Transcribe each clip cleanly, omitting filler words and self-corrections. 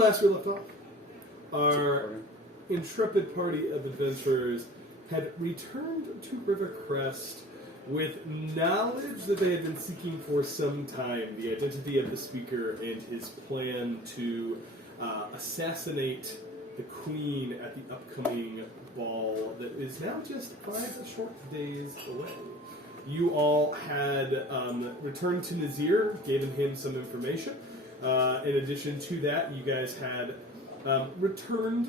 last we left off, our intrepid party of adventurers had returned to Rivercrest with knowledge that they had been seeking for some time, the identity of the speaker and his plan to assassinate the queen at the upcoming ball that is now just 5 short days away. You all had returned to Nazir, given him some information. In addition to that, you guys had returned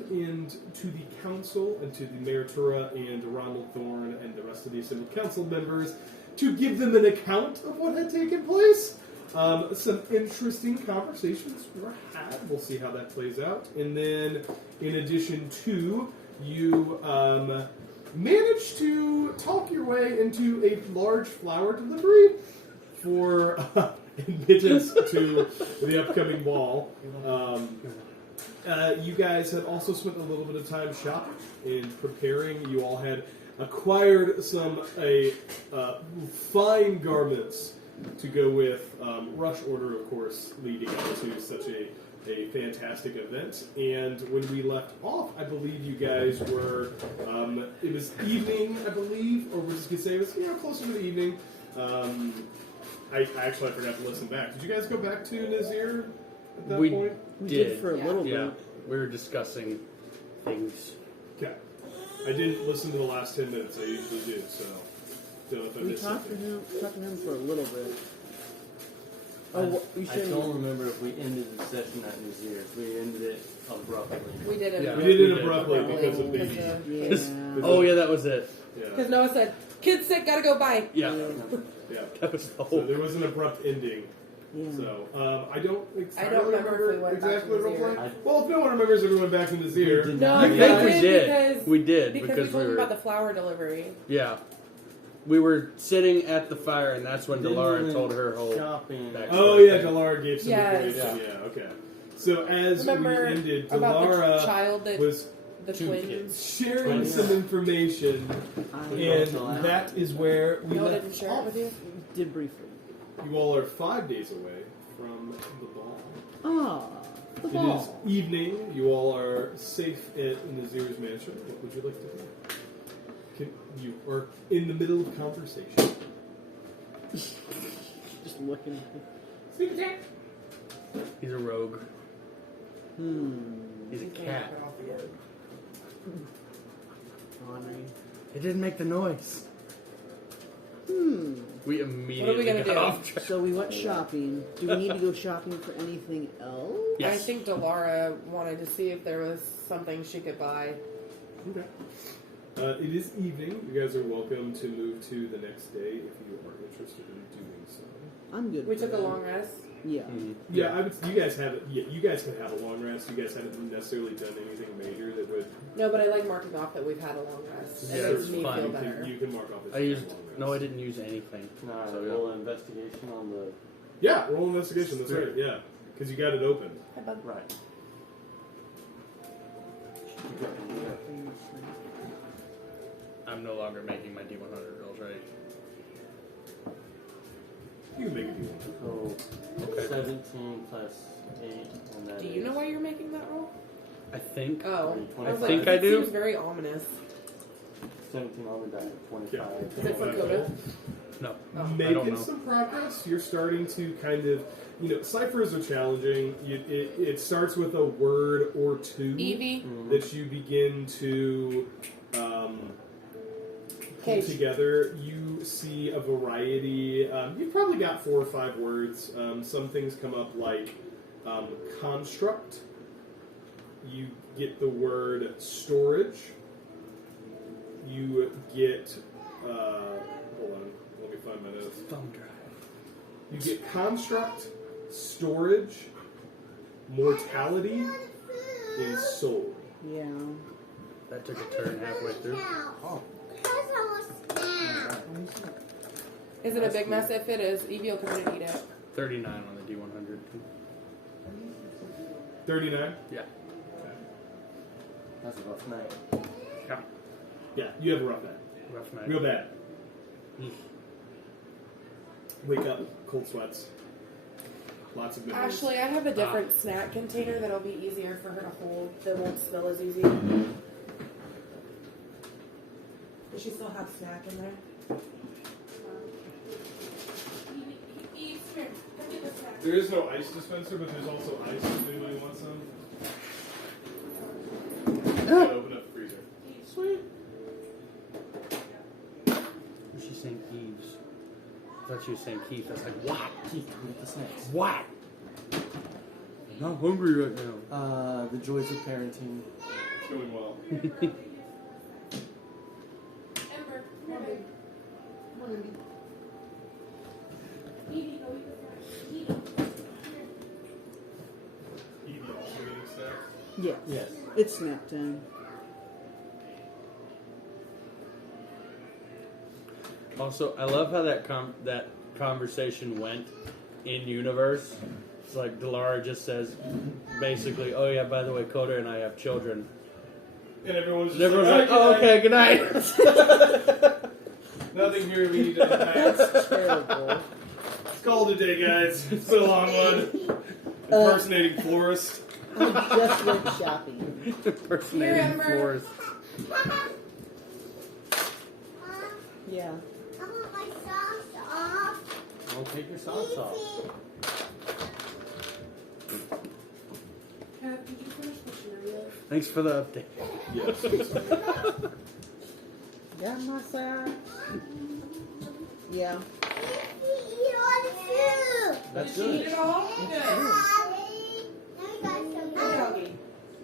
to the council and to the Mayor Tura and Ronald Thorne and the rest of the assembled council members to give them an account of what had taken place. Some interesting conversations were had. We'll see how that plays out. And then, in addition to, you managed to talk your way into a large flower delivery for admittance to the upcoming ball. You guys had also spent a little bit of time shopping and preparing. You all had acquired some fine garments to go with rush order, of course, leading up to such a fantastic event. And when we left off, I believe you guys were, it was evening, I believe, or we're just going to say it was closer to the evening. I forgot to listen back. Did you guys go back to Nazir at that point? We did for a little Yeah, bit. we were discussing things. Okay. I didn't listen to the last 10 minutes. I usually do, so don't know if I We missed talked to something. him for a little bit. I don't remember if we ended the session at Nazir. We ended it abruptly. We did it. Yeah. We did it abruptly because of baby. Yeah. Oh yeah, that was it. Because Noah said, "Kid's sick, gotta go." Bye. Yeah, Yeah. that was the So whole. there was an abrupt ending. Yeah. So I don't entirely remember if we went back exactly to what it Nazir. looked like. Well, if no one remembers, everyone back to Nazir. We did No, not. I we think we did did. because We did because we because told we him were. about the flower delivery. Yeah, we were sitting at the fire, and that's when Didn't Delara even told her whole. shopping. back- Oh yeah, Delara gave some Yes. information. Yeah, okay. So as Remember we ended, about the Delara child that was the two twins. kids. sharing Twins. some information, and that is where we Noah left didn't share it off. with you. Did briefly. You all are 5 days away from the ball. Ah, the It is ball. evening. You all are safe at Nazir's mansion. What would you like to do? You are in the middle of conversation. Just looking. Sneak attack. He's a rogue. He's a can't cat. get off the end. Ornery. It didn't make the noise. We immediately gonna got do? off track. So we went shopping. Do we need to go shopping for anything else? Yes. I think Delara wanted to see if there was something she could buy. Okay. It is evening. You guys are welcome to move to the next day if you are interested in doing so. I'm good. We for took a that. long rest. Yeah. Yeah, I would. You guys have. Yeah, you guys can have a long rest. You guys haven't necessarily done anything major that would. No, but I like marking off that we've had a long rest. Yeah, It it's makes me fun. feel You better. can mark off. I used. No, I didn't use anything. Nah, So, roll investigation on the. Yeah, roll investigation. That's right. Yeah, because you got it open. Hi, bud. Right. I'm no longer making my D100 rolls, right? You can make it. So, Okay. 17 plus 8, and that Do you know why you're making that roll? I think. Oh, I was think like, I it do. seems very ominous. 17 on the die, 25. Is it for Coda? No. Oh. I don't Making know. some progress. You're starting to kind of, ciphers are challenging. It starts with a word or two Evie. that you begin to pull Cage. together. You see a variety. You've probably got 4 or 5 words. Some things come up like construct. You get the word storage. You get, hold on, let me find my notes. Thumb drive. You get construct, storage, mortality, and soul. Yeah. That took a turn halfway through. Is it a big mess? If it is, Evie will come in and eat it. 39 on the D100. 39? Yeah. That's a rough night. Yeah. Yeah, you have a rough night. Rough night. Real bad. Wake up, cold sweats. Lots of minerals. Actually, I have a different snack container that'll be easier for her to hold. That won't spill as easy. Does she still have snack in there? Eve, come here. Come get the snack. There is no ice dispenser, but there's also ice if anybody wants some. Gotta open up the freezer. Sweet. She's saying Eves. I thought she was saying Keith. I was like, what? Keith, come get the snacks. What? I'm not hungry right now. The joys of parenting. It's going well. Ember, come here, babe. Come on, Andy. Evie, go eat the snack. Evie. Eat the alternating snacks. Yes. Yes. It's snack time. Also, I love how that conversation went in universe. It's like Delara just says, basically, "Oh yeah, by the way, Coda and I have children." And everyone's And just everyone's like, like, "Oh, okay, good night." Nothing here we need to unpack. That's terrible. It's called a day, guys. It's been a long one. Impersonating florist. I just went shopping. Impersonating Here, Ember. Forrest. Yeah. I want my socks off. Don't take your socks off. Did you finish the Cheerios? Thanks for the update. Yes. Got my socks. Yeah. Eat all the food. That's Did she eat good. it all? Good. Daddy. Now we got some Good doggy.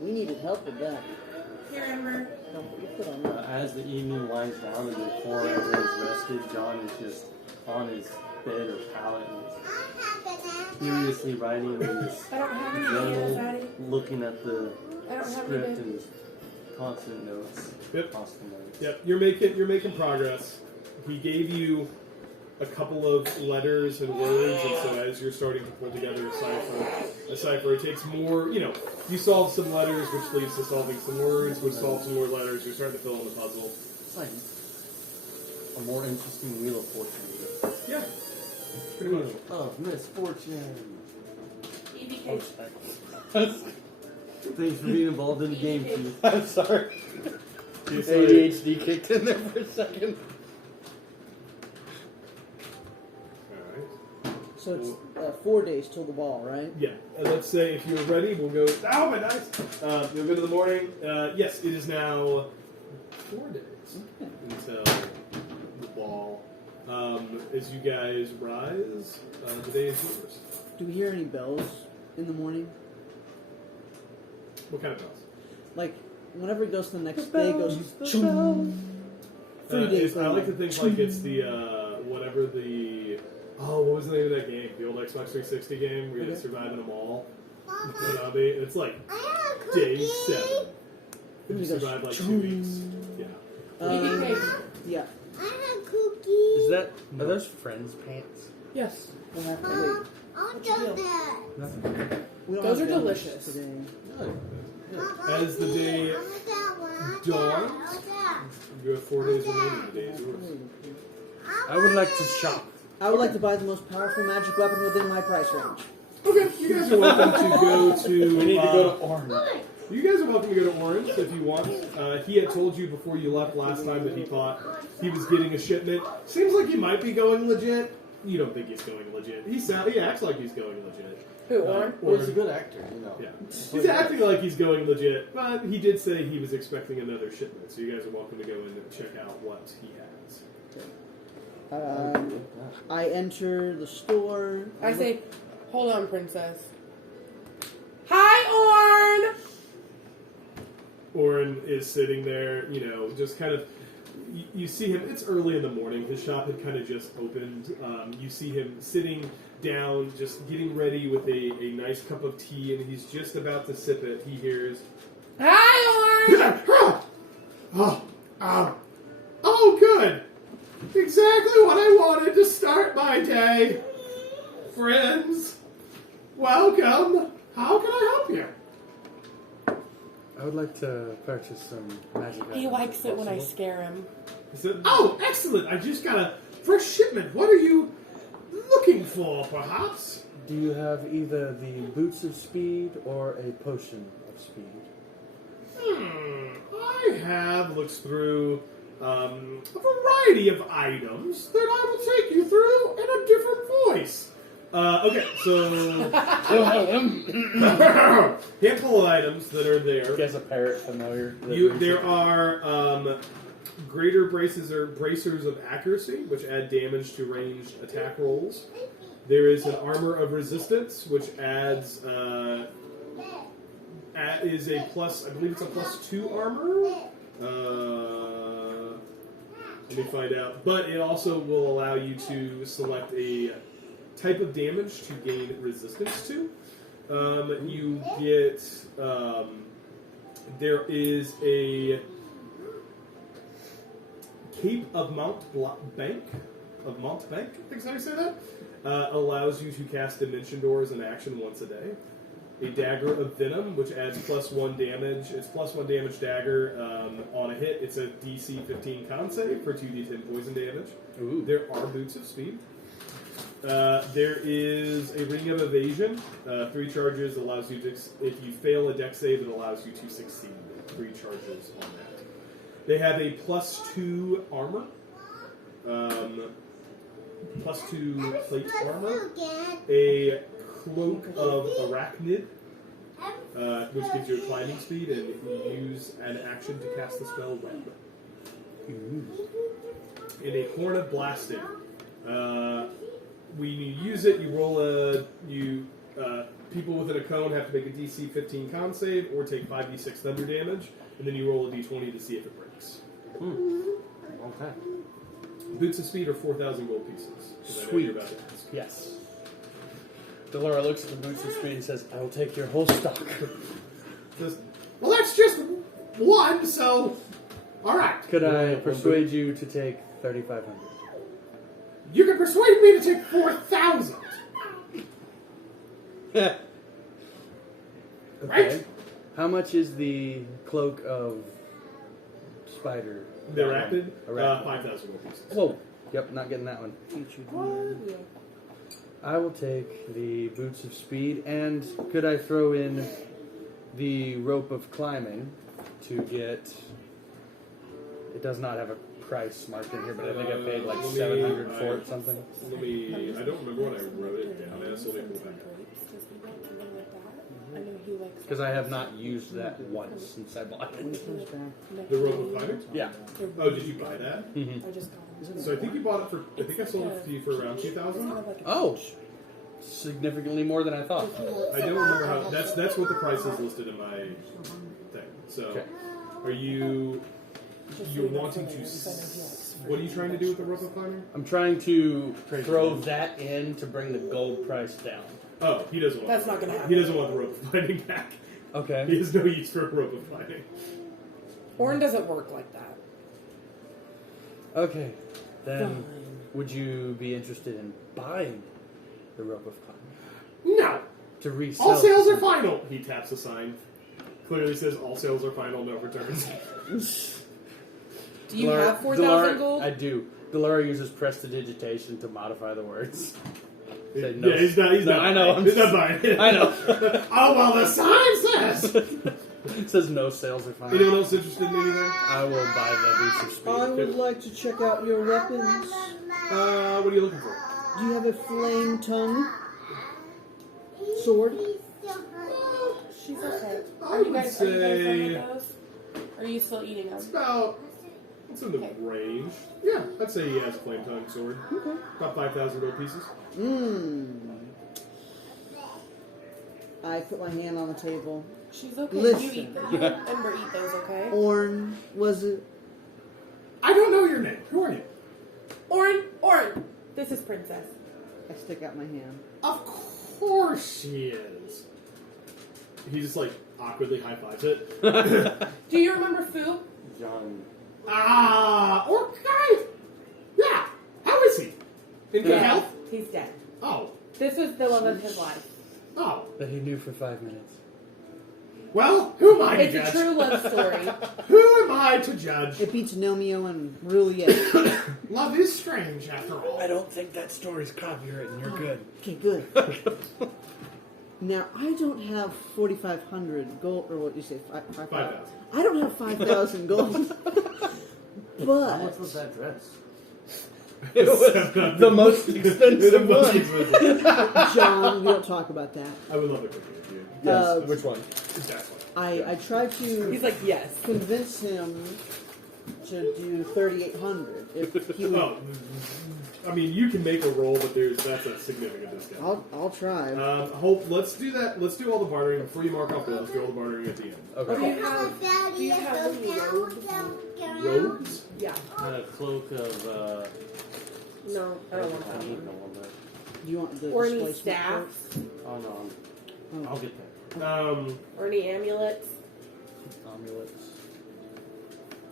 We needed help with that. Here, Ember. Don't put your foot on that. As the evening winds down and before everyone's rested, John is just on his bed or pallet and furiously writing in his I don't have any journal, bananas, Daddy. looking at the I don't have any script bananas. and constant notes. Yep. Constant notes. Yep. You're making progress. He gave you a couple of letters and words, and so as you're starting to pull together a cipher, it takes more. You know, you solve some letters, which leads to solving some words, which solves some more letters. You're starting to fill in the puzzle. It's like a more interesting Wheel of Fortune. Yeah. Pretty much. Wheel of Misfortune. Evie cake. Thanks for being involved in the game, Keith. I'm sorry. It's like- ADHD kicked in there for a second. Alright. So it's 4 days till the ball, right? Yeah. Let's say if you're ready, we'll go. Oh, my dice! You'll go to the morning. Yes, it is now 4 days until the ball. As you guys rise, the day is yours. Do we hear any bells in the morning? What kind of bells? Like, whenever it goes to the next day, it goes chung. 3 days I like to later. think like it's the whatever the what was the name of that game? The old Xbox 360 game where you had to survive in a mall. Zombie. And it's like I have a day cookie. 7. If you Goes survive like 2 chung. weeks. Yeah. Evie cake. Yeah. I have cookies. Is that are those friends pants? Yes. We'll have to Mom, wait. I'll What do you do? that. Nothing. We don't Those have are bells delicious. today. Good. Mom, As the day I'll do that one. I'll do dawns, that. I'll do that. you have 4 days remaining. The day is yours. I would like to shop. I would like to buy the most powerful magic weapon within my price range. Okay, you guys are welcome to go to. We need to go to Orange. You guys are welcome to go to Orange if you want. He had told you before you left last time that he thought he was getting a shipment. Seems like he might be going legit. You don't think he's going legit. He acts like he's going legit. Who, Oren? Well, he's a good actor, you know. Yeah. He's acting like he's going legit, but he did say he was expecting another shipment, so you guys are welcome to go in and check out what he has. I enter the store. I say, hold on, princess. Hi, Orn! Oren is sitting there, just kind of. You see him. It's early in the morning. His shop had kind of just opened. You see him sitting down, just getting ready with a nice cup of tea, and he's just about to sip it. He hears, Hi, Orn! Oh, good! Exactly what I wanted to start my day. Friends, welcome. How can I help you? I would like to purchase some magic items. He likes if it when I possible. scare him. He said, oh, excellent. I just got a fresh shipment. What are you looking for, perhaps? Do you have either the boots of speed or a potion of speed? Looks through a variety of items that I will take you through in a different voice. Okay, so handful of items that are there. Guess a parrot familiar. There are greater bracers of accuracy, which add damage to ranged attack rolls. There is an armor of resistance, which adds is a plus. I believe it's a +2 armor. Let me find out. But it also will allow you to select a type of damage to gain resistance to. You get. There is a Cape of Montbank. I think how you say that. Allows you to cast Dimension Doors in action once a day. A Dagger of Venom, which adds +1 damage. It's +1 damage dagger on a hit. It's a DC 15 con save for 2d10 poison damage. Ooh. There are Boots of Speed. There is a Ring of Evasion. 3 charges allows you to, if you fail a dex save, it allows you to succeed. 3 charges on that. They have a +2 armor. +2 plate armor. A Cloak of Arachnid, which gives you a climbing speed, and you use an action to cast the spell Web. And a Horn of Blasting. When you use it, you roll people within a cone have to make a DC 15 con save or take 5d6 thunder damage, and then you roll a d20 to see if it breaks. Okay. Boots of Speed are 4,000 gold pieces. Sweet. You're about to ask. Yes. Delora looks at the boots of speed and says, "I will take your whole stock." Says, well, that's just one, so all right. Could I persuade you to take 3,500? You can persuade me to take 4,000. Okay. Right? How much is the cloak of spider? The Arachnid? Arachnid. 5,000 gold pieces. Whoa. Yep, not getting that one. Featured one. I will take the boots of speed, and could I throw in the rope of climbing to get? It does not have a price marked in here, but I think I paid like 700 for it, something. I don't remember when I wrote it down as, so let me go back. Because I have not used that once since I bought it. The rope of climbing? Yeah. Oh, did you buy that? Mm-hmm. So I think you bought it for, I think I sold it to you for around 2,000? Oh, significantly more than I thought. I don't remember how, that's what the price is listed in my thing. So, Okay. are you're wanting to, what are you trying to do with the rope of climbing? I'm trying to throw that in to bring the gold price down. Oh, he doesn't want That's not gonna happen. He doesn't want the rope of climbing back. He Okay. has no use for a rope of climbing. Orn doesn't work like that. Okay. Then, would you be interested in buying the rope of climbing No! to resell? All sales are final! He taps a sign. Clearly says all sales are final, no returns. Do you have 4,000 gold? I do. Delora uses prestidigitation to modify the words. Say Yeah, he's not. I know. He's not buying it. I know. Oh well, the sign says. It says no sales are fine. Anyone else interested in anything? I will buy the boots of speed. I would like to check out your weapons. What are you looking for? Do you have a flame tongue sword? She's okay. I Are you would guys say done with those? Are you still eating them? it's in the range. Yeah, I'd say he has a flame tongue sword. Okay. About 5,000 gold pieces. I put my hand on the table. She's okay. Listen. You eat them. You and Ember eat those, okay? Orn, was it? I don't know your name. Who are you? Orn! This is Princess. I stick out my hand. Of course she is. He just like awkwardly high fives it. Do you remember Fu? John. Or guys. Yeah. How is he? In good health? He's dead. Oh. This was the love of his life. Oh. That he knew for 5 minutes. Well, who am I to It's a judge? true love story. Who am I to judge? It beats Romeo and Juliet. Love is strange, after all. I don't think that story's copywritten. You're good. Okay, good. Now, I don't have 4,500 gold, or what you say, 5,000. I don't have 5,000 gold. How But much was that dress? It was the most expensive one. John, we don't talk about that. I would love a cookie with you. Yes. Which one? That one. I tried to He's like, yes. convince him to do 3,800. If he would, Well, I mean, you can make a roll, but that's a significant discount. I'll try. Hope, let's do that. Let's do all the bartering before you mark off gold. Let's do all the bartering at the end. Do Okay. you have any robes? Robes? Yeah. A cloak of, No, I don't want I that need one. no one, but, Do you want the Or any displacement staffs? oh no, I'll get there. Or any amulets? Amulets.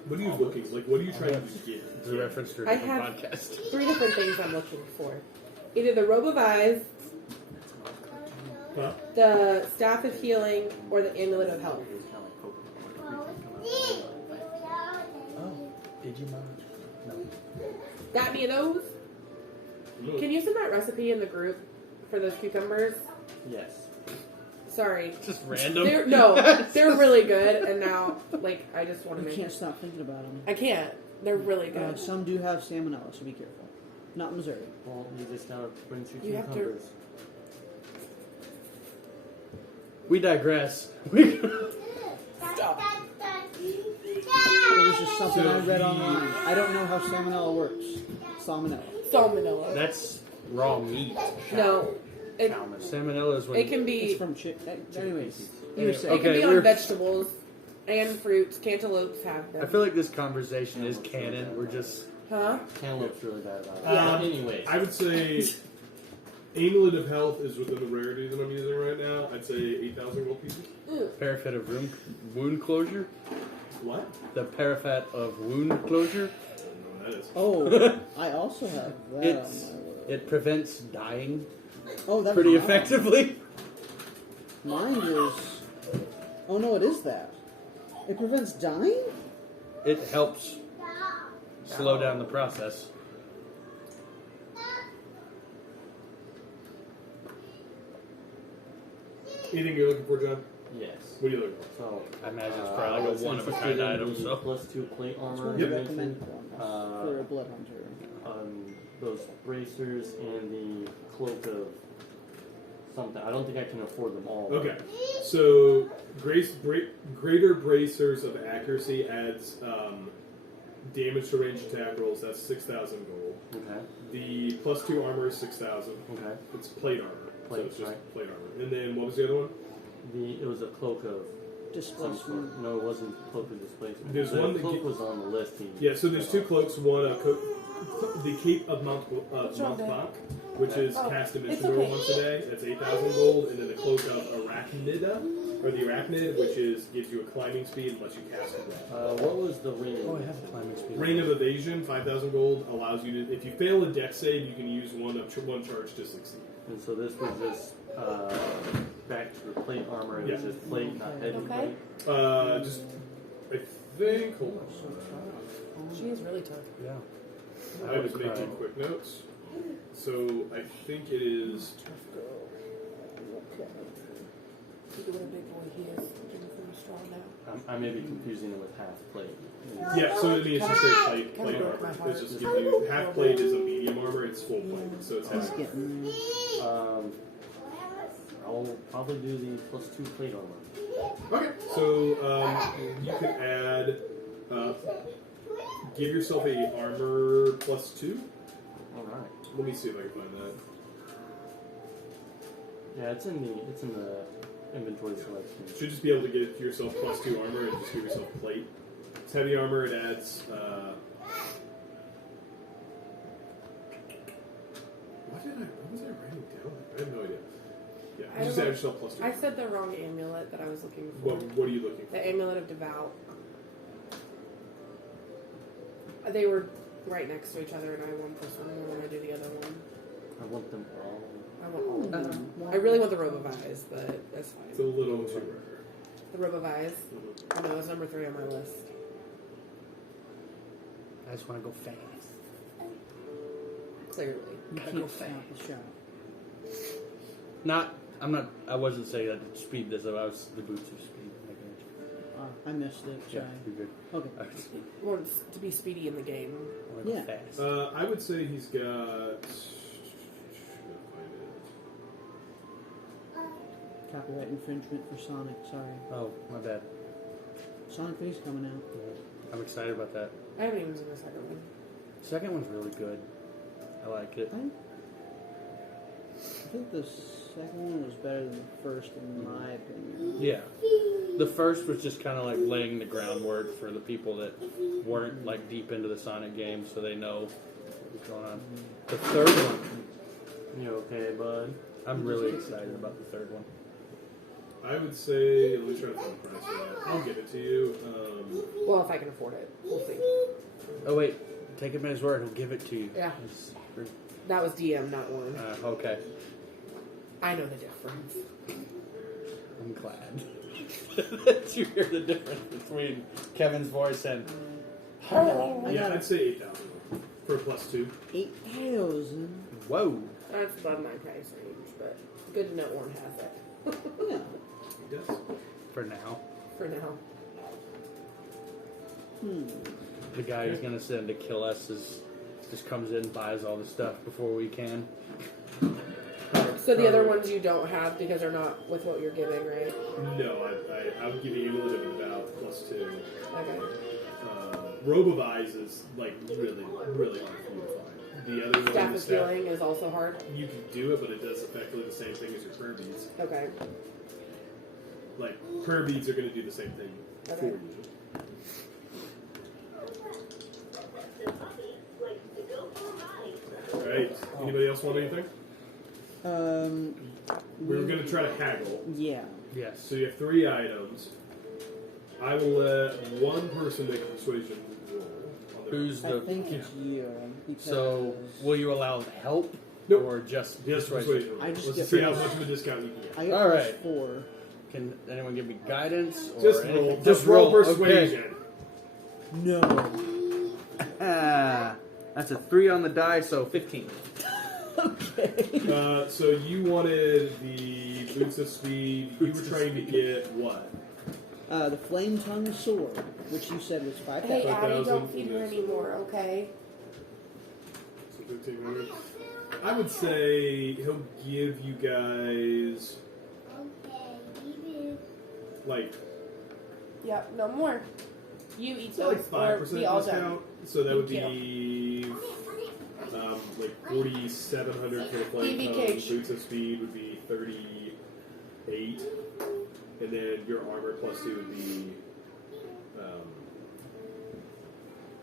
What are you looking like? What are you trying to get? It's a reference to a I different have- podcast. 3 different things I'm looking for. Either the robe of eyes, Huh? the staff of healing, or the amulet of health. It's kind of like Oh, Digimon. No. Got any of those? Mm. Can you send that recipe in the group for those cucumbers? yes. Sorry. Just random. They're really good, and now, like, I just want to You make can't it. stop thinking about them. I can't. They're really good. Some do have salmonella, so be careful. Not in Missouri. Well, you just gotta bring 2 You have to- cucumbers. We digress. Stop. It was just something I read online. I don't know how salmonella works. Salmonella. Salmonella. That's raw meat. No. It, Salmonella is when it can be. It's from chick. Anyways, you were It saying. can Okay, be we're- on vegetables and fruits. Cantaloupes have them. I feel like this conversation is canon. We're just Huh? Cantaloupe's really bad about it. Yeah. Anyways. I would say Amulet of Health is within the rarity that I'm using right now. I'd say 8,000 gold pieces. parapet of wound closure. What? The parapet of wound closure. I don't know what that is. Oh, I also have that. It's on my list. it prevents dying Oh, that's pretty mine. effectively. Mine is. Oh no, it is that. It prevents dying. It helps slow down the process. Anything you're looking for, John? Yes. What are you looking for? So, I imagine it's I probably like was a one-of-a-kind interested in item. the So +2 plate That's armor. one Yep. of the you mentioned. recommended ones for a blood hunter. Those bracers and the cloak of something. I don't think I can afford them all. Okay. So, greater bracers of accuracy adds damage to ranged attack rolls. That's 6,000 gold. Okay. The +2 armor is 6,000. Okay. It's plate armor. So Plate, it's just right. plate armor. And then what was the other one? It was a cloak of some Displacement. sort. No, it wasn't cloak of displacement. There's the one that cloak get- was on the list. Yeah, so there's 2 cloaks. One, the Cape of Montblanc, which is cast in it's Missionary okay. once a day. That's 8,000 gold. And then the Cloak of Arachnida, or the Arachnid, which gives you a climbing speed and lets you cast it. What was the ring? oh, I have a climbing speed. Ring of Evasion, 5,000 gold, allows you to, if you fail a dex save, you can use one charge to succeed. And so this was just back to the plate armor. It was Yeah. just plate, not heavy Okay. plate. Just, I think, hold on. She is really tough. Yeah. I was making quick notes. So I think it is, Look at what a big boy he is. Getting pretty strong now. I may be confusing it with half plate. yeah, so I mean, it's just straight plate Kinda broke my armor. heart. It's just give you, half plate is a medium armor, it's full plate, so it's He's half. getting. I'll probably do the +2 plate armor. Okay, so you can add, give yourself a armor +2. All right. Let me see if I can find that. Yeah, it's in the inventory selection. Should just be able to get yourself +2 armor and just give yourself plate. It's heavy armor. It adds. What was I writing down? I have no idea. Yeah, I just don't add know. yourself +2. I said the wrong amulet that I was looking for. What are you looking for? The amulet of devout. They were right next to each other, and I want this one, and I want to do the other one. I want them all. I want all of them. I really want the robe of eyes, but that's It's a fine. little too rare. The Rope of Eyes. Oh no, it's number 3 on my list. I just want to go fast. Clearly. You Gotta go can't stop the shot. I wasn't saying that to speed this up. I was the boots of speed. I missed it. Yeah, Sorry. you're good. Okay. He wants to be speedy in the game. I want to go Yeah. fast. I would say he's got. Copyright infringement for Sonic. Sorry. Oh, my bad. Sonic 3's coming out. I'm excited about that. I haven't even seen the second one. The second one's really good. I like it. I think the second one was better than the first, in my opinion. Yeah. The first was just kind of like laying the groundwork for the people that weren't like deep into the Sonic games, so they know what's going on. The third one, You okay, bud? I'm really excited about the third one. I would say, let me try to find the price for that. I'll give it to you. Well, if I can afford it. We'll see. Oh wait, take him at his word. He'll give it to you. Yeah. It's- That was DM, not Warren. Okay. I know the difference. I'm glad that you hear the difference between Kevin's voice and. Yeah, I'd say 8,000 for +2. 8,000. Whoa. That's above my price range, but good to know Warren has it. Yeah. He does. For now. For now. The guy who's gonna send to kill us just comes in, buys all the stuff before we can. So the other ones you don't have because they're not with what you're giving, right? No, I'm giving you a little bit about +2. Okay. Robe of Eyes is like really, really hard for you to find. The other one, Staff the of staff, Healing is also hard. you can do it, but it does effectively the same thing as your prayer beads. Okay. Like prayer beads are going to do the same thing for Okay. you. All right. Anybody else want anything? We were going to try to haggle. Yeah. Yes. So you have 3 items. I will let one person make a persuasion roll. On their Who's I the? think it's you. Because So, will you allow help? Nope. Or just Yes, persuasion? persuasion roll. I just Let's get see how plus- much of a discount you can get. I got All plus right. 4. Can anyone give me guidance? Or Just anything? roll. Just roll persuasion. No. That's a 3 on the die, so 15. Okay. So you wanted the boots of speed. You were trying to get what? The flame tongue sword, which you said was 5,000. Hey, Abby, 5,000, don't feed her yes. anymore, okay? So 1,500. I would say he'll give you guys like Yep, no more. You eat like those, or 5% be all discount. done. So that would Thank be like 4,700 for the flame BB tongue. cage. Boots of speed would be 38, and then your armor +2 would be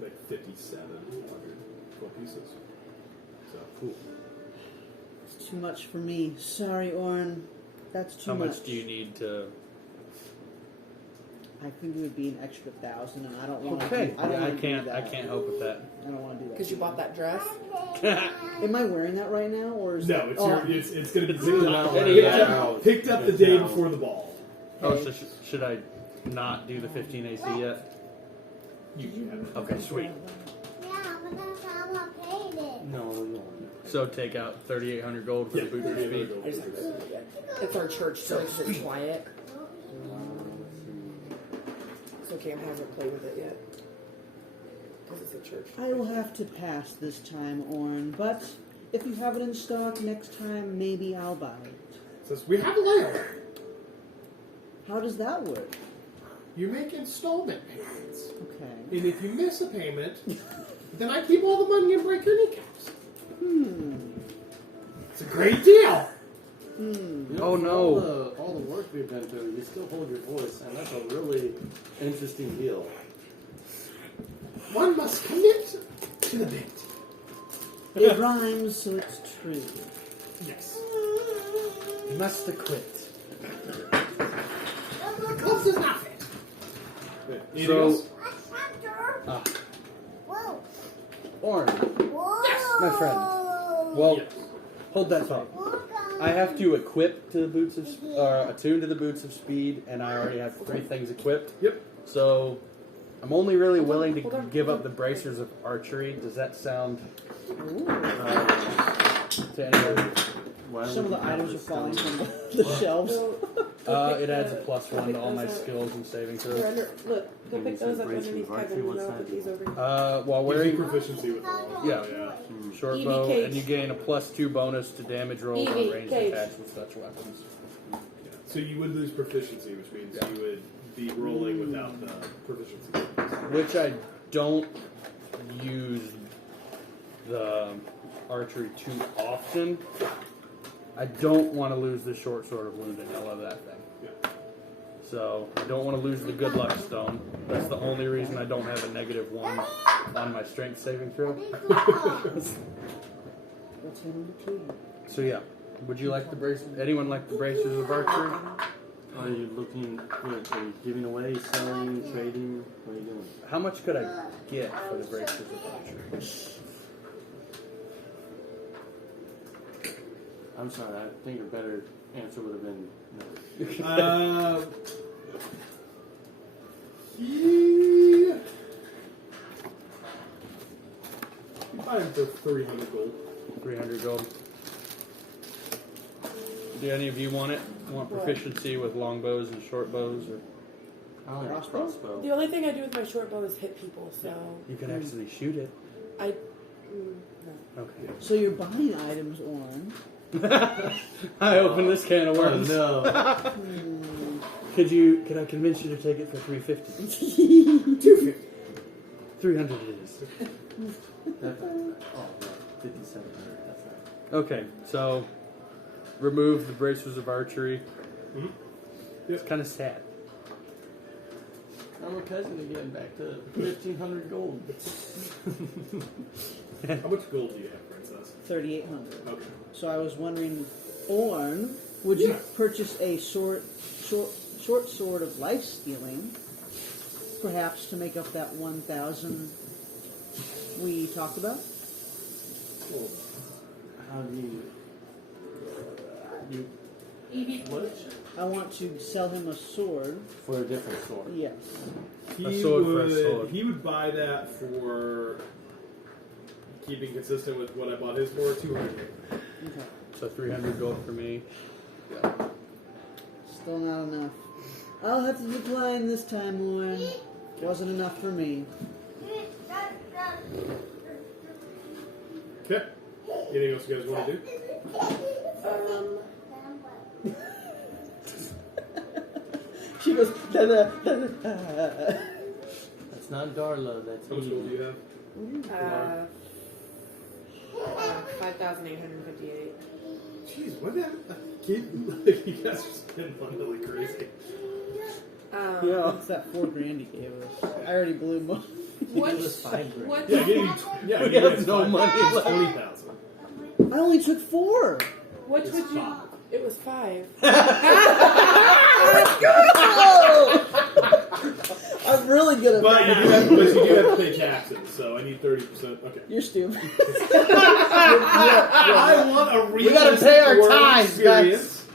like 5,700 gold pieces. So cool. It's too much for me. Sorry, Oren. That's too How much. much do you need to? I think it would be an extra 1,000, and I don't want to. Okay. I don't Yeah, I wanna can't. Do I that. can't help with that. I don't want to do that. Because you bought that dress? Am I wearing that right now, or is No, that? it's oh, it's going to be It's picked not up, ready picked yet. up, picked up the It's day out. before the ball. Oh, so should I not do the 15 AC yet? You can. Okay, sweet. Yeah, but that's how I paid it. No. So take out 3,800 gold for Yeah, the boots of speed. I just have to read it. It's our church, so it's quiet. So Cam hasn't played with it yet. Because it's a church. I will have to pass this time, Oren. But if you have it in stock next time, maybe I'll buy it. Says we have a layer. How does that work? You make installment payments, Okay. and if you miss a payment, then I keep all the money and break your kneecaps. It's a great deal. You know, Oh, for no. all the work we've been through, you still hold your voice, and that's a really interesting deal. One must commit to the bit. It rhymes, so it's true. Yes. You must acquit. The clothes is not fit. Anything So- else? Ah, Whoa. Oren, Whoa. my friend. Well, Yes. hold that thought. Whoa. I have to equip to the boots of attune to the boots of speed, and I already have 3 things equipped. Yep. So I'm only really willing Hold to on. give up the bracers of archery. Does that sound Ooh. to anyone? Why Some of would the you have items are this falling going? from the shelves. So, It adds a +1 to all my skills and saving They're throws. under, look, go Maybe pick some those up braces underneath of archery, Kevin. what's I'll that? put these over here. While Gives you wearing proficiency with the long Yeah. short Evie bow, cage. and you gain a +2 bonus to damage rolls on Evie ranged cage. attacks with such weapons. Yeah. So you would lose proficiency, which means Yeah. you would be rolling without the proficiency. Which I don't use the archery too often. I don't want to lose the short sword of wounding. I love that thing. Yeah. So I don't want to lose the good luck stone. That's the only reason I don't have a -1 on my strength saving throw. What's happening to you? So yeah, would you like the brace? Anyone like the bracers of archery? Are you looking? What, are you giving away, selling, trading? What are you doing? How much could I get for the bracers of archery? I'm sorry. I think your better answer would have been no. You buy him for 300 gold. 300 gold. Do any of you want it? Want proficiency with longbows and short bows, or I only have Crossbow? crossbow. The only thing I do with my short bow is hit people, so you can actually shoot it? no. Okay. So you're buying items, Oren. I opened this can of Oh worms. no! Could I convince you to take it for 350? 300 it is. That, oh no, 5,700. That's right. Okay, so remove the bracers of archery. Mhm. It's kind of sad. I'm a peasant again. Back to 1,500 gold. How much gold do you have, Princess? 3,800. Okay. So I was wondering, Orn, would you purchase a short sword of life stealing, perhaps to make up that 1,000 we talked about? Hold How do you? Evie, What? I want to sell him a sword. For a different sword. Yes. on. A sword for a sword. He would buy that for keeping consistent with what I bought his for, 200. Okay. So 300 gold for me. Still not enough. I'll have to decline this time, Orn. Wasn't enough for me. Okay. Anything else you guys want to do? She goes, That's not Darla. That's How much gold do Eve. you have? 5,858. Jeez, what the kid? Like, you guys are spending money like crazy. What's that $4,000 he gave us? I already blew most. Give us 5 grand. What? Yeah, I gave you. Yeah, I We gave you have guys no five. money It's left. 20,000. I only took 4. Which It's would you? 5. It was 5. I'm really good at But you math. do have, to pay taxes, so I need 30%. Okay. You're stupid. I want a real. We gotta pay our tithes, experience.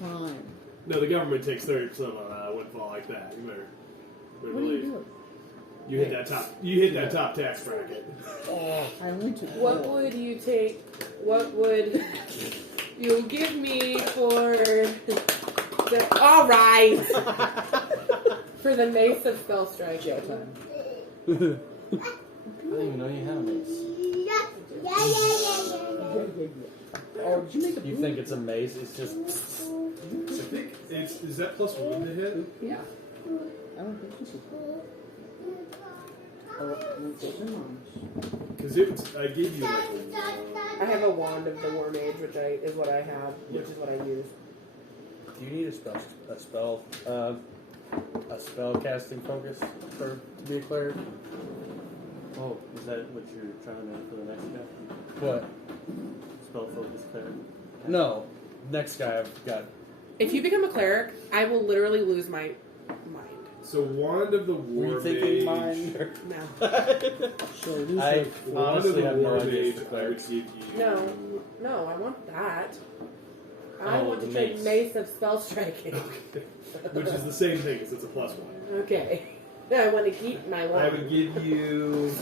Fine. No, the government takes 30% on a windfall like that. You better What do you believe. do? You hit that top. You hit that top tax bracket. I only took What 4. would you take? What would you give me for the? All right. For the Mace of Spell Strike. Showtime. I didn't even know you had a mace. Oh, did you make a You boot? think it's a mace? It's just I think is that +1 to hit? Yeah. I don't think this is. Oh, it's mine. Because I gave you like I have a wand of the War Mage, which is what I have, which is what I use. Do you need a spell casting focus to be a cleric? Oh, is that what you're trying to make for the next guy? What? Spell focus cleric. No. Next guy I've got. If you become a cleric, I will literally lose my mind. so wand of the Were you war thinking mage. mine? Or? No. So lose I your- Wand of honestly the have no war idea mage. for I would clerics. give you. No, I want that. I Oh, want to the trade mace. Mace of Spell Striking. Which is the same thing, because it's a +1. Okay. I want to keep my I one. would give you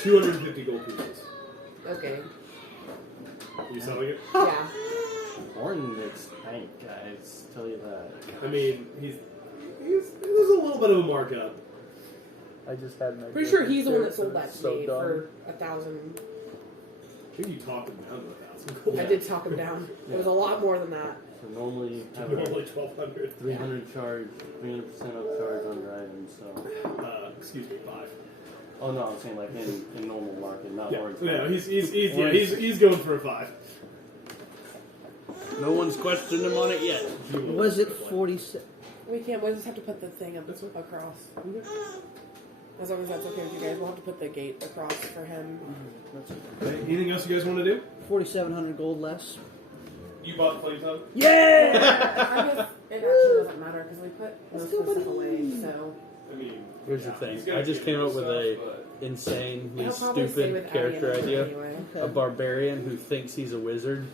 250 gold pieces. Okay. Are you selling it? Yeah. Horton makes bank, guys. Tell you that. I mean, there's a little bit of a markup. I just had my. Pretty sure he's the one that sold that to So me dumb. for 1,000. I think you talked him down to 1,000 gold. I did talk him down. It was a lot more than that. So normally you have Normally a 1,200. 300 charge, 300% upcharge on your items. So. Excuse me, 5. Oh no, I'm saying like in normal market, not Yeah, orange. no, market. he's going for a 5. No one's questioned him on it yet. Was it 46? We can't. We'll just have to put the thing up across. As long as that's okay with you guys, we'll have to put the gate across for him. Okay, anything else you guys want to do? 4,700 gold less. You bought Flame Tongue? Yeah! I guess it actually doesn't matter because we put most of the stuff away. So I mean, Here's the thing. I just came up with a insanely I'll probably stay with stupid Abby character and idea. anyway. A barbarian who thinks he's a wizard.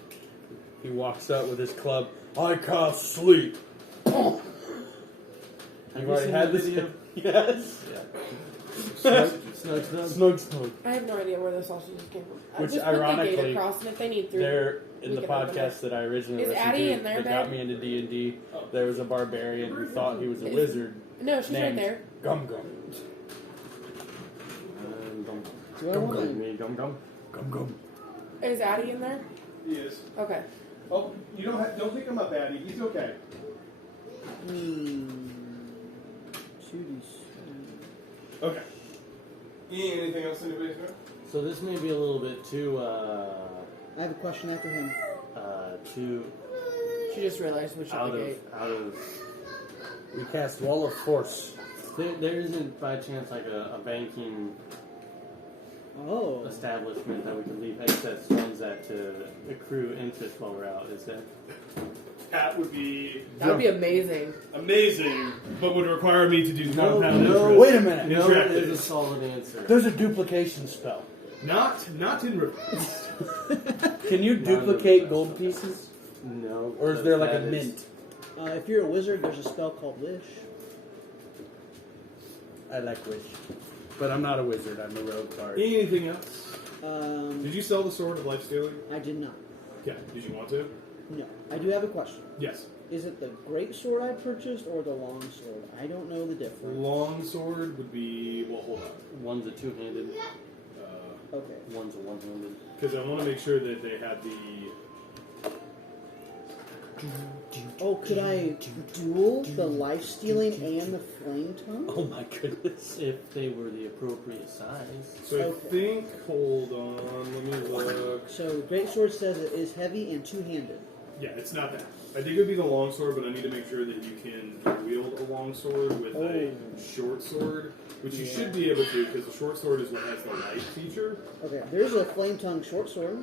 He walks out with his club. I can't sleep. Have You've you already seen had the this. video? Yes. Snug. Snug. I have no idea where the sausages came from. I Which just put the ironically, gate across, and if they need through, There, in we the can open podcast it. that I originally Is listened Addie to in there, that got babe? me into D&D, there was a barbarian who thought he was a wizard No, she's right named there. Gum Gum. Do I want to? Me, gum. Gum Gum. Is Addie in there? he is. Okay. Oh, you don't think I'm a baddie. He's okay. 2d6. Okay. Anything else anybody's got? So this may be a little bit too I have a question after him. too She just realized we shut out the of gate. We cast Wall of Force. There isn't by chance like a banking Oh. establishment that we could leave excess funds at to accrue interest while we're out, is there? That would be That would be amazing. amazing, but would require me to do compound no. interest. Wait a minute. No Interactive. is a solid answer. There's a duplication spell. Not in reverse. Can you duplicate gold pieces? No. Or is there like a that is- mint? If you're a wizard, there's a spell called Wish. I like Wish. But I'm not a wizard, I'm a rogue card. Anything else? Did you sell the Sword of Life Stealing? I did not. Yeah. Did you want to? No. I do have a question. Yes. Is it the great sword I purchased or the long sword? I don't know the difference. Long sword would be hold on. One's a two-handed, Okay. one's a one-handed. Because I want to make sure that they had the. Oh, could I duel the life stealing and the flame tongue? Oh my goodness. If they were the appropriate size. So I Okay. think. Hold on. Let me look. So the great sword says it is heavy and two-handed. Yeah, it's not that. I think it would be the long sword, but I need to make sure that you can wield a long sword with a short sword, which you should be able to, because the short sword is what has the light feature. Okay, there's a flame tongue short sword.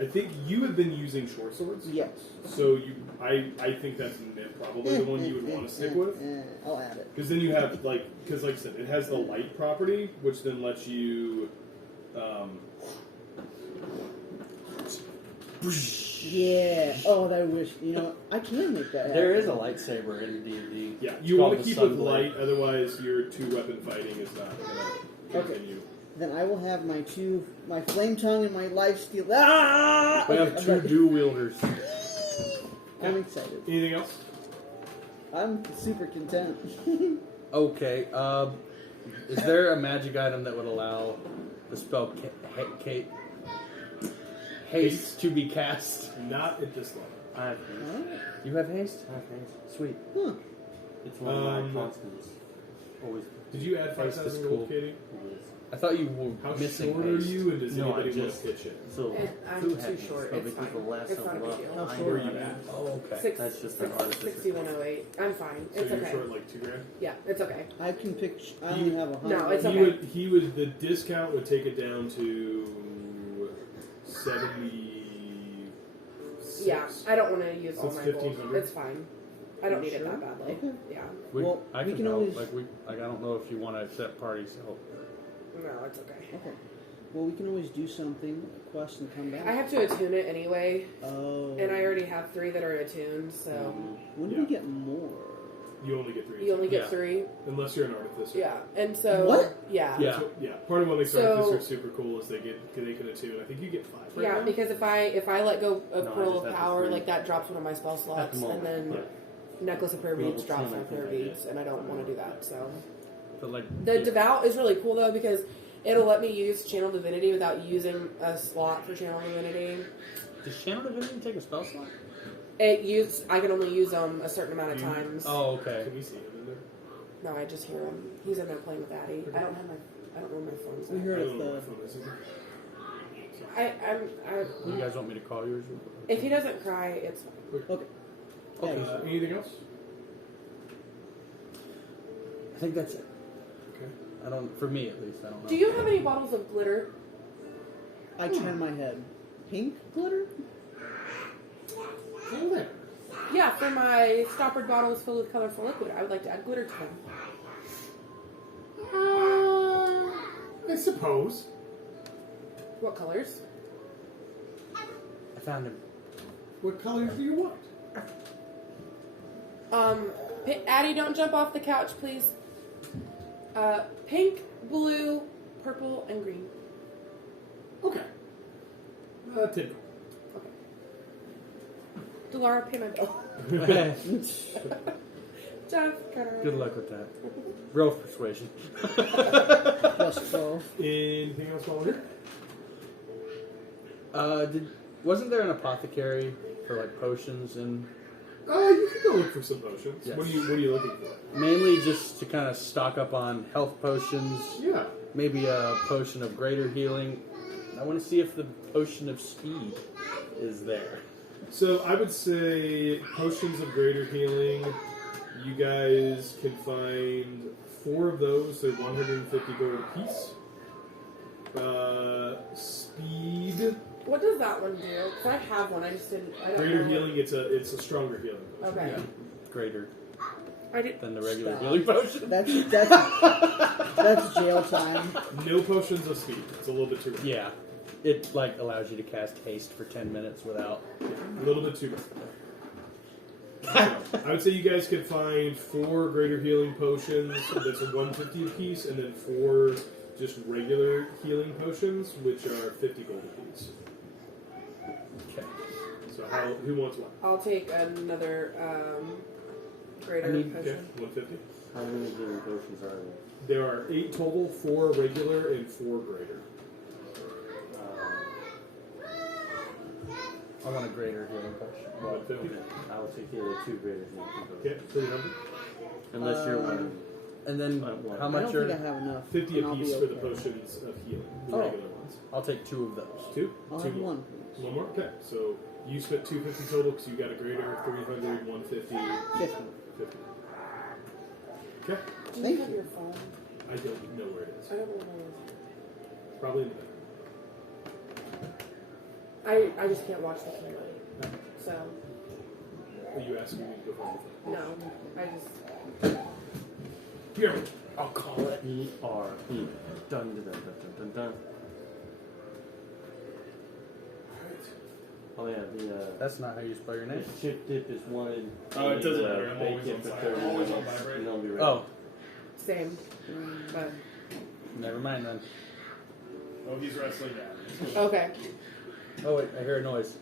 I think you have been using short swords, Yes. so I think that's probably the one you would want to stick with, I'll add it. because then you have like I said, it has the light property, which then lets you. Yeah. Oh, I wish. I can make that happen. There is a lightsaber in D&D. Yeah, It's you want called to the keep with Sunblade. light, otherwise your two-weapon fighting is not going to continue. Then I will have my flame tongue and my life steal. Ah! We Okay, have I'm two ready. dual wielders. I'm excited. Anything else? I'm super content. Okay, is there a magic item that would allow the spell haste to be cast? Not at this level. I have haste. Huh? You have haste? I have haste. Sweet. Huh. It's one of my constants. Always. Did you add Haste is 5,000 cool. gold, Katie? It is. I thought you were How missing short are haste. you, and does No, I anybody want just- to pitch it? So I'm who too had haste? short. So It's because fine. the last It's of not a the big deal. How I short Where are are you you at? Oh, okay. That's just an artificial. 6108. I'm fine. So It's you're okay. short like $2,000? Yeah, it's okay. I can pick. I only have 100. No, it's He okay. he would. The discount would take it down to 76. Yeah, I don't want to use So all it's my gold. 1,500? It's fine. I don't You need it sure? that badly. Okay. Yeah. Well, I we can can help. always- I don't know if you want to accept parties help. No, it's okay. Okay. Well, we can always do something, a quest, and come back. I have to attune it anyway, Oh. and I already have 3 that are attuned, so When do Yeah. we get more? You only get 3. you only get Yeah. 3. Unless you're an artificer. Yeah, and so What? Yeah, Yeah. So, yeah. Part of what makes So- artificers super cool is they can attune. I think you get 5. Right yeah. now? Because if I let go of No, I Pearl just of have the Power, 3. like that drops one of my spell At slots, the moment, and then yeah. Necklace of Prayer Beads Level drops 10, my I Prayer think I did. Beads, and I don't want to do that. So But like the Devout is really cool though because it'll let me use Channel Divinity without using a slot for Channel Divinity. does Channel Divinity take a spell slot? I can only use them a certain amount of times. Oh, okay. Can we see him in there? No, I just hear him. He's in there playing with Addie. I don't know where my phone's We at. heard I if don't know where the. my phone is either. You guys want me to call yours? If he doesn't cry, it's fine. Okay. Yeah, Anything else? I think that's it. Okay. I don't. For me, at least, I don't know. Do you have any bottles of glitter? I turn my head. Pink glitter? Oh, there. Yeah, for my stoppered bottles filled with colorful liquid. I would like to add glitter to them. I suppose. What colors? I found him. What colors do you want? Addie, don't jump off the couch, please. Pink, blue, purple, and green. Okay. 10. Okay. Delara, pay my bill. Jessica. Good luck with that. Roll persuasion. Plus 12. Anything else while we're here? Wasn't there an apothecary for like potions and You can go look for some potions. Yes. What are you looking for? mainly just to kind of stock up on health potions? Yeah. Maybe a potion of greater healing. I want to see if the potion of speed is there. So I would say potions of greater healing. You guys can find 4 of those. They're 150 gold apiece. Speed. What does that one do? Because I have one. I just didn't. I don't Greater know. healing. It's a stronger healing. Okay. Yeah, greater I did. than the regular Stop. healing potion. That's jail time. No potions of speed. It's a little bit too much. Yeah, it like allows you to cast haste for 10 minutes without. A little bit too much. So, I would say you guys could find 4 greater healing potions. That's a 150 apiece, and then 4 just regular healing potions, which are 50 gold apiece. Okay. So who wants one? I'll take another greater I need- Okay, potion. 150. How many healing potions are There are 8 total, 4 regular and 4 greater. I want a greater healing potion. 150. I will take the 2 greater healing Okay, potions. 300. Unless you're one. And then One. how I much don't are? think I have enough. 50 and I'll apiece be for the okay. potions of healing, the Oh. regular ones. I'll take 2 of those. 2? I'll 2 have more. one, please. 1 more? Okay, so you spent 250 total because you got a greater, 300, 150, 50. 50. Okay, Do Thank you have you. your phone? I don't know where it is. I don't know where it is. Probably in the back. I just can't watch the camera. So, Are you asking me to go find the phone? no. I just. Here. I'll call it. E-R-E. Dun dun dun dun dun dun. Oh yeah, the That's not how you spell your name. chip dip is wanted. Oh, it doesn't You, matter. I'm bake always it on for fire. 30 I'm always on minutes, vibrate. and it'll be ready. Oh, Same. But, never mind then. Oh, he's wrestling now. okay. Oh wait, I hear a noise.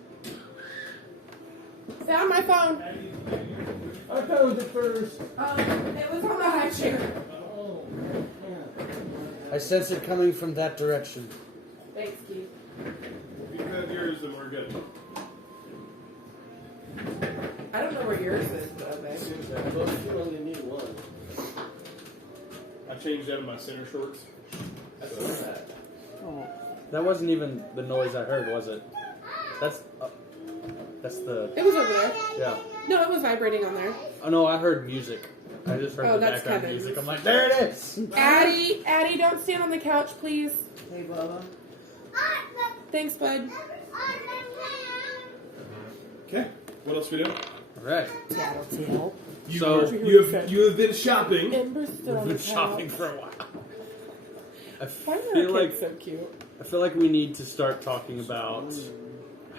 Found my phone. I found it first. It was on the high chair. I sense it coming from that direction. Thanks, Keith. If you have yours, then we're good. I don't know where yours is, but okay. You only need one. I changed out of my center shorts. That's not bad. Oh, That wasn't even the noise I heard, was it? That's the It was over there. yeah. No, it was vibrating on there. Oh no, I heard music. I just heard Oh, the that's background Kevin's. music. I'm like, there it is. Addie, don't stand on the couch, please. hey, Bubba. Thanks, bud. Okay. What else we doing? All right. Tattletale. So- You have been shopping. Ember's still We've on been the shopping couch. for a while. I Why are feel our like kids so cute? I feel like we need to start talking about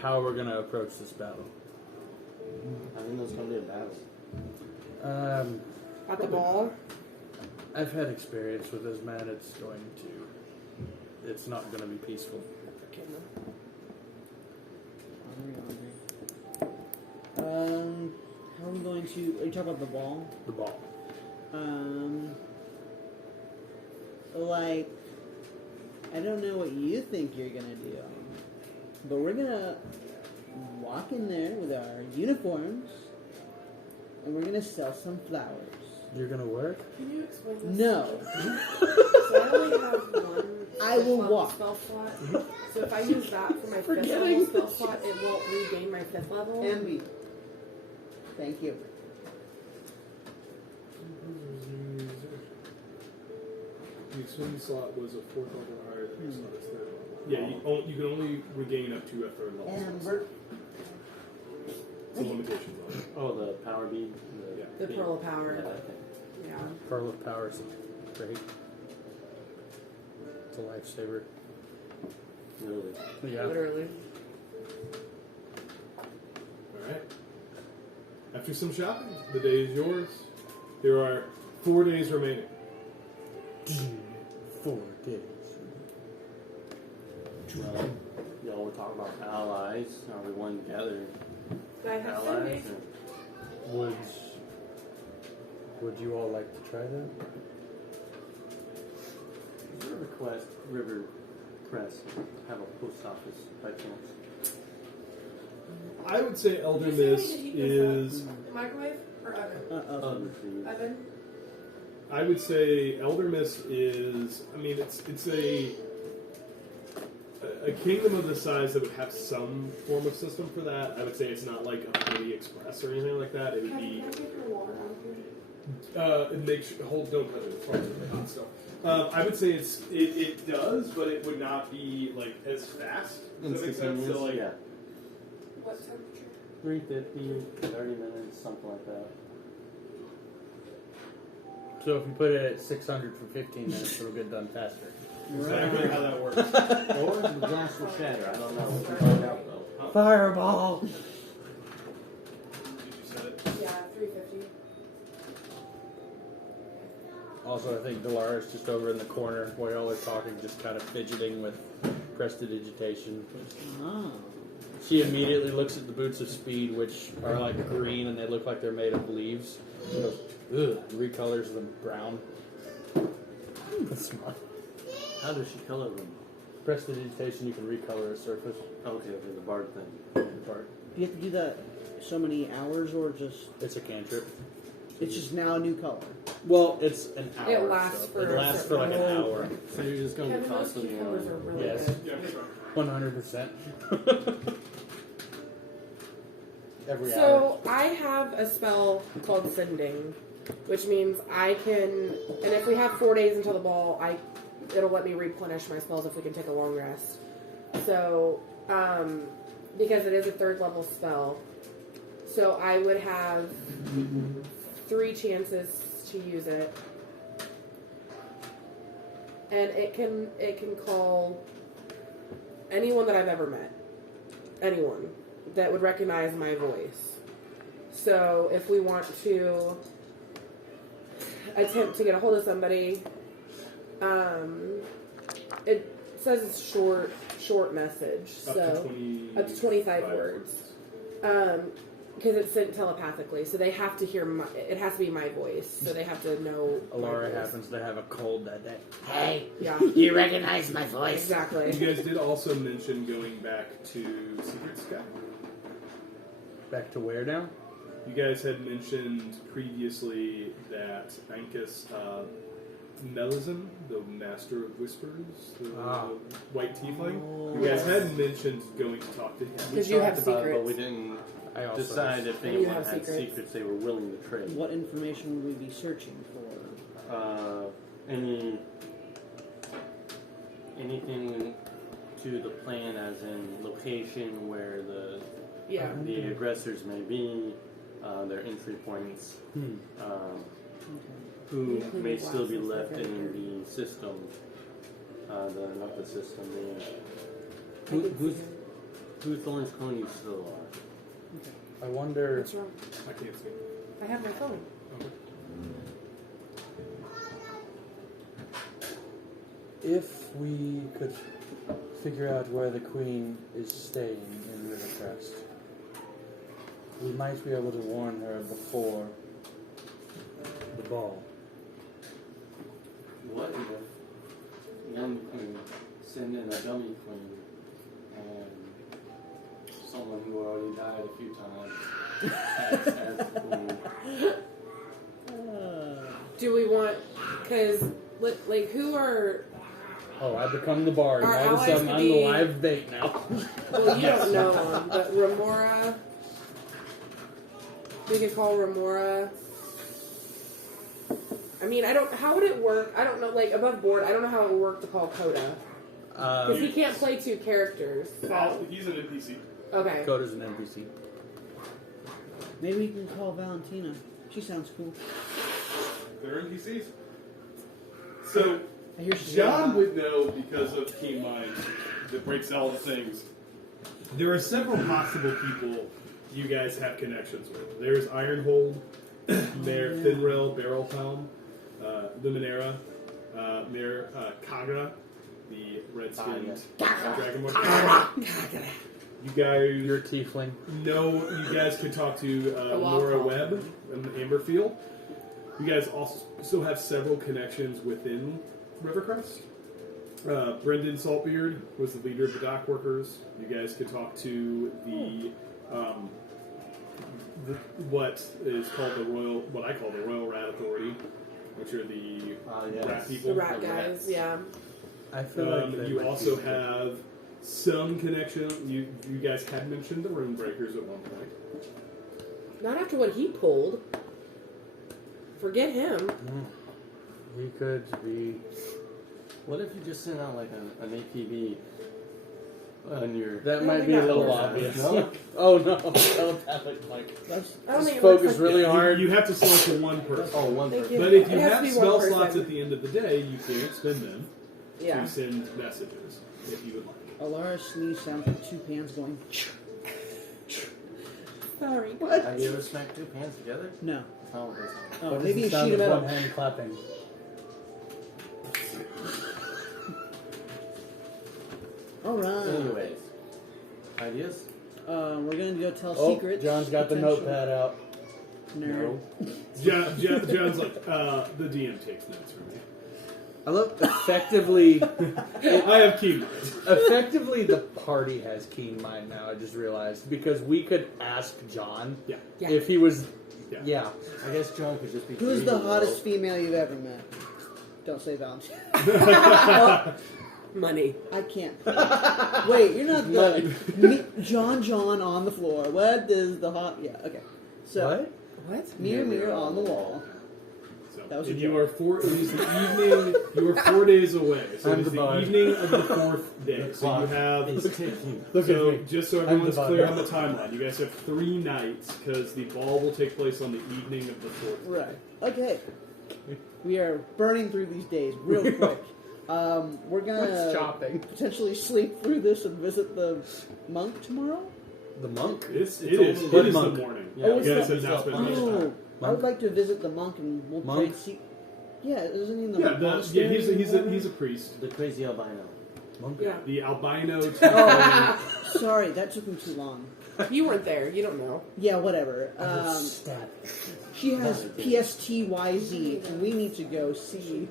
how we're going to approach this battle. I think there's going to be a battle. At the ball. I've had experience with this, man. It's not going to be peaceful. How are we going to? Are you talking about the ball? The ball. Like, I don't know what you think you're gonna do, but we're gonna walk in there with our uniforms, and we're gonna sell some flowers. You're going to work? Can you explain this? No, So I only have one. I will level walk. Spell slot. So if I use that for my fifth level spell slot, it won't regain my fifth level. Envy. Thank you. The swing slot was a 4th level higher than the slot is 3rd level. Yeah, you can only regain up to a 3rd level. Amber. It's a limitation on it. Oh, the power bead? Yeah. The Pearl of Power. Yeah, that thing. Yeah. Pearl of Power is great. It's a lifesaver. Literally. Yeah. Literally. Alright. After some shopping, the day is yours. There are 4 days remaining. 4 days. Well, y'all were talking about allies. Are we one together? I have Allies? Cindy. Would you all like to try that? Is there a request, River Crest, have a post office by chance? I would say Elder Mist is. Microwave or oven? Oven for you. Oven. I would say Elder Mist is. I mean, it's a kingdom of the size that would have some form of system for that. I would say it's not like a Holy Express or anything like that. It would be. Can I take your water out of here? Make sure, don't touch it. It's probably really hot still. I would say it does, but it would not be like as fast. Does that make sense? So, like, yeah. What temperature? 350, 30 minutes, something like that. So if you put it at 600 for 15 minutes, it'll get done faster. exactly how that works. Or the glass will shatter. I don't know. We'll find out though. Fireball! Did you set it? Yeah, 350. Also, I think Dolores just over in the corner while y'all are talking, just kind of fidgeting with prestidigitation. Ah. She immediately looks at the boots of speed, which are like green and they look like they're made of leaves. She goes, ugh, and recolors them brown. That's smart. How does she color them? Prestidigitation, you can recolor a surface. Okay, the bard thing. Part. Do you have to do that so many hours, or just It's a cantrip. it's just now a new color? Well, it's an hour. It lasts so for it a lasts for like an certain hour. So you're just going to be Kevin, those constantly cucumbers are on. really Yes. good. Yeah, sure. 100%. Every hour. So I have a spell called Sending, which means I can, and if we have 4 days until the ball, it'll let me replenish my spells if we can take a long rest. So, because it is a 3rd level spell, so I would have 3 chances to use it, and it can call anyone that I've ever met, anyone that would recognize my voice. So if we want to attempt to get a hold of somebody, it says it's short message, so up to 25 words. Because it's sent telepathically, so they have to hear it has to be my voice, so they have to know. Alara happens to have a cold that day. Hey, Yeah, you recognize my voice? exactly. You guys did also mention going back to Secret Sky. Back to where now? You guys had mentioned previously that Ankus Melizin, the Master of Whispers, the white tiefling, you guys had mentioned going to talk to him. Because you have Talked about it, but secrets. we didn't I also decide if And you anyone have had secrets. secrets they were willing to trade. What information would we be searching for? Anything to the plan, as in location where the Yeah. the aggressors may be, their entry points, who Including may still be glasses, left like in the system, the system there. I can Who's see him. Thorn's calling you still are? I wonder. What's wrong? I can't see. I have my phone. Okay. If we could figure out where the Queen is staying in Rivercrest, we might be able to warn her before the ball. What if one queen send in a dummy queen and someone who already died a few times as the queen? Do we want? Because like who are? Oh, I become the bard. Our All of a allies sudden, could I'm be- the live bait now. Well, you don't know them, but Remora. We could call Remora. I mean, I don't. How would it work? I don't know. Like above board, I don't know how it would work to call Coda because he can't play two characters. So. He's an NPC. Okay. Coda's an NPC. Maybe we can call Valentina. She sounds cool. They're NPCs. So I hear she's John would know because of Keen Mind that breaks all the things. There are several possible people you guys have connections with. There's Ironhold, Mayor Finrel Barrelhelm, Luminera, Mayor Kaga, the red-skinned dragonborn. You guys, You're a tiefling. know you guys could talk to Laura Webb and Amberfield. You guys also have several connections within Rivercrest. Brendan Saltbeard was the leader of the dock workers. You guys could talk to what is called what I call the Royal Rat Authority, which are the rat people. The rat guys, yeah. I feel like they You might also be- have some connection. You guys had mentioned the Rune Breakers at one point. Not after what he pulled. Forget him. We could be. What if you just sent out like an APB on your? That No, might we be a got little more. obvious. No? Oh no, telepathic like. That's, I don't think it Focus works like really hard. You have to select a one person. Oh, one Thank person. you. But if you It has to have be spell one slots person. at the end of the day, you can spend them Yeah. to send messages if you would like. Alara's sneeze sounds like two pans going. Sorry. Have you ever smacked two pans together? No. Oh, that's Oh, What is maybe the a sound sheet of of metal. one hand clapping? All right. Anyways, ideas? We're gonna go tell Oh, secrets. John's got the potentially. notepad out. Nerd. John's like, the DM takes notes for me. I love effectively. I have key notes. Effectively, the party has keen mind now. I just realized because we could ask John Yeah. Yeah. if he was. Yeah. Yeah. I guess John could just be. Who's free the to hottest roll. female you've ever met? Don't say Valentina. Money. I can't. Wait, you're not the John on the floor. What is the hot? Yeah. Okay. So What? What? mirror on the wall. So, That was and a you joke. are it is the evening. You are 4 days away, so I'm it's the the bard. evening of the 4th day. The So you clock have. is ticking. Look So at me. just so I'm everyone's the clear bard. on the timeline, you guys have 3 nights because the ball will take place on the evening of the 4th. Right. Okay. We are burning through these days real quick. We're gonna What's chopping? potentially sleep through this and visit the monk tomorrow. The monk? It is Blood the monk. morning. Yeah, Oh, you it's guys the- have now spent Monk. much time. Oh, I would Monk? like to visit the monk and we'll try Monk? and see. Yeah, isn't he in the Yeah, monastery? he's a priest. The crazy albino. Monk? Yeah. The albino. Oh, sorry, that took me too long. You weren't there. You don't know. Yeah, whatever. Stab. She has PSTYZ, and we need to go see.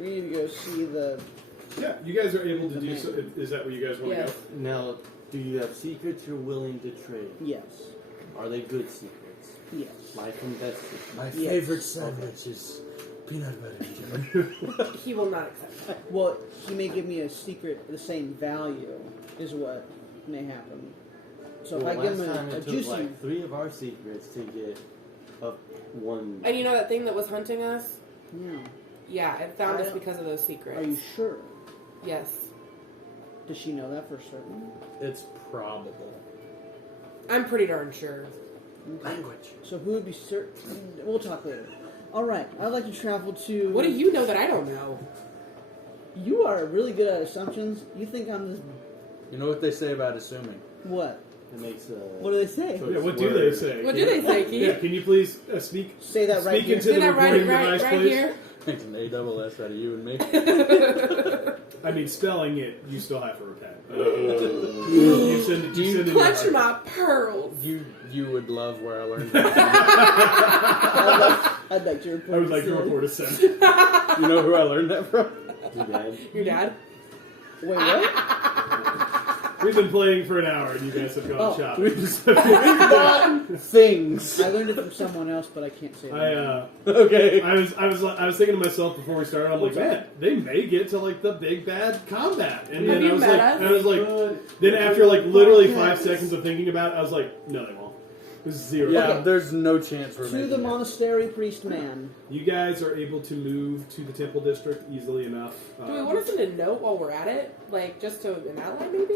We need to go see the. Yeah, you guys are able to do so. Is that where you guys want to Yes. go? Now, do you have secrets you're willing to trade? Yes. Are they good secrets? Yes. Life and best secrets. My Yes. favorite sandwich is peanut butter and jelly. He will not accept that. Well, he may give me a secret the same value, is what may happen. So Well, if I give last him time a it took juicy. like 3 of our secrets to get up one. And you know that thing that was hunting us? Yeah. Yeah, it found I us don't- because of those secrets. Are you sure? Yes. Does she know that for certain? It's probable. I'm pretty darn sure. Language. So who would be certain? We'll talk later. All right. I'd like to travel to. What do you know that I don't know? You are really good at assumptions. You think I'm this... You know what they say about assuming? What? It makes What do they say? Yeah, what do they say? What do they say, Keith? Yeah, can you please speak? Say that right Speak here. into Say the that recording right device, right please. here. Makes an A-double-S out of you and me. I mean, spelling it, you still have to repent. You send it. You send it. Clutch my pearls. You would love where I learned that. I'd like to report. I would like to report a send. You know who I learned that from? Your dad. Your dad? Wait, what? We've been playing for an hour, and you guys have gone shopping. We've bought things. I learned it from someone else, but I can't say it. Okay. I was thinking to myself before we started. I'm like, man, they may get to like the big bad combat, and Have then you I was met like, us? and I was like, then after like literally 5 seconds of thinking about it, I was like, no, they won't. This is zero. Yeah, Okay. there's no chance we're To making the it. monastery priest man. You guys are able to move to the temple district easily enough. Do we want to send a note while we're at it? Like, just to an ally, maybe?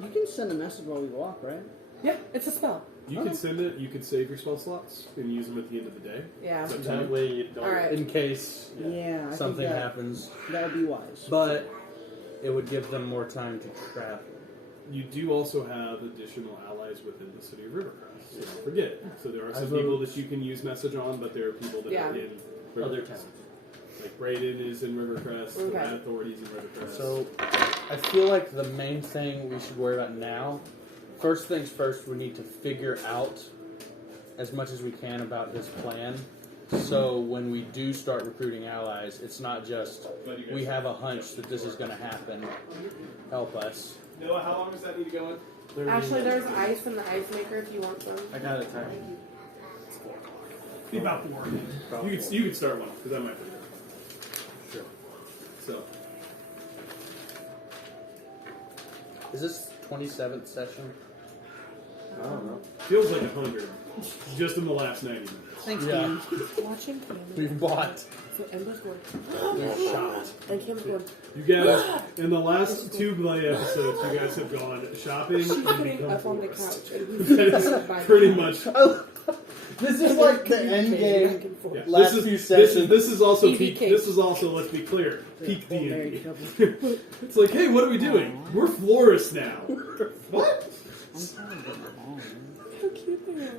You can send a message while we walk, right? Yeah, it's a spell. You could send it. You could save your spell slots and use them at the end of the day. Yeah. It's up to That you. way you don't. All right. In case Yeah, I something think that, happens. that would be wise. But it would give them more time to travel. You do also have additional allies within the city of Rivercrest. So don't forget. So there are some I people vote- that you can use message on, but there are people that Yeah. are in Other Rivercrest. towns. Like Braden is in Rivercrest. The Okay. Rat Authority's in Rivercrest. So I feel like the main thing we should worry about now, first things first, we need to figure out as much as we can about this plan. So when we do start recruiting allies, it's not just we have a hunch that this is going to happen. Help us. Noah, how long does that need to go in? Actually, there's ice in the ice maker if you want some. I got a time. Be about 4. You could start one because that might be good. Sure. So Is this 27th session? I don't know. feels like 100 just in the last 90 minutes. Thanks, Yeah. Dean. Watching Cam. We've bought. So Ember's going. We've shot. And Cam's going. You guys, in the last 2 play episodes, you guys have gone shopping She's and sitting become up on the forest. couch. And he's That is pretty much. This is like the end back game. and forth. Yeah. Last this few is, sessions. This is also EVK. peak. This is also, let's be clear, peak Old married D&D. couple. It's like, hey, what are we doing? We're florists now. What? How cute they are.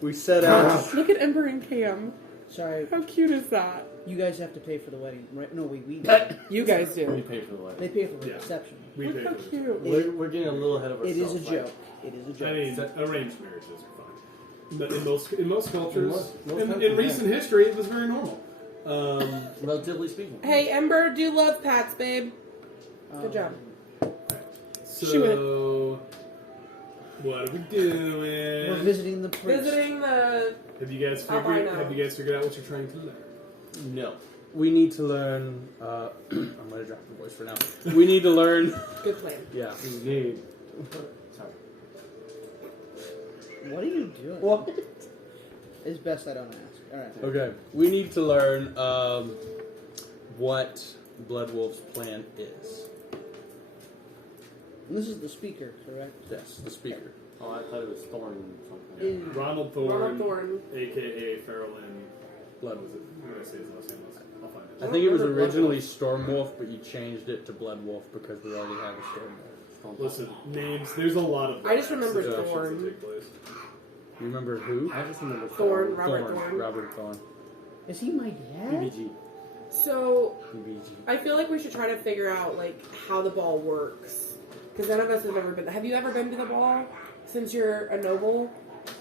We set out. Look at Ember and Cam. Sorry, How cute is that? you guys have to pay for the wedding, right? No, we You guys We do. pay for the They wedding. pay for the Yeah. reception. We Look pay how for this. cute. We're getting a little ahead of It ourselves. is a joke. It is a joke. I mean, arranged marriages are fine. But in most cultures, most in countries, recent history, it was very normal. Relatively speaking. Hey, Ember, do love pats, babe. Good job. So, what are we doing? We're visiting the priest. Visiting the. Have you guys Albino. figured out what you're trying to learn? No. We need to learn. I'm going to drop the voice for now. We need to learn. Good plan. Yeah. We need. Sorry. What are you doing? What? It's best I don't ask. All right. Okay. We need to learn what Bloodwolf's plan is. And this is the speaker, correct? Yes, the speaker. Oh, I thought it was Thorn something. Is- Ronald Thorne, Ronald Thorne. a.k.a. Farrellin. Blood. What was it? What did I say his last name was? I'll find I it. think it was remember originally Stormwolf, but you changed it to Bloodwolf because we already have a Stormwolf. Listen, names. There's a lot of. I just remember situations Thorne. that take place. You remember who? I just remember Thorn, Robert Thorne. Robert Thorne. Is he my dad? PBG. So, PBG. I feel like we should try to figure out, like, how the ball works. Because none of us have ever been. Have you ever been to the ball since you're a noble?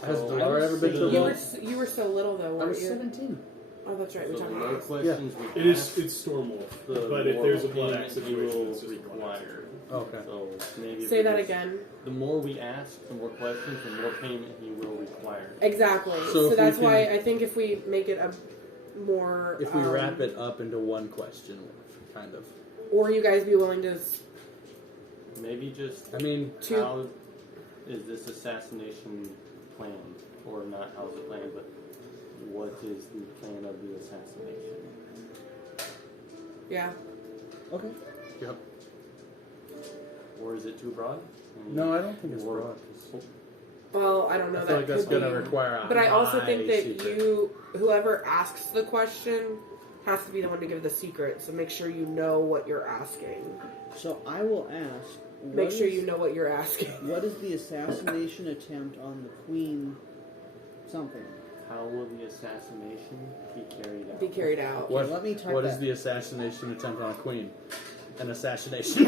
Has Oh, Delara ever been to the You ball? were, you were so little, though, I weren't was you? 17. Oh, that's right. We So talked the about more this. questions we It is. ask, It's Stormwolf. the But if more there's a blood payment axe he situation, will it's just require. Okay. So maybe if Say we that just- again. The more we ask, the more questions, the more payment he will require. Exactly. So So, if we that's can- why I think if we make it a more. If we wrap it up into one question, kind of. Or you guys be willing to. Maybe just I mean, To- how is this assassination planned? Or not how is it planned, but what is the plan of the assassination? Yeah. Okay. yep. Or is it too broad? No, I don't think it's Or- broad. Well, I don't know. I that feel like that's could going to be. require a But I also high think that secret. whoever asks the question, has to be the one to give the secret. So make sure you know what you're asking. So I will ask. Make what sure is- you know what you're asking. What is the assassination attempt on the Queen? Something. How will the assassination be carried out? Be carried out. What, let me type what is that. the assassination attempt on a queen? An assassination.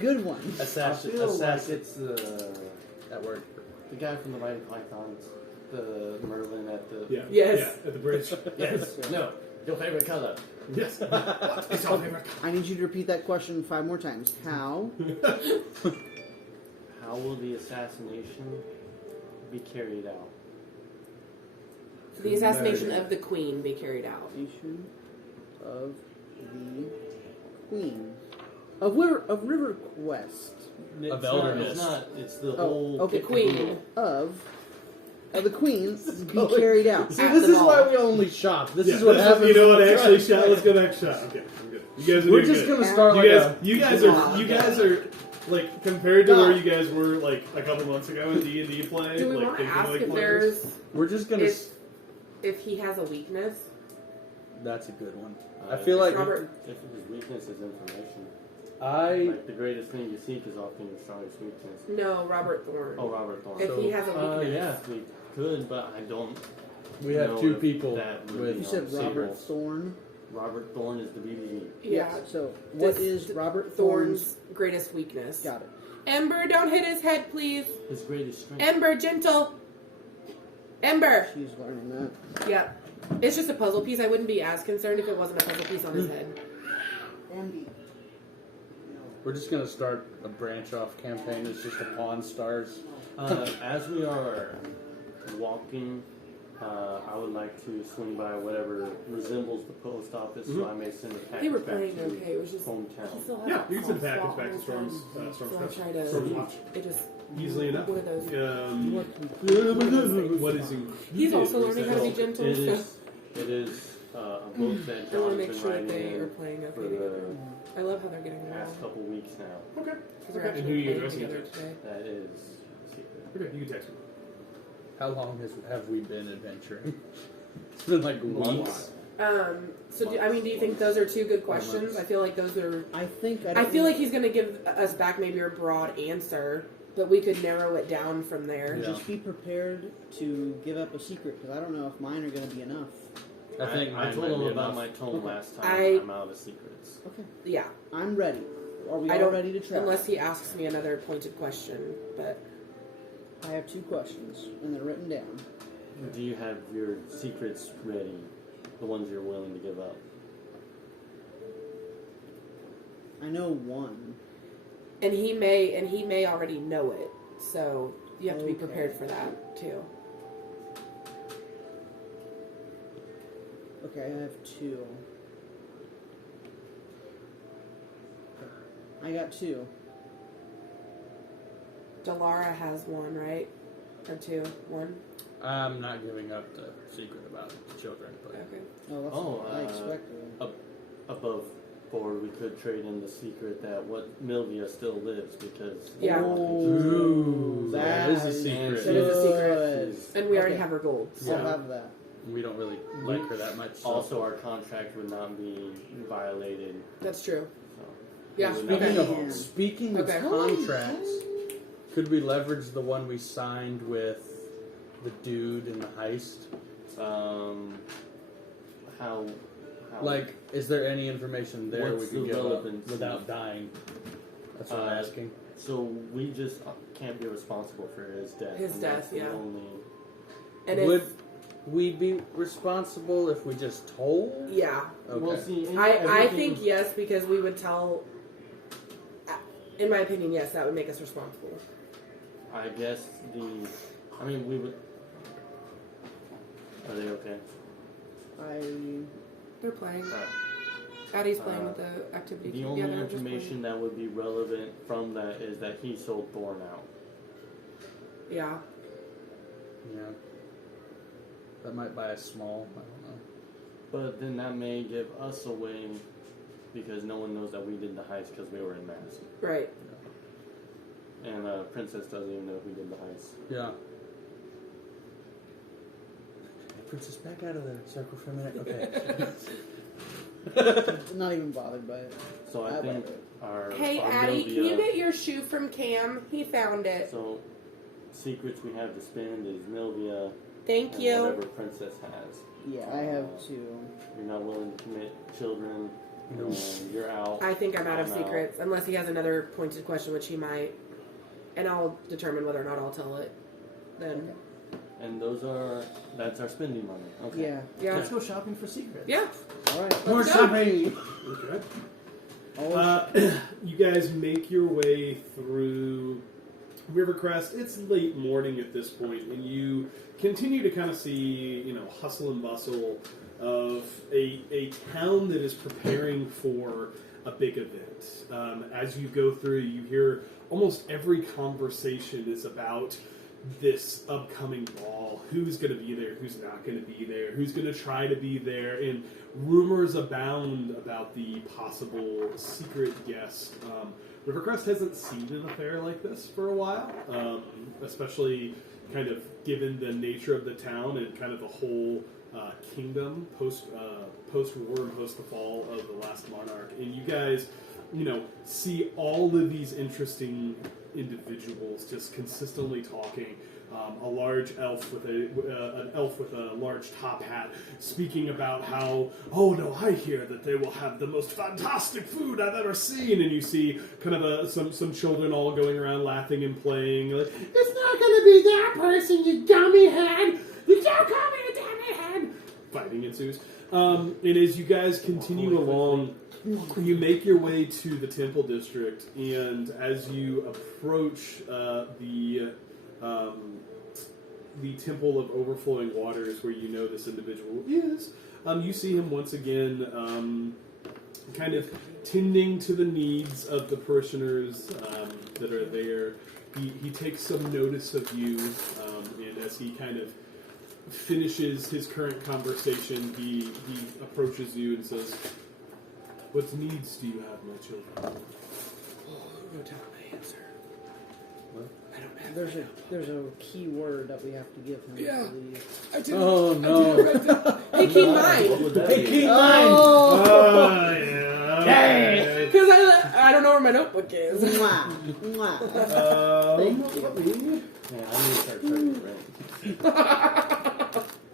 Good one. I feel like it's That word. the guy from the Mighty Pythons, the Merlin at the... Yeah. Yes. Yeah, at the bridge. Yes. No. Your favorite color. Yes. What is your favorite I need you to repeat that question 5 more times. How? How will the assassination be carried out? The assassination of the queen be carried out. Assassination of the Queen of River Quest Of It's Elderness. not. It's the Oh, whole... okay. The queen. of the Queen be carried out. See, At this the is mall. why we only shop. This Yeah, is what this happens. You know when what? we Actually, try. shot. Let's go back to shot. Okay, I'm good. You guys are We're doing just good. gonna start You like guys, a. you guys are like compared to where you guys were like a couple months ago in D&D play. Do we like, want to thinking ask like if players. We're just gonna. if he has a weakness? That's a good one. Uh, I feel like Robert, If his weakness is information. I. Like, the greatest thing you seek is often your strongest weakness. no, Robert Thorne. Oh, Robert Thorne. If he has a weakness. Yeah, we could, but I don't We have know 2 if people that would with. be You said on the Robert table. Thorne. Robert Thorne is the BBD. Yeah. So what This- is Robert Thorne's? Thorne's greatest weakness. Got it. Ember, don't hit his head, please. His greatest strength. Ember, gentle. Ember. She's learning that. Yeah. It's just a puzzle piece. I wouldn't be as concerned if it wasn't a puzzle piece on his head. Andy. We're just gonna start a branch off campaign. It's just a Pawn Stars. As we are walking, I would like to swing by whatever resembles the post office, so I may send a package They were back playing to okay. It was just hometown. he still had Yeah, that you can send soft package spot back to all the Storm's time. Storm's So I Crush. try to. Storm's Watch. It just Easily enough. What are those? What is included? He's also learning how to be is gentle. It So is a book that I want John's to make been sure that writing they are in playing for okay the together. I love how they're getting past along. couple weeks now. Okay. Because they're And who are actually you playing addressing it together to? today. That is a secret. Okay, you can text me. How long have we been adventuring? It's been like months. So do you think those are 2 good questions? I feel like those are. I think I feel like he's going to give us back maybe a broad answer, but we could narrow it down from there. Yeah. just be prepared to give up a secret because I don't know if mine are going to be enough. I think I mine told might him be about enough. my tone last time. I- I'm out of secrets. Okay, Yeah. I'm ready. Are we I all don't ready to try? unless he asks me another pointed question, but I have 2 questions and they're written down. Do you have your secrets ready? The ones you're willing to give up? I know one. and he may already know it. So you have to be Okay. prepared for that too. Okay, I have 2. I got 2. Delara has 1, right? Or 2? 1? I'm not giving up the secret about children, but Okay. Oh, that's Oh, what I expected. Above board, we could trade in the secret that what Milvia still lives because Yeah. Ooh, that is a That secret. That is a secret. good. And we already Okay. have her gold. I'll So. have that. We don't really like her that much. So. Also, our contract would not be violated. That's true. So Yeah, we would not Speaking okay. of speaking of Okay. contracts, could we leverage the one we signed with the dude in the heist? How Like, is there any information there What's we could the give up relevance? without dying? That's what I'm asking. So we just can't be responsible for his death. His and death, that's the yeah. Only, And Would if, we be responsible if we just told? yeah. Okay. Well, see, I everything- think yes, because we would tell. In my opinion, yes, that would make us responsible. I guess we would. Are they okay? They're playing. Alright. Addie's playing with the activity. The cube. only Yeah, they're just playing. information that would be relevant from that is that he sold Thorn out. Yeah. Yeah. That might buy us small. I don't know. But then that may give us away because no one knows that we did the heist because we were in mask. Right. And Princess doesn't even know who did the heist. Yeah. Princess, back out of the circle for a minute. Okay. Not even bothered by it. So I think our Hey, our Addie, can you Milvia- get your shoe from Cam? He found it. So secrets we have to spend is Milvia Thank and you. whatever Princess has. Yeah, I have two. You're not willing to commit children, No. and you're out. I think I'm out of I'm out. secrets, unless he has another pointed question, which he might. And I'll determine whether or not I'll tell it. Then, And that's our spending money. Okay. Yeah. yeah, Let's go shopping for secrets. yeah. All right. More Let's go. shopping! Okay. Always. You guys make your way through Rivercrest. It's late morning at this point, and you continue to kind of see, hustle and bustle of a town that is preparing for a big event. As you go through, you hear almost every conversation is about this upcoming ball. Who's going to be there? Who's not going to be there? Who's going to try to be there? And rumors abound about the possible secret guest. Rivercrest hasn't seen an affair like this for a while, especially kind of given the nature of the town and kind of the whole kingdom post-war and post the fall of the last monarch. And you guys, see all of these interesting individuals just consistently talking. A large elf with an elf with a large top hat speaking about how, oh no, I hear that they will have the most fantastic food I've ever seen, and you see kind of some children all going around laughing and playing. Like, it's not going to be that person, you dummy head! You don't call me a dummy head! Fighting ensues. And as you guys continue along, you make your way to the Temple District, and as you approach the Temple of Overflowing Waters, where you know this individual is, you see him once again kind of tending to the needs of the parishioners that are there. He takes some notice of you, and as he kind of finishes his current conversation, he approaches you and says, "What needs do you have, my children?" No telling my answer. What? I don't have. There's a key word that we have to give him. Yeah. I believe. I did. Oh no. Hey, keep What mine. would that be? Oh! Yeah. Because I don't know where my notebook is. Mwah. Mwah. Thank you. Yeah, I need to start charging rent.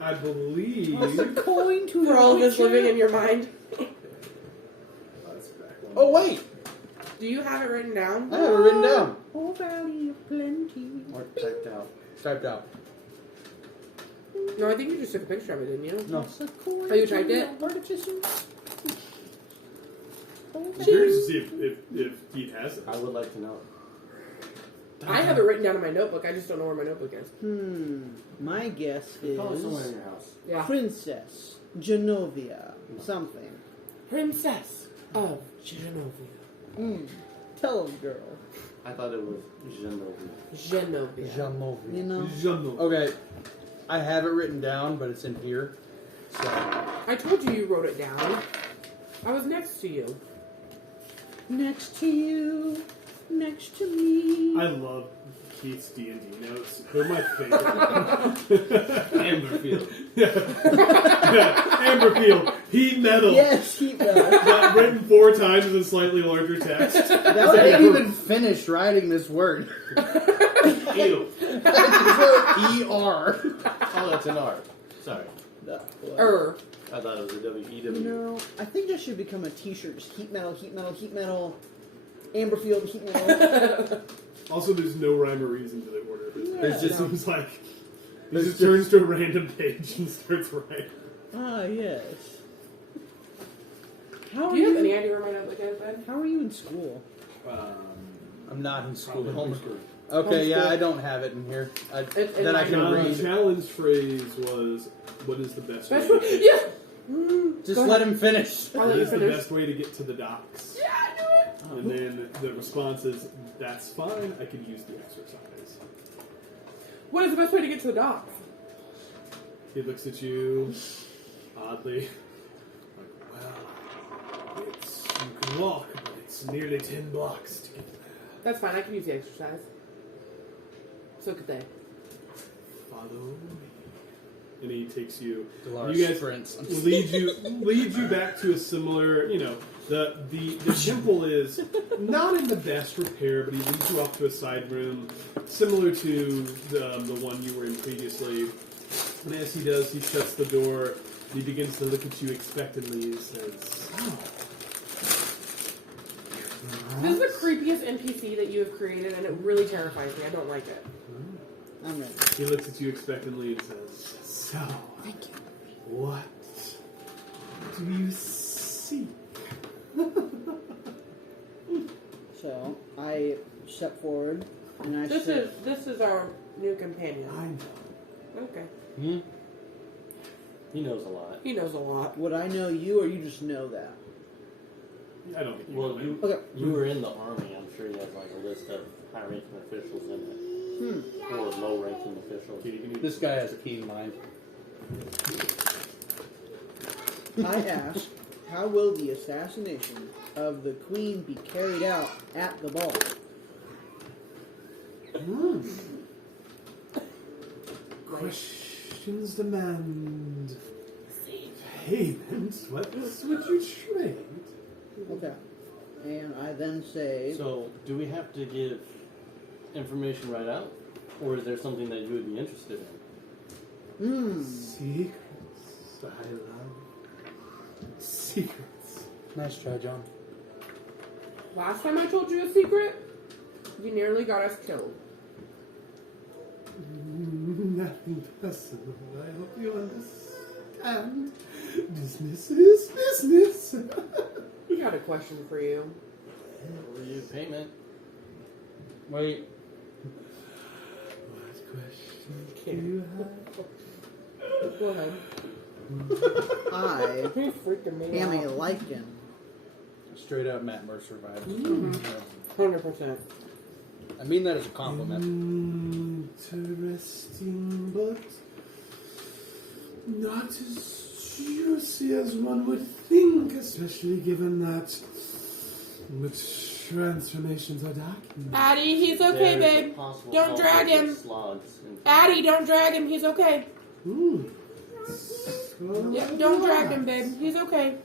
I believe. What's the coin to For all of us living in your mind. That's back one. Oh wait! Do you have it written down? I have it written down. Oh, valley of plenty. Or typed out. Typed out. No, I think you just took a picture of it, didn't you? No. What's the coin Oh, you typed to it? your purchases? I'm curious to see if Keith has it. I would like to know. I have it written down in my notebook. I just don't know where my notebook is. My guess Call it somewhere in is your house. Yeah. Princess Genovia something. Princess of Genovia. Tell him, girl. I thought it was Genovia. Genovia. You know. Jamil. Okay. I have it written down, but it's in here. So I told you wrote it down. I was next to you. Next to you, next to me. I love Keith's D&D notes. They're my favorite. Amberfield. Amberfield, heat metal. Yes, he does. That written 4 times in slightly larger text. I didn't even finish writing this word. Ew. E-R. Oh, that's an R. Sorry. I thought it was a W-E-W. No, I think that should become a T-shirt. Just heat metal, heat metal, heat metal. Amberfield, heat metal. Also, there's no rhyme or reason to the order. Yeah. It just No. seems like he just turns to a random page and starts writing. Ah, yes. How Do are you have you? any idea where my notebook is, Ben? How are you in school? I'm not in school. Homeschool. Okay, yeah, Homeschool. I don't have it in here. It- That I it- can The read. challenge phrase was, "What is the best way? Best To way- get, Yeah. Just Go let ahead. him finish. I'll what let you is the finish. best way to get to the docks?" Yeah, I knew it. And then the response is, "That's fine. I could use the exercise." What is the best way to get to the docks? He looks at you oddly, like, "Well, you can walk, but it's nearly 10 blocks to get there. That's fine. I can use the exercise. So could they. Follow me." and he takes you. Dolores You guys sprints. lead you back to a similar. The temple is not in the best repair, but he leads you off to a side room similar to the one you were in previously. And as he does, he shuts the door. He begins to look at you expectantly and says, "Oh, This is the creepiest NPC that you have created, and it really terrifies me. I don't like it. I'm ready. He looks at you expectantly and says, "So, Thank you. what do you seek?" So I step forward and I This say, is our new companion. I know. Okay. Hmm? He knows a lot. He knows a lot. would I know you or you just know that? I don't think you Well, know you him. Okay. you were in the army. I'm sure you have like a list of high-ranking officials in it, or low-ranking officials. Okay, you can This guy has a keen mind. I ask, how will the assassination of the queen be carried out at the ball? Questions demand payment. What would you trade? Okay. And I then say, So, do we have to give information right out, or is there something that you would be interested in? Secrets. I love secrets. Nice try, John. Last time I told you a secret, you nearly got us killed. Nothing personal. I hope you understand. Business is business. We got a question for you. Or you payment? Wait. What questions do you have? Go ahead. I He's freaking me am a out. lichen. Straight up Matt Mercer vibes. 100%. I mean that as a compliment. Interesting, but not as juicy as one would think, especially given that which transformations are dark. Addie, he's okay, There's a babe. possible Don't all drag sorts of him. Slots in- Addie, don't drag him. He's okay. Yep, don't drag him, babe. He's okay.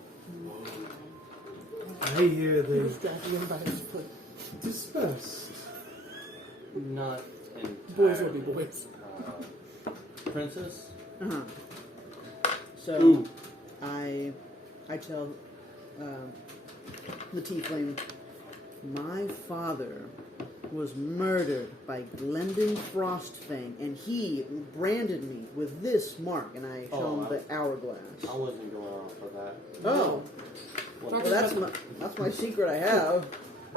I hear they He's dragging him by his foot. dispersed. Not entirely. Boys will be boys. Princess? Uh-huh. So Ooh. I tell the tiefling, my father was murdered by Glendon Frostfang, and he branded me with this mark, and I show him the hourglass. I wasn't going off of that. Oh, What- well, that's my secret I have.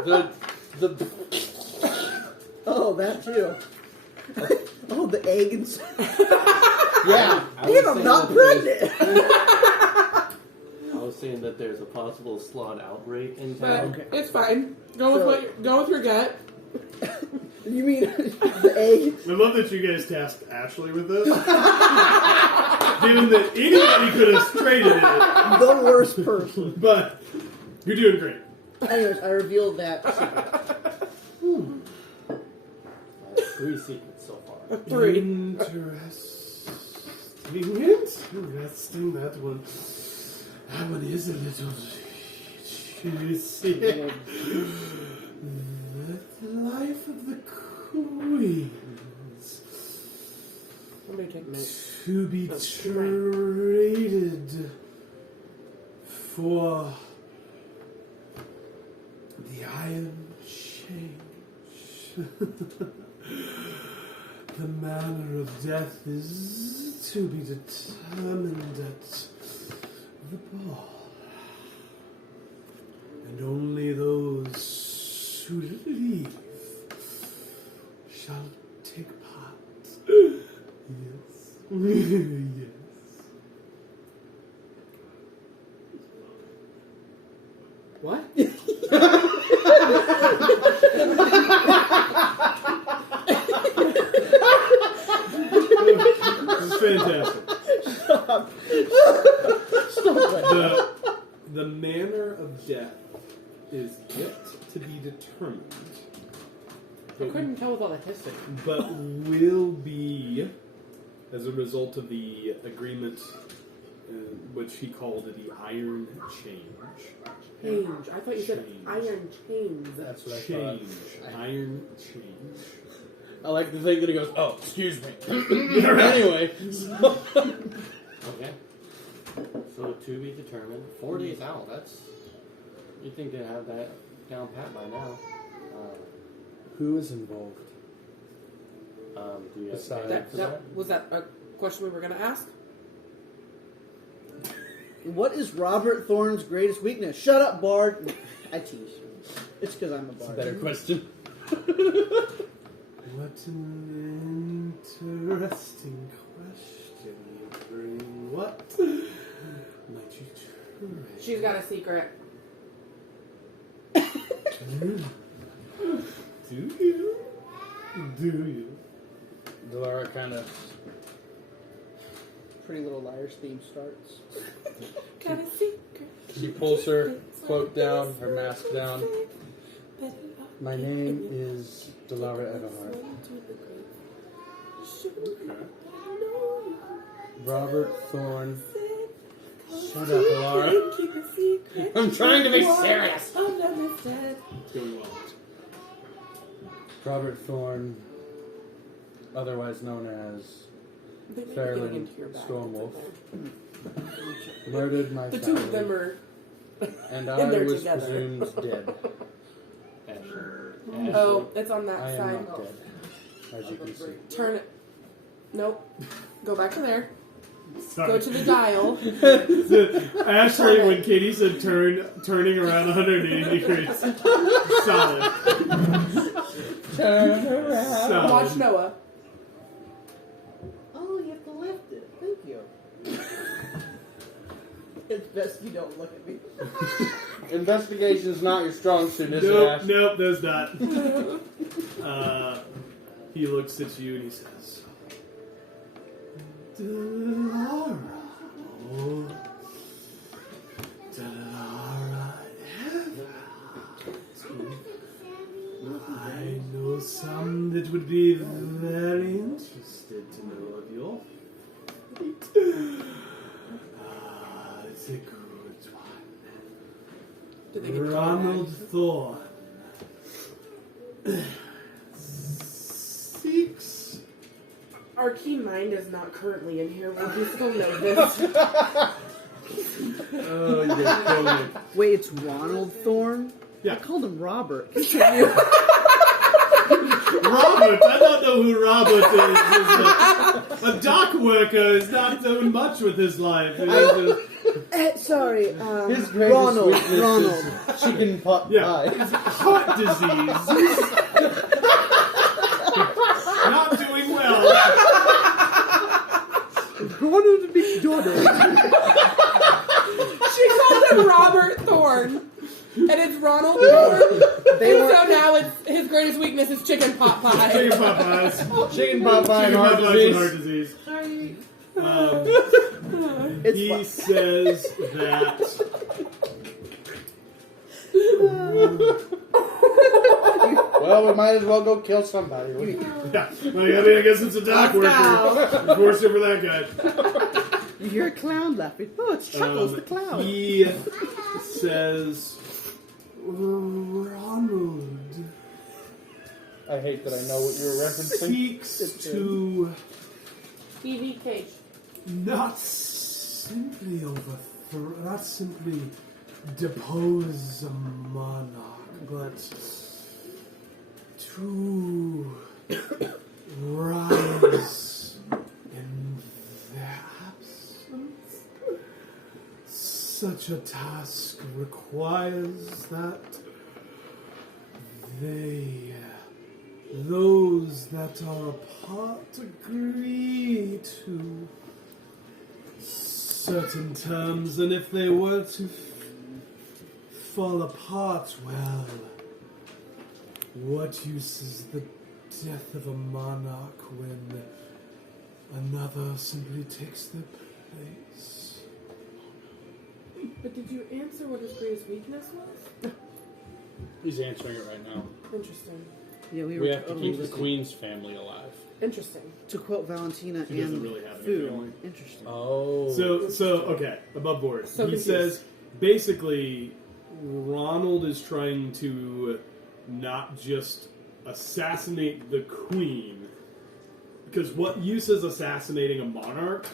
The Oh, that too. Oh, the egg and Yeah. damn, I'm not pregnant. I was saying that there's a possible slot outbreak in But town. Okay. it's fine. Go with your gut. You mean the egg? I love that you guys tasked Ashley with this. Given that anybody could have traded it, The worst person. but you're doing great. Anyways, I revealed that secret. Three secrets so far. 3. Interesting. That one is a little juicy. The life of the queens Somebody take notes. to be traded for the iron change. The manner of death is to be determined at the ball. And only those who leave shall take part. Yes. Yes. What? This is fantastic. The manner of death is yet to be determined, I couldn't tell with all the hissing. but will be as a result of the agreement, which he called the Iron Change. Change. I thought you said Change. iron chains. That's what I Change. thought. Iron Change. I like the thing that he goes, oh, excuse me. Anyway. Okay. So to be determined. 4 days out. That's. You'd think they'd have that down pat by now. Who is involved? Do you have Besides- plans for that? Was that a question we were going to ask? What is Robert Thorne's greatest weakness? Shut up, Bard. I tease. It's because I'm a That's a bard. better question. What an interesting question you bring. What might you try? She's got a secret. Do you? Do you? Delara kind of Pretty Little Liars theme starts. Got a secret. She pulls her cloak down, her mask down. My name is Delara Edelhart. Robert Thorne. Shut up, Delara. Keep a secret. I'm trying to be serious. Of the misdead. It's going well. Robert Thorne, otherwise known as They may be Fairland getting into your bag. Stormwolf, murdered my The family, two of them are. and in I there was together. presumed dead. Ashley. Oh, it's on that I am side. not dead, as you can see. Turn it. Nope. Go back to there. Sorry. Go to the dial. Ashley, when Katie said turning around 180 degrees. Solid. Turn around. Solid. Watch Noah. Oh, you have to lift it. Thank you. It's best you don't look at me. Investigation's not your strong suit, is it, Nope, Ash? nope, there's not. He looks at you and he says, Delara. Oh, Delara. I know some that would be very interested to know of your fate. It's a good one. Did they get Ronald Thorne seeks. Our keen mind is not currently in here. Will you still know this? Oh, you guys killed me. Wait, it's Ronald Thorne? Yeah. I called him Robert. Continue. Robert, I don't know who Robert is. A dock worker is not doing much with his life. Sorry, His greatest Ronald. weakness Ronald. is chicken pot Yeah. pie. Heart disease. Not doing well. Ronald McDonald. She called him Robert Thorne. And it's Ronald Thorne. They And were- so now his greatest weakness is chicken pot pie. Chicken pot pies. Chicken pot pie and Chicken heart pot pies and disease. heart disease. It's He fun. says that Well, we might as well go kill somebody. yeah, I mean, I guess it's a dock worker. Of course, over that guy. You hear a clown laughing. Oh, it's Chuckles the clown. He says, Ronald I hate that I know what you're referencing. seeks to TV Cage. not simply not simply depose a monarch, but to rise in their absence. Such a task requires that those that are apart agree to certain terms, and if they were to fall apart, well, what use is the death of a monarch when another simply takes their place? But did you answer what his greatest weakness was? He's answering it right now. Interesting. Yeah, we We were have to totally keep the listening. Queen's family alive. Interesting. To quote Valentina She doesn't and really have any Fu. family. Interesting. Oh. So okay, above board. So he confused. says basically Ronald is trying to not just assassinate the queen, because what use is assassinating a monarch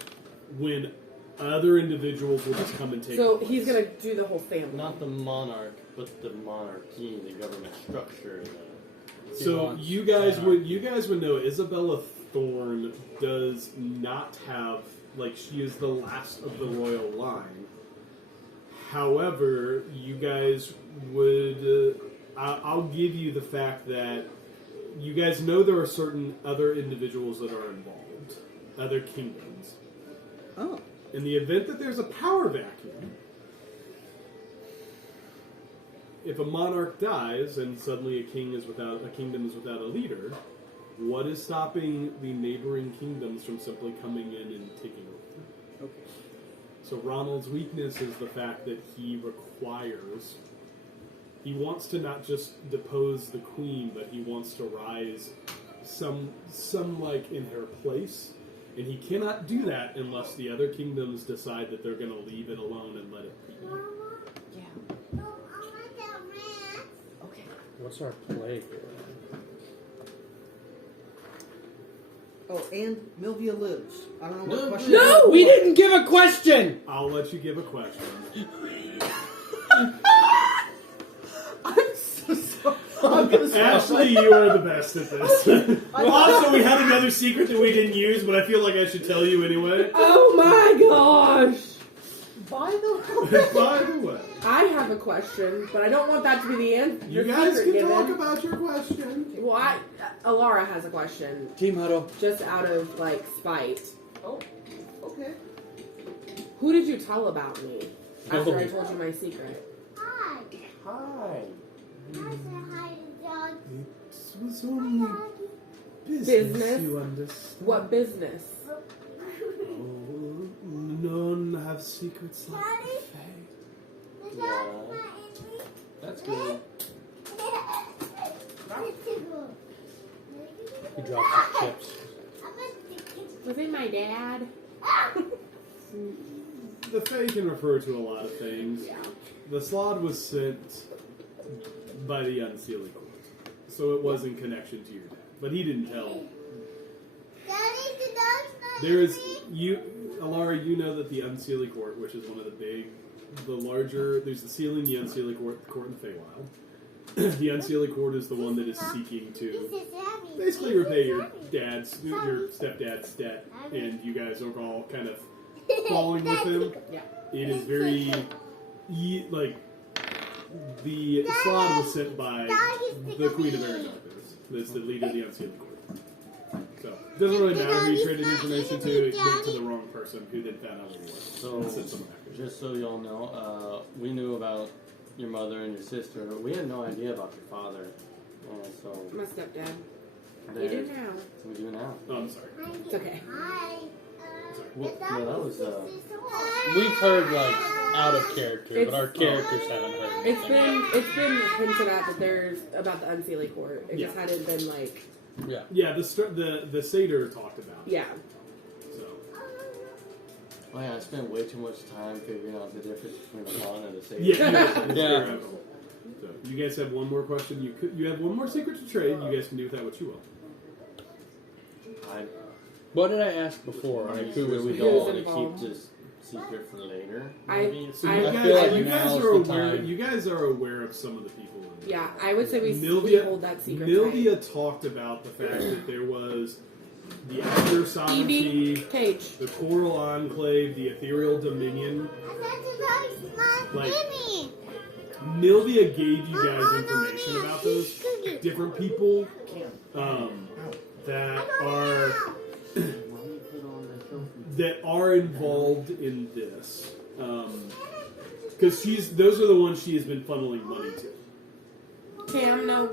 when other individuals will just come and take So it? he's gonna do the whole family. Not the monarch, but the monarchy, the government structure. So you guys would know Isabella Thorne does not have, like, she is the last of the royal line. However, you guys would I'll give you the fact that you guys know there are certain other individuals that are involved, other kingdoms. Oh. In the event that there's a power vacuum, if a monarch dies and suddenly a kingdom is without a leader, what is stopping the neighboring kingdoms from simply coming in and taking over? Okay. So Ronald's weakness is the fact that he wants to not just depose the queen, but he wants to rise some like in her place. And he cannot do that unless the other kingdoms decide that they're going to leave it alone and let it be. Yeah. No, I want that rat. Okay. What's our play here? Oh, and Milvia lives. I don't know what No, question. No! We didn't give a question! I'll let you give a question. I'm so sorry. I'm gonna stop. Ashley, you are the best at this. Well, also, we had another secret that we didn't use, but I feel like I should tell you anyway. Oh my gosh! By the way. By the way, I have a question, but I don't want that to be the answer. you guys can talk about your question. Well, Alara has a question, Team huddle. just out of like spite. Oh, okay. Who did you tell about me after Oh. I told you my secret? Hi. Hi. I said hi to dog. It was only Business? you understand. What business? Oh, none have secrets like Daddy? the Fae. The Yeah. dog's not in me. That's good. He drops his chips. Was it my dad? The Fae can refer to a lot of things. Yeah. The Slod was sent by the Unsealing Court, so it was in connection to your dad. But he didn't tell. Daddy, the dog's not There in is me. Alara. You know that the Unsealing Court, which is one of the larger. There's the Sealing, the Unsealing Court, the Court in Feywild. The Unsealing Court is the one that is seeking to This is Abby. basically This is repay your Abby. your stepdad's debt, and you guys are all kind of following with him. Yeah. It is very like the Slod was sent by the Queen of Aranarthus. That's the leader of the Unsealing Court. So it doesn't really matter who you traded information to. It went to the wrong person who then found out who it was. So, And sent someone after. just so y'all know, we knew about your mother and your sister. We had no idea about your father. And so My stepdad. You there's- do now. we do now. Oh, I'm sorry. It's okay. Hi. Well, the dog no, that is was, We've heard, like, out of character, but It's- our characters haven't heard It's anything. been hinted at that there's about the Unsealing Court. It just Yeah. hadn't been like Yeah. Yeah, the Satyr talked about it. yeah. So Oh yeah, I spent way too much time figuring out the difference between a pawn and a satyr. yeah, you guys, it's Yeah. very helpful. So you guys have one more question. You have one more secret to trade. You guys can do with that what you will. What did I ask before? Are Like, you who sure was we Who's don't want to involved? keep this secret for later? I- Maybe? So I you feel guys, like you guys now's are the aware. time. You guys are aware of some of the people. In Yeah, I would say we Milvia, hold that secret. Milvia talked about the fact that there was the Outer Sovereignty, Evie Cage. the Coral Enclave, the Ethereal Dominion. I said the dog's not Like- in me. Milvia gave you guys information about those different people that are involved in this. Because those are the ones she has been funneling money to. Cam, no.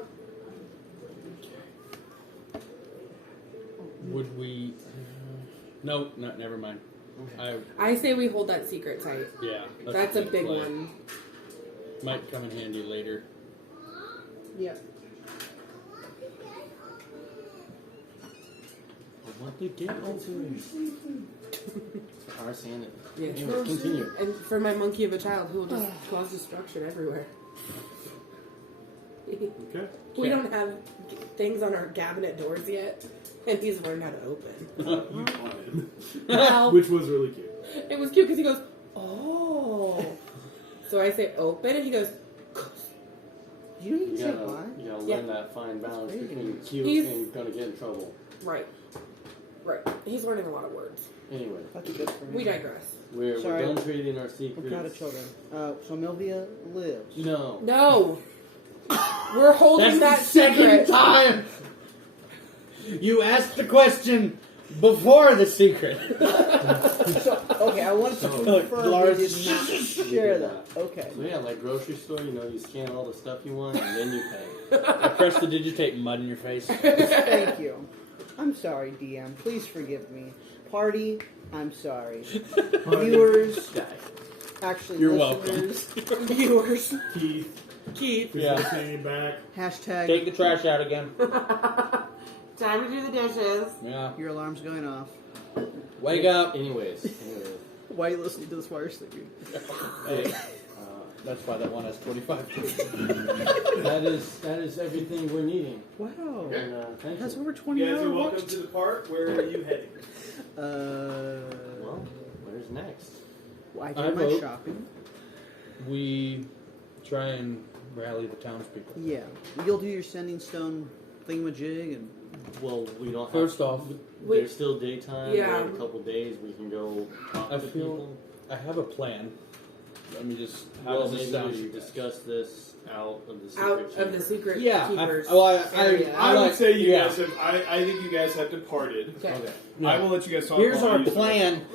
Would we? No, never mind. I say we hold that secret tight. Yeah. That's a good big play. one. Might come in handy later. Yep. want to get over it. Our sanity. Yeah. Anyways, continue. And for my monkey of a child who will just cause destruction everywhere. Okay. We don't have things on our cabinet doors yet, and he's learned how to open. You caught him. Well, Which was really cute. it was cute because he goes, oh. So I say open, and he goes, You don't even You say gotta, why. you gotta Yeah. learn that fine balance Very between good. cute He's- and gonna get in trouble. right. Right. He's learning a lot of words. Anyway, That's good for me. We digress. we're Sorry. done trading our secrets. We're proud of children. So Milvia lives. No. No. We're holding that That's the second secret. time you asked the question before the secret. Okay, I wanted to confirm Lars- we did not share that. Okay. So yeah, like grocery store, you scan all the stuff you want and then you pay. I pressed the digitate mud in your face. Thank you. I'm sorry, DM. Please forgive me. Party, I'm sorry. Viewers, actually You're welcome. listeners, Viewers. Keith. Keith. Is Yeah. hanging back. hashtag Take the trash out again. Time to do the dishes. Yeah. your alarm's going off. Wake up. Anyways. Why are you listening to this while you're sleeping? Hey, that's why that one has 25. that is everything we're needing. Wow. And thank That's you. over 20 You guys hours. are welcome to the park. Where are you heading? Well, where's next? I I did my vote. shopping. We try and rally the townspeople. Yeah. You'll do your sending stone thingamajig and Well, we don't. First have, off, there's still daytime. Yeah. We have a couple days. We can go talk I to feel- people. I have a plan. Let me just. How Well, does this maybe sound we to you should guys? discuss this out of the secret Out of chamber. the secret Yeah. keepers. I would like- say you yeah. guys have. I think you guys have departed. Okay. Okay. I will let you guys talk. Here's while our I use the plan.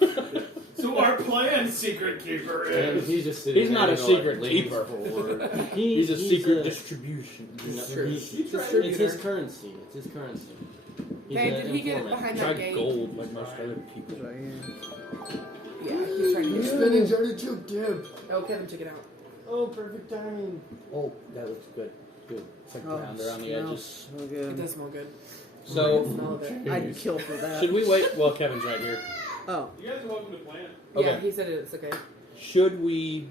restroom. So our plan, secret keeper, And is he's just sitting He's there, not a like, secret leaning keeper. forward. He's a secret a- distribution. No, Sure. he's- He's it's distributor. his currency. It's his currency. He's Babe, an did he get informant. behind Try that gate? gold like most other people. right here. Yeah, he's trying to get it. Spinning's already took dib. Oh, Kevin took it out. Oh, perfect timing. Oh, that looks good. Good. It's like brown around the smells edges. So It good. does smell good. So, Smell of it. I'd kill for that. should we wait? Well, Kevin's right here. Oh, You guys are welcome to plan. Yeah, Okay. he said it's okay. Should we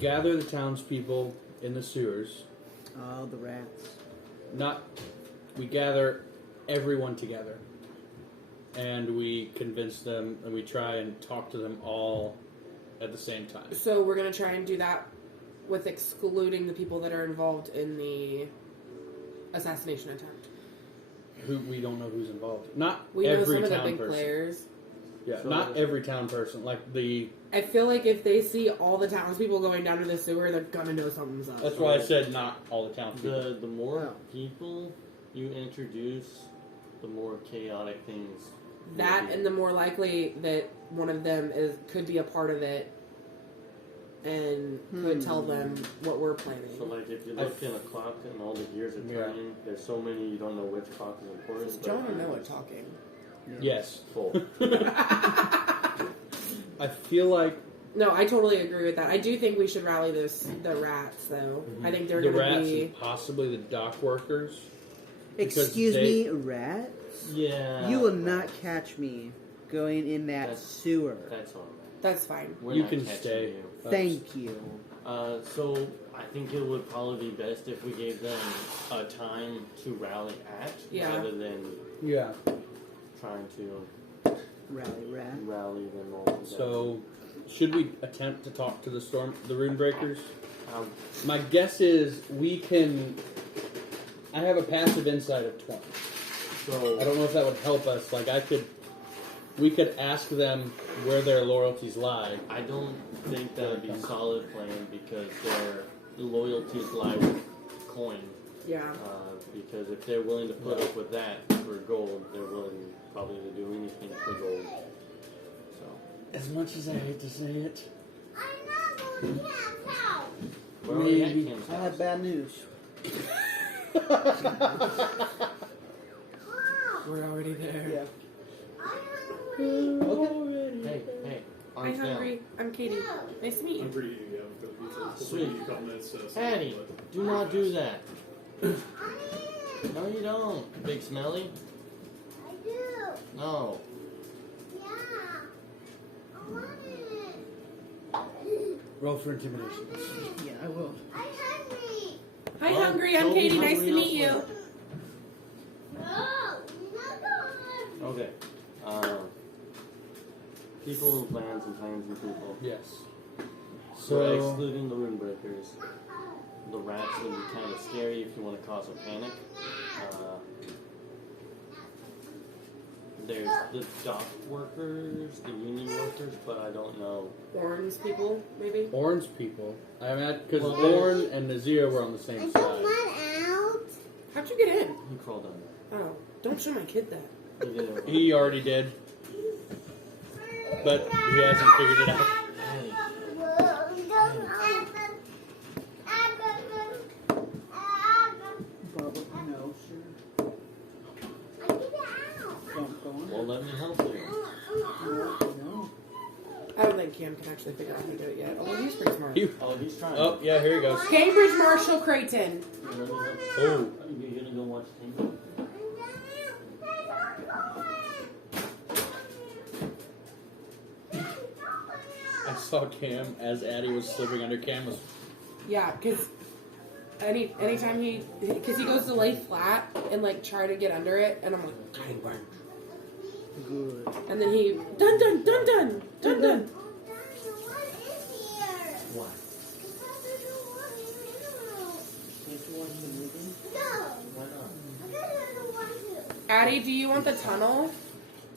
gather the townspeople in the sewers? oh, the rats. Not. We gather everyone together. And we convince them, and we try and talk to them all at the same time. So we're gonna try and do that with excluding the people that are involved in the assassination attempt. Who we don't know who's involved. Not We know every some of the town big person. players. Yeah, So not there's- every town person. Like the. I feel like if they see all the townspeople going down to the sewer, they're gonna know something's up. That's why I said not all the townspeople. The more Oh. people you introduce, the more chaotic things. will That be. and the more likely that one of them could be a part of it and could tell them what we're planning. So like if you look in a clock and all the gears are Yeah. turning, there's so many you don't know which clock is important. It's but John and it's Noah talking. Yes. Full. I feel like No, I totally agree with that. I do think we should rally the rats, though. I think they're the going to rats be. and possibly the dock workers. Because Excuse they- me, rats? Yeah. You will not catch me going in that That's- sewer. That's all right. That's fine. We're You not can catching stay. you. Thank you. So I think it would probably be best if we gave them a time to rally at, Yeah. rather than Yeah. trying to Rally rat. rally them all together. So, should we attempt to talk to the rune breakers? Um, My guess is we can. I have a passive insight of 20. so I don't know if that would help us. Like we could ask them where their loyalties lie. I don't think that would be a solid plan because their loyalties lie with coin. Yeah. Because if they're willing to put up with that for gold, they're willing probably to do anything for gold. So As much as I hate to say it, I'm not going to Cam's house. where are we at, Maybe. Cam's I have house? bad news. Mom, We're already there. Yeah. I'm hungry. Hey, I'm arms down. hungry. I'm Katie. Nice to meet you. I'm pretty eating. Yeah, we've got pizza. Sweet. We'll give you a couple minutes to Patty, do not do that. No, you don't, big smelly. No. Yeah. I want it. Roll for intimidation. Yeah, I will. I'm hungry. Hi, Well, Hungry. I'm don't be Katie. Nice hungry to meet you. elsewhere. No, not going. Okay. People and plans and plans and people. Yes. So So excluding the rune breakers, the rats would be kind of scary if you want to cause a panic. There's the dock workers, the union workers, but I don't know. Orange people, maybe? Orange people. I mean, because Well, Lauren and Nazir were on the I same don't side. want out. How'd you get in? He crawled under. Oh, don't show my kid that. He didn't. He already did, but he hasn't figured it out. Barbara, no, sir. Don't go on. Well, let me help you. No. I don't think Cam can actually figure out how to do it yet. Although he's pretty smart. Oh, he's trying. Oh, yeah, here he goes. Cambridge Marshall Creighton. Let me help. Oh, You gonna go watch TV? I saw Cam as Addie was slipping under Cam was. Yeah, because anytime he goes to lay flat and like try to get under it, and I'm like, I work. Good. And then he dun dun dun dun dun dun. What? Can't you watch the movie? Why not? Addie, do you want the tunnel?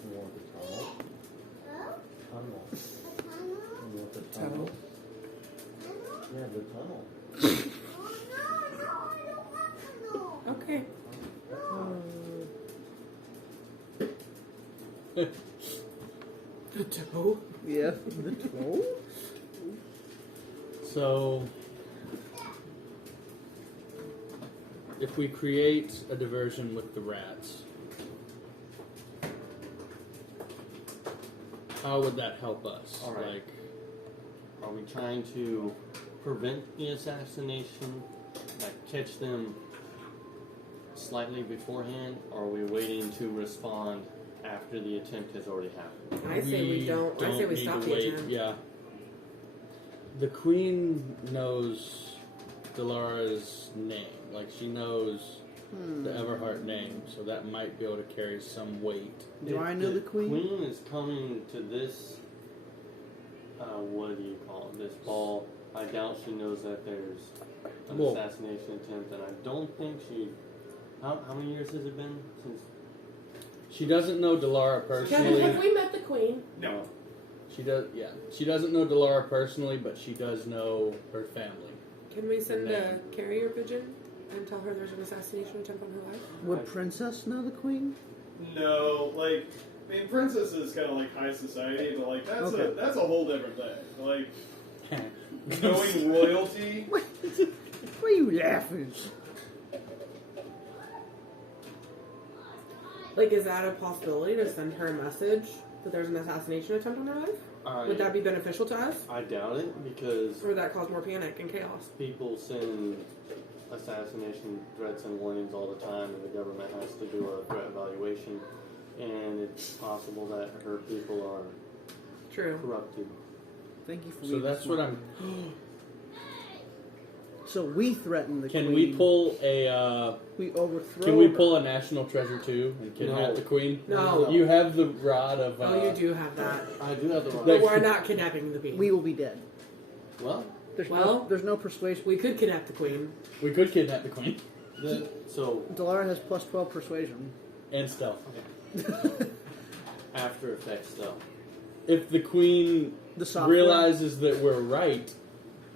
You want the tunnel? Tunnel. You want the Tunnel? Yeah, the tunnel. Okay. The toe. Yeah. The toe? So, if we create a diversion with the rats, how would that help us? All right. Like, Are we trying to prevent the assassination, like catch them slightly beforehand, or are we waiting to respond after the attempt has already happened? I say we don't. I say we need stop to the wait. attempt. Yeah. The queen knows Delara's name. Like, she knows the Everhart name, so that might be able to carry some weight. Do I know the queen? Queen is coming to this, what do you call it, this ball. I doubt she knows that there's an Well- assassination attempt, and I don't think she... How many years has it been since... She doesn't know Delara personally. Have we met the queen? No. She does, yeah. She doesn't know Delara personally, but she does know her family. Can we send a carrier pigeon and tell her there's an assassination attempt on her life? Would Princess know the queen? No, like, I mean, princess is kind of like high society, but like Okay. that's a whole different thing. Like, knowing royalty. Why are you laughing? Like, is that a possibility to send her a message that there's an assassination attempt on her life? Would that be beneficial to us? I doubt it, because Or would that cause more panic and chaos? people send assassination threats and warnings all the time, and the government has to do a threat evaluation, and it's possible that her people are True. corrupted. Thank you for So being that's what smart. I'm. So we threaten the Can queen. we pull a? We overthrow. Can we her. pull a national treasure too and kidnap No. the queen? No. You have the rod of. Oh, you do have that. I do have the But right. we're not kidnapping the queen. We will be dead. Well, There's no persuasion. We could kidnap the queen. We could kidnap the queen so Delara has plus 12 persuasion. and stealth. After Effects, though. If the queen The software. realizes that we're right,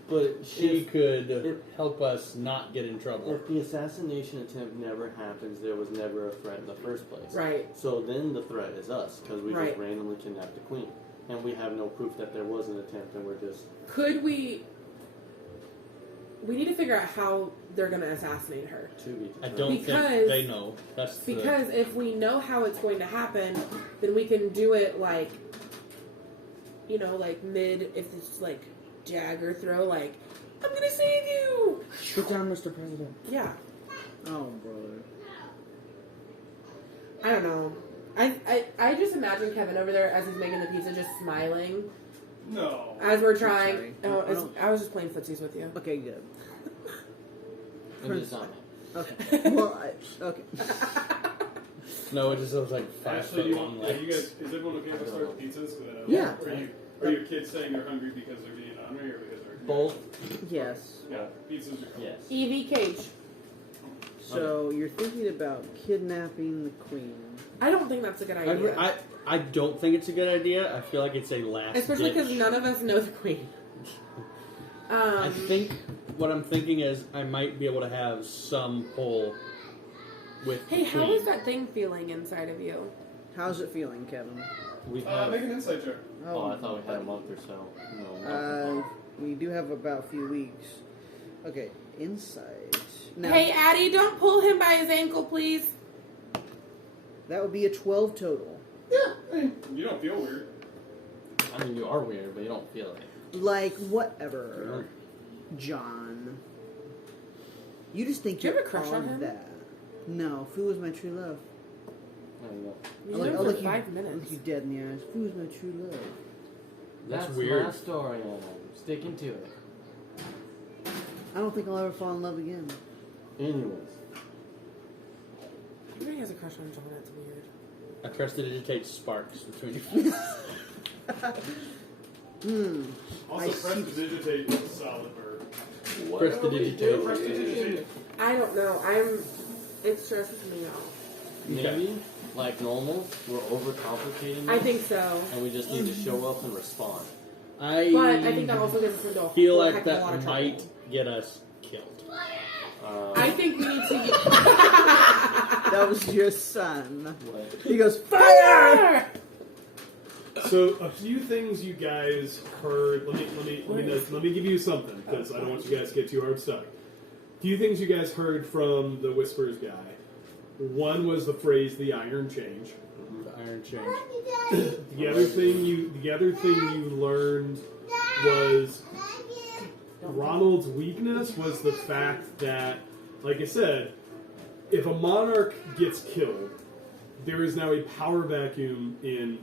But she if, could help us not get in trouble. if the assassination attempt never happens, there was never a threat in the first place. Right. So then the threat is us, because we Right. just randomly kidnapped the queen. And we have no proof that there was an attempt, and we're just... Could we... We need to figure out how they're going to assassinate her. to be I determined. don't Because- think they know. That's the, Because if we know how it's going to happen, then we can do it like, you know, like mid, if it's like dagger throw, like, I'm going to save you! Get down, Mr. President. Yeah. Oh, brother. I don't know. I just imagine Kevin over there as he's making the pizza, just smiling No. as we're Sorry. trying. I don't- I was just playing footsies with you. Okay, good. It is not me. Okay. Well, okay. No, it just looks like 5 Actually, foot you, long yeah, legs. you guys, is everyone okay if I start pizzas? Yeah. Are your kids saying they're hungry because they're being hungry or because they're Both? Yes. Yeah, pizzas are Yes. Evie Cage. So you're thinking about kidnapping the queen. I don't think that's a good idea. I don't think it's a good idea. I feel like it's a last Especially because ditch. none of us know the queen. I think what I'm thinking is I might be able to have some pull with Hey, the how queen. is that thing feeling inside of you? How's it feeling, Kevin? We have. make an insight check. Oh, I thought we had a month or so. No. We do have about a few weeks. Okay, insight. Now, Hey, Addie, don't pull him by his ankle, please. that would be a 12 total. You don't feel weird. I mean, you are weird, but you don't feel it. Like, whatever, John. You just think Do you you're have a crush on him? that. No, Fu was my true love. There you go. You I'll know look for you, 5 Look minutes. you dead in the eyes. Fu was my true love. That's weird. my story, and I'm sticking to it. I don't think I'll ever fall in love again. Anyways. Everybody has a crush on John. It's weird. I prestidigitate sparks between you. Also, I see. prestidigitate is a solid verb. Prestidigitate. Prestidigitate. I don't know. It stresses me out. Maybe, like normal, we're overcomplicating it. I think so. And we just need to show up and respond. But I think that also gets us into a feel whole like heck of a lot that of might trouble. get us killed. I think we need to use... That was your son. What? He goes, fire! So a few things you guys heard. Let me give you something because I don't want you guys to get too hard stuck. A few things you guys heard from the Whispers guy. One was the phrase "the iron change." The iron change. The other thing you learned was Ronald's weakness was the fact that, like I said, if a monarch gets killed, there is now a power vacuum in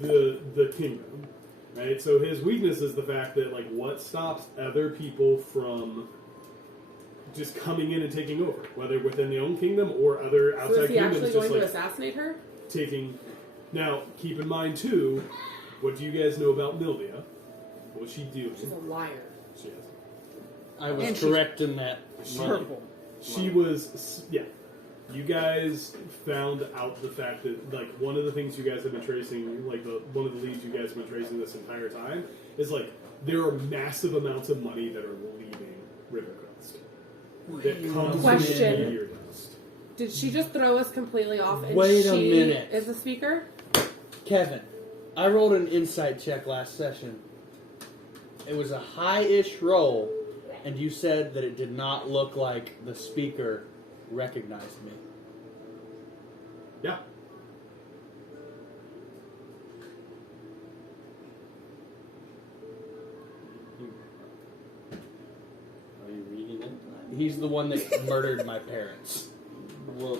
the kingdom, right? So his weakness is the fact that, like, what stops other people from just coming in and taking over, whether within the own kingdom or other So outside is he kingdoms, actually just going like to assassinate her? taking. Now, keep in mind too, what do you guys know about Milvia? What's she doing? She's a liar. She is. I was And she's correct in that. Purple. She was, yeah. You guys found out the fact that, like, one of the things you guys have been tracing, like, one of the leads you guys have been tracing this entire time, is, like, there are massive amounts of money that are leaving Rivercrest. That comes Question. from Meteor Dust. Did she just throw us completely off and Wait a she minute. is the speaker? Kevin, I rolled an insight check last session. It was a high-ish roll, and you said that it did not look like the speaker recognized me. Yeah. Are you reading it? He's the one that murdered my parents. Well,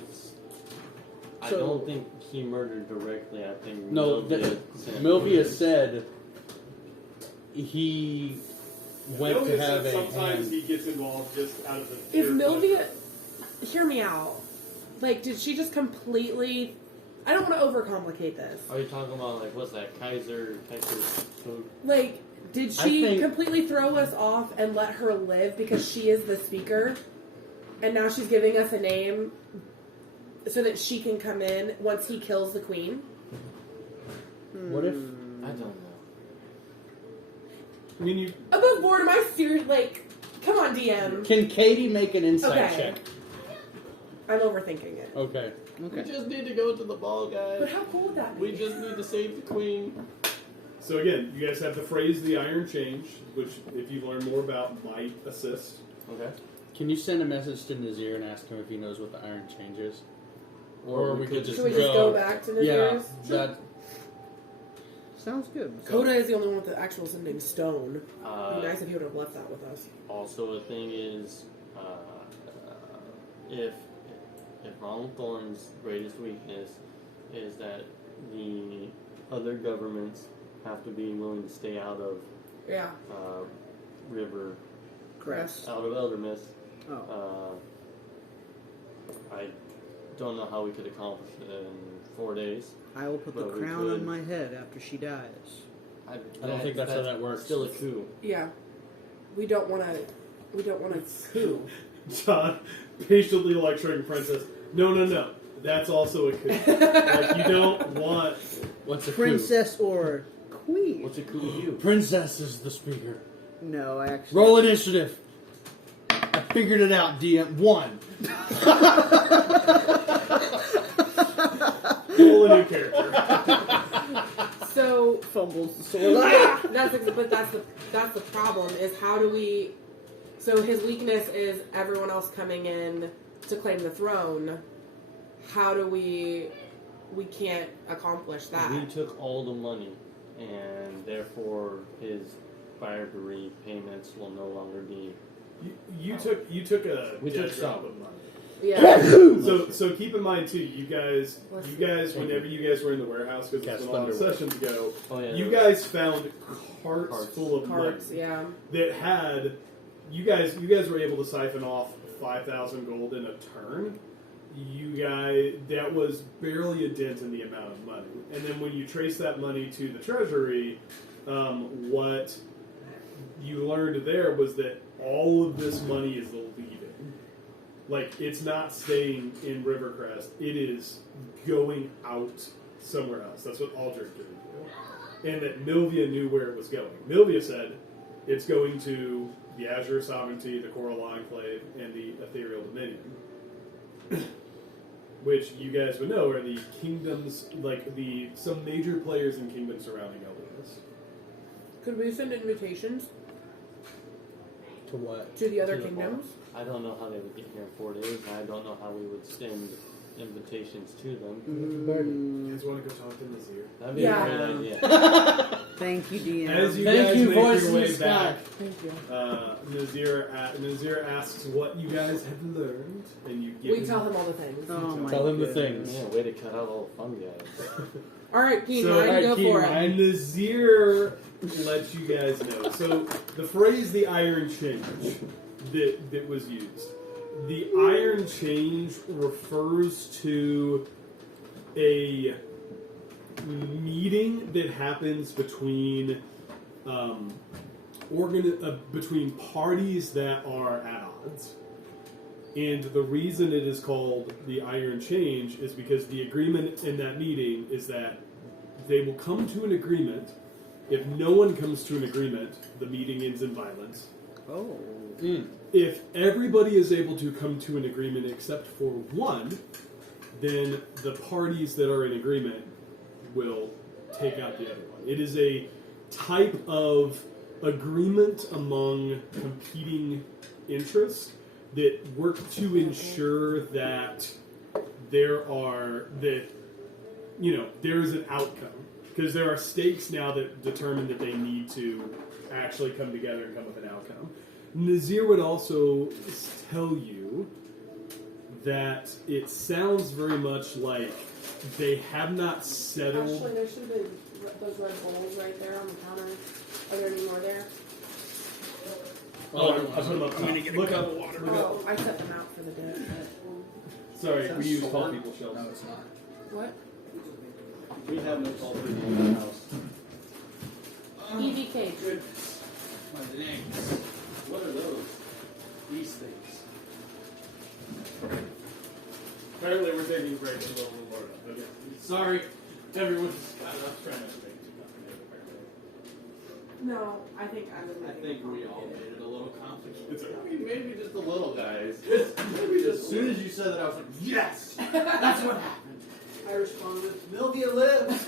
I So- don't think he murdered directly. I think No, Milvia sent Milvia orders. said he went Milvia to have said a sometimes hand. he gets involved just out of the If pure Milvia, hear me out. Like, did she just completely? I don't want to overcomplicate this. Are you talking about, like, what's that, Kaiser food? Like, did I she think- completely throw us off and let her live because she is the speaker, and now she's giving us a name so that she can come in once he kills the queen? What if I don't know. I mean, you. Above board, am I serious? Like, come on, DM. can Katie make an insight Okay. check? I'm overthinking it. Okay. We just need to go to the ball, But guys. how cool would that be? We just need to save the queen. So again, you guys have the phrase "the iron change," which, if you learn more about, might assist. Okay. Can you send a message to Nazir and ask him if he knows what the iron change is? Or we could just Should we just go back to the Yeah, series? that Sounds good. Coda is the only one with the actual sending stone. It'd Uh, be nice if he would have left that with us. Also, the thing is, if Ronald Thorne's greatest weakness is that the other governments have to be willing to stay out of Yeah. River, Crest. out of Elder Mist. Oh. I don't know how we could accomplish it in 4 days. I will put the But we crown could. on my head after she dies. I don't think that's how that works. Still a coup. Yeah. We don't want to. We don't want to coup. John patiently lecturing Princess. No. That's also a coup. Like, you don't want. What's a Princess or queen? What's a coup with you? Princess is the speaker. No, actually. Roll initiative. I figured it out, DM. 1. Roll a new character. So Fumbles the sword. yeah, that's the problem. Is how do we? So his weakness is everyone else coming in to claim the throne. How do we? We can't accomplish that. We took all the money, and therefore his bribery payments will no longer be. You took a We took dead drop some. of money. Yeah. So keep in mind too, you guys, whenever you guys were in the warehouse, because it's Cast been a lot of Thunder. sessions ago, Oh yeah. you guys found carts Carts. full of Cards. money Yeah. that had you guys were able to siphon off 5,000 gold in a turn. You guys, that was barely a dent in the amount of money. And then when you trace that money to the treasury, what you learned there was that all of this money is leaving. Like, it's not staying in Rivercrest. It is going out somewhere else. That's what Aldrich did. And that Milvia knew where it was going. Milvia said it's going to the Azure Sovereignty, the Coral Enclave, and the Ethereal Dominion. Which you guys would know are the kingdoms, like some major players in kingdoms surrounding Elderness. Could we send invitations To what? to the other To the kingdoms? I don't know how they would get here in 4 days, and I don't know how we would send invitations to them. You guys want to go talk to Nazir? That'd be Yeah. a great idea. Thank you, DM. As you Thank guys you, make voice your in the way sky. back, Thank you. Nazir asks what you guys have learned, and you give We him- tell him all the things. Oh my Tell him the goodness. things. Yeah, way to cut out all the fun guys. All right, Keen, So, go Keen, for And it. Nazir lets you guys know. So the phrase "the Iron Change" that was used. The Iron Change refers to a meeting that happens between between parties that are at odds. And the reason it is called the Iron Change is because the agreement in that meeting is that they will come to an agreement. If no one comes to an agreement, the meeting ends in violence. Oh. If everybody is able to come to an agreement except for one, then the parties that are in agreement will take out the other one. It is a type of agreement among competing interests that work to ensure that there is an outcome. Because there are stakes now that determine that they need to actually come together and come up with an outcome. Nazir would also tell you that it sounds very much like they have not settled. Actually, there should have been those red bowls right there on the counter. Are there any more there? Oh, I put them up top. Look up. Oh, I set them out for the day. Sorry, we use tall people shelves. No, it's not. What? We have no tall people in the house. EVK. Goodness. My legs. What are those? These things. Apparently, we're taking a break a little more. Okay. Sorry, everyone's kind of trying to make too complicated. No, I think I was. I think we all made it a little complicated. It's okay. I mean, maybe just a little, guys. As soon as you said that, I was like, yes! That's what happened. I responded, Milvia lives!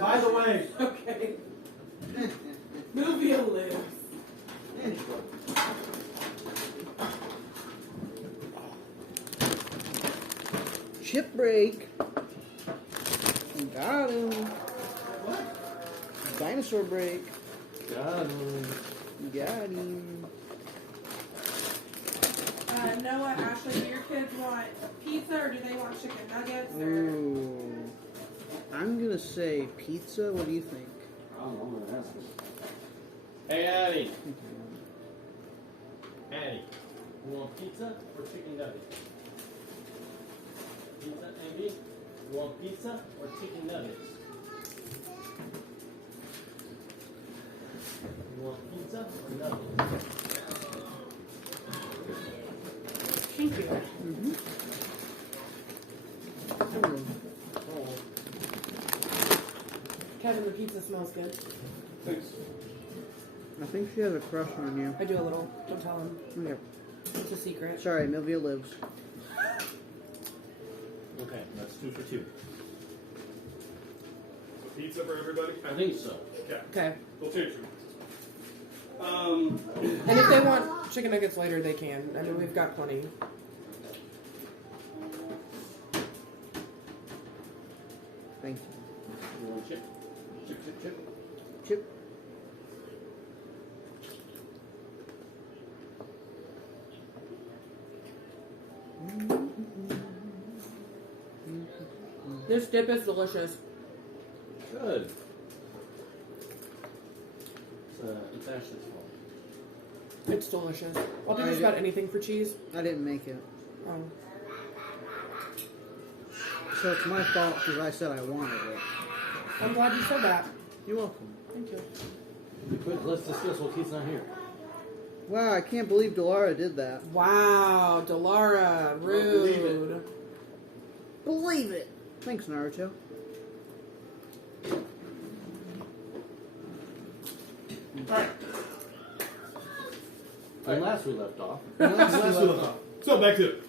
By the way. Okay. Movie lives. Ship break. Got him. What? Dinosaur break. God, Got him. Noah, Ashley, do your kids want pizza or do they want chicken nuggets? Or... Ooh. I'm gonna say pizza. What do you think? I'm gonna ask him. Hey, Addie. Addie, you want pizza or chicken nuggets? Pizza, Andy? You want pizza or chicken nuggets? You want pizza or nuggets? Thank you. Mm-hmm. Kevin, the pizza smells good. Thanks. I think she has a crush on you. I do a little. Don't tell him. Okay. It's a secret. Sorry, Milvia lives. Okay, that's 2 for 2. So pizza for everybody? I think so. Okay. Okay. We'll change it. And if they want chicken nuggets later, they can. I mean, we've got plenty. Thank you. You want chip? Chip. Chip. This dip is delicious. Good. It's Ashley's fault. It's delicious. I'll do I just did- about anything for cheese. I didn't make it. Oh. So it's my fault because I said I wanted it. I'm glad you said that. You're welcome. Thank you. Quick, let's discuss while he's not here. Wow, I can't believe Delara did that. Wow, Delara, rude. Believe it. Thanks, Naruto. Alright. And last we left off. So back to it.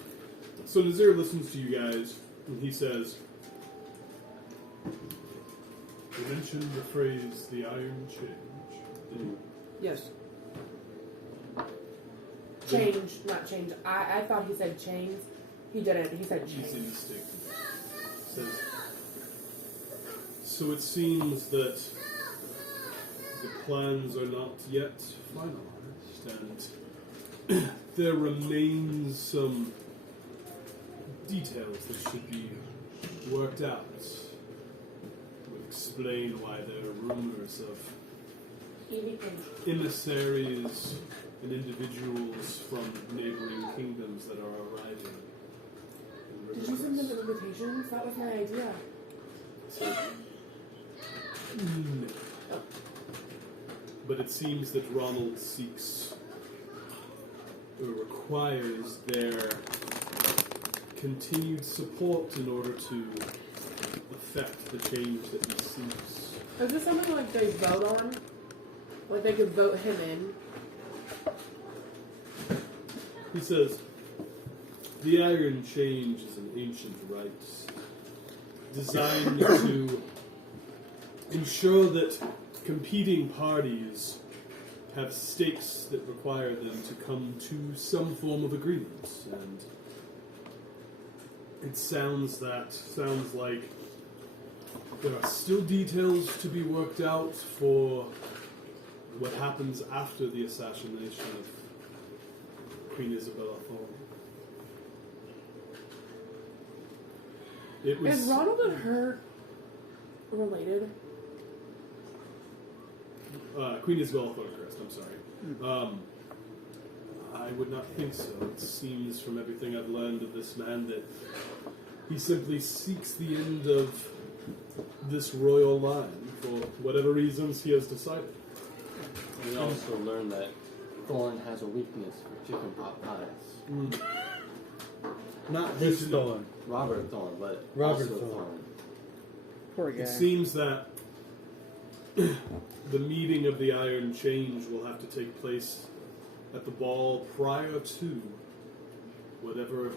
So Nazir listens to you guys, and he says, "You mentioned the phrase the iron change." Yes. Change, not change. I thought he said chains. He didn't. He said He's change. mistaken. Says, so it seems that the plans are not yet finalized, and there remains some details that should be worked out. Would explain why there are rumors of emissaries and individuals from neighboring kingdoms that are arriving. in Did you send them Rivercrest. invitations? That was my idea. No. But it seems that Ronald seeks or requires their continued support in order to affect the change that he seeks. Is this something like they vote on? Like they could vote him in? He says, the Iron Change is an ancient rite designed to ensure that competing parties have stakes that require them to come to some form of agreement. And it sounds like there are still details to be worked out for what happens after the assassination of Queen Isabella Thorne. It was Is Ronald and her related? Queen Isabella Thorncrest, I'm sorry. I would not think so. It seems from everything I've learned of this man that he simply seeks the end of this royal line for whatever reasons he has decided. We also learned that Thorn has a weakness for chicken pot pies. Not this Thorn. Robert Thorn, but Robert also Thorn. Poor guy. It seems that the meeting of the Iron Change will have to take place at the ball prior to whatever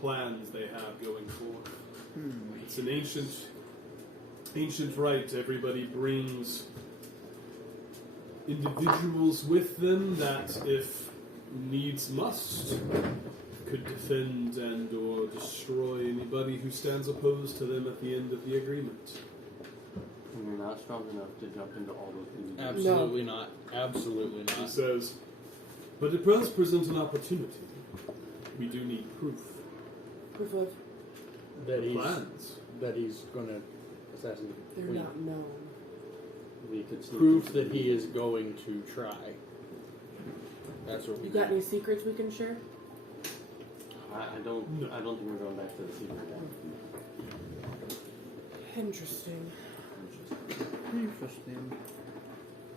plans they have going forward. It's an ancient rite. Everybody brings individuals with them that, if needs must, could defend and or destroy anybody who stands opposed to them at the end of the agreement. And you're not strong enough to jump into all those things. Absolutely not. Absolutely He not. says, but it does present an opportunity. we do need proof. Proof of That he's Plans. going to assassinate. they're Queen. not known. We could sneak Proof into that the- he is going to try. That's what we You got any secrets we can share? I don't. No. I don't think we're going back to the secret one. Interesting. Interesting.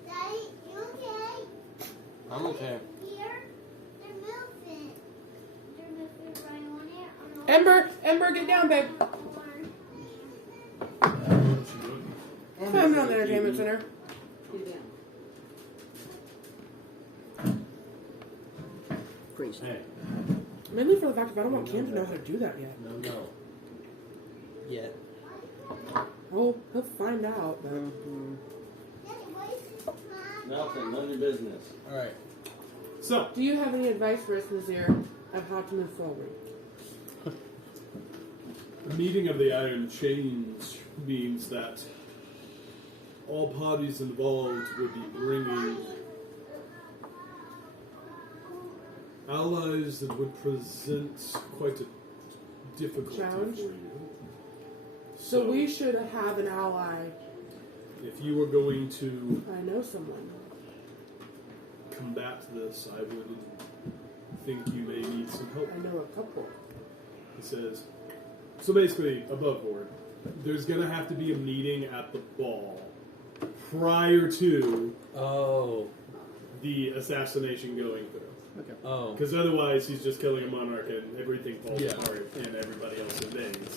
Daddy, you okay? I'm okay. Here, they're moving. They're moving right on it. On Ember, Ember, get down, babe. I'm down the entertainment center. Crazy. Hey, Mainly for the fact that I don't want Cam to know how to do that yet. no. Yet. Oh, he'll find out. But Daddy, what is this plan? Nothing. None of your business. All right. So, do you have any advice for us, Nazir, of how to move forward? the meeting of the Iron Chains means that all parties involved will be bringing allies that would present quite a difficulty Challenge? for you. So we should have an ally. If you were going to I know someone. combat this, I would think you may need some help. I know a couple. He says, so basically, above board, there's going to have to be a meeting at the ball prior to Oh. the assassination going through. Oh. Because otherwise, he's just killing a monarch and everything falls Yeah. apart and everybody else invades.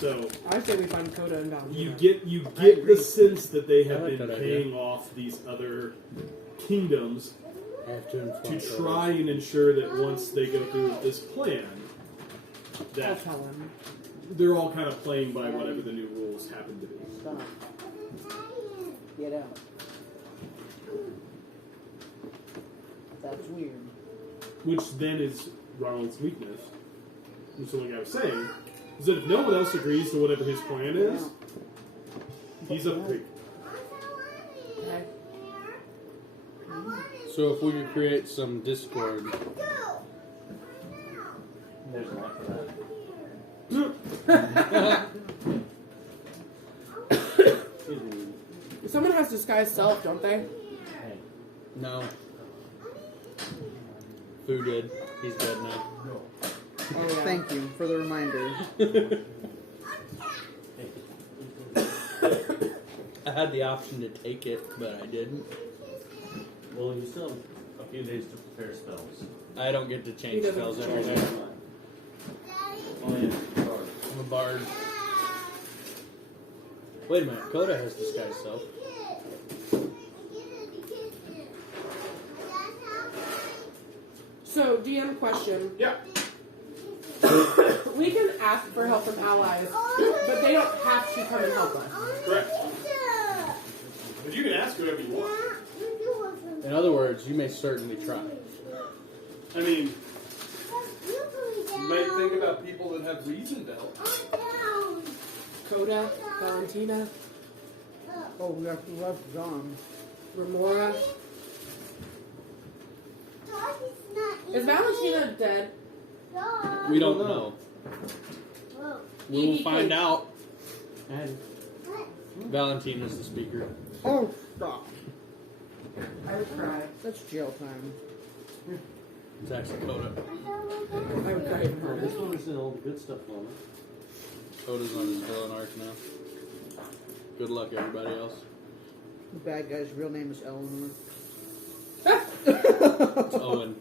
So I say we find Coda and Valentina. you I get agree. the sense that they have I like been that idea. paying off these other kingdoms I have to to influence try and ensure that once they go through with this plan, I'll that tell him. they're all kind of playing by whatever the new rules happen to be. Stop. Get out. That's weird. Which then is Ronald's weakness. And so, like I was saying, is that if no one else agrees to whatever his plan is, he's up big. Okay. So if we could create some discord, There's not for that. Excuse me. Someone has disguised self, don't they? Hey. no. Fu did. He's dead now. Oh yeah. Thank you for the reminder. I had the option to take it, but I didn't. Well, you still have a few days to prepare spells. I don't get to He change doesn't spells change every it. day. Oh yeah. Sorry. I'm a bard. Wait a minute. Coda has disguised self. So, DM question. Yeah. We can ask for help from allies, but they don't have to come and help us. Correct. But you can ask whoever you want. In other words, you may certainly try. I mean, you might think about people that have reason to help. Coda, Valentina, Oh, we have to left John. Remora. Is Valentina dead? We don't know. We will find out. And Valentina's the speaker. Oh, stop. I would cry. That's jail time. It's actually Coda. I would cry even oh, harder. this one is all the good stuff on it. Coda's on his villain arc now. Good luck, everybody else. The bad guy's real name is Eleanor. It's Owen.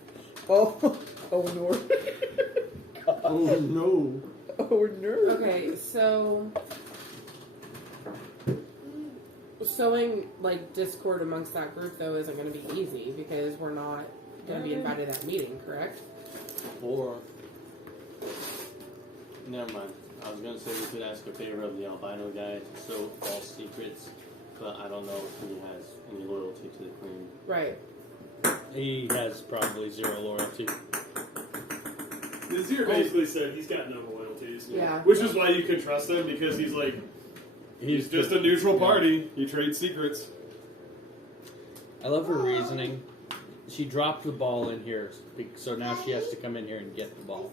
Oh, Eleanor. Oh no. Oh, nerd. Okay, so sowing like discord amongst that group though isn't going to be easy because we're not going to be invited to that meeting, correct? Or never mind. I was gonna say we could ask a favor of the albino guy to sow false secrets, but I don't know if he has any loyalty to the queen. Right. He has probably zero loyalty. Nazir basically said he's got no loyalties. Yeah. Which is why you can trust him, because he's like, he's just a neutral party. He trades secrets. I love her reasoning. she dropped the ball in here, so now she has to come in here and get the ball.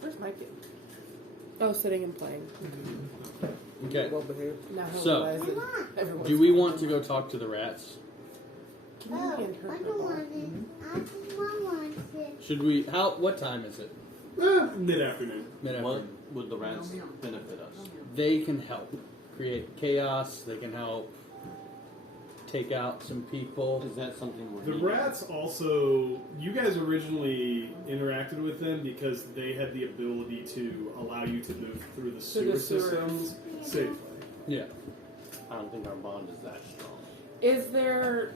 Where's my kid? Oh, sitting and playing. Okay. Well behaved. Now he'll So, realize that everyone's Do we want to go talk to the rats? Can you hand her I her don't ball? want it. I just want it. Should we? What time is it? Mid-afternoon. What Mid-afternoon. would the rats benefit us? They can help create chaos. They can help take out some people. Is that something we're The needing? rats also, you guys originally interacted with them because they had the ability to allow you to move through the sewer the sewers. systems safely. Yeah. I don't think our bond is that strong. Is there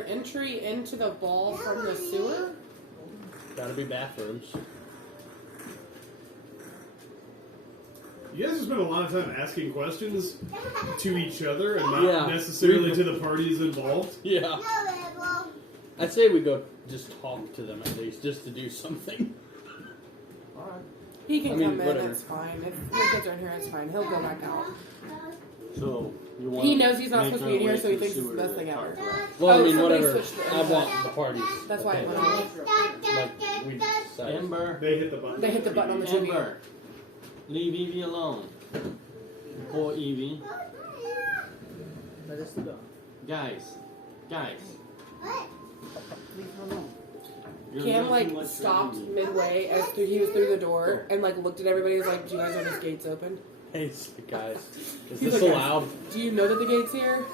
an entry into the ball from the sewer? Gotta be bathrooms. You guys have spent a lot of time asking questions to each other and not Yeah. necessarily to the parties involved. Yeah. No, Rebel. I'd say we go just talk to them at least, just to do something. Alright. He can I mean, come in, whatever. it's fine. If your kids are in here, it's fine. He'll go back out. So, you want He knows he's not make supposed to our be in here, way so he to thinks it's sewer the best to thing talk ever. to rats. Well, I Oh, mean, somebody whatever. switched I want the parties. That's why it went okay. off. Like we decided. Ember, They hit the button. They hit the button on the TV. Ember, leave Evie alone. Poor Evie. Let us go. Guys, What? Leave her alone. you're Cam looking like stopped Evie. midway as he was through the door and looked at everybody and was like, "Do you guys know this gate's open? Hey, guys, is He's this like, allowed? Do you know that the gate's here?"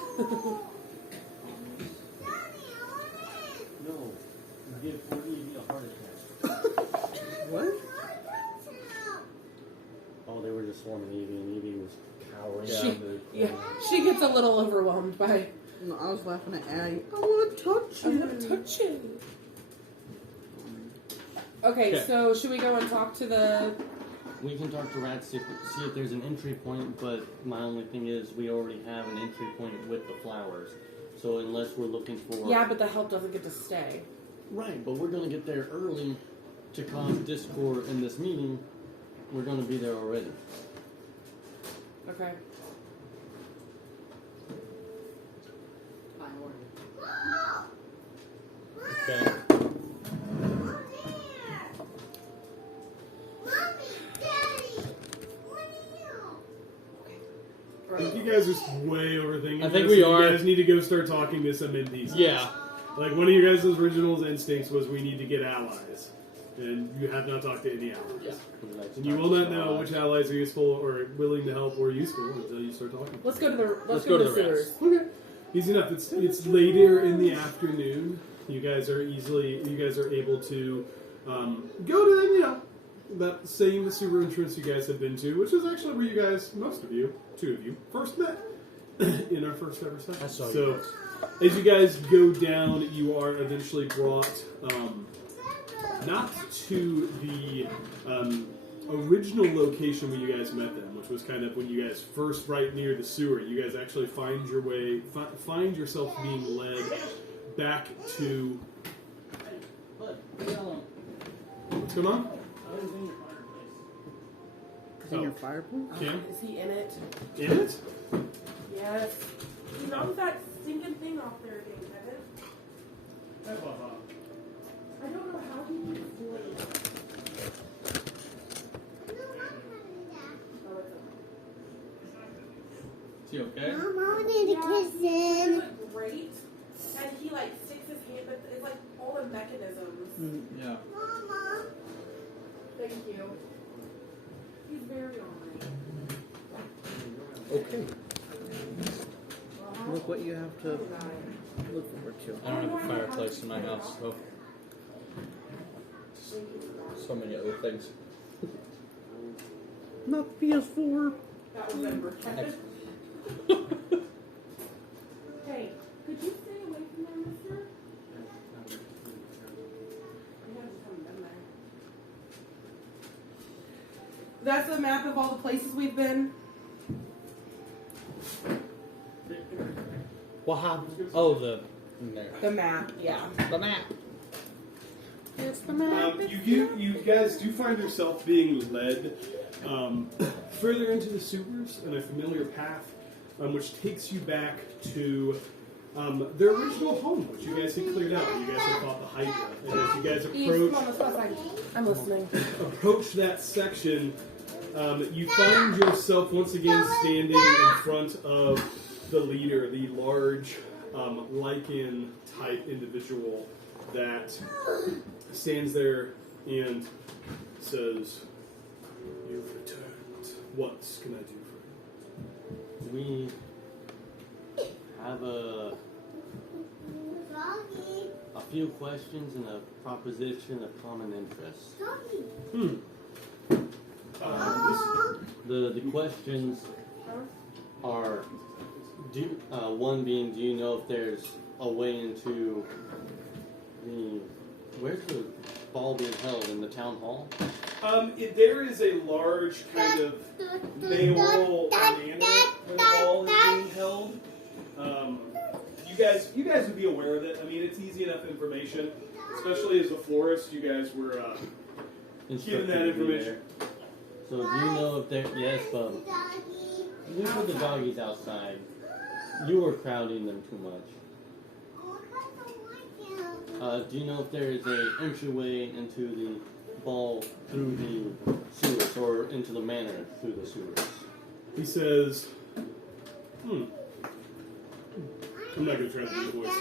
No, you give poor Evie a heart attack. What? Oh, they were just swarming Evie, and Evie was cowering She- down to the Yeah, she gets a little overwhelmed by. No, I was laughing at Addie. I want to touch I'm you. gonna touch you. Okay, Okay. so should we go and talk to the? We can talk to rats, see if there's an entry point, but my only thing is we already have an entry point with the flowers. So unless we're looking for... Yeah, but the help doesn't get to stay. Right, but we're going to get there early to cause discord in this meeting. We're going to be there already. Okay. Okay. I think you guys are way overthinking I think this, we and are. You guys need to go start talking to some NPCs. Yeah. Like, one of your guys' original instincts was we need to get allies. And you have not talked to any allies. Yeah. Would you like to And you talk will to not some know allies? which allies are useful or willing to help or useful until you start talking. Let's go to the. Let's go go to to the the rats. sewers. Okay. Easy enough. It's later in the afternoon. You guys are able to go to them, that same sewer entrance you guys have been to, which is actually where you guys, most of you, two of you, first met in our first ever session. I saw you So, guys. as you guys go down, you are eventually brought not to the original location where you guys met them, which was kind of when you guys first right near the sewer. You guys actually find your way, find yourself being led back to. What's going on? Is in your fireplace? Cam? Is he in it? In it? Yes. Knock that stinking thing off there again, Kevin. I don't know how he keeps doing it. Is he okay? Mom, I need to kiss him. Great. And he sticks his hand, but it's all the mechanisms. Yeah. Mama. Thank you. He's very alright. Okay. Look what you have to look forward to. I don't have a fireplace in my house, so so many other things. Not PS4. That was Ember. Hey, could you stay away from there, mister? That's a map of all the places we've been. What happened? Oh, there. The map, yeah. The map. It's the map. You guys do find yourself being led further into the sewers and a familiar path which takes you back to their original home, which you guys had cleared out. You guys had fought the Hydra. And as you guys Eve, come on, let's go outside. I'm listening. approach that section, you find yourself once again standing in front of the leader, the large lichen-type individual that stands there and says, "You've returned. What can I do for you?" We have a few questions and a proposition of common interest. The questions are, one being, do you know if there's a way into where's the ball being held, in the town hall? There is a large kind of mayoral manor where the ball is being held. You guys would be aware of it. I mean, it's easy enough information, especially as a florist. You guys were given that information. So do you know if there? Yes, Bub. We put the doggies outside. You were crowding them too much. Do you know if there is an entryway into the ball through the sewers, or into the manor through the sewers? He says, I'm not going to try to do the voice.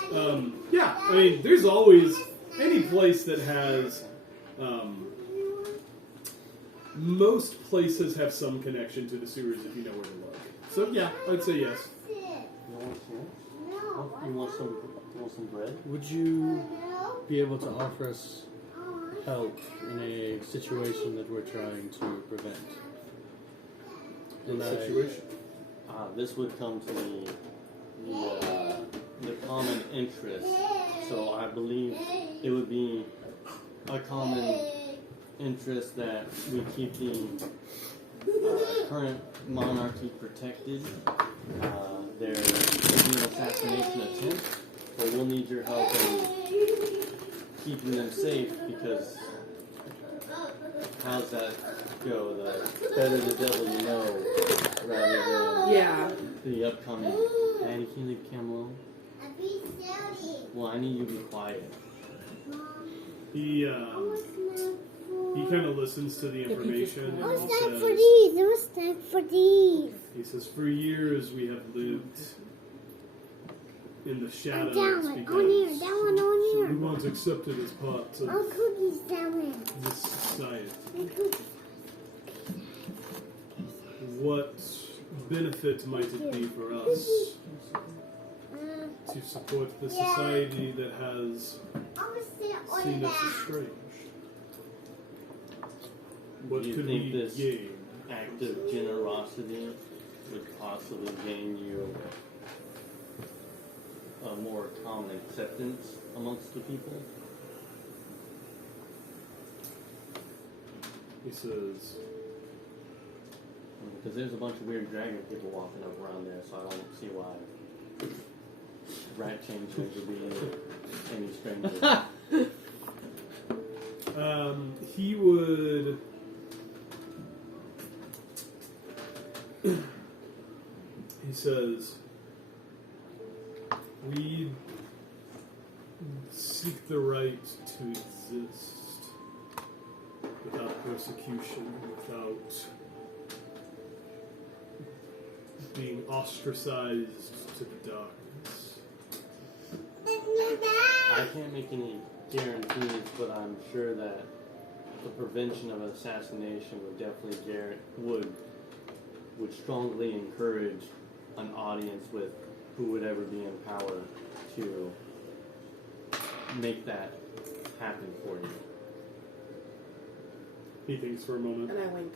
Yeah, I mean, there's always any place that has. Most places have some connection to the sewers if you know where to look. So yeah, I'd say yes. You want some? Oh, you want some bread? Would you be able to offer us help in a situation that we're trying to prevent? In that situation. This would come to the common interest. So I believe it would be a common interest that we keep the current monarchy protected. There will be an assassination attempt, but we'll need your help in keeping them safe, because how's that go? The better the devil you know, rather than the upcoming. Daddy, can you leave Cam alone? Well, I need you to be quiet. He kind of listens to the information and he says, What's that for these? he says, for years we have lived in the shadows On because here, that one on we here. weren't accepted as part Oh, of cookies that one. this society. And cookies. What benefit might it be for us to support the society that has I'm gonna sit on seen us as that. strange? What Do you could think we this gain? act of generosity would possibly gain you a more common acceptance amongst the people? He says, Because there's a bunch of weird dragon people walking up around there, so I don't see why rat changelings would be any stranger. he would. He says, we seek the right to exist without persecution, without being ostracized to the darkness. I can't make any guarantees, but I'm sure that the prevention of an assassination would definitely would strongly encourage an audience with who would ever be in power to make that happen for you. He thinks for a moment. And I wink.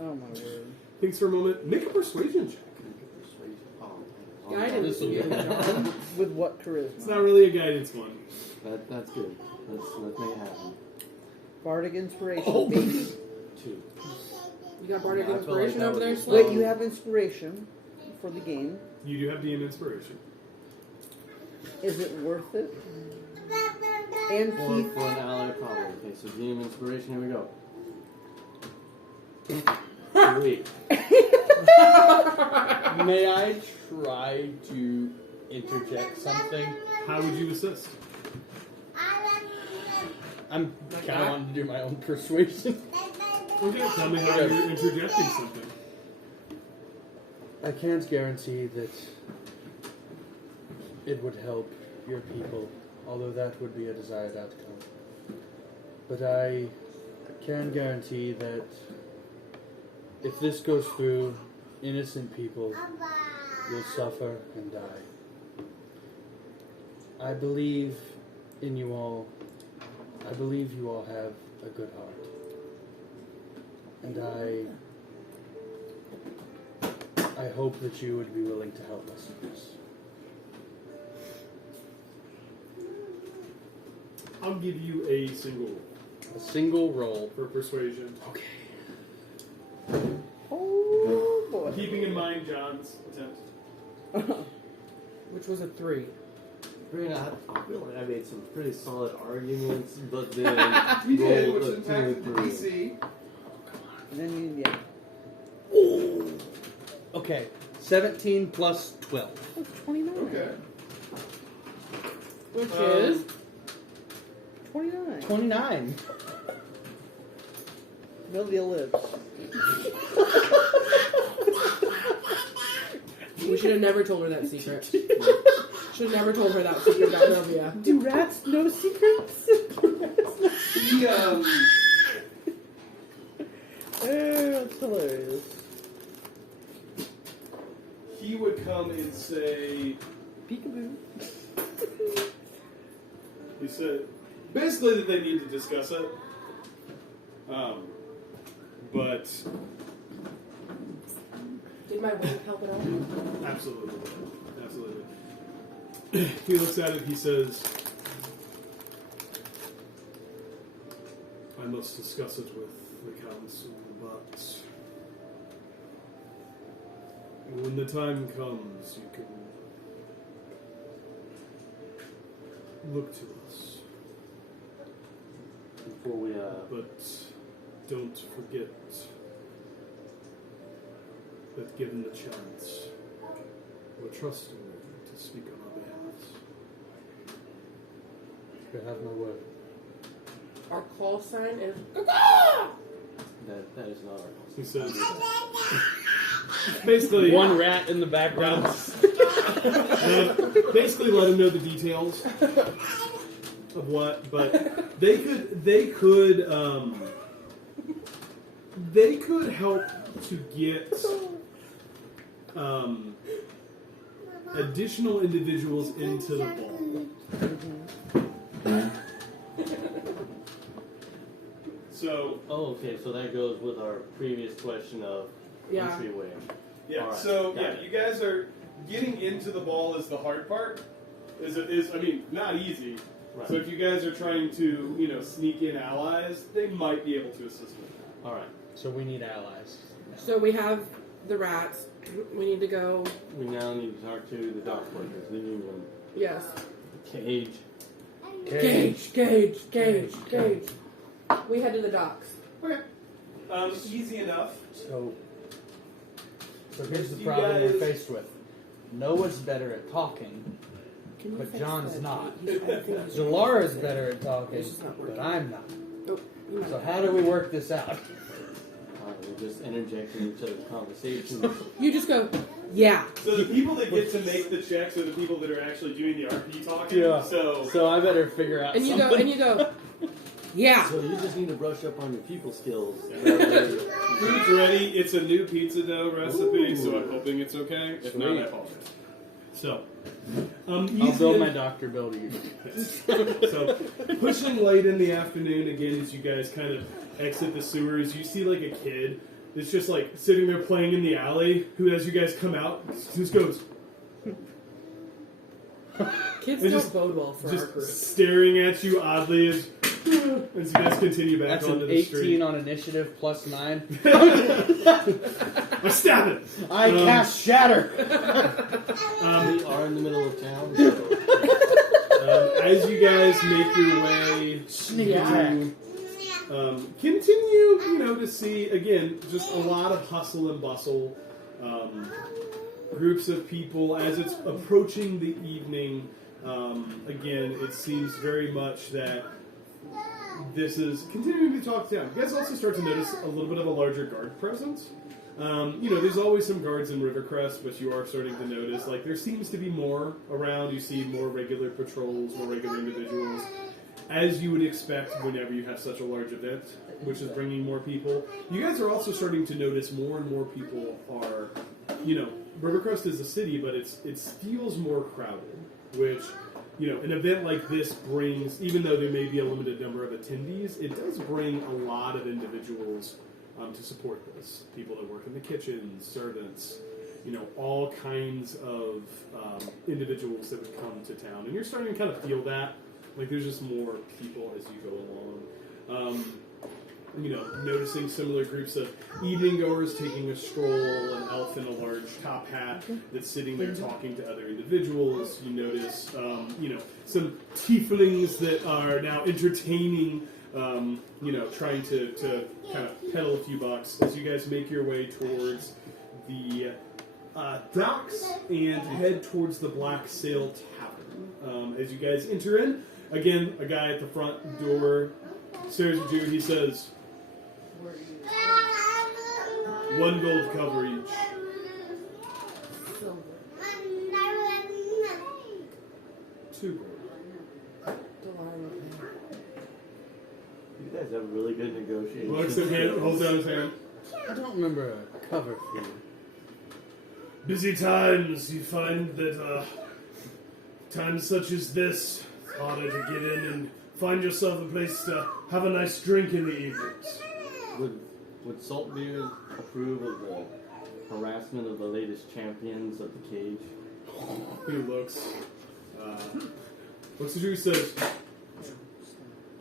Oh my word. Thinks for a moment. Make a persuasion check. Guidance. This will be With what It's charisma? not really a guidance one. that's good. Let's make it happen. Bardic inspiration. Oh. Baby. 2. You got bardic Yeah, I feel like inspiration that over would there, be Slim? Wait, you have inspiration for the game. You do have DM inspiration. Is it worth it? And For Keith, an ally problem. Okay, so DM inspiration, here we go. 3. May I try to interject something? How would you assist? I'm kind of wanting to do my own persuasion. Okay, tell me how you're interjecting something. I can't guarantee that it would help your people, although that would be a desired outcome. But I can guarantee that if this goes through, innocent people will suffer and die. I believe in you all. I believe you all have a good heart. And I hope that you would be willing to help us with this. I'll give you a single roll A single roll. for persuasion. Okay. Oh boy. Keeping in mind John's attempt. Which was a 3. Brina, I feel like I made some pretty solid arguments, but then You did, rolled which a impacted the 2 and 3. DC. And then you, yeah. Okay. 17 plus 12. Oh, 29. Okay. Which is 29. 29. Milvia lives. we should have never told her that secret. Should have never told her that secret about Novia. Do rats know secrets? He, Oh, that's hilarious. he would come and say, Peekaboo. he said, basically that they need to discuss it. But Did my wig help at all? absolutely. Absolutely. He looks at it, he says, I must discuss it with the council, but when the time comes, you can look to us. Before we, But don't forget that given the chance, we're trusting you to speak on our behalf. You have my word. Our call sign is that is not our He says, basically, One rat in the background. basically let him know the details of what, but they could help to get additional individuals into the ball. So Oh, okay, so that goes with our previous question of Yeah. entryway. yeah, All right, so got yeah, it. you guys are getting into the ball is the hard part. Is I mean, not easy. Right. So if you guys are trying to, sneak in allies, they might be able to assist with that. All right. So we need allies. So we have the rats. We need to go. We now need to talk to the dock workers, the union. Yes. Cage. Gage. We head to the docks. Okay. Easy enough. So here's the You problem guys- we're faced with. Noah's better at talking, Can you but fix John's that? not. He's trying to finish. Zalara's better at talking, This is not working. but I'm not. Oh, you might So have. how do we work this out? We're just interjecting each other's conversations. You just go, yeah. So the people that get to make the checks are the people that are actually doing the RP talking. Yeah. So So I better figure out And you something. go, yeah. So you just need to brush up on your people skills. food's ready. It's a new pizza dough recipe, so I'm hoping it's okay. If not, I Sweet. apologize. So, I'll easy build en- my doctor building. Yes. So, pushing late in the afternoon again as you guys kind of exit the sewers, you see like a kid that's just like sitting there playing in the alley. Who, as you guys come out, just goes Kids And don't just- bode well for our just group. staring at you oddly as you guys continue back That's onto an the 18 street. on initiative plus 9. I stab it. I cast Shatter. We are in the middle of town. So As you guys make your way Sneak Yeah. attack. continue, to see again just a lot of hustle and bustle. groups of people. As it's approaching the evening, again, it seems very much that this is continuing to talk down. You guys also start to notice a little bit of a larger guard presence. There's always some guards in Rivercrest, but you are starting to notice, like, there seems to be more around. You see more regular patrols, more regular individuals, as you would expect whenever you have such a large event, which is bringing more people. You guys are also starting to notice more and more people are, Rivercrest is a city, but it feels more crowded, which, an event like this brings, even though there may be a limited number of attendees, it does bring a lot of individuals to support this. People that work in the kitchen, servants, all kinds of individuals that would come to town. And you're starting to kind of feel that. Like, there's just more people as you go along. Noticing similar groups of evening goers taking a stroll, an elf in a large top hat that's sitting there talking to other individuals. You notice, some tieflings that are now entertaining, trying to kind of peddle a few bucks as you guys make your way towards the docks and head towards the Black Sail Tavern. As you guys enter in, again, a guy at the front door stares at you. He says, 1 gold cover each. Silver. 2 gold. You guys have really good negotiations. Looks at him, holds out his hand. I don't remember a cover fee. Busy times. You find that times such as this, it's harder to get in and find yourself a place to have a nice drink in the evenings. Would Saltbeard approve of the harassment of the latest champions of the cage? He looks at you and says,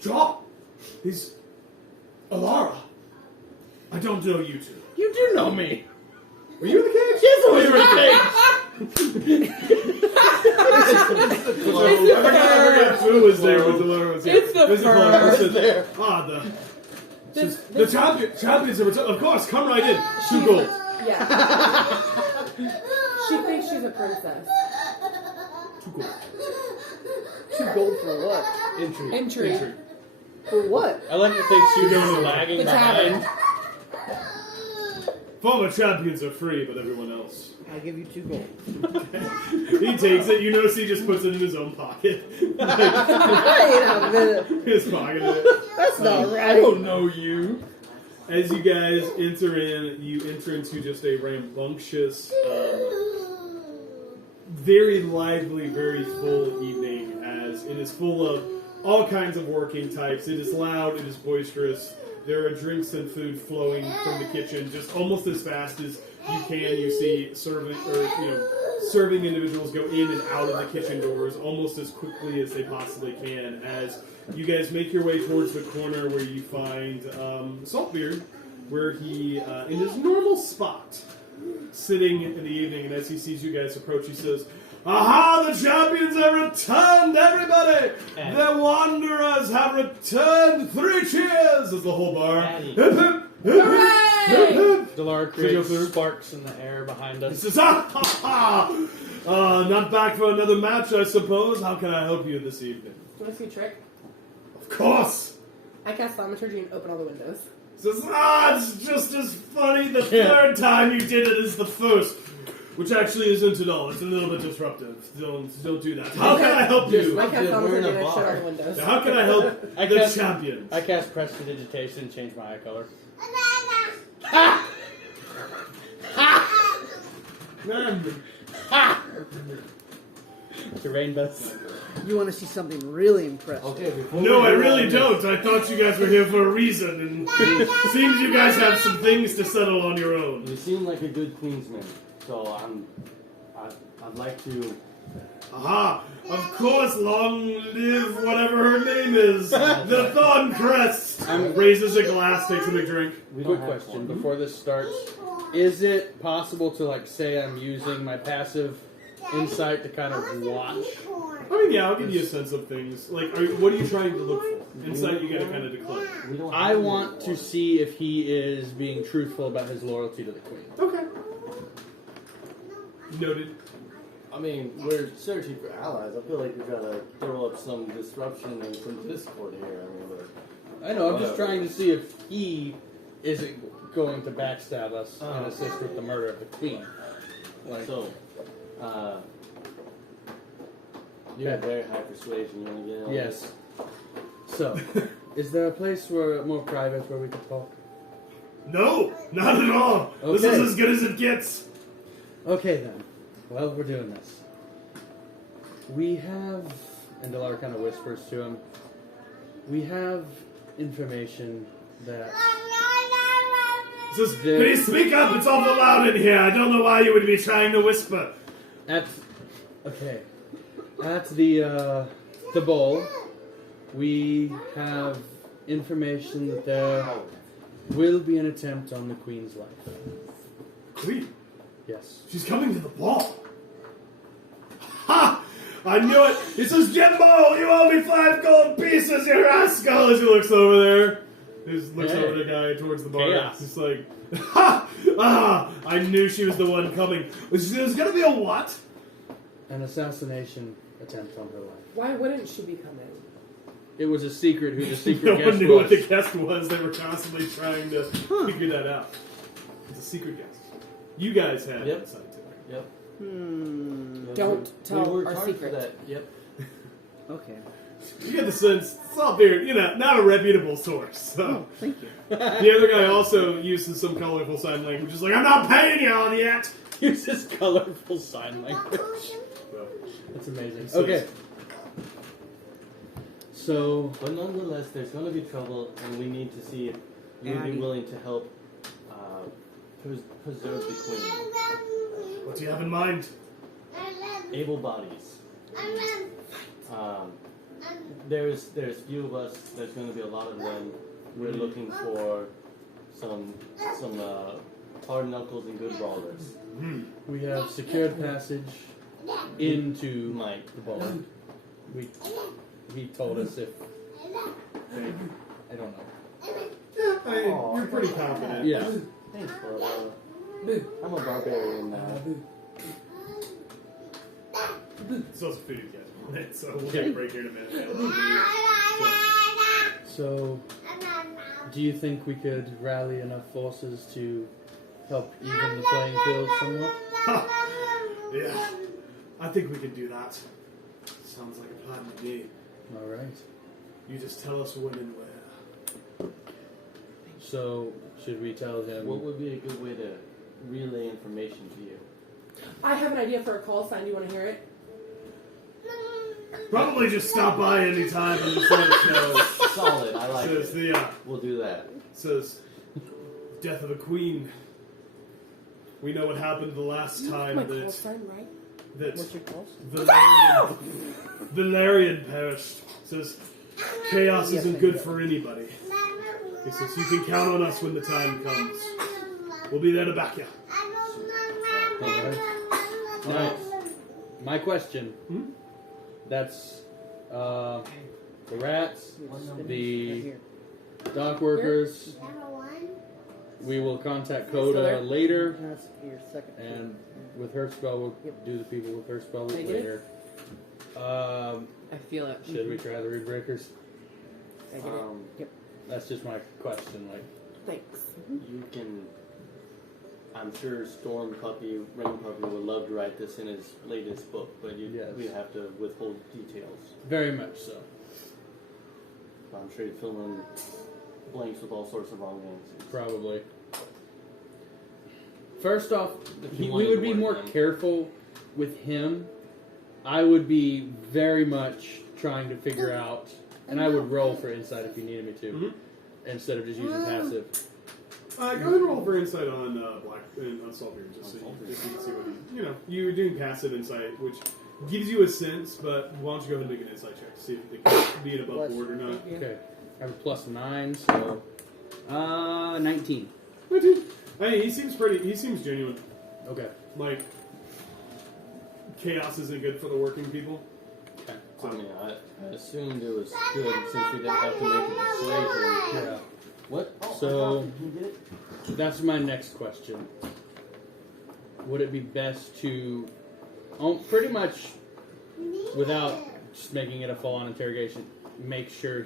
Jaw! He's Alara. I don't know you two. You do know me. Were you in the cage? Yes, I was in the cage. I forgot who was there when Alara was here. It's the fur. It said, the champions are returned. Of course, come right in. 2 gold. Yeah. She thinks she's a princess. 2 gold. 2 gold for what? Entry. For what? I like to think she was lagging The behind. tavern. Former champions are free, but everyone else. I'll give you 2 gold. He takes it. You notice he just puts it in his own pocket. Wait a minute. His pocket. It. That's not I right. don't know you. As you guys enter in, you enter into just a rambunctious, very lively, very full evening, as it is full of all kinds of working types. It is loud, it is boisterous. There are drinks and food flowing from the kitchen just almost as fast as you can. You see serving individuals go in and out of the kitchen doors almost as quickly as they possibly can. As you guys make your way towards the corner where you find Saltbeard, where he, in his normal spot, sitting in the evening, and as he sees you guys approach, he says, "Aha! The champions have returned, everybody! The wanderers have returned! 3 cheers!" As the whole bar. Hip, hip, hip, hip, hip. Delara creates sparks in the air behind He us. says, not back for another match, I suppose. How can I help you this evening? Do you want to see a trick? Of course! I cast thaumaturgy and open all the windows. He says, it's just as funny the third time you did it as the first. Which actually isn't at all. It's a little bit disruptive. Don't do that. How can I help you? I cast we're in a thaumaturgy and I shut all bar. the windows. How can I help the champions? I cast Prestidigitation and change my eye color. Man, To rainbows. You want to see something really impressive. Okay, before no, we I do really all this- don't. I thought you guys were here for a reason, and it seems you guys have some things to settle on your own. You seem like a good queensman, so I'd like to. Aha! Of course, long live whatever her name is. The Thorncrest raises a glass, takes a big drink. We don't Quick have question one. before this starts: is it possible to say I'm using my passive insight to kind of watch? I mean, yeah, I'll give you a sense of things. Like, what are you trying to look for? Insight, you gotta kind of declare. We don't I have want to one. see if he is being truthful about his loyalty to the queen. Okay. Noted. I mean, we're searching for allies. I feel like we gotta throw up some disruption and some discord here. I mean, I know. I'm just trying to see if he isn't going to backstab us and assist with the murder of the queen. Like, so, you have very high persuasion. You want to get on yes. So, is there a place more private where we could talk? No, not at all. This Okay. is as good as it gets. Okay then. Well, we're doing this. We have, and Delar kind of whispers to him, we have information that Says, please speak up. It's awful loud in here. I don't know why you would be trying to whisper. at the bowl, we have information that there will be an attempt on the queen's life. Queen, Yes. she's coming to the ball. Ha! I knew it. He says, Jimbo, you owe me 5 gold pieces, you rascal. As he looks over there. He just looks over the guy towards the bar. Chaos. He's like, ha! Ah! I knew she was the one coming. There's going to be a what? An assassination attempt on her life. Why wouldn't she be coming? It was a secret who the No secret one guest knew was. what the guest was. They were constantly trying to figure that out. It's a secret guest. You guys had Yep. insight to it. Yep. Hmm. Don't tell we worked our hard secret. For that. Yep. Okay. You get the sense it's all very, not a reputable source. So. Oh, thank you. The other guy also uses some colorful sign language. Just like, I'm not paying y'all yet. Uses colorful sign language. Well, That's amazing. So- Okay. So, But nonetheless, there's going to be trouble, and we need to see if you'd be Addy. willing to help preserve the queen. what do you have in mind? Able bodies. There's few of us. There's going to be a lot of them. We're looking for some hard knuckles and good brawlers. we have secured passage into Mike. the ball. He told us if... I don't know. Yeah, you're pretty confident. Yeah. Thanks, brother. I'm a barbarian now. So it's food, guys. Want it, so we'll take a break here in a minute. So, do you think we could rally enough forces to help even the playing field somewhat? Yeah, I think we can do that. Sounds like a plan to me. All right. You just tell us when and where. So, should we tell him? What would be a good way to relay information to you? I have an idea for a call sign. Do you want to hear it? Probably just stop by anytime and just let us know. Solid. I like Says it. the We'll do that. says death of a queen. We know what happened the last time My call that sign, right? What's your call? Valerian perished. Says chaos Yes, isn't I good know. for anybody. He says you can count on us when the time comes. We'll be there to back you. All right. Now, my question. Hmm? That's the rats, Right the here. dock workers. We will contact Coda later, That's your second. and with her spell, we'll do the people with her spell Can I get it? later. I feel it. Should we try the reed breakers? I get it. That's just my question. Like, Thanks. You can. I'm sure Storm Puppy, Rain Puppy would love to write this in his latest book, but Yes. we have to withhold details. very much so. I'm sure you'd fill in blanks with all sorts of wrong answers. Probably. First off, If you we wanted would to be work more on- careful with him. I would be very much trying to figure out, and I would roll for insight if you needed me to, Mhm. instead of just using passive. Go ahead and roll for insight on Black and on Saltbeard, just so you can see what you're doing passive insight, which gives you a sense. But why don't you go ahead and make an insight check to see if it can be an above board or not. Okay, I have a +9, so 19. I mean, he seems genuine. Okay. Like chaos isn't good for the working people. Okay. I mean, I assumed it was good since we didn't have to make a persuasion. Yeah. What? Oh, So- you get it? That's my next question. would it be best to, pretty much, without just making it a full-on interrogation, make sure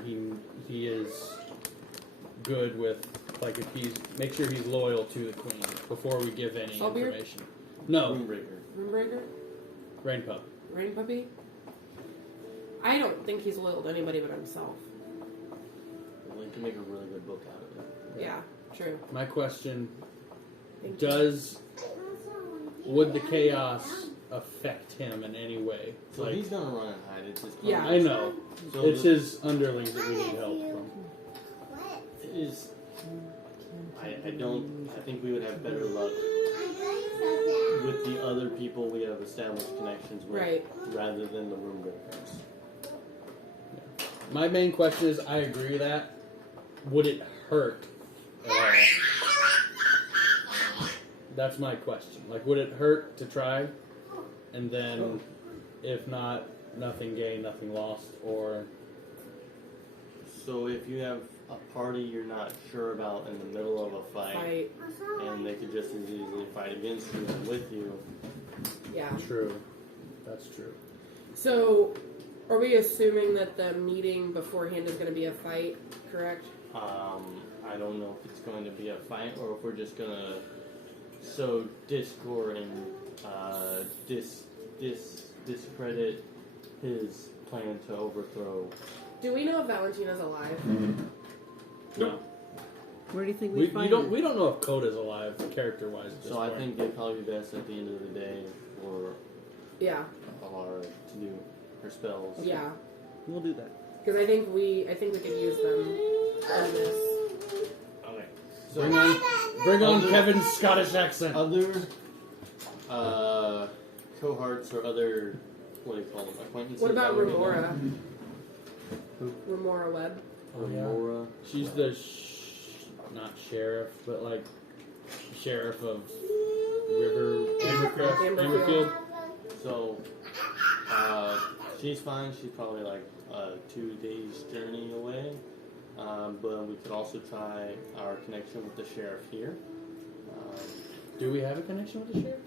he is good with, like, make sure he's loyal to the queen before we give any Saltbeard? information. No, Moonbreaker. Moonbreaker? Rain Pup. Rain Puppy? I don't think he's loyal to anybody but himself. Well, you can make a really good book out of it. Yeah, true. My question, Thank you. would the chaos affect him in any way? So Like, he's gonna run and hide. It's his Yeah. plan. I know. So It's the- his underlings that we need help from. is I think we would have better luck with the other people we have established connections with Right. rather than the room breakers. My main question is, I agree with that. Would it hurt at all? That's my question. Like, would it hurt to try? And then, if not, nothing gained, nothing lost, or... So if you have a party you're not sure about in the middle of a fight, and they could just as easily fight against you and with you, Yeah. True. That's true. So, are we assuming that the meeting beforehand is going to be a fight, correct? I don't know if it's going to be a fight or if we're just gonna sow discord and discredit his plan to overthrow. Do we know if Valentina's alive? No. Where do you think We we find don't her? we don't know if Coda's alive character-wise at this So I point. think it'd probably be best at the end of the day for Yeah. Alara to do her spells. Yeah. We'll do that. Because I think we could use them in this. Okay. Bring on Other- Kevin's Scottish accent. Other cohorts or other, what do you call them, acquaintances? What about that would be Remora? Who? Remora Webb. Oh, yeah. Remora. She's the not sheriff, but like sheriff of Amberfield. So, she's fine. She's probably like 2 days journey away. But we could also try our connection with the sheriff here. Do we have a connection with the sheriff?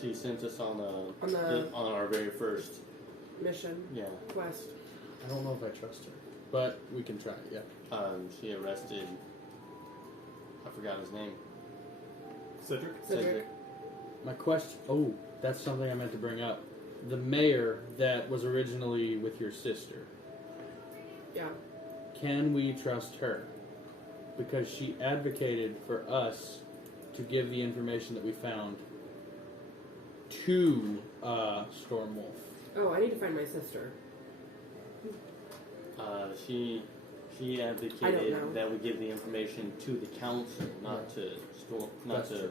She sent us on the- on our very first Mission. yeah. Quest. I don't know if I trust her, but we can try. Yeah. She arrested. I forgot his name. Cedric? Cedric. My question. Oh, that's something I meant to bring up. The mayor that was originally with your sister. Yeah. Can we trust her? Because she advocated for us to give the information that we found to Stormwolf. Oh, I need to find my sister. She I don't advocated know. that we give the information to the council, not to Storm, not That's to true.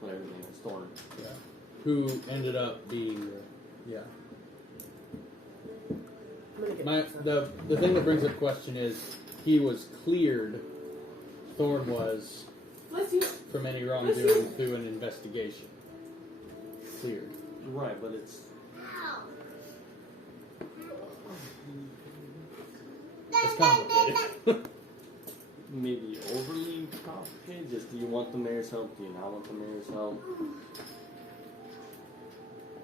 whatever his name is, Storm. Yeah. Who ended up being yeah. I'm gonna get My pizza. the thing that brings up question is he was cleared. Thorn was Bless you. from any wrongdoing through an investigation. Cleared. Right, but it's It's complicated. maybe overly complicated. Just do you want the mayor's help? Do you not want the mayor's help?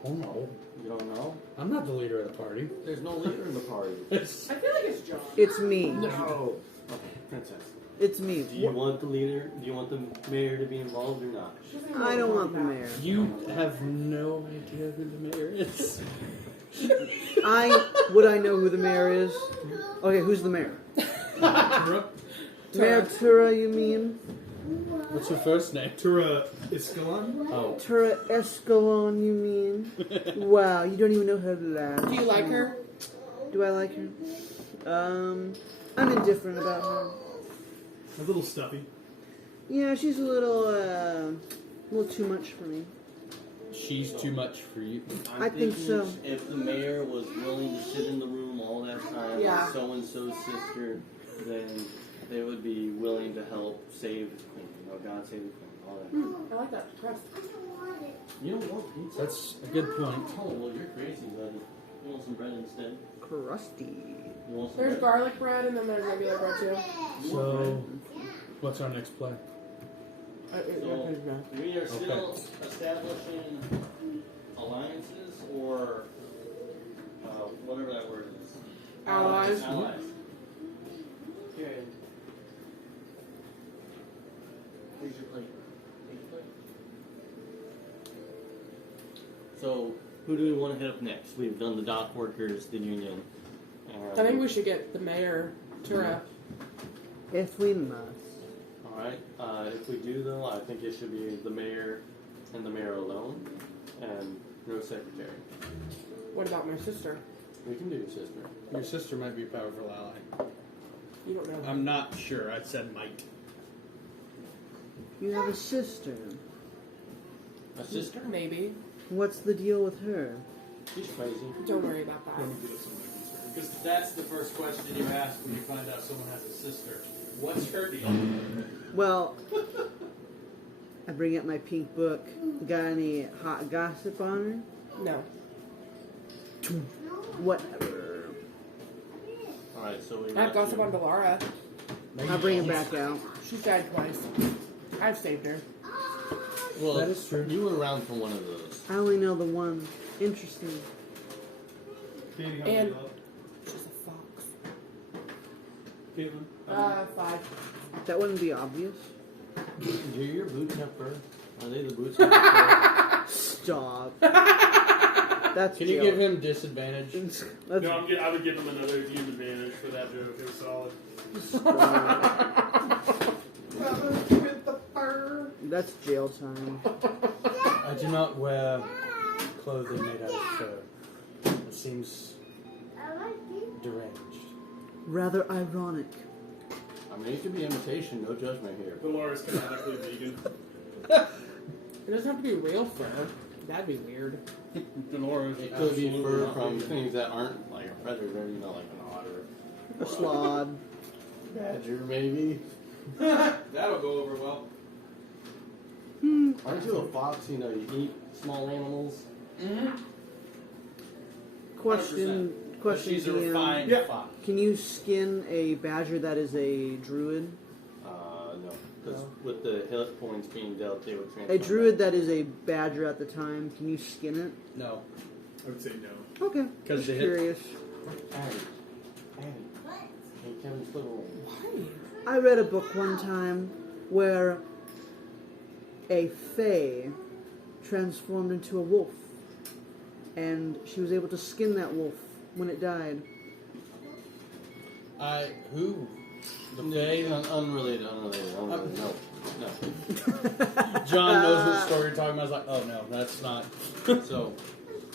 Oh no. You don't know. I'm not the leader of the party. There's no leader in the party. It's I feel like it's John. It's me. No. Okay, princess. It's me. Do you want the leader? Do you want the mayor to be involved or not? I don't want the mayor. you have no idea who the mayor is. Would I know who the mayor is? Okay, who's the mayor? Mayor Tura, you mean? What's her first name? Tura Iskalon? Oh. Tura Escalon, you mean? Wow, you don't even know her last. Do you like her? Do I like her? I'm indifferent about her. A little stuffy. Yeah, she's a little too much for me. She's too much for you. I think thinking so. If the mayor was willing to sit in the room all that time Yeah. with so-and-so's sister, then they would be willing to help save the queen. Oh, God save the queen. All that. I like that crust. You don't want pizza? That's a good point. Oh, well, you're crazy, buddy. You want some bread instead? Crusty. You want some There's bread? garlic bread and then there's regular bread too. You want So, what's our next play? So we are still establishing alliances or whatever that word is. Allies. Allies. Here. Here's your plate. Take your plate. So, who do we want to hit up next? We've done the dock workers, the union. I think we should get the mayor to rep. If we must. Alright, if we do though, I think it should be the mayor and the mayor alone, and no secretary. What about my sister? We can do your sister. Your sister might be a powerful ally. You don't know. I'm not sure. I said might. You have a sister. A sister? Maybe. What's the deal with her? She's crazy. Don't worry about that. Because that's the first question you ask when you find out someone has a sister. What's her deal? Well, I bring up my pink book. Got any hot gossip on No. her? Whatever. Alright, so we I have gossip on to... Delara. I'll bring it back out. She's died twice. I've saved her. Well, That is true. You were around for one of those. I only know the one. Interesting. And she's a fox. Caitlin? 5. That wouldn't be obvious. Do your boots have fur? Are they the boots that have Stop. That's Can you jail. give him disadvantage? That's No, I would give him another human advantage for that joke. It was solid. With the fur. That's jail time. I do not wear clothing made out of fur. It seems deranged. Rather ironic. I mean, it could be imitation, no judgment here. Dolores canonically vegan. It doesn't have to be real fur. That'd be weird. Dolores. It could be absolutely fur not from vegan. things that aren't like a predator, you know, like an otter. A slod. Badger, maybe. That'll go over well. Aren't you a fox? You know, you eat small animals. Question. Question. She's a DM. refined Yeah. fox. Can you skin a badger that is a druid? No. Because with the hit points being dealt, they would transfer. A druid that is a badger at the time. Can you skin it? No. I would say no. Okay. 'Cause Just they hit- curious. Hey, Kevin's little. I read a book one time where a fae transformed into a wolf, and she was able to skin that wolf when it died. Who? The They, Fae? unrelated. No. John knows what story you're talking about. I was like, oh no, that's not. So,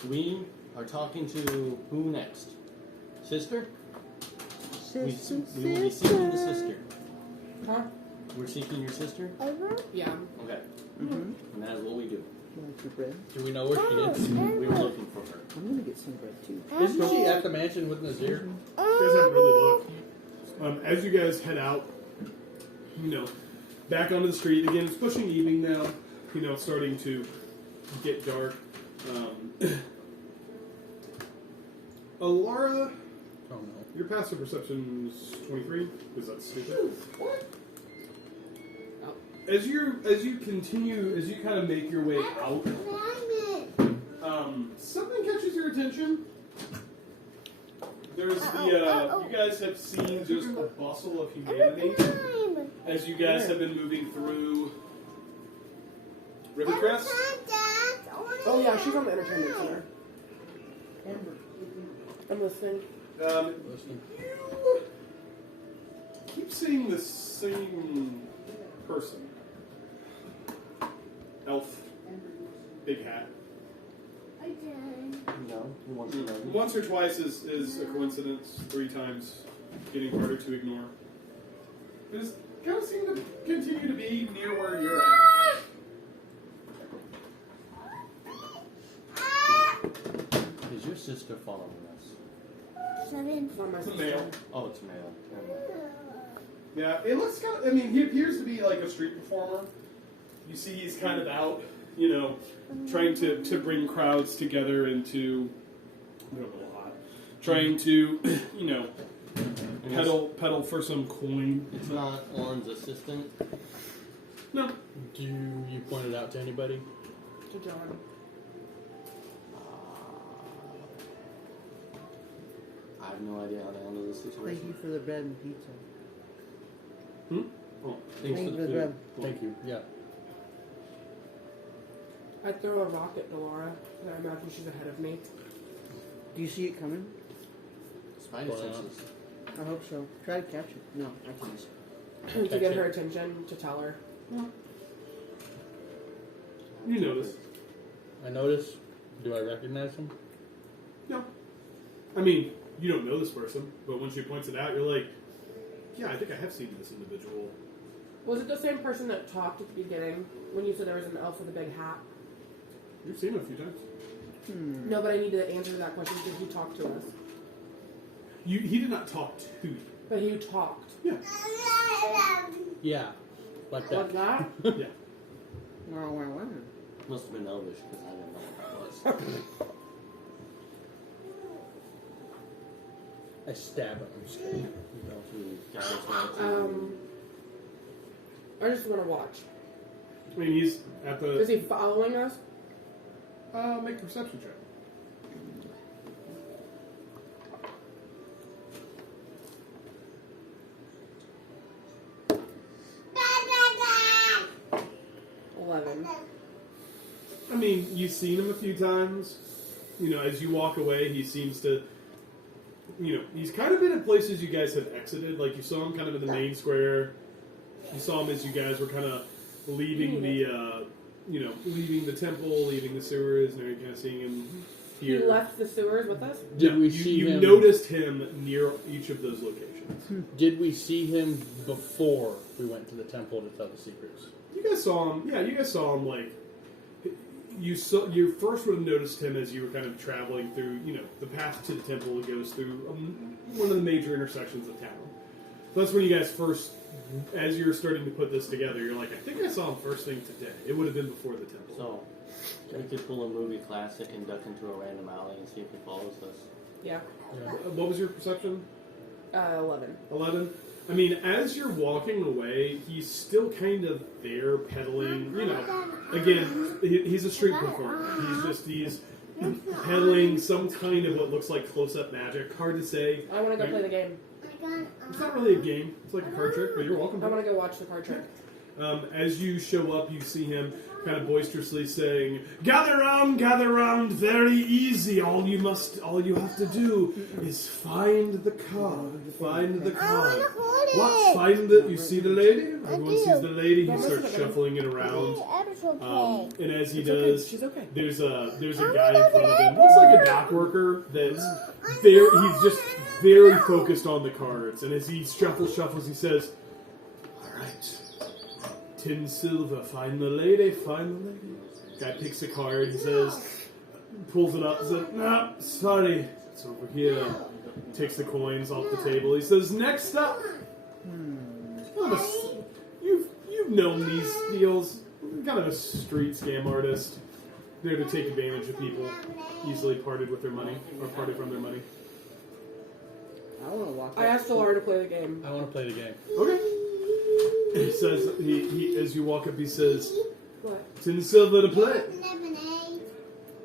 we are talking to who next? Sister? We will be seeking the sister. Huh? We're seeking your sister? Yeah. Okay. Mm-hmm. And that is what we do. Want your bread? Do we know where she is? We were looking for her. I'm gonna get some bread too. Isn't she at the mansion with Nazir? You guys haven't really looked. As you guys head out, back onto the street again. It's pushing evening now. Starting to get dark. Alara, Oh no. your passive perception's 23 because that's stupid. What? As you continue, as you kind of make your way out, something catches your attention. There's you guys have seen just a bustle of humanity as you guys have been moving through Rivercrest. Oh yeah, she's on the entertainment center. I'm listening. Listen. You keep seeing the same person. Elf. Big hat. No, he wants to know. Once or twice is a coincidence. 3 times getting harder to ignore. Just kind of seem to continue to be near where you're at. Is your sister following us? It's not my It's a sister. male. Oh, it's a male. Never mind. Yeah, it looks kind of. I mean, he appears to be like a street performer. You see, he's kind of out, trying to bring crowds together and to. A little hot. Trying to, And pedal for some coin. It's not Orn's assistant. No. Do you point it out to anybody? To John. I have no idea how to handle this Thank you situation. for the bread and pizza. Oh, thanks Thank for you the for the food. bread. Thank you. Yeah. I'd throw a rock at Delora, because I imagine she's ahead of me. Do you see it coming? Spidey Well, senses. I hope so. Try to catch it. No, I can't. To get her attention, to tell her. You notice. I notice. Do I recognize him? No. I mean, you don't know this person, but when she points it out, you're like, yeah, I think I have seen this individual. Was it the same person that talked at the beginning when you said there was an elf with a big hat? You've seen him a few times. No, but I need to answer that question. Did he talk to us? He did not talk to you. But he talked. Yeah. Yeah. Like that. Like that? Yeah. Wow. Must have been Elvish because I didn't know what that was. I stab him. I'm scared. I just want to watch. I mean, he's at Is the. he following us? Make a perception check. I mean, you've seen him a few times. You know, as you walk away, he seems to. You know, he's kind of been in places you guys have exited. Like, you saw him kind of in the main square. You saw him as you guys were kind of leaving the, leaving the temple, leaving the sewers, and you're kind of seeing him here. He left the sewers with us? Did we you, see you him? noticed him near each of those locations. Did we see him before we went to the temple to tell the secrets? You guys saw him. Yeah, you guys saw him. Like, you first would have noticed him as you were kind of traveling through. You know, the path to the temple that goes through one of the major intersections of town. So that's when you guys first, as you're starting to put this together, you're like, I think I saw him first thing today. It would have been before the temple. So, we could pull a movie classic and duck into a random alley and see if he follows us. Yeah. What was your perception? 11. 11. I mean, as you're walking away, he's still kind of there pedaling. You know, again, he's a street performer. He's pedaling some kind of what looks like close-up magic. Hard to say. I want to go play the game. It's not really a game. It's like a card trick, but you're welcome. I want to go watch the card trick. As you show up, you see him kind of boisterously saying, gather round, very easy. All you have to do is find the card. Find the card. What? Find the, you see the lady? Everyone sees the lady. He starts shuffling it around. And as he does, She's okay. there's a guy in front of him. Looks like a dock worker that's he's just very focused on the cards. And as he shuffles, he says, all right. 10 silver, find the lady. Guy picks a card, he says, pulls it up, says, nah, sorry, it's over here. Takes the coins off the table, he says, next up. You've known these deals, kind of a street scam artist, there to take advantage of people, easily parted with their money, or parted from their money. I want to walk. I asked Delora to play the game. I want to play the game. Okay. He says, he as you walk up, he says, What? 10 silver to play.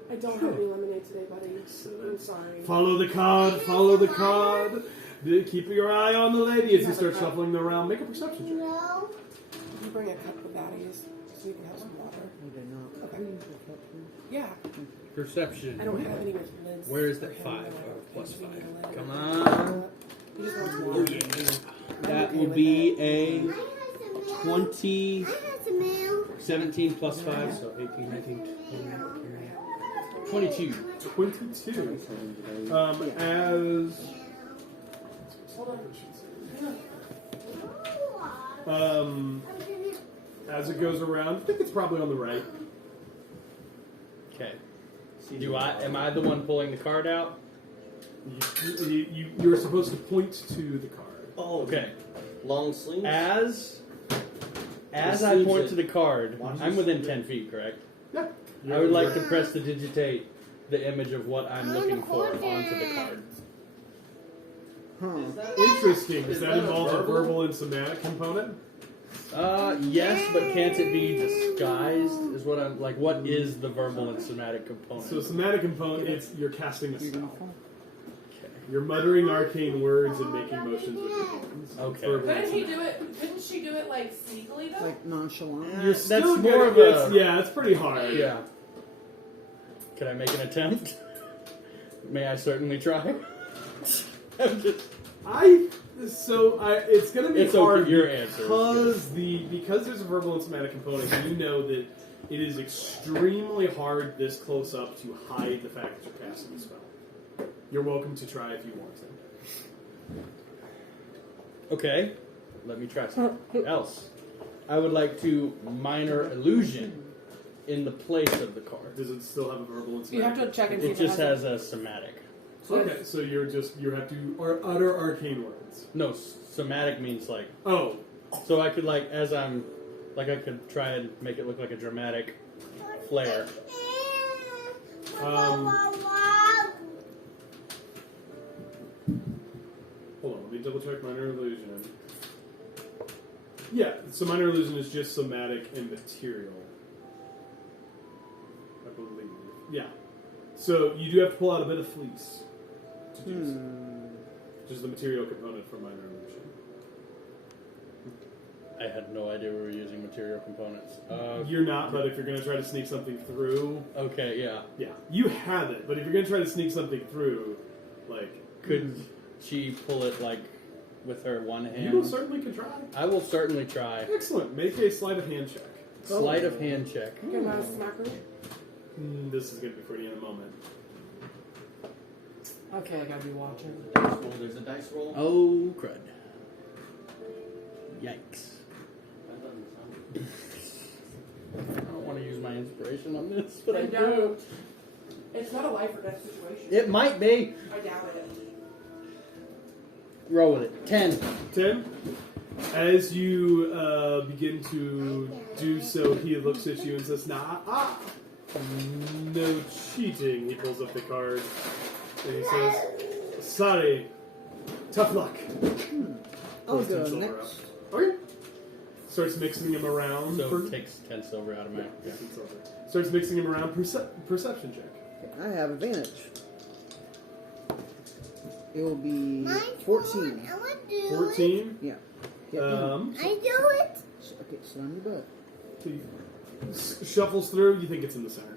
I don't have any lemonade today, buddy. I'm sorry. Follow the card. Keep your eye on the lady as you start shuffling them around. Make a perception check. No. Can you bring a cup of batties so you can have some water? I did not. Okay. Yeah. Perception. I don't have any with lids. Where is for that him, 5? though. Oh, plus We need 5. a lid. Come on. He just wants water. That okay will with be it. a I have some milk. 20, I have some milk. 17 plus 5, so 18, 19, 22. 22. As it goes around, I think it's probably on the right. Okay. Am I the one pulling the card out? You're supposed to point to the card. Oh, Okay. Long sleeves? As I sleeves point it. to the card, Watch I'm the within sleeve. 10 feet, correct? Yeah. I would like to press the digitate the image of what I'm looking for onto the card. Interesting. Does that involve a verbal and somatic component? Yes, but can't it be disguised? Is what I'm like. What is the verbal and somatic component? So somatic component, it's you're casting a You're gonna spell. fall. Okay. You're muttering arcane words and making motions with your hands. Okay. Verbal and Couldn't he somatic. do it? Couldn't she do it like sneakily though? Like nonchalant. You're That's still more gonna of get, a- yeah, it's pretty hard. Yeah. Can I make an attempt? May I certainly try? I'm just. It's gonna be It's hard okay, your answer is because there's a verbal and somatic component. You know that it is extremely hard this close up to hide the fact that you're casting a spell. You're welcome to try if you want to. Okay. Let me try something else. I would like to minor illusion in the place of the card. Does it still have a verbal and somatic? You have to check and see It if just it has a somatic. Okay, so you have to utter arcane words. No, somatic means like. Oh, So I could like as I'm, like I could try and make it look like a dramatic flair. hold on, let me double check minor illusion. Yeah, so minor illusion is just somatic and material, I believe. Yeah. So you do have to pull out a bit of fleece to do so. Which is the material component for minor illusion. I had no idea we were using material components. You're not, but if you're going to try to sneak something through, Okay, yeah. yeah, you have it. But if you're going to try to sneak something through, like, Could she pull it like with her one you hand? most certainly could try. I will certainly try. Excellent. Make a sleight of hand check. Sleight of hand check. Can I smack her? This is going to be pretty in a moment. Okay, I gotta be watching. Dice roll. There's a dice roll. Oh crud! Yikes! That doesn't sound I don't want to use my inspiration on this, but I do. don't. It's not a life or death situation. It might be. I doubt it. Roll with it. 10. 10. As you begin to do so, he looks at you and says, no cheating. He pulls up the card and he says, sorry, tough luck. I'll Pulls 10 go silver next. out. Okay. Starts mixing him around. So it takes 10 silver out of my. Yeah, 10 silver. Starts mixing him around. Perception check. I have advantage. It will be Mine's 14. I want to do 14. Yeah. it. I do it. Okay, slam your butt. So he shuffles through. You think it's in the center.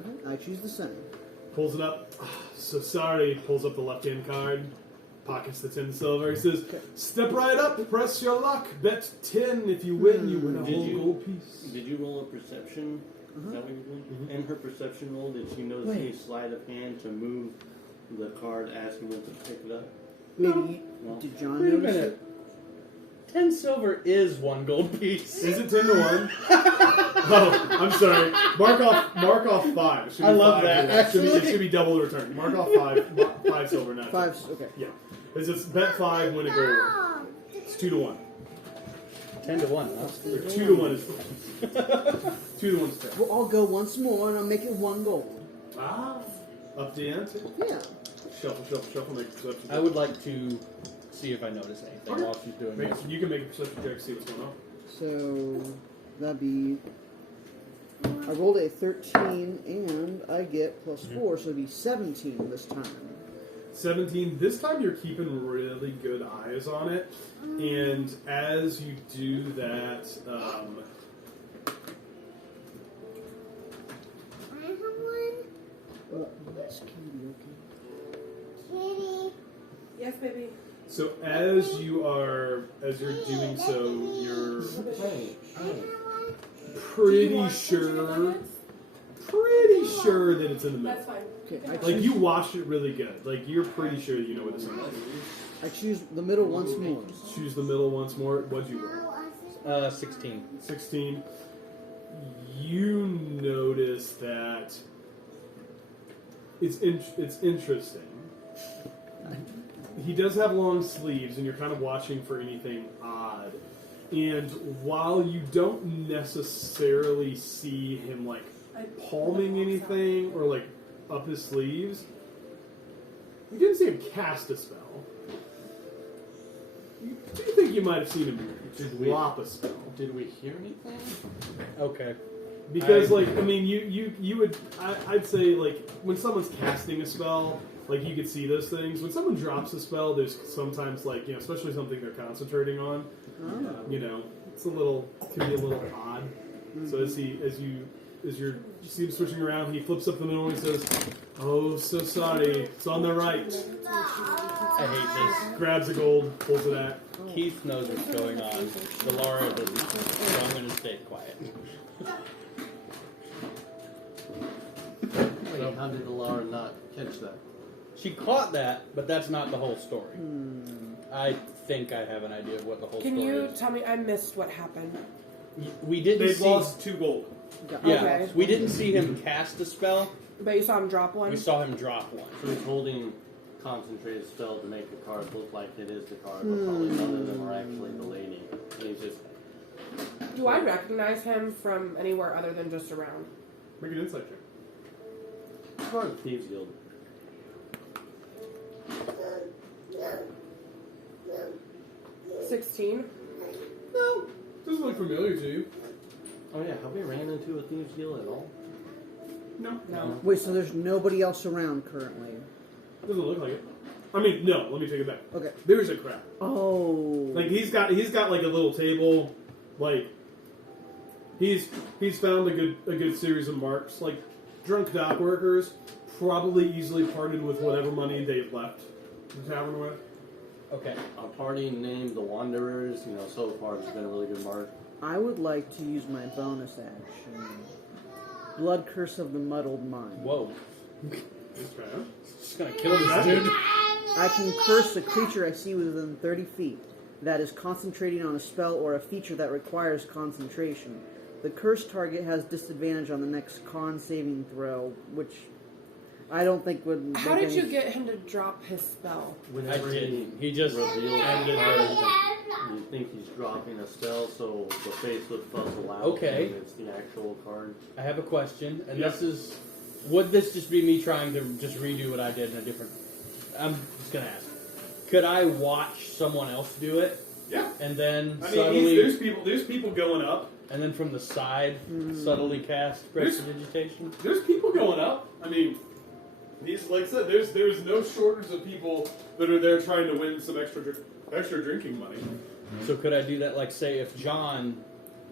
Okay, I choose the center. Pulls it up. So sorry. Pulls up the left-hand card. Pockets the 10 silver. He says, step right up. Press your luck. Bet 10. If you win, you win a Did whole you- gold piece. Did you roll a perception? Is that what you're doing? In her perception roll, did she notice any sleight of hand to move the card as he went to pick it up? Maybe. No. Did John Wait a notice minute. 10 silver is 1 gold piece. Is it 10 to 1? Oh, I'm sorry. Mark off 5. It should be I love 5 that, here. It should actually. be double the return. Mark off 5 silver, not 5? Okay. Yeah. It's just bet 5, win a gold. Oh, It's 2 to 1. 10 to 1, huh? Or 2 to 1 is 2 to 1 is fair. Well, I'll go once more and I'll make it 1 gold. Ah, up the ante. Yeah. Shuffle, make a perception. I would like to see if I notice anything Okay. while she's doing this. You can make a perception check, see what's going on. So that'd be. I rolled a 13 and I get plus 4, so it'd be 17 this time. 17. This time you're keeping really good eyes on it, and as you do that, I have one. Well, this can be okay. Kitty. Yes, baby. so as you're doing so, you're I have one. pretty sure that it's in the middle. That's fine. Okay, I Like choose, you watched it really good. Like you're pretty sure that you know what it's in. I choose the middle once more. Choose the middle once more. What'd you roll? No, I said 16. 16. You notice that it's interesting. He does have long sleeves, and you're kind of watching for anything odd. And while you don't necessarily see him like palming anything or like up his sleeves, you didn't see him cast a spell. You do think you might have seen him drop a spell? Did we hear anything? Okay. Because, you would, I'd say, like, when someone's casting a spell, like, you could see those things. When someone drops a spell, there's sometimes, like, especially something they're concentrating on, it's can be a little odd. So as you're see him switching around, he flips up the middle and he says, "Oh, so sorry, it's on the right." I hate Grabs the gold, pulls it out. this. Keith knows what's going on. Delara doesn't, so I'm going to stay quiet. Wait, how did Alara not catch that? She caught that, but that's not the whole story. I think I have an idea of what the whole Can story you is. tell me? I missed what happened. We didn't They've see... lost 2 gold. Yeah, Okay. we didn't see him cast a spell. But you saw him drop one? We saw him drop one. So he's holding concentrated spell to make the card look like it is the card, but probably none of them are actually the lady. And he's just... Do I recognize him from anywhere other than just around? Make an insight check. Part of the Thieves Guild. 16? No, doesn't look familiar to you. Oh yeah, have we ran into a Thieves Guild at all? No, No. Wait, so there's nobody else around currently? doesn't look like it. I mean, no. Let me take it back. Okay. There's a crowd. Oh. Like he's got like a little table, like he's found a good series of marks. Like drunk dock workers probably easily parted with whatever money they've left the tavern with. Okay. Our party named the Wanderers, so far it's been a really good mark. I would like to use my bonus action. Blood Curse of the Muddled Mind. Whoa. It's bad. Just gonna kill this dude. I can curse a creature I see within 30 feet that is concentrating on a spell or a feature that requires concentration. The cursed target has disadvantage on the next con saving throw, which I don't think would... How make did you any- get him to drop his spell? Whenever I didn't. He just reveals ended the the... card, you think he's dropping a spell, so the face would fuzzle out. Okay. And it's the actual card. I have a question, and Yeah. this is... Would this just be me trying to just redo what I did in a different... I'm just gonna ask. Could I watch someone else do it, Yeah. and then I mean, subtly... there's people going up. And then from the side, subtly cast prestidigitation? There's people going up. I mean, these, like I said, there's no shortage of people that are there trying to win some extra drinking money. So could I do that, like, say, if John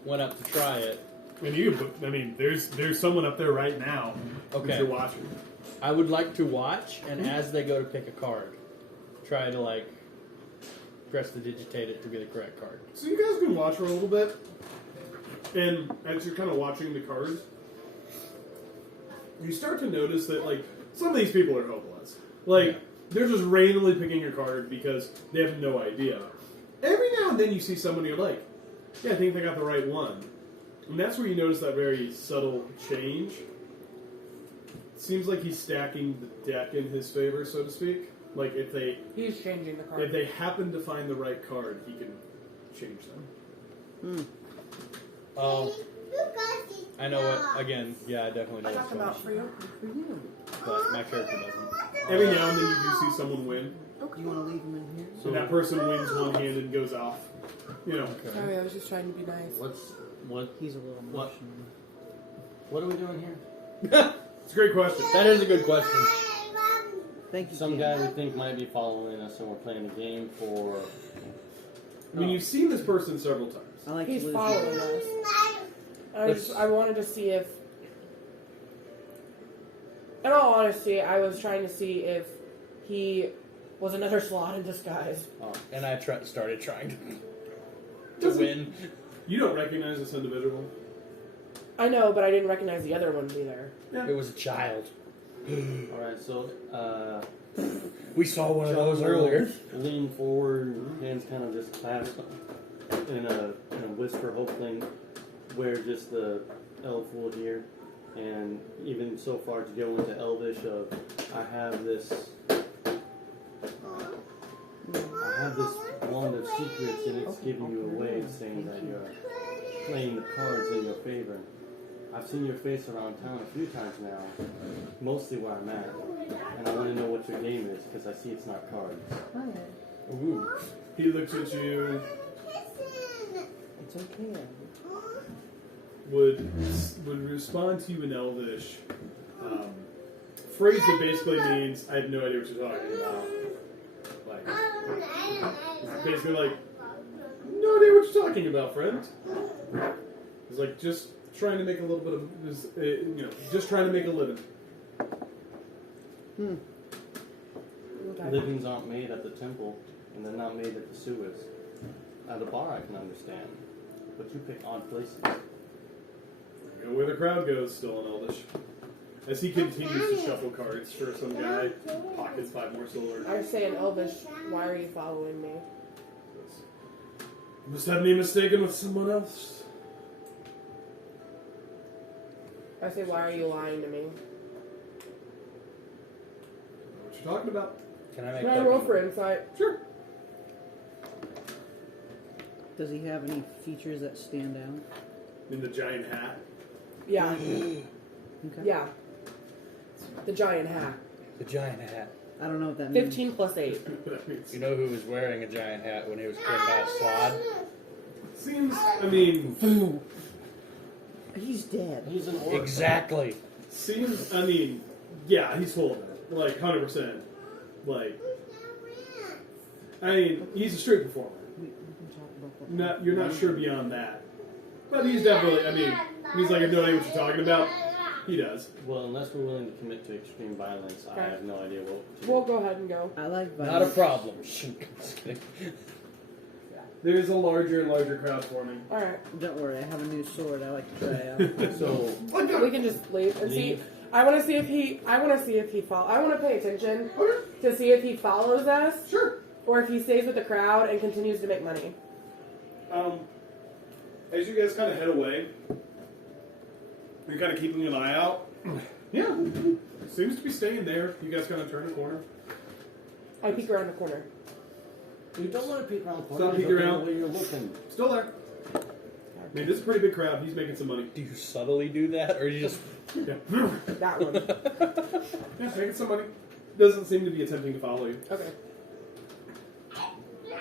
went up to try it? And there's someone up there right now. Okay. That you're watching. I would like to watch, and as they go to pick a card, try to, like, prestidigitate it to be the correct card. So you guys can watch for a little bit, and as you're kind of watching the cards, you start to notice that like some of these people are hopeless. Like they're just randomly picking a card because they have no idea. Every now and then you see someone you're like, yeah, I think they got the right one, and that's where you notice that very subtle change. It seems like he's stacking the deck in his favor, so to speak. Like if He's changing the card. they happen to find the right card, he can change them. Oh, I know what, again, yeah, I definitely know I got what's them going out for you. but my character doesn't. Every now and then you do see someone win, You want to leave him in here? and that person wins one hand and goes off. Sorry, I was just trying to be nice. He's a little What? emotional. What are we doing here? It's a great question. That is a good question. Thank you, Some Kim. guy we think might be following us, and we're playing a game for. I mean, you've seen this person several times. I like He's to lose following us. I wanted to see if... In all honesty, I was trying to see if he was another slot in disguise. And I started trying to Doesn't- win. You don't recognize this individual. I know, but I didn't recognize the other ones either. It was a child. Alright, so. We saw one of John those will earlier. Lean forward, hands kind of just clasped in a whisper, hopefully where just the elf will hear. And even so far to go into Elvish of, I have this wand of secrets and it's giving you away, saying that you're playing the cards in your favor. I've seen your face around town a few times now, mostly where I'm at, and I want to know what your game is because I see it's not cards. Ooh. He looks at you, It's okay. would respond to you in Elvish. Phrase that basically means, I have no idea what you're talking about. Like, basically like, no idea what you're talking about, friend. It's like, just trying to make a little bit of, just trying to make a living. Livings aren't made at the temple, and they're not made at the sewers. At a bar, I can understand, but you pick odd places. Go where the crowd goes, still in Elvish. As he continues to shuffle cards for some guy, pockets 5 more silver. I say in Elvish, why are you following me? Must have me mistaken with someone else. I say, why are you lying to me? What you talking about? Can I make Can I roll for insight? Sure. Does he have any features that stand out? In the giant hat. Yeah. Okay. Yeah. The giant hat. The giant hat. I don't know what that means. 15 plus 8. That means- You know who was wearing a giant hat when he was killed by a slod? Seems, I mean, He's dead. He's an orc. Exactly. seems, I mean, yeah, he's holding it. Like, 100%. Like, I mean, he's a street performer. We can talk about that. You're not sure beyond that. But he's definitely, I mean, he's like, I have no idea what you're talking about. He does. Well, unless we're willing to commit to extreme violence, I Okay. have no idea what to We'll go ahead and go. I like Not a violence. problem. Just kidding. There's a larger and larger crowd forming. Alright. Don't worry, I have a new sword. I like to try out. So, We can just leave and see. Leave. I want to see if he follows. I want to pay attention to see if he follows us. Sure. Or if he stays with the crowd and continues to make money. As you guys kind of head away, you're kind of keeping an eye out. Yeah. Seems to be staying there. You guys kind of turn a corner. I peek around the corner. you don't want to peek around corners. Stop peeking you don't around. know where you're looking. Still there. I mean, this is a pretty big crowd. He's making some money. Do you subtly do that, or you just? Yeah. That one. Yeah, making some money. Doesn't seem to be attempting to follow you. Okay.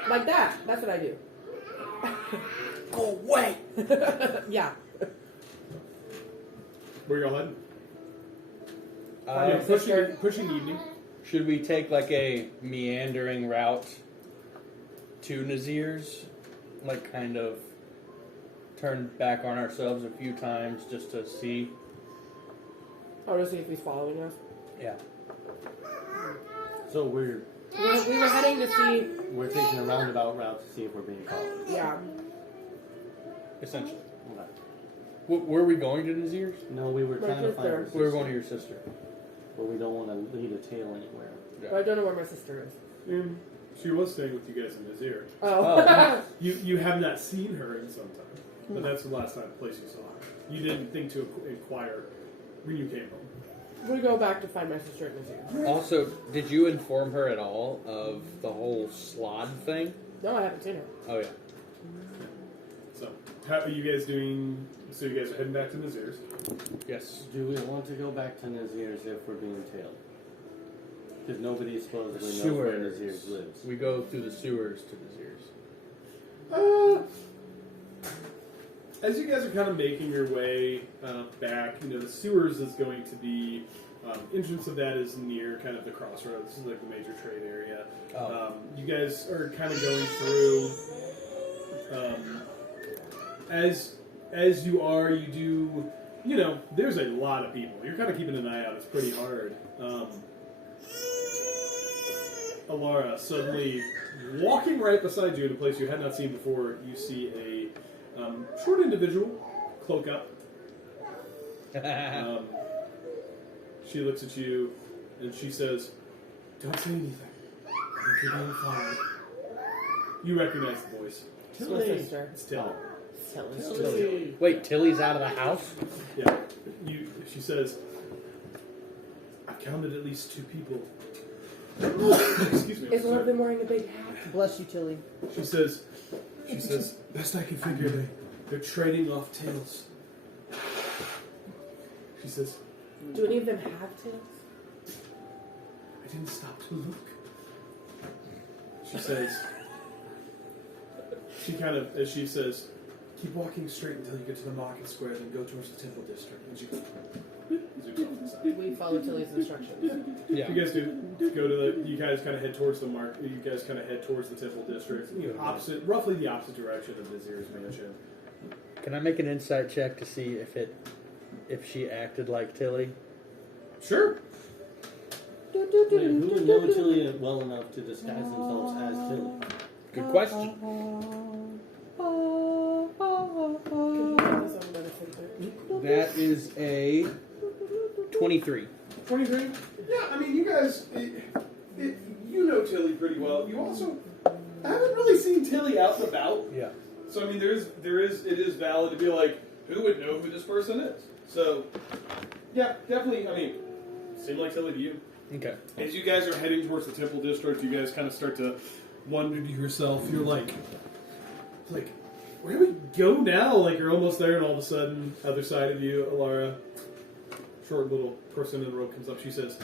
Like that. That's what I do. Go away. Yeah. Where y'all heading? Uh, Pushing evening. Should we take like a meandering route to Nazir's, like kind of turn back on ourselves a few times just to see? I'll just see if he's following us. Yeah. So We were heading to see. we're taking a roundabout route to see if we're being followed. Yeah. Essentially. Okay. Were we going to Nazir's? No, we were My trying to find our sister. sister, We were going to your sister. but we don't want to lead a tail anywhere. But I don't know where my sister is. And she was staying with you guys in Nazir. Oh. You have not seen her in some time, but that's the last place you saw her. You didn't think to inquire when you came home. We go back to find my sister at Mizzou. Also, did you inform her at all of the whole slod thing? No, I haven't seen her. Oh yeah. So, how are you guys doing? So you guys are heading back to Nazir's. Yes. Do we want to go back to Nazir's if we're being tailed? Because nobody supposedly knows Sewers. where Nazir's lives. We go through the sewers to Nazir's. As you guys are kind of making your way back, the sewers is going to be, entrance of that is near kind of the crossroads, this is like the major trade area. Oh. You guys are kind of going through, as you are, you do, there's a lot of people. You're kind of keeping an eye out, it's pretty hard. Alara, suddenly walking right beside you in a place you had not seen before, you see a short individual, cloak up. She looks at you and she says, "Don't say anything. You're being followed." You recognize the voice. It's my sister. It's Tilly. Tilly. Wait, Tilly's out of the house? Yeah. She says, "I've counted at least 2 people." Excuse me. Is one of them wearing a big hat? Bless you, Tilly. She says, "Best I can figure, they're trading off tails." She says, Do any of them have tails? "I didn't stop to look." She says, as she says, keep walking straight until you get to the market square, then go towards the temple district. And she goes, zooms off to the side. We follow Tilly's instructions. Yeah. You guys do go to the. You guys kind of head towards the market. You guys kind of head towards the temple district. You know, roughly the opposite direction of Vizier's mansion. Can I make an insight check to see if she acted like Tilly? Sure. Wait, who would know Tilly well enough to disguise themselves as Tilly? Good question. That is a 23. 23? Yeah, I mean, you guys, you know Tilly pretty well. You also haven't really seen Tilly out and about. Yeah. So, I mean, it is valid to be like, who would know who this person is? So, yeah, definitely, I mean, seemed like Tilly to you. Okay. As you guys are heading towards the temple district, you guys kind of start to wonder to yourself, you're like, where do we go now? Like, you're almost there, and all of a sudden, other side of you, Alara, short little person in the robe comes up. She says,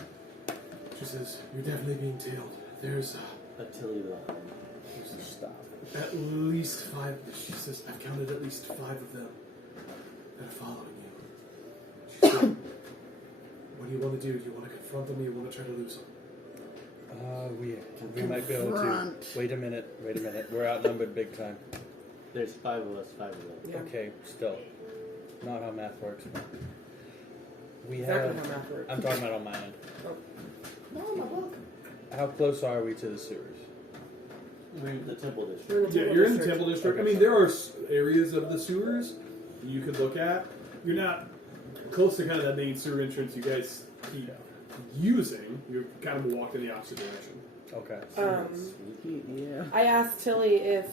you're definitely being tailed. There's A Tilly line. Stop. at least 5. She says, I've counted at least 5 of them that are following you. She said, what do you want to do? Do you want to confront them, or you want to try to lose them? We might be able to. Confront. Wait a minute. We're outnumbered big time. There's 5 of us, 5 of them. Yeah. Okay, still. Not how math works. We Exactly have. how math works. I'm talking about on my end. No, my book. How close are we to the sewers? We're in the temple district. We're in the Yeah, temple you're in the district. temple district. I Okay. mean, there are areas of the sewers you could look at. You're not close to kind of that main sewer entrance you guys keep using. You're kind of walking the opposite direction. Okay. Yeah. I asked Tilly if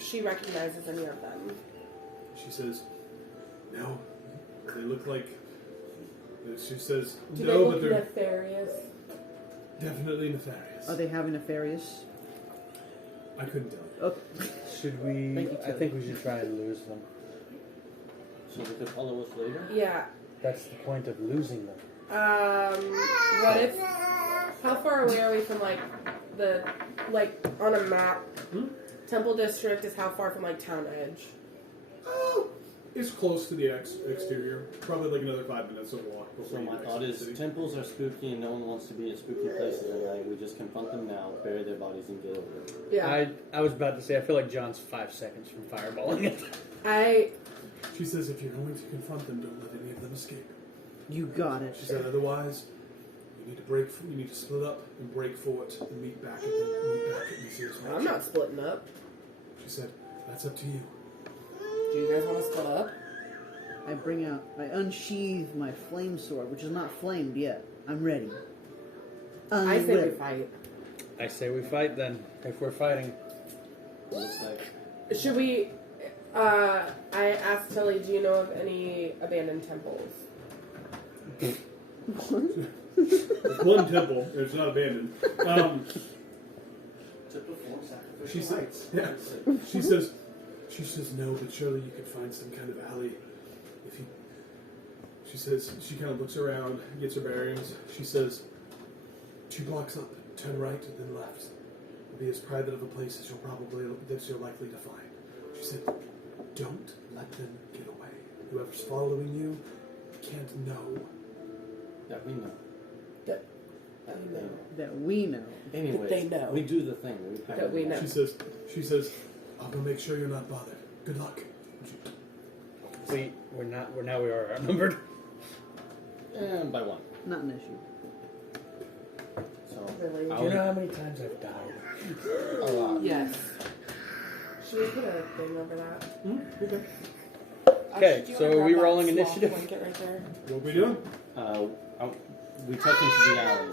she recognizes any of them. She says, no. They look like... She says, Do no, they but look they're nefarious? definitely nefarious. Are they having nefarious? I couldn't tell you. Okay. Should we? Thank you, I Tilly. think we should try and lose them. So they could follow us later? Yeah. That's the point of losing them. What if? How far away are we from on a map? Temple District is how far from Town Edge? Oh, it's close to the exterior. Probably like another 5 minutes of walk before So you my exit thought the is city. temples are spooky and no one wants to be in spooky places at night. We just confront them now, bury their bodies, and get over it. Yeah. I was about to say I feel like John's 5 seconds from fireballing it. She says, if you're going to confront them, don't let any of them escape. You got it. She said, otherwise, you need to split up and break forward and meet back at Vizier's mansion. I'm not splitting up. She said, that's up to you. Do you guys want to split up? I unsheathe my flame sword, which is not flamed yet. I'm ready. I say we ready. fight. I say we fight then. If we're fighting, Looks like Should we? I asked Tilly, do you know of any abandoned temples? There's one temple. It's not abandoned. She says, yeah. She says no, but surely you could find some kind of alley. She says, she kind of looks around, gets her bearings. She says, 2 blocks up, turn right, then left. It'll be as private of a place as you're likely to find. She said, don't let them get away. Whoever's following you can't know. that we know. That That they know. That we know. Anyways, they know. we do the thing. That we know. She says, I'll go make sure you're not bothered. Good luck. see, we are outnumbered. And by 1. Not an issue. So Really? Do you know how many times I've died? a lot. Yes. Should we put a thing over that? Okay. Okay, Do you so wanna are we grab that rolling sloth initiative? blanket right there? What are we doing? We tuck into the alley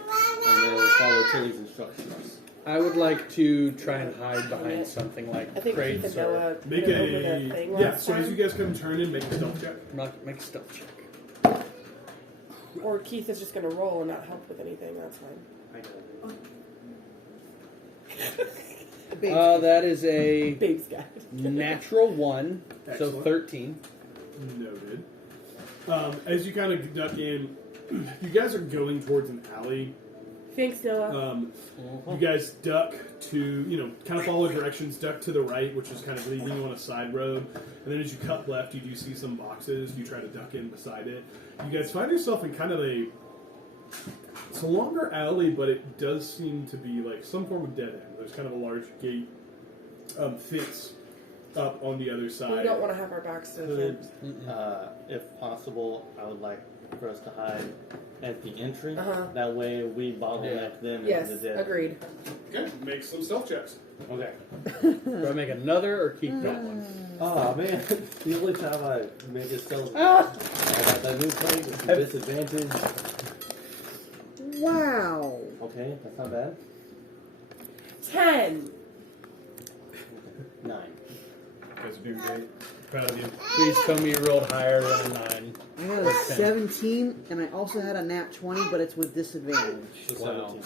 and then we follow Tilly's instructions. I would like to try and hide behind something like I think Keith crates and or Noah Make went over the thing last yeah. So as time. you guys come turn in, make a stealth check. make a stealth check. Or Keith is just going to roll and not help with anything. That's fine. That is a Babe's guide. natural 1, so Excellent. 13. Noted. As you kind of duck in, you guys are going towards an alley Thanks, Noah. You guys duck to, kind of follow directions, duck to the right, which is kind of leading you on a side road. And then as you cut left, you do see some boxes. You try to duck in beside it. You guys find yourself in kind of it's a longer alley, but it does seem to be like some form of dead end. There's kind of a large gate fence up on the other side. We don't want to have our backs to the Could, fence. if possible, I would like for us to hide at the entry. Uh-huh. That way we bottleneck them Yes, in the dead. agreed. Okay, make some stealth checks. Okay. Do I make another or keep that one? Oh man, the only time I make a stealth, I got that new plate with the disadvantage. Wow. Okay, that's not bad. 10. 9. You guys are doing great. Proud of you. Please tell me you rolled higher than a 9. I got a 17, and I also had a nat 20, but it's with disadvantage. So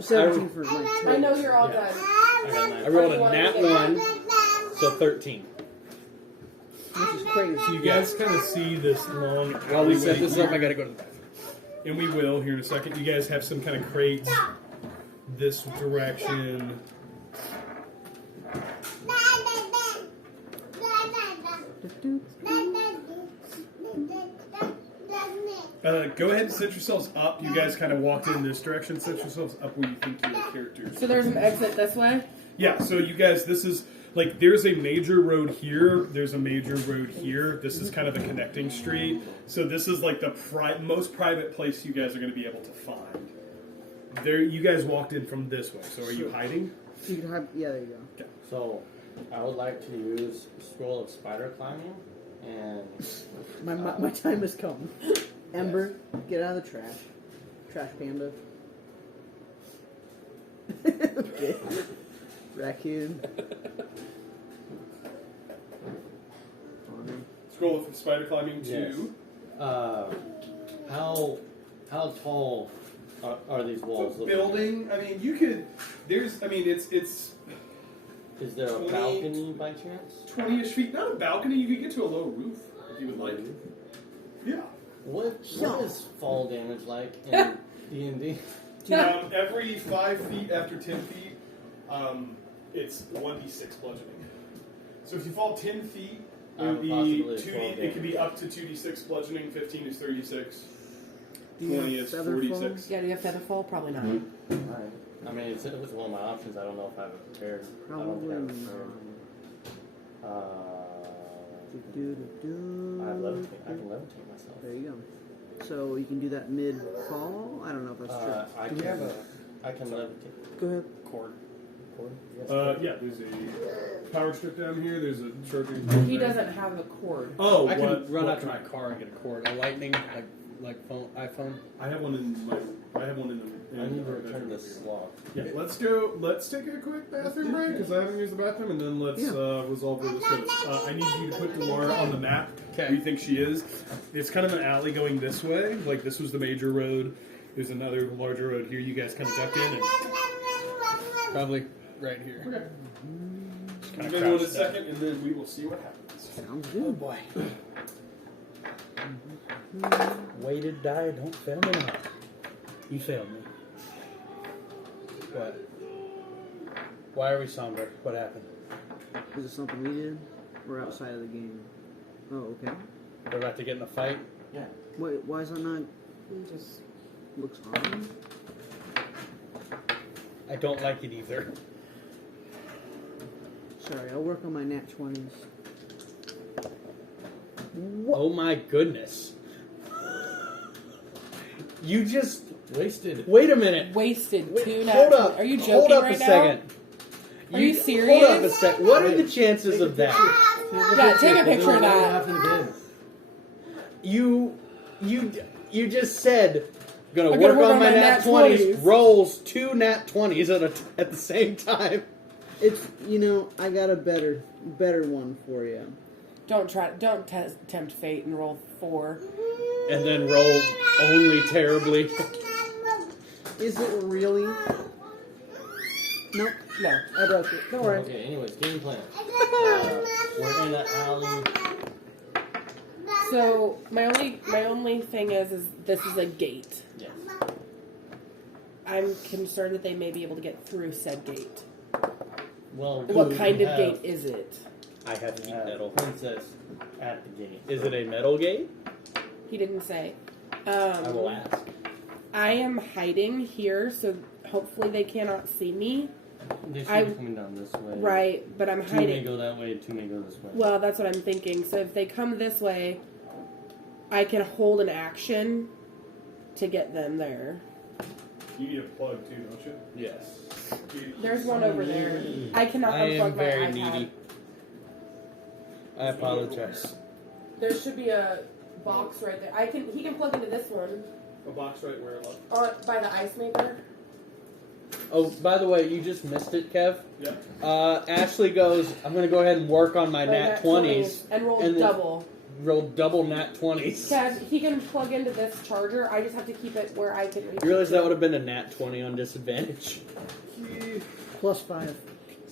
17 for my I total. know you're all Yeah. done. I got 9. I rolled a nat 1, so 13. Which is crazy. So you guys kind of see this long While we set alleyway this up, I gotta go to the bathroom. and we will here in a second. You guys have some kind of crates this direction. Go ahead and set yourselves up. You guys kind of walked in this direction. Set yourselves up where you think your characters. So there's an exit this way? Yeah. So you guys, this is like there's a major road here. There's a major road here. This is kind of a connecting street. So this is like the most private place you guys are going to be able to find. There, you guys walked in from this way. So are you hiding? You can have, yeah, there you go. So I would like to use Scroll of Spider Climbing and My time has come. Ember, get out of the trash. Trash panda. Okay. Raccoon. Scroll of spider climbing Yes. 2. how tall are these walls? looking like? Building. I mean, you could. There's. I mean, it's Is there a 20 balcony by chance? 20-ish feet. Not a balcony. You could get to a low roof if you would like. Yeah. What is fall damage like in D&D? Every 5 feet after 10 feet, it's 1d6 bludgeoning. So if you fall 10 feet, it would be Possibly 2d. It could be up to 2d6 bludgeoning. 15 is 36. Do you 20 have is feather 46. Yeah, do you have featherfall? Probably not. Alright. I mean, it was one of my options. I don't know if I have it prepared. I don't think I have it prepared. I have levitate. I can levitate myself. There you go. So you can do that mid-fall? I don't know if that's true. I Do can. we have a I can levitate. Go ahead. cord? Yes. Yeah, there's a power strip down here. There's a charging. He doesn't have a cord. Oh, I what? can run what out to my car and get a cord. A lightning, like phone, iPhone. I have one in my. I have one in the. I need to our return bedroom this here. slot. Yeah, let's go. Let's take a quick bathroom break because I haven't used the bathroom, and then let's resolve where this goes. I need you to put Delora on the map. Where you think she is? It's kind of an alley going this way. Like this was the major road. There's another larger road here. You guys kind of ducked in and. Probably right here. Okay. Just I'm kinda gonna go in a crouched down. second, and then we will see what happens. Sounds Oh good. boy. Weighted die, don't fail me now. You failed me. What? Why are we somber? What happened? Is it something we did? We're outside of the game. Oh, okay. We're about to get in a fight? Yeah. Wait, why is that not? He just Looks on. I don't like it either. Sorry, I'll work on my nat 20s. Oh my goodness. You just Wasted. wait a minute. wasted Wait, 2 hold nat- up. Are you joking Hold up right a now? second. Are you Hold up a serious? sec. What are the chances of that? Yeah, take a picture of that. You just said gonna I'm work gonna on my nat 20s. 20s. Rolls 2 nat 20s at the same time. It's I got a better one for you. Don't tempt fate and roll 4. And then roll only terribly. Is it really? Nope. No. I broke it. Don't worry. Okay, anyways, game plan. We're in an alley. So my only thing is this is a gate. Yes. I'm concerned that they may be able to get through said gate. Well, What we kind of have gate is it? I have heat metal. Princess at the gate. Is it a metal gate? He didn't say. I will ask. I am hiding here, so hopefully they cannot see me. They should I- be coming down this way. Right, but I'm Two may hiding. go that way, two may go this way. Well, that's what I'm thinking. So if they come this way, I can hold an action to get them there. You need a plug too, don't you? Yes. There's one over there. I cannot I am unplug my very iPad. needy. I apologize. There should be a box right there. He can plug into this one A box right where, love? by the ice maker. Oh, by the way, you just missed it, Kev. Yeah. Ashley goes, I'm going to go ahead and work on my Or nat 20s. and roll and then- double. Roll double nat 20s. Kev, he can plug into this charger. I just have to keep it where I can reach. You realize it. that would have been a nat 20 on disadvantage? +5.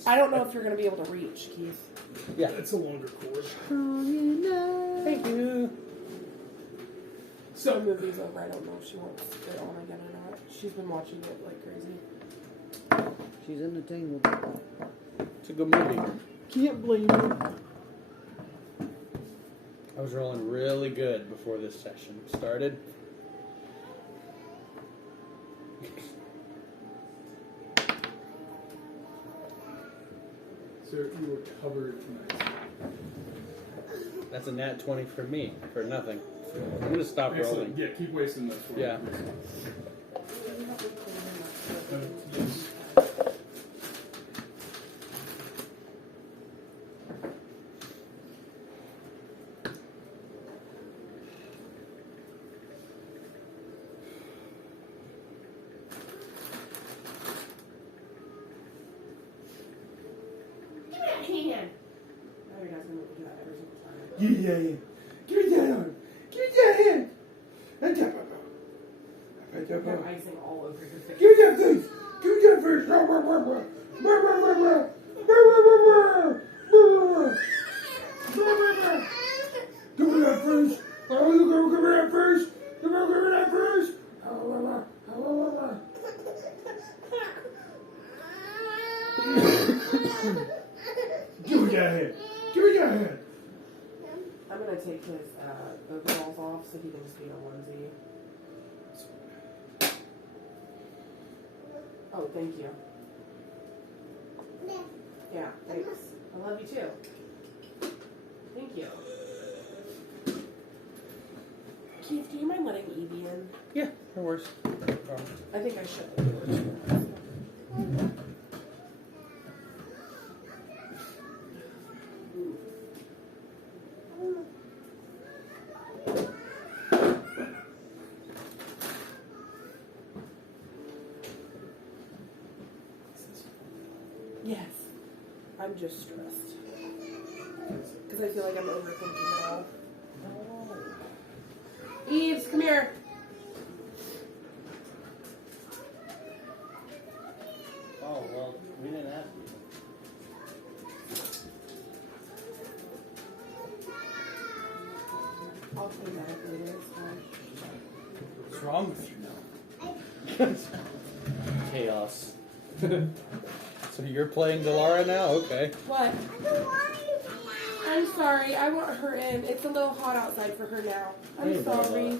I don't know if you're going to be able to reach, Keith. Yeah. It's a longer cord. Thank you. So movies over. I don't know if she wants it on again or not. She's been watching it like crazy. She's entertained. It's a good movie. Can't blame her. I was rolling really good before this session started. Sir, you were covered tonight. That's a nat 20 for me, for nothing. I'm going to stop rolling. Excellent. Yeah, keep wasting this for Yeah. Give me that hand. Now you guys are going to do that every single time. Give me that hand. Give me that hand. Give me that hand. You have icing all over your face. Give me that face. Give me that face. Give me that face. Oh, you go give me that face. Give me that face. Give me that hand. Give me that hand. I'm going to take his overalls off so he can just be in a onesie. Oh, thank you. Yeah, thanks. I love you too. Thank you. Keith, do you mind letting Evie in? Yeah, no worries. I think I should. Yes. I'm just stressed. Because I feel like I'm overthinking it all. Eves, come here. Oh, well, we didn't ask you. I'll clean that up later. It's fine. What's wrong with you now? Chaos. So you're playing Delara now? Okay. What? I'm sorry. I want her in. It's a little hot outside for her now. I'm Hey, sorry. Bella.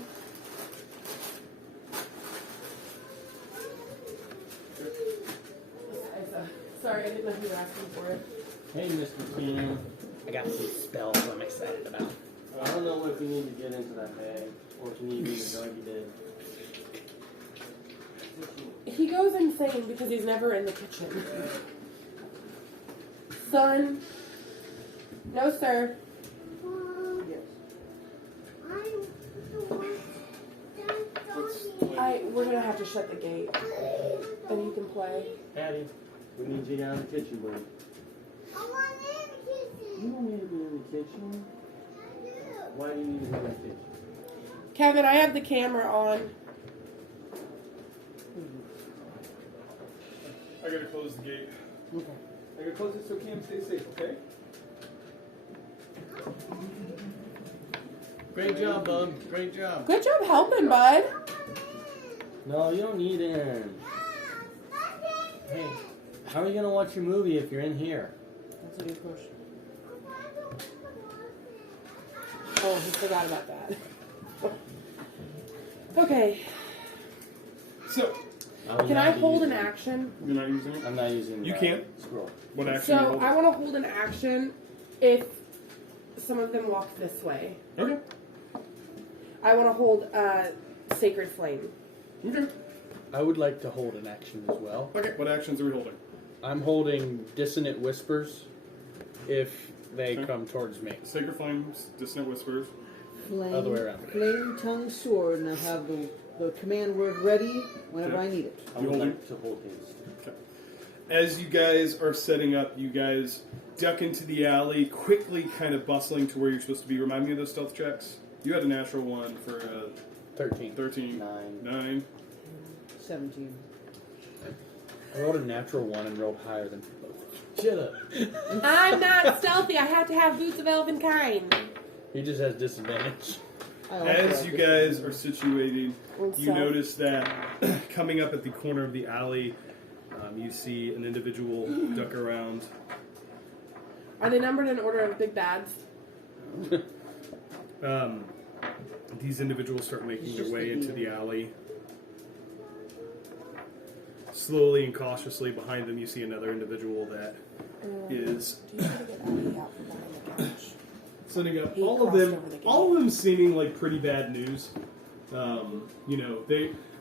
Sorry, I didn't know you were asking for it. Hey, Mr. Keenan. I got some spells I'm excited about. I don't know if you need to get into that bag or if you need me to drug you did. He goes insane because he's never in the kitchen. Son. No, sir. We're gonna have to shut the gate. Then you can play. Patty, we need you down in the kitchen, buddy. You don't need to be in the kitchen. Why do you need to be in the kitchen? Kevin, I have the camera on. I gotta close the gate. Okay. I gotta close it so Cam stays safe, okay? Great job, bub. Great job. Good job helping, bud. No, you don't need him. How are you gonna watch your movie if you're in here? That's a good question. Oh, he forgot about that. Okay. So, Can I hold an action? you're not using it? I'm not using. You the can. scroll. What action? you So hold? I want to hold an action if some of them walk this way. Okay. I want to hold Sacred Flame. Okay. I would like to hold an action as well. Okay. What actions are we holding? I'm holding Dissonant Whispers if they Okay. come towards me. Sacred Flames, Dissonant Whispers. Flame, Other way around. Flame tongue sword, and I have the command word ready whenever Okay. I need it. I You would holding? like to hold his. Okay. As you guys are setting up, you guys duck into the alley, quickly kind of bustling to where you're supposed to be. Remind me of those stealth checks. You had a natural one for 13. 13. 9. 9. 17. I rolled a natural 1 and rolled higher than both. Shut up. I'm not stealthy. I have to have boots of elven kind. He just has disadvantage. I like As that. you guys are situated, And you so- notice that coming up at the corner of the alley, you see an individual duck around. Are they numbered in order of big bads? These individuals start making It's their just way the into beer. the alley. Slowly and cautiously behind them, you see another individual that is Do you want to get Ellie out from behind the couch? setting up. He All of crossed them, over the gate. all of them seeming like pretty bad news.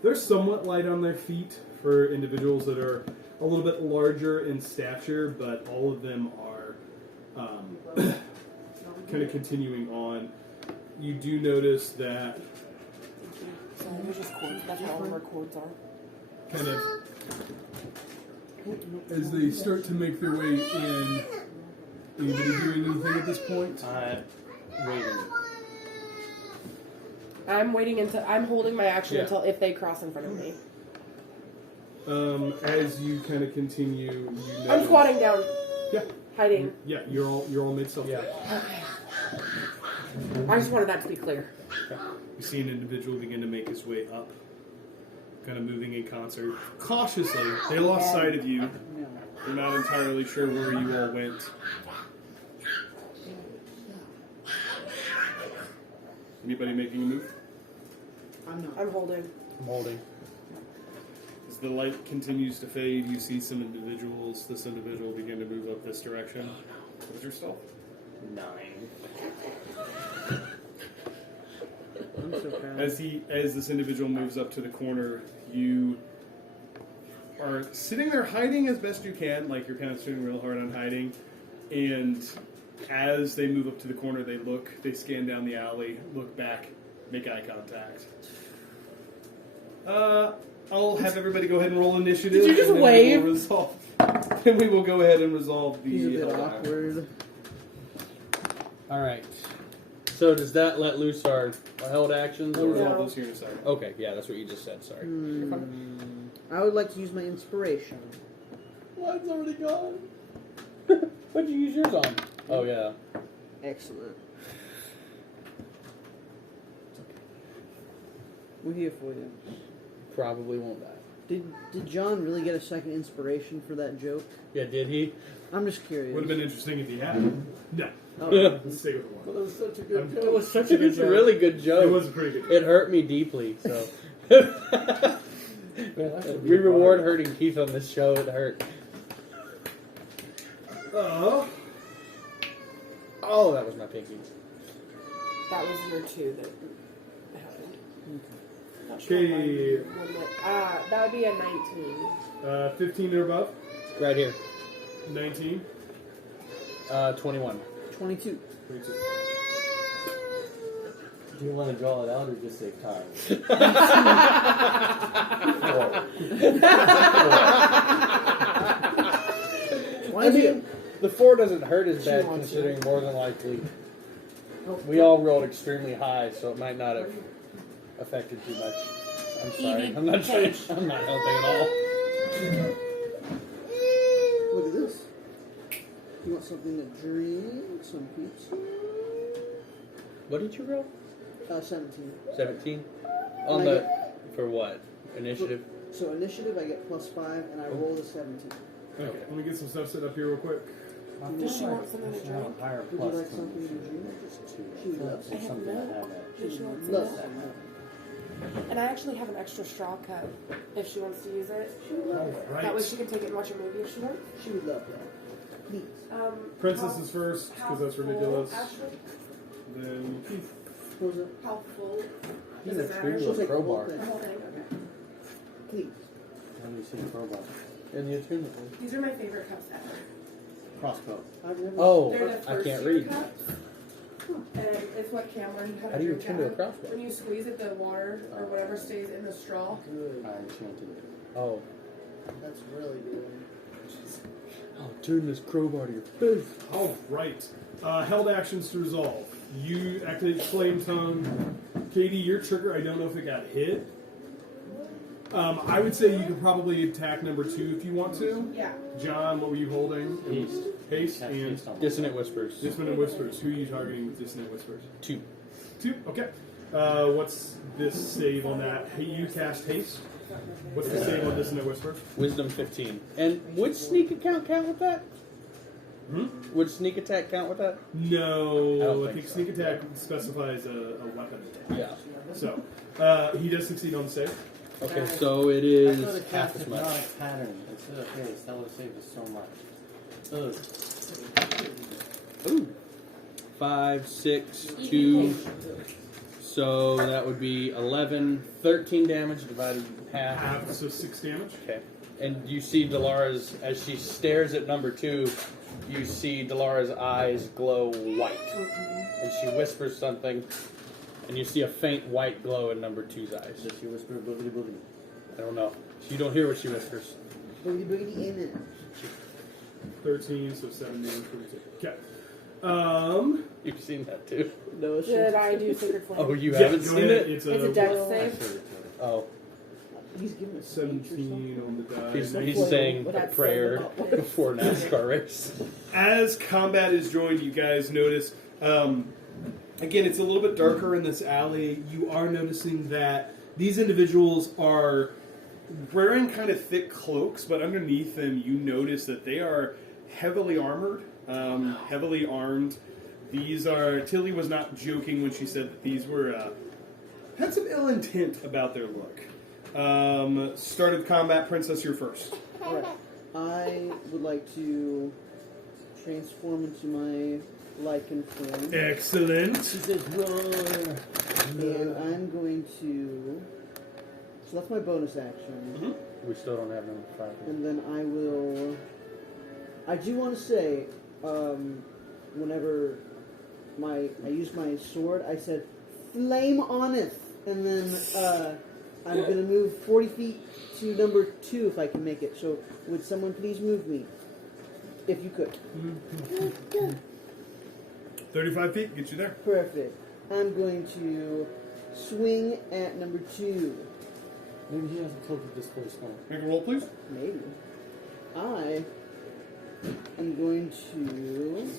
They're somewhat light on their feet for individuals that are a little bit larger in stature, but all of them are kind of continuing on. You do notice that Sorry, there's just cords. That's what all of our cords are. kind of as they start to make their way in. Anybody doing anything at this point? Raven. I'm waiting until I'm holding my action Yeah. until if they cross in front of me. As you kind of continue, you I'm notice- squatting down, Yeah, hiding. yeah, you're all mid self. Yeah. I just wanted that to be clear. You see an individual begin to make his way up, kind of moving in concert. Cautiously, they lost sight of you. No. They're not entirely sure where you all went. Anybody making a move? I'm not. I'm holding. I'm holding. As the light continues to fade, you see some individuals. This individual begin to move up this direction. What's your stealth? 9. I'm so proud. As this individual moves up to the corner, you are sitting there hiding as best you can, like you're kind of sitting real hard on hiding. And as they move up to the corner, they scan down the alley, look back, make eye contact. I'll have everybody go ahead and roll initiative. Did you just and then wave? We will resolve. Then we will go ahead and resolve the. He's a bit awkward. Alright. So does that let loose our held actions? We'll Or? resolve No. those here in a second. Okay, yeah, that's what you just said, sorry. I would like to use my inspiration. Mine's already gone. What'd you use yours on? Oh, yeah. Excellent. We're here for you. Probably won't die. Did John really get a second inspiration for that joke? Yeah, did he? I'm just curious. Would have been interesting if he had. No. Oh, Let's stay with one. Well, it was such a good It joke. was such a good It's a joke. really good joke. It was a pretty good. It hurt me deeply, so. Man, that should be We a reward podcast. hurting Keith on this show. It hurt. Oh, that was my pinky. That was your 2 that happened. Not Okay. when that would be a 19. 15 or above. Right here. 19. 21. 22. 22. Do you want to draw it out or just say time? Why I is mean, it? the 4 doesn't hurt as She bad wants considering more than likely. Oh, We all rolled extremely high, so it might not have affected too much. I'm sorry. Evie, I'm not trying. Paige. I'm not helping at all. Look at this. You want something to drink? Some pizza? What did you roll? 17. 17? On And I the... For what? Initiative? So initiative, I get +5, and I roll the 17. Okay, let me get some stuff set up here real quick. Does she want something to I should have drink? a higher Would you plus like than something to drink? just 2. She loves I have something milk. I have at. Does she want some Love milk? that. And I actually have an extra straw cup if she wants to use it. She would love that. That way Right. she can take it and watch a movie if she wants. She would love that. Please. Princess is first, because that's ridiculous. Ashley? Then Keith. What was it? How full? He's Does a it matter? true She'll little take the whole crowbar. thing. The whole thing? Okay. Please. How do you see a crowbar? In the attunement one. These are my favorite cups ever. Crossbow. I've never. Oh, They're the I first can't year read. cups. And it's what Cameron had How to do you drink attune to a out of. crossbow? When you squeeze it, the water or whatever stays in the straw. Good. I enchanted it. Oh. That's really good. I'll turn this crowbar to your face. All right. Held actions to resolve. You activate Flame Tongue. Katie, your trigger, I don't know if it got hit. I would say you could probably attack number 2 if you want to. Yeah. John, what were you holding? Haste. Haste Cast and haste on Dissonant whispers. Dissonant Whispers. Who are you targeting with Dissonant Whispers? 2. 2. Okay. What's this save on that? Hey, you cast Haste. What's the save on Dissonant Whispers? Wisdom 15. And would sneak attack count with that? Hmm? Would sneak attack count with that? No, I don't I think think so. Sneak Attack specifies a weapon attack. Yeah. So, he does succeed on the save. Okay, so it I is could have half cast as a much. hypnotic pattern instead of haste. That would have saved us so much. Ugh. Ooh. 5, 6, 2. So that would be 11, 13 damage divided in half. Half, so 6 damage. Okay. And you see Delara's, as she stares at number 2, you see Delara's eyes glow white. And she whispers something, and you see a faint white glow in number 2's eyes. Does she whisper boogity boogity? I don't know. You don't hear what she whispers. Boogity boogity in it. 13, so 7 damage for the take. You've seen that too. No, Did I do Sacred Flame? Oh, you Yeah, haven't go seen ahead. it? It's It's a a dex I save. saved it. Oh, He's giving us 17 on the die. he's saying a That's prayer so- before a NASCAR race. As combat is joined, you guys notice. Again, it's a little bit darker in this alley. You are noticing that these individuals are wearing kind of thick cloaks, but underneath them, you notice that they are heavily armored, heavily armed. These are. Tilly was not joking when she said that these were had some ill intent about their look. Started combat, Princess. You're first. Alright. I would like to transform into my lichen form. Excellent. She says, roar. And I'm going to. So that's my bonus action. We still don't have number 5. And then I will. I do want to say, whenever I used my sword, I said, "Flame oneth," and then I'm going to move 40 feet to number 2 if I can make it. So would someone please move me, if you could? 35 feet, get you there. Perfect. I'm going to swing at number 2. Maybe he has a cloak of displacement. Make a roll, please. Maybe. I am going to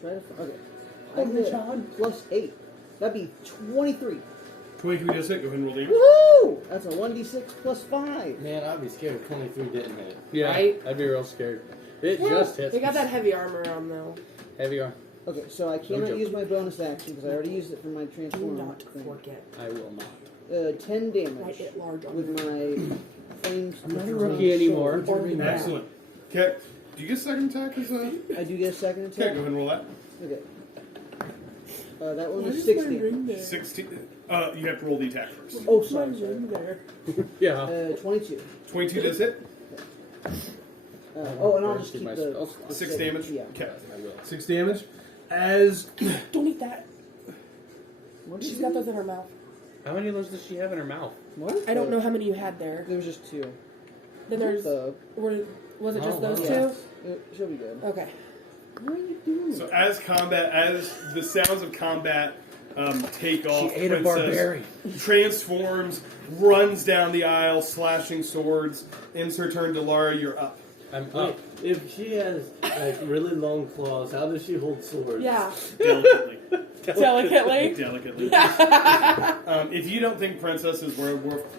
try to. Okay. I hit plus 8. That'd be 23. 23 does hit. Go ahead and roll damage. Woohoo! That's a 1d6 plus 5. Man, I'd be scared if 23 didn't hit. Yeah, Right? I'd be real scared. It just hits. They got that heavy armor on though. Heavy arm. Okay, so I cannot joke. use my bonus action because I already used it for my Do transform. not thing. forget. I will not. 10 Write damage it large on with the my flames. I'm not a rookie anymore. Excellent. Okay. Do you get second attack as a... I do get a second Okay, go attack. ahead and roll that. Okay. That one was 16. 16. You have to roll the attack first. Oh, sorry. Yeah. 22. 22 does hit. And I'll just Keep keep my the spell slot. the 6 six. damage. Yeah. Okay. I will. 6 damage. As... Don't eat that. What did She's you got do? those in her mouth. How many of those does she have in her mouth? What? I don't know how many you had there. There was just 2. Then there's. The, Was it just Oh, those wow. two? she'll be good. Okay. What are you doing? So as the sounds of combat take off, She ate a Princess barbarian. transforms, runs down the aisle, slashing swords. Ends her turn. Delara, you're up. I'm Wait, up. if she has like really long claws, how does she hold swords? Yeah. Delicately. Delicately. Delicately. If you don't think princesses'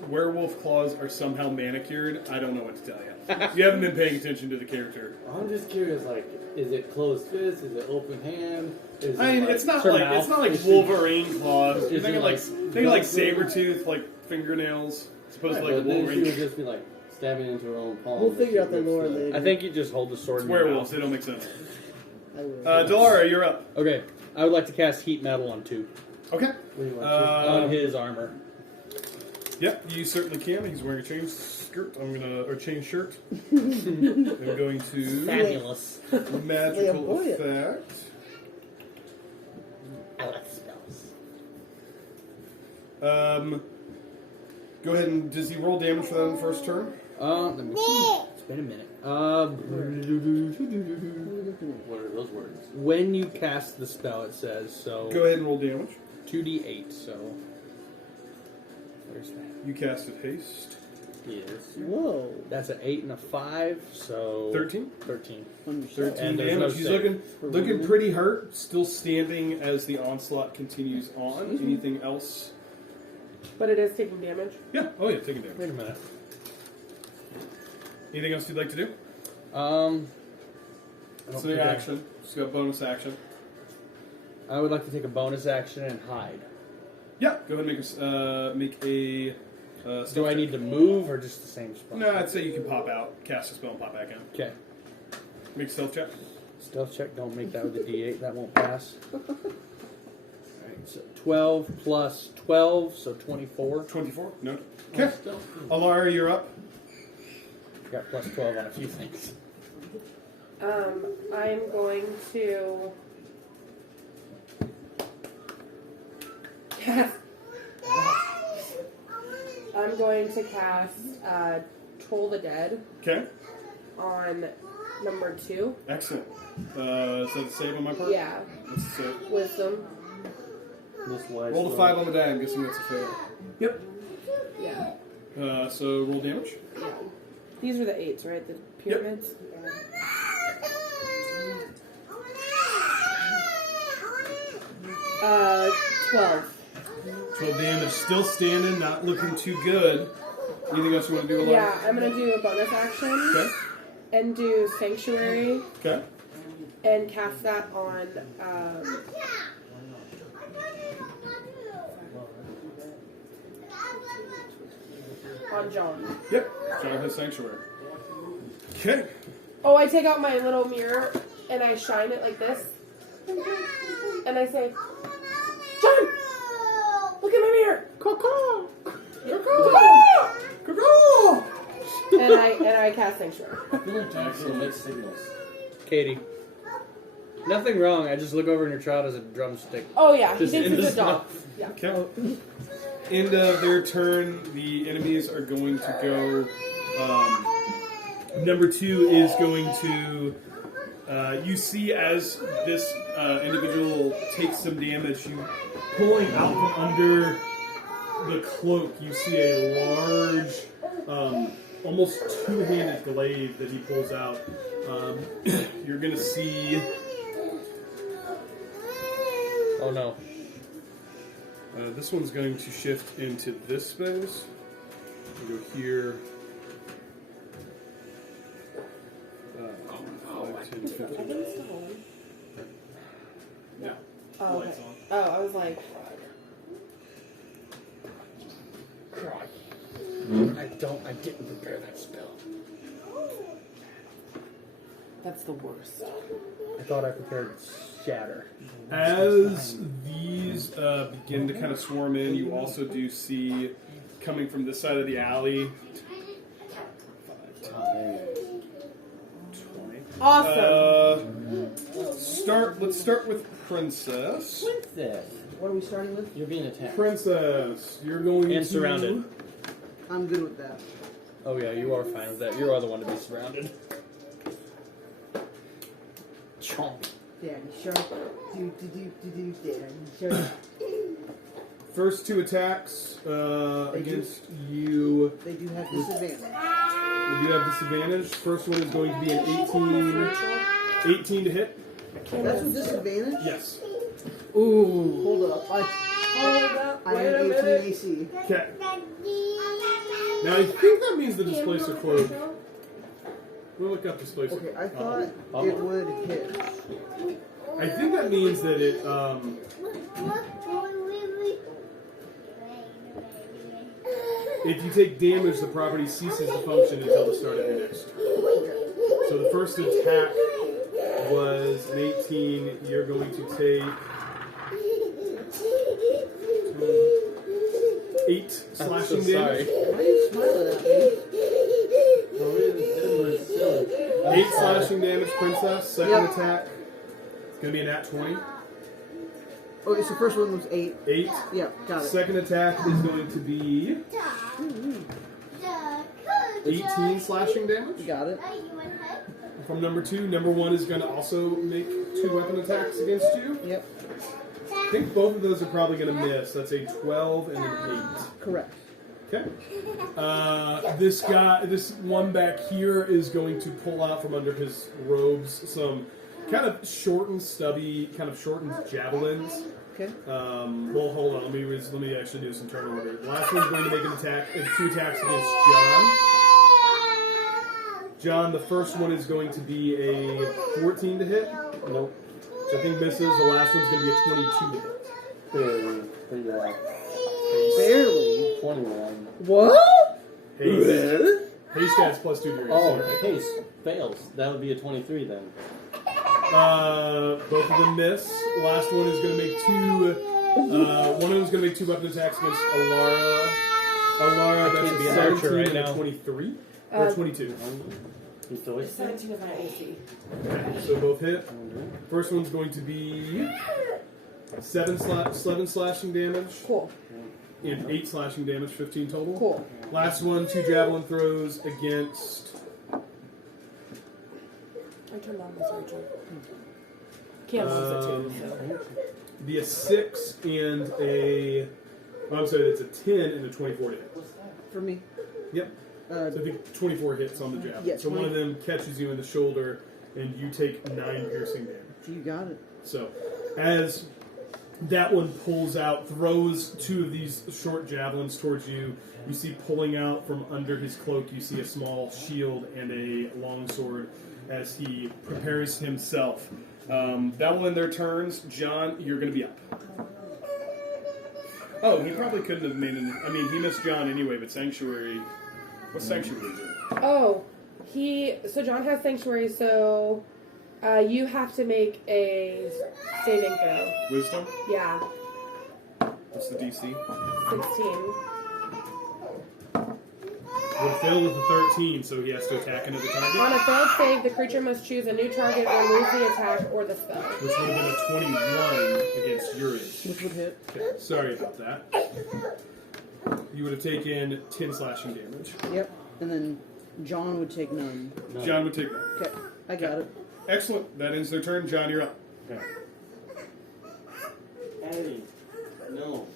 werewolf claws are somehow manicured, I don't know what to tell you. You haven't been paying attention to the character. I'm just curious, like, is it closed fist? Is it open hand? Is I mean, it, like, it's not her like mouth? Is she- Wolverine claws. You're is thinking it like like like saber tooth, like fingernails, as opposed to Right, like but then she Wolverine. would just be like stabbing into her own palm. We'll as figure she out the rips lore later. I think you just hold the sword It's in your werewolves. mouth. They don't make sense. I will. Delara, you're up. Okay, I would like to cast heat metal on 2. Okay. On his armor. Yep, you certainly can. He's wearing a chain skirt. Chain shirt. I'm going to Fabulous. magical Flamboyant. effect. I like spells. Go ahead and does he roll damage for that in the first turn? Let me see. It's been a minute. What are those words? When you cast the spell, it says so. Go ahead and roll damage. 2d8. So where's that? You casted haste. Yes. Whoa. That's an 8 and a 5. So 13. 13. Understood. 13 And there's no damage. He's save. looking pretty hurt. Still standing as the onslaught continues on. Anything else? But it is taking damage. Yeah. Oh yeah, taking damage. Wait a minute. Anything else you'd like to do? I don't So think the action. Just got bonus action. I would like to take a bonus action and hide. Yeah. Go ahead and make a. Do stealth I check. need to move or just the same spell? No, I'd say you can pop out, cast a spell, and pop back in. Okay. Make a stealth check. Stealth check. Don't make that with a d8. That won't pass. Alright, so 12 plus 12, so 24. 24. No. Okay. Alara, you're up. Got plus 12 on a few things. I'm going to cast. I'm going to cast Troll the Dead Okay. on number 2. Excellent. Is that a save on my part? Yeah, That's a save. Wisdom. This life. Roll the 5 on the die. I'm guessing that's a fail. Yep. Yeah. So roll damage. Yeah. These are the 8s, right? The pyramids. 12. 12 damage. Still standing. Not looking too good. Anything else you want to do, Alara? Yeah, I'm gonna do a bonus action Okay. and do Sanctuary Okay. and cast that on. On John. Yep. John has sanctuary. Okay. Oh, I take out my little mirror and I shine it like this, and I say, "John, look at my mirror." Caw-caw. And I cast Sanctuary. I feel like John still makes signals. Katie. Nothing wrong. I just look over and your child has a drumstick. Oh yeah, he Just thinks in it's the a dog. Yeah. Okay. End of their turn, the enemies are going to go. Number 2 is going to. You see as this individual takes some damage, you pulling out from under the cloak, you see a large, almost two-handed glaive that he pulls out. You're going to see. Oh no. This one's going to shift into this space. We'll go here. 5, 10, 15. No. Oh, okay. Lights on. Oh, I was like, I didn't prepare that spell. that's the worst. I thought I prepared shatter. As these begin to kind of swarm in, you also do see, coming from this side of the alley, 5, 10, 20. Awesome. Let's start with Princess. Princess. What are we starting with? You're being attacked. Princess, you're going And to... surrounded. I'm good with that. Oh yeah, you are fine with that. You are the one to be surrounded. Chomp. Daddy shark. Daddy shark. First 2 attacks against you. They do have disadvantage. You do have disadvantage. First one is going to be an 18 to hit. That's with disadvantage? Yes. Ooh, hold up. Hold up. I Wait a am 18 minute. AC. Okay. Now I think that means the displacer cloak. We'll look up displacer. Okay, I thought it Uh-oh. would hit. I think that means that it. If you take damage, the property ceases to function until the start of your next turn. So the first attack was an 18. You're going to take 8 slashing damage. Why are you smiling at me? 8 slashing damage, princess. Second Yep. attack. It's going to be a nat 20. Okay, so first one was 8. 8. Yep, got it. Second attack is going to be 18 slashing damage Got it. from number 2. Number 1 is going to also make 2 weapon attacks against you. Yep, I think both of those are probably going to miss. That's a 12 and an correct. 8. Okay. This one back here is going to pull out from under his robes some kind of shortened javelins. Okay. Well, hold on. Let me actually do this in turn order. The last one's going to make an attack, 2 attacks against John. John, the first one is going to be a 14 to hit. Nope. So I think misses. The last one's going to be a 22 to hit. Barely. 21. What? Haste. Haste adds plus 2 to your AC. Oh, haste fails. That would be a 23 then. Both of them miss. Last one is going to make 2. One of them is going to make 2 weapon attacks against Alara. Alara, that's can't be a an archer 17 right and a now. 23. Or 22. You still hit? 17 is my AC. Okay, so both hit. First one's going to be 7 slashing damage Cool. and 8 slashing damage, 15 total. Cool. Last one, 2 javelin throws against. I turned on this Rachel. Cam loves it too. So. Be a 6 and a. Oh, I'm sorry, it's a 10 and a 24 to hit. For me. Yep. So I think 24 hits on the javelin. Yeah, so one of them catches you in the shoulder, and you take 9 piercing damage. You got it. So, as that one pulls out, throws 2 of these short javelins towards you, you see pulling out from under his cloak, you see a small shield and a long sword as he prepares himself. That will end their turns. John, you're going to be up. Oh, he probably couldn't have made an... I mean, he missed John anyway, but Sanctuary... What Sanctuary is it? Oh, so John has Sanctuary, so you have to make a saving throw. Wisdom? Yeah, What's the DC? 16. Would fail with a 13, so he has to attack another target. On a failed save, the creature must choose a new target or lose the attack or the spell. Which would have been a 21 against Uri's. Which would hit. Okay, sorry about that. You would have taken 10 slashing damage. Yep. And then John would take none. No. John would take that. Okay, I got it. Excellent. That ends their turn. John, you're up. Okay. Hey, no.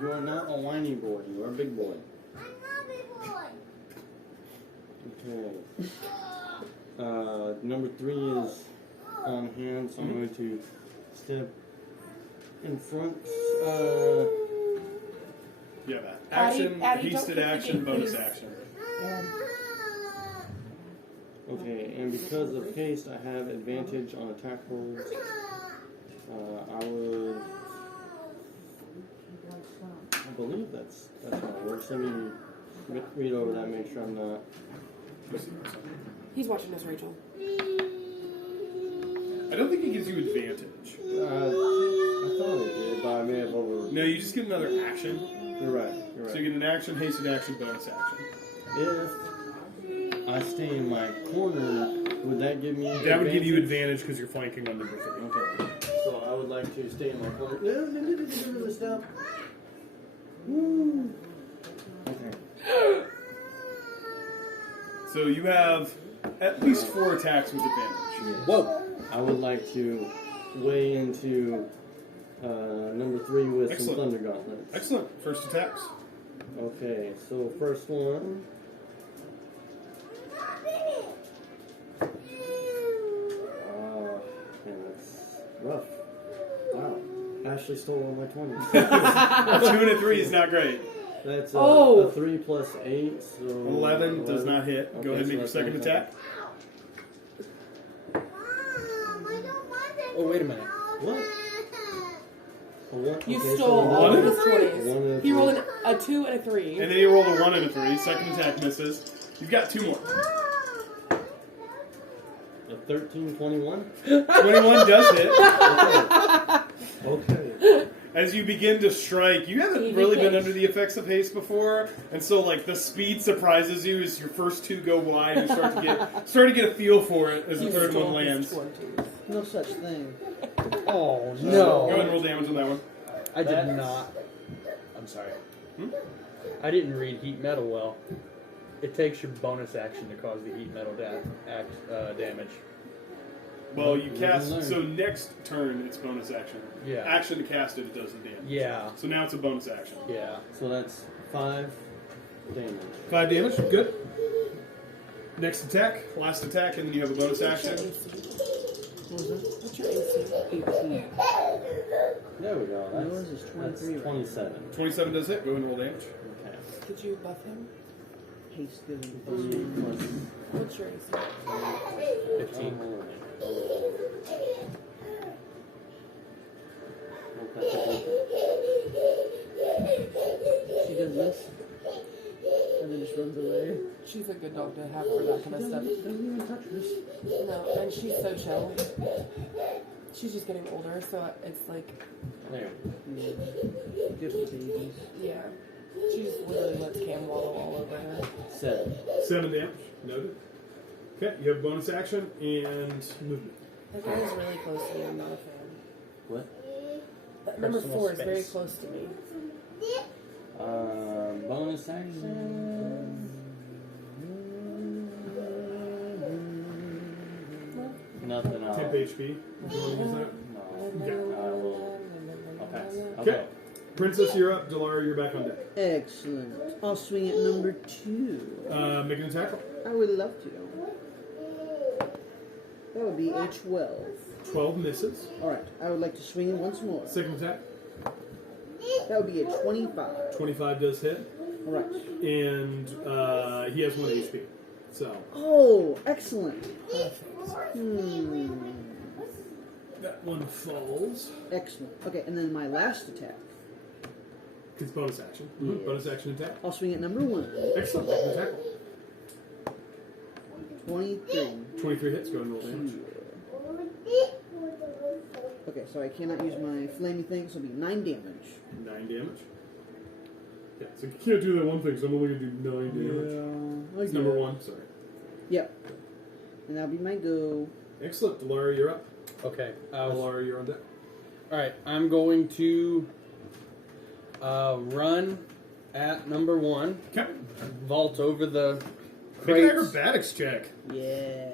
You are not a whiny boy. You are a big boy. Okay. Number 3 is on hand, so I'm going to step in front. Yeah, that. Addie, Action, don't hasted kick the action, gate, bonus please. action. Okay, and because of haste, I have advantage on attack rolls. I believe that's how it works. Let me read over that, make sure I'm not. He's watching us, Rachel. I don't think it gives you advantage. I thought it did, but I may have over. No, you just get another action. You're right. You're So right. you get an action, hasted action, bonus action. If I stay in my corner, would that give me? That would give you advantage because you're flanking on number 3. Okay. So I would like to stay in my corner. Stop. Woo. Okay. So you have at least 4 attacks with advantage. Whoa! I would like to weigh into number 3 with Excellent. some thunder gauntlets. Excellent. First attacks. Okay, so first one. Man, that's rough. Ashley stole one of my 20s. A 2 and a 3 is not great. That's Oh. a 3 plus 8, so... 11 does not hit. Go ahead and make your that's second 9. attack. Mom, I don't want that. Oh, wait a minute. What? A what? You Okay, stole so all one of of his One of 20s. the He rolled three. a 2 and a 3. And then you rolled a 1 and a 3. Second attack misses. You've got 2 more. A 13, 21? 21 does hit. Okay. As you begin to strike, you haven't Easy really been pitch. under the effects of haste before, and so like the speed surprises you as your first 2 go wide. You start to get a feel for it as the You third one stole his lands. 20s. No such thing. Oh, Go ahead and no. roll damage on that one. I did That's- not. I'm sorry. Hmm? I didn't read heat metal well. It takes your bonus action to cause the heat metal damage. Well, you Live cast. and learn. So next turn, it's bonus action. Yeah. Action to cast it, it does the damage. Yeah. So now it's a bonus action. Yeah. So that's 5 damage. 5 damage, good. Next attack, last attack, and then you have a bonus action. What was that? What's your AC? 18. There we go. That's, Yours is 23, that's right? 27. 27 does hit. Go ahead and roll damage. Okay. Did you buff him? Haste giving. Plus What's your AC? 15. She does this. And then just runs away. She's a good dog to have for that kind of stuff. Doesn't even touch us. No, and she's so chill. She's just getting older, so it's like, There. Yeah. Good for babies. yeah. She just literally lets Cam wallow all over her. 7. 7 damage. Noted. Okay, you have bonus action and movement. That guy is really close to me. I'm not a fan. What? That number Personal 4 is very space. close to me. Bonus action. Nothing else. Temp HP. Do you want to use that? No. Okay. I will. I'll pass. Okay. Princess, you're up. Delara, you're back on deck. Excellent. I'll swing at number 2. Make an attack. I would love to. That would be a 12. 12 misses. Alright, I would like to swing it once more. Second attack. That would be a 25. 25 does hit. Alright. And he has 1 HP. So Oh, excellent. that one falls. Excellent. Okay, and then my last attack. It's bonus action. Yes. Bonus action attack. I'll swing at number 1. Excellent. Make an attack. 23. 23 hits. Go ahead and roll damage. Okay, so I cannot use my flaming thing, so it'll be 9 damage. 9 damage. Yeah, so you can't do that one thing, so I'm only going to do 9 damage. Yeah. It's number 1, sorry. Yep. And that'll be my go. Excellent. Delara, you're up. Okay. Delara, you're on deck. Alright, I'm going to run at number 1, Okay. vault over the Make an crates. acrobatics check. Yeah.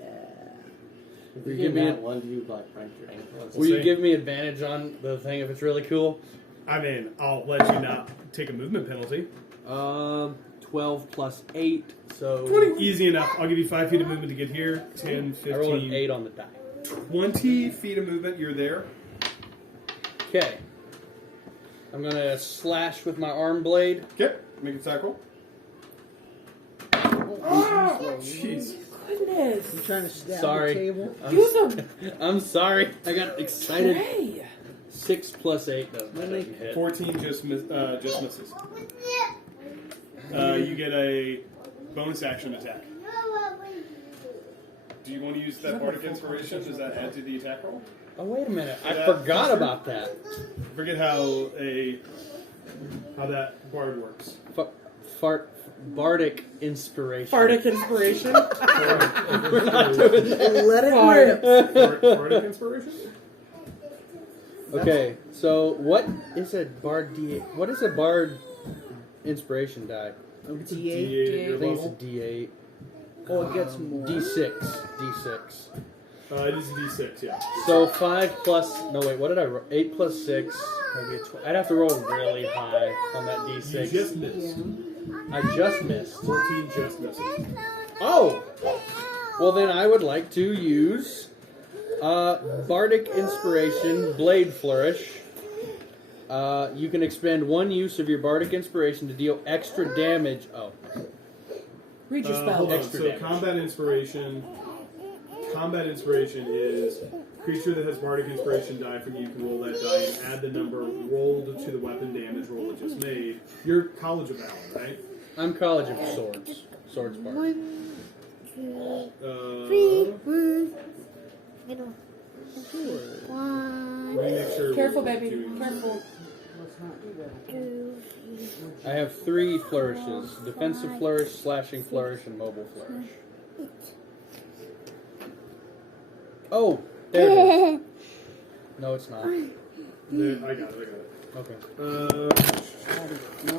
If You you give give me that one, do you like break your ankle? Will you see. give me advantage on the thing if it's really cool? I mean, I'll let you not take a movement penalty. 12 plus 8, so 20, easy enough. I'll give you 5 feet of movement to get here. 10, I rolled an 15, 8 on the die. 20 feet of movement. You're there. Okay. I'm gonna slash with my arm blade. Okay. Make a tackle. Oh, Jeez. Goodness. I'm trying to stab Sorry. the table. Use a I'm sorry. I got excited. tray. 6 plus 8 doesn't Really? hit. 14 just misses. You get a bonus action attack. Do you want to use that bardic inspiration? Does that add to the attack roll? Oh wait a minute! I Yeah, forgot sure. about that. Forget how that bard works. Bardic inspiration. Bardic inspiration. We're not doing that. Let it Fart. rip. Bardic inspiration? Okay, so what is a bard D8? What is a bard inspiration die? It's a D8. D8 at I your think it's a level. D8. Oh, it gets more. D6. It is a D6, yeah. So 5 plus. No wait, what did I roll? 8 plus 6. Maybe I'd have to roll really high on that You D6. just missed. I just missed. 14 just misses. Oh! Well, then I would like to use Bardic Inspiration Blade Flourish You can expend one use of your bardic inspiration to deal extra damage. Oh, Read your spell. Hold on. Extra So damage. combat inspiration. Combat inspiration is creature that has bardic inspiration die for you can roll that die and add the number rolled to the weapon damage roll it just made. You're College of Valor, right? I'm College of Swords. Swords bard. 1, 2, Uh, 3. Middle. let me 1, make sure Careful, we're baby. doing- Careful. Let's not do that. 2, I have 3 flourishes: defensive flourish, slashing flourish, and mobile flourish. Oh, there it is. No, it's not. There, I got it. Okay. No, no. Hey,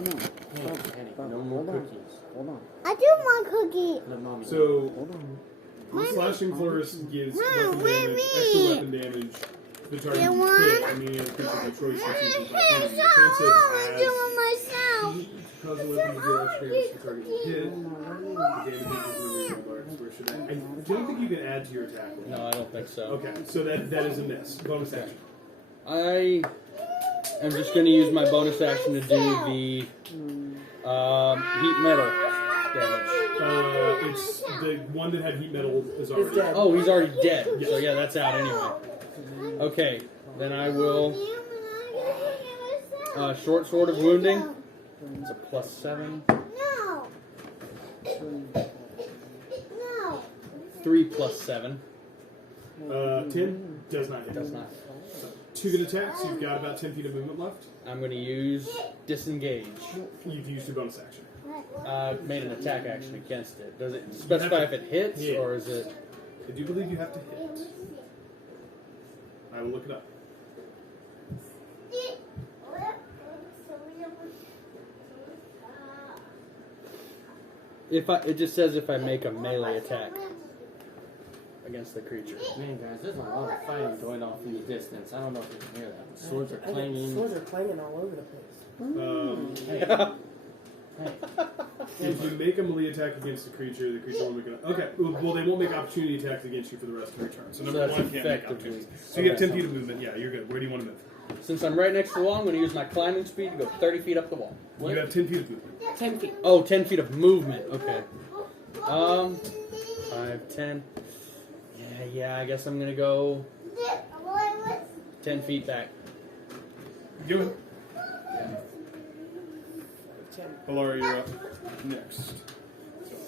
Annie, no more cookies. Hold on. I do want cookie. Let mommy. So Hold on. slashing flourish gives Mom, weapon wait damage, a extra minute. weapon damage. The target You you want? hit, and any other creature by choice receives by I'm penalty. Defensive doing adds myself. cause the weapon to deal extra damage to the target you hit. The damage equals the original bardic inspiration. I don't think you can add to your attack roll. No, I don't think so. Okay, so that is a miss. Bonus action. I am just going to use my bonus action to do the heat metal damage. It's the one that had heat metal is already Is dead. Oh, he's already dead. Yes. So yeah, that's out anyway. Okay, then I will short sword of wounding. It's a +7. No. No. 3 + 7. 10 does not hit. Does not. 2 good attacks. You've got about 10 feet of movement left. I'm going to use disengage. You've used your bonus action. Made an attack action against it. Does it specify if it hits Yeah. or is it? I do believe you have to hit. I will look it up. It just says if I make a melee attack against the creature. Man, guys, there's a lot of fighting going off in the distance. I don't know if you can hear that. The swords are I think clanging. Swords are clanging all over the place. Hey, If you make a melee attack against the creature will make an... Okay, well, they won't make opportunity attacks against you for the rest of your turn. So number that's one can't make effectively- opportunities. So you have okay. 10 feet of movement. Yeah, you're good. Where do you want to move? Since I'm right next to the wall, I'm going to use my climbing speed to go 30 feet up the wall. You have 10 feet of movement. 10 feet. Oh, 10 feet of movement. Okay. 5, 10. Yeah, I guess I'm going to go 10 feet back. Go ahead. 10. Alara, you're up next. So,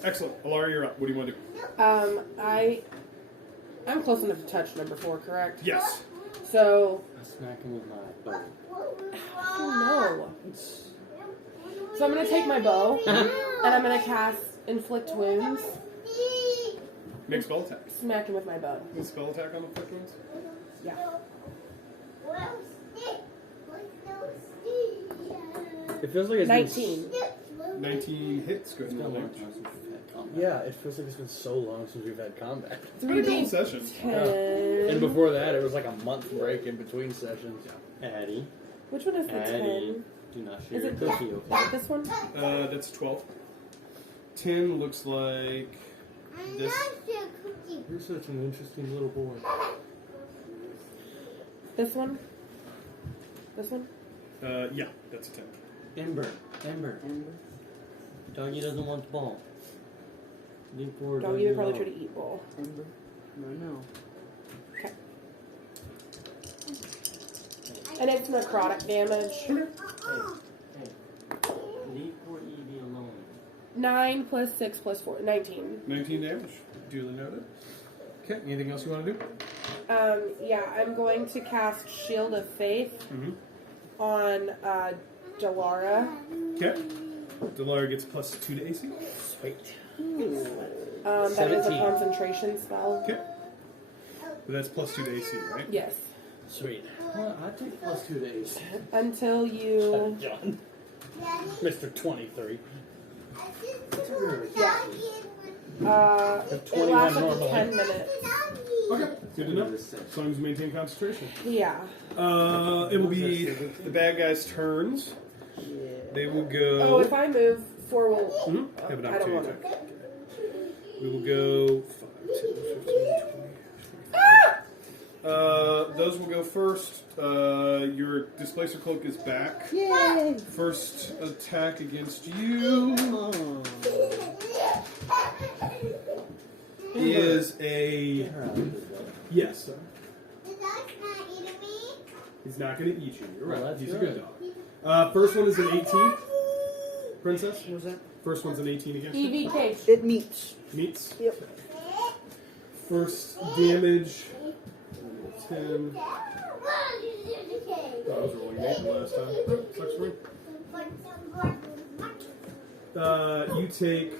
excellent. Alara, you're up. What do you want to do? I'm close enough to touch number 4, correct? Yes. So, I smack him with my bow. oh no. So I'm gonna take my bow and I'm gonna cast inflict wounds. Make spell attack. Smack him with my bow. The spell attack on the flick ones? Yeah. It feels like it's 19. 19 hits. Go It's ahead been a and roll long time since we've had combat. been... Yeah, it feels like it's been so long since we've had combat. Pretty good 3d session. 10. And before that, it was like a month break in between sessions. Addie, Which one is the Addie, 10? do not share Is your it cookie, okay? this one? That's 12. 10 looks like this. You're such an interesting little boy. This one? This one? Yeah, that's a 10. Ember. Doggy doesn't want the ball. Lean forward. Doggy would probably low. try to eat ball. Ember. No. Okay. And it's necrotic damage. Hey, leave poor Evie alone. 9 plus 6 plus 4. 19. 19 damage. Duly noted. Okay, anything else you want to do? Yeah, I'm going to cast Shield of Faith Mm-hmm. on Jalara. Okay. Delara gets +2 to AC. Sweet. That is a 17. concentration spell. Okay. But that's +2 to AC, right? Yes. Sweet. Well, I take +2 days. Until you. John. Mr. 23. Yeah. It 21 lasts up to normally. 10 minutes. Okay. Good to know. As long as you maintain concentration. Yeah. It will be the bad guys' turns. They will go... Oh, if I move, 4 will. Mhm. Have an I don't want opportunity to. attack. We will go 5, 10, 15, 20, 25. those will go first. Your displacer cloak is back. Yay! First attack against you Oh. is a yes. Sir. The dog's not eating me. He's not going to eat you. You're right. Well, that's He's a good. good dog. First one is an 18. Princess. What was that? First one's an 18 against you. EVK. It meets. Meets. Yep. First damage. 10. Whoa, you did the cake. Oh, I was rolling Nathan last time. Sucks for me. You take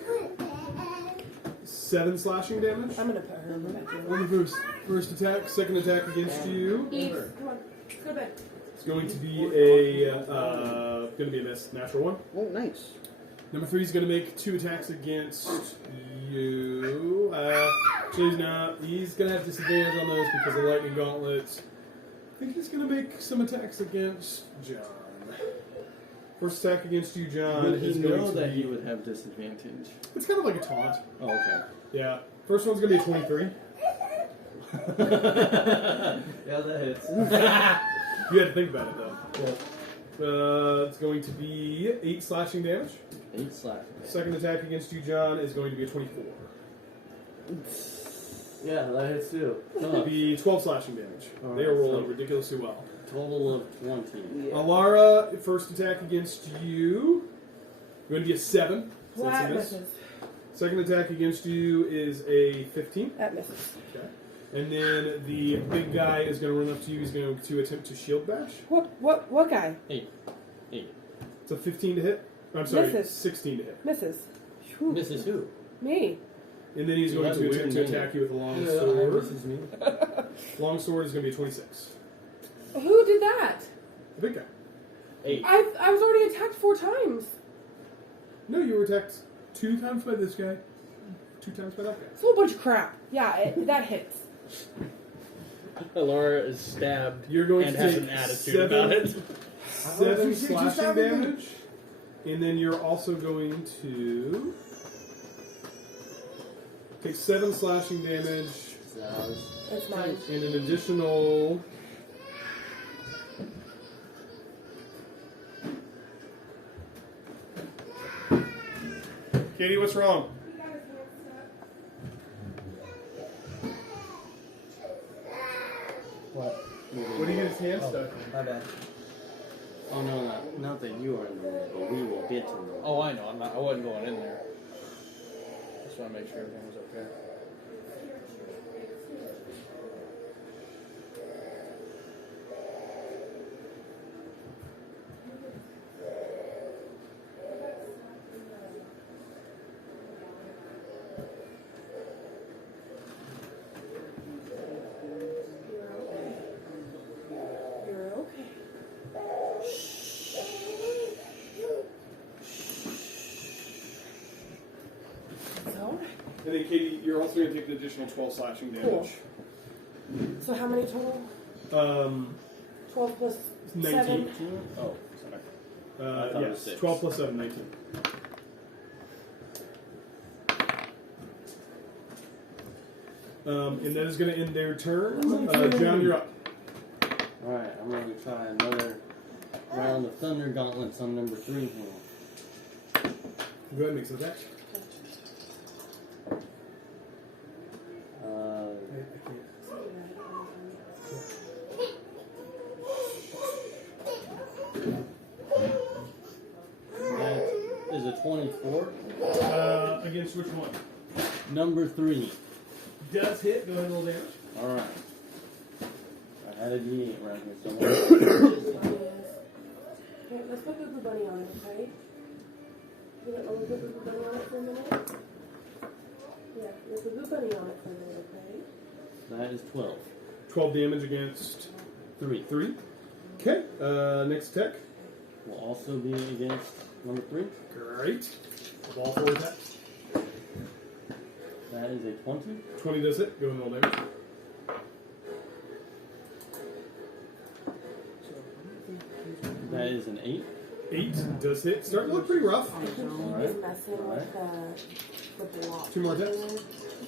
7 slashing damage. I'm gonna put her in the bedroom. On the first attack. Second attack against you. Eve, come on. Go to bed. It's going to be a miss. Natural one. Oh, nice. Number 3 is going to make 2 attacks against you. Actually, no, he's going to have disadvantage on those because of lightning gauntlets. I think he's going to make some attacks against John. First attack against you, John, Would he is going know to that be... he would have disadvantage? It's kind of like a taunt. Oh, okay. Yeah. First one's going to be a 23. Yeah, that hits. You had to think about it, though. It's going to be 8 slashing damage. 8 slash. Second attack against you, John, is going to be a 24. Yeah, that hits too. It'll be 12 slashing damage. Alright, They are rolling so- ridiculously well. Total of 20. Yeah. Alara, first attack against you, going to be a 7. So that's a That miss. misses. Second attack against you is a 15. That misses. Okay. And then the big guy is going to run up to you. He's going to attempt to shield bash. What guy? 8. It's a 15 to hit. I'm sorry, Misses. 16 to hit. Misses. Misses who? Me. And then he's You going have to a attempt to weird name. attack you with a long This sword. is me. Long sword is going to be a 26. Who did that? The big guy. 8. I was already attacked 4 times. No, you were attacked 2 times by this guy, 2 times by that guy. It's a whole bunch of crap. Yeah, that hits. Laura is stabbed You're going and to has take an attitude 7 about it. 7 slashing damage, and then you're also going to take 7 slashing damage It's mine. and an additional. Katie, what's wrong? What? What do you get his hand stuck? My bad. Oh, no, not that you are in the room, but we will get in the room. Oh, I know. I wasn't going in there. Just want to make sure everything was okay. You're okay. So, And then Katie, you're also going to take an additional 12 slashing damage. so how many total? 12 plus 19. 7. Oh, sorry. I thought it was Yes, 6. 12 plus 7, 19. And that is going to end their turn. John, you're up. Alright, I'm going to try another round of Thunder Gauntlets on number 3 here. Go ahead and make some attacks. That is a 24. Against which one? Number 3. Does hit. Go ahead and roll damage. Alright. I had a D8 right here somewhere. Okay, let's put Boo Boo Bunny on it, okay? You want to put Boo Boo Bunny on it for a minute? Yeah, let's put Boo Boo Bunny on it for a minute, okay? That is 12. 12 damage against 3. 3. Okay. Next attack. Will also be against number 3. Great. Of all 4 attacks. That is a 20. 20 does hit. Go ahead and roll damage. That is an 8. 8 does hit. Starting to look pretty rough. I think he was messing with the block. 2 more attacks.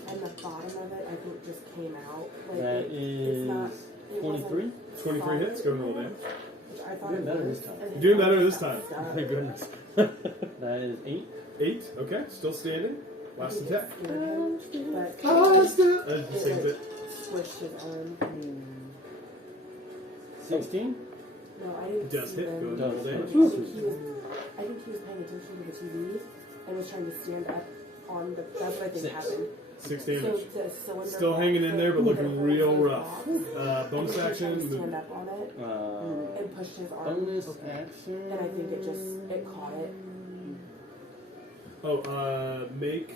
And the bottom of it, I think, just came out. Like, That it's is not It 23? 23 hits. Go ahead and roll damage. I thought You're it better was. this time. You're doing better this time. Thank goodness. That is 8. 8. Okay. Still standing. Last attack. But Just sings it. squished his arm. 16? No, I didn't Does see hit. them. Go ahead and roll Does. damage. I think he was paying attention to the TV and was trying to stand up on the. That's what I think 6. happened. 6 So damage. the cylinder Still hanging in there, but that looking holds real his rough. box, Bonus and he was trying to action. stand up on it and pushed his arm. Bonus action. And I think it caught it. Make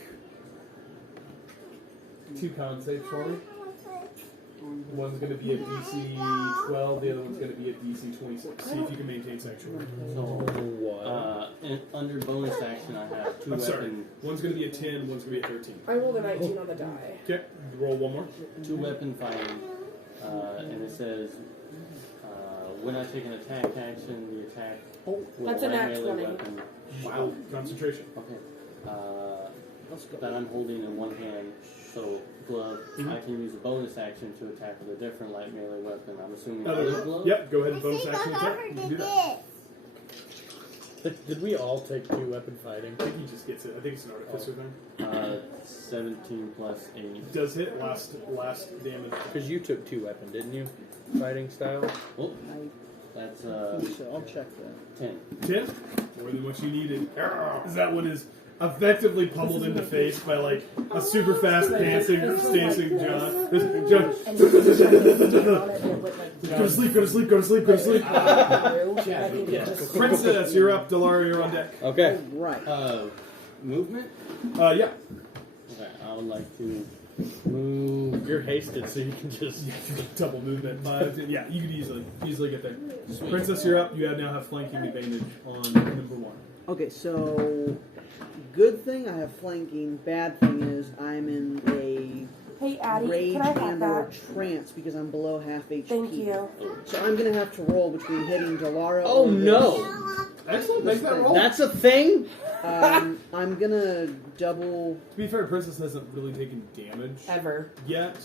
2 con saves for me. One's going to be at DC 12, the other one's going to be at DC 26. See if you can maintain sanctuary. So, What? under bonus action, I have 2 I'm sorry. weapon, One's going to be at 10, one's going to be at 13. I rolled a 19 on the die. Okay, roll one more. 2 weapon fighting, and it says when I take an attack action, the attack will That's a nat melee 20. weapon. Wow, concentration. Okay. That I'm holding in one hand, so glove. Mhm. I can use a bonus action to attack with a different light melee weapon. I'm assuming Other other glove. Yep, go ahead and See, bonus my action attack. daughter You can did do that. this. Did we all take 2 weapon fighting? I think he just gets it. I think it's an artificer thing. 17 plus 8. Does hit last damage. Because you took 2 weapon, didn't you? Fighting style? Oh, I that's think so. I'll check that. 10. 10? More than what you needed. That one is effectively pummeled in the face by like a super fast dancing John. John. Go to sleep, go to sleep, go to sleep, go to sleep. Princess, you're up. Delara, you're on deck. Okay. Right. Movement? Yeah. Okay, I would like to move. You're hasted, so you can just. Double movement. Yeah, you could easily get there. Princess, you're up. You now have flanking advantage on number 1. Okay, so good thing I have flanking. Bad thing is I'm in Hey, a Addie, rage can I have and or that? trance because I'm below half HP. Thank you. So I'm gonna have to roll between hitting Delara. Oh or no! Excellent. Make that roll. That's a thing? I'm gonna double. To be fair, Princess hasn't really taken damage Ever. yet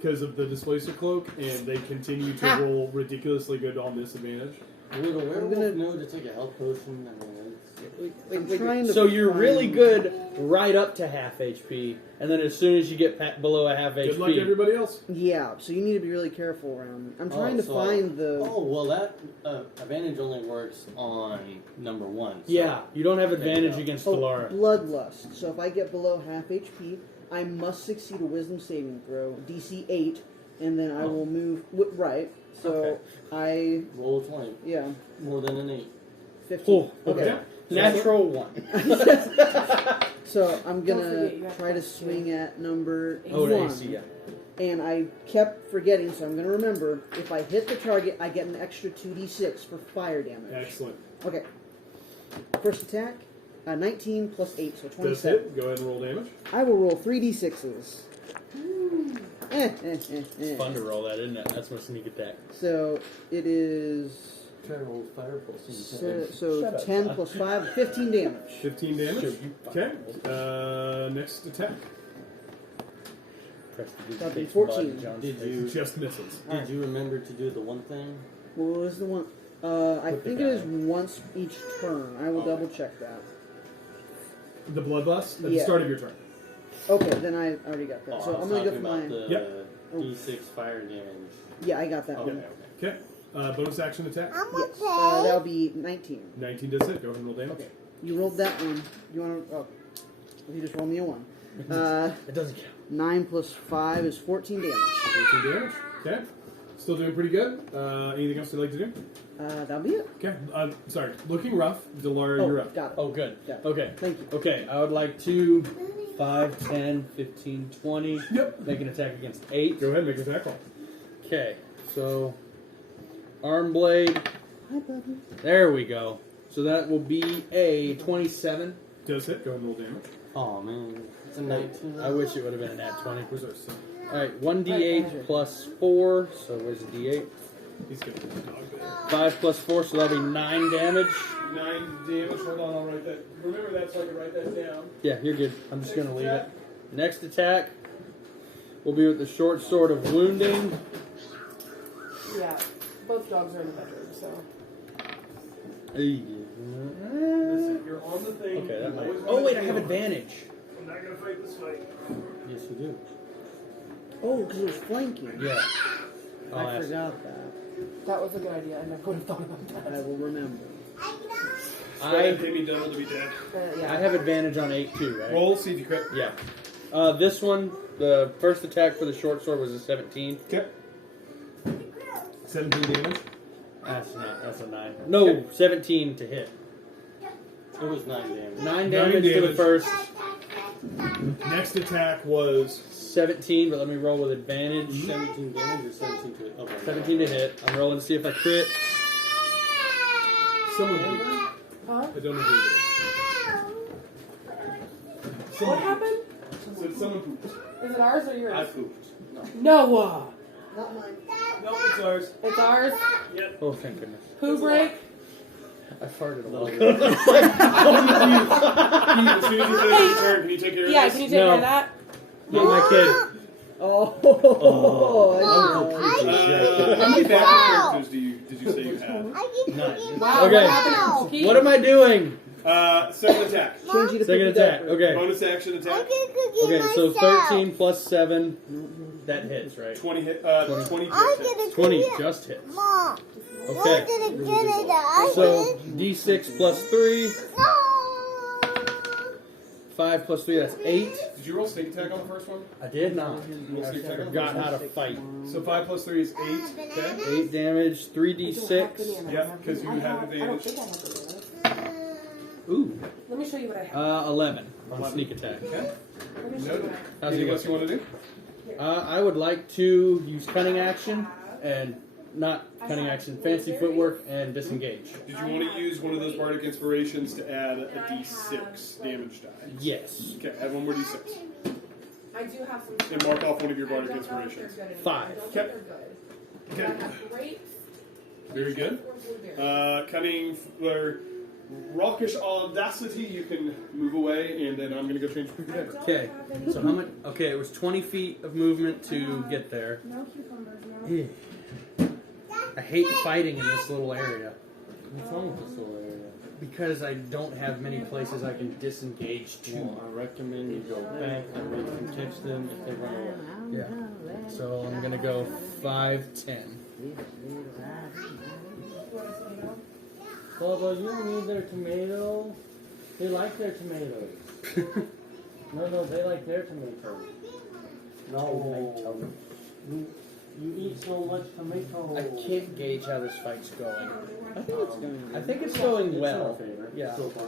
because of the Displacer Cloak, and they continue to roll ridiculously good on disadvantage. Would a werewolf gonna- know to take a health potion? I mean, I'm trying to So you're find- really good right up to half HP, and then as soon as you get below a half Good luck, HP, everybody else. Yeah, so you need to be really careful around. I'm trying to so- find the. Oh, well, that advantage only works on number 1. So yeah, you don't have advantage go. against Oh, Delara. bloodlust. So if I get below half HP, I must succeed a Wisdom saving throw, DC 8, and then I will move. Right. So Okay. I roll 20. yeah More than an 8. 15. Oh, Okay. Natural 1. So I'm Don't gonna forget, you have try to plus 2. swing at number Oh, 1. AC, yeah. And I kept forgetting, so I'm gonna remember. If I hit the target, I get an extra 2d6 for fire damage. Excellent. Okay. First attack, 19 plus 8, so Does 27. hit. Go ahead and roll damage. I will roll 3d6s. It's fun to roll that, isn't it? That's my sneak attack. So it is Try to roll fire potion. so 10 plus 5, 15 damage. 15 damage. Okay. Next attack. Press the That'd be button, 14. John's Did face. you Just misses. did you remember to do the one thing? What was the one? I Put the think it is guy. once each turn. I will Okay. double check that. The bloodlust at the Yeah. start of your turn. Okay, then I already got that. Oh, So I I'm was gonna go talking for my. about the Yep. D6 fire damage. Yeah, I got that Okay, one. okay. Okay. Bonus action attack. I'm Yes, okay. that'll be 19. 19 does hit. Go ahead and roll damage. Okay, you rolled that one. You want to? Oh, you just rolled me a 1. It doesn't count. 9 plus 5 is 14 damage. 14 damage. Okay. Still doing pretty good. Anything else you'd like to do? That'll be it. Okay. Sorry. Looking rough. Delara, Oh, you're up. got it. Oh, good. Yeah. Okay. Thank you. Okay, I would like to 5, 10, 15, 20. Yep. Make an attack against 8. Go ahead and make an attack roll. Okay, so arm blade. Hi, Bubby. There we go. So that will be a 27. Does hit. Go ahead and roll damage. Oh man, it's a 19. I wish it would have been a nat 20. Where's our son? Alright, 1d8 plus 4. So where's the d8? He's getting the dog there. 5 plus 4, so that'll be 9 damage. 9 damage. Hold on, I'll write that. Remember that so I can write that down. Yeah, you're good. I'm just going to leave it. Next attack will be with the short sword of wounding. Yeah, both dogs are in the bedroom, so. Listen, you're on the thing. Okay, that You might. always Oh wanna wait, I be have on. advantage. I'm not gonna fight this fight. Yes, you do. Oh, because it was flanking. Yeah. I'll I ask. forgot that. That was a good idea. I never would have thought about that. I will remember. I Pay me double to be dead. Yeah. I have advantage on 8 too, right? Roll, see if you crit. Yeah. This one, the first attack for the short sword was a 17. Okay. 17 damage. That's a 9. No, 17 to hit. It was 9 damage. 9 damage to the damage. first. Next attack was 17, but let me roll with advantage. 17 damage or 17 to hit? Okay. 17 to hit. I'm rolling to see if I crit. someone pooped. Huh? I don't know who it is. What happened? So someone pooped. Is it ours or yours? I pooped. Noah. No, it's ours. It's ours. Yep. Oh, thank goodness. Poo break. I farted a while As ago. soon as you finish your turn, can you take care of Yeah, this? can you take care of that? Not my kid. Oh, How many backup characters did you say you had? Wow. Okay. What happened to Cookie? What am I doing? Second attack. Change you to Second Pippi attack. Dapper. Okay. Bonus action attack. Okay, so 13 plus 7. That hits, right? 20 hit. 20 just hit. 20 just hits. Mom, Okay. So D6 plus 3. 5 plus 3, that's 8. Did you roll sneak attack on the first one? I did not. Roll I sneak attack on the forgot first how one. to fight. So 5 plus 3 is 8. Okay. 8 damage, 3d6. Yeah, because you have I don't advantage. think I have advantage. Ooh. Let me show you what I have. 11 on sneak attack. Okay. Let me show you Noted. what I have. How's Anything it else you want to do? I would like to use cunning action and not cunning action, fancy footwork and disengage. Did you want to use one of those bardic inspirations to add a d6 damage die? Yes. Okay, add one more d6. I do have some. And mark off one of your I bardic don't know if inspirations. they're good anymore. 5. I don't think Okay. they're good. Okay. I have grapes Very good. or blueberries. Cunning or rockish audacity, you can move away, and then I'm going to go change Pookie Dapper. Okay. So how much? Okay, it was 20 feet of movement to get there. No cucumbers, no. I hate fighting in this little area What's wrong with this little area? because I don't have many places I can disengage to. Well, I recommend you go back and we can catch them if they run away. Yeah. So I'm gonna go 5, 10. Bubba, you don't need their tomato. They like their tomatoes. No, they like their tomatoes. No. You eat so much tomato. I can't gauge how this fight's going. I think it's going I think it's going It's well. our favorite. Yeah. So far.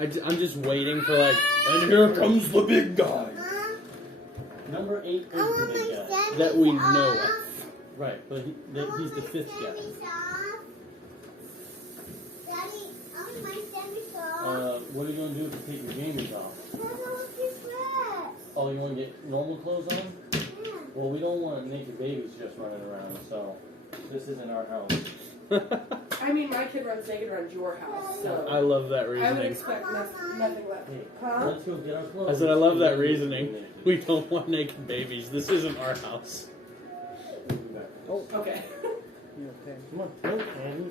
I'm just waiting for like, and here comes the big guy Number 8 is the big guy. that we know of. Right, but he's the 5th guy. What are you going to do if you take your gamers off? Oh, you want to get normal clothes on? Well, we don't want naked babies just running around, so this isn't our house. I mean, my kid runs naked around your house, so I love that I would reasoning. expect nothing less. Hey, Huh? let's go get our clothes. I said I love that reasoning. We don't want naked babies. This isn't our house. Okay. Okay. Come on, no, Annie.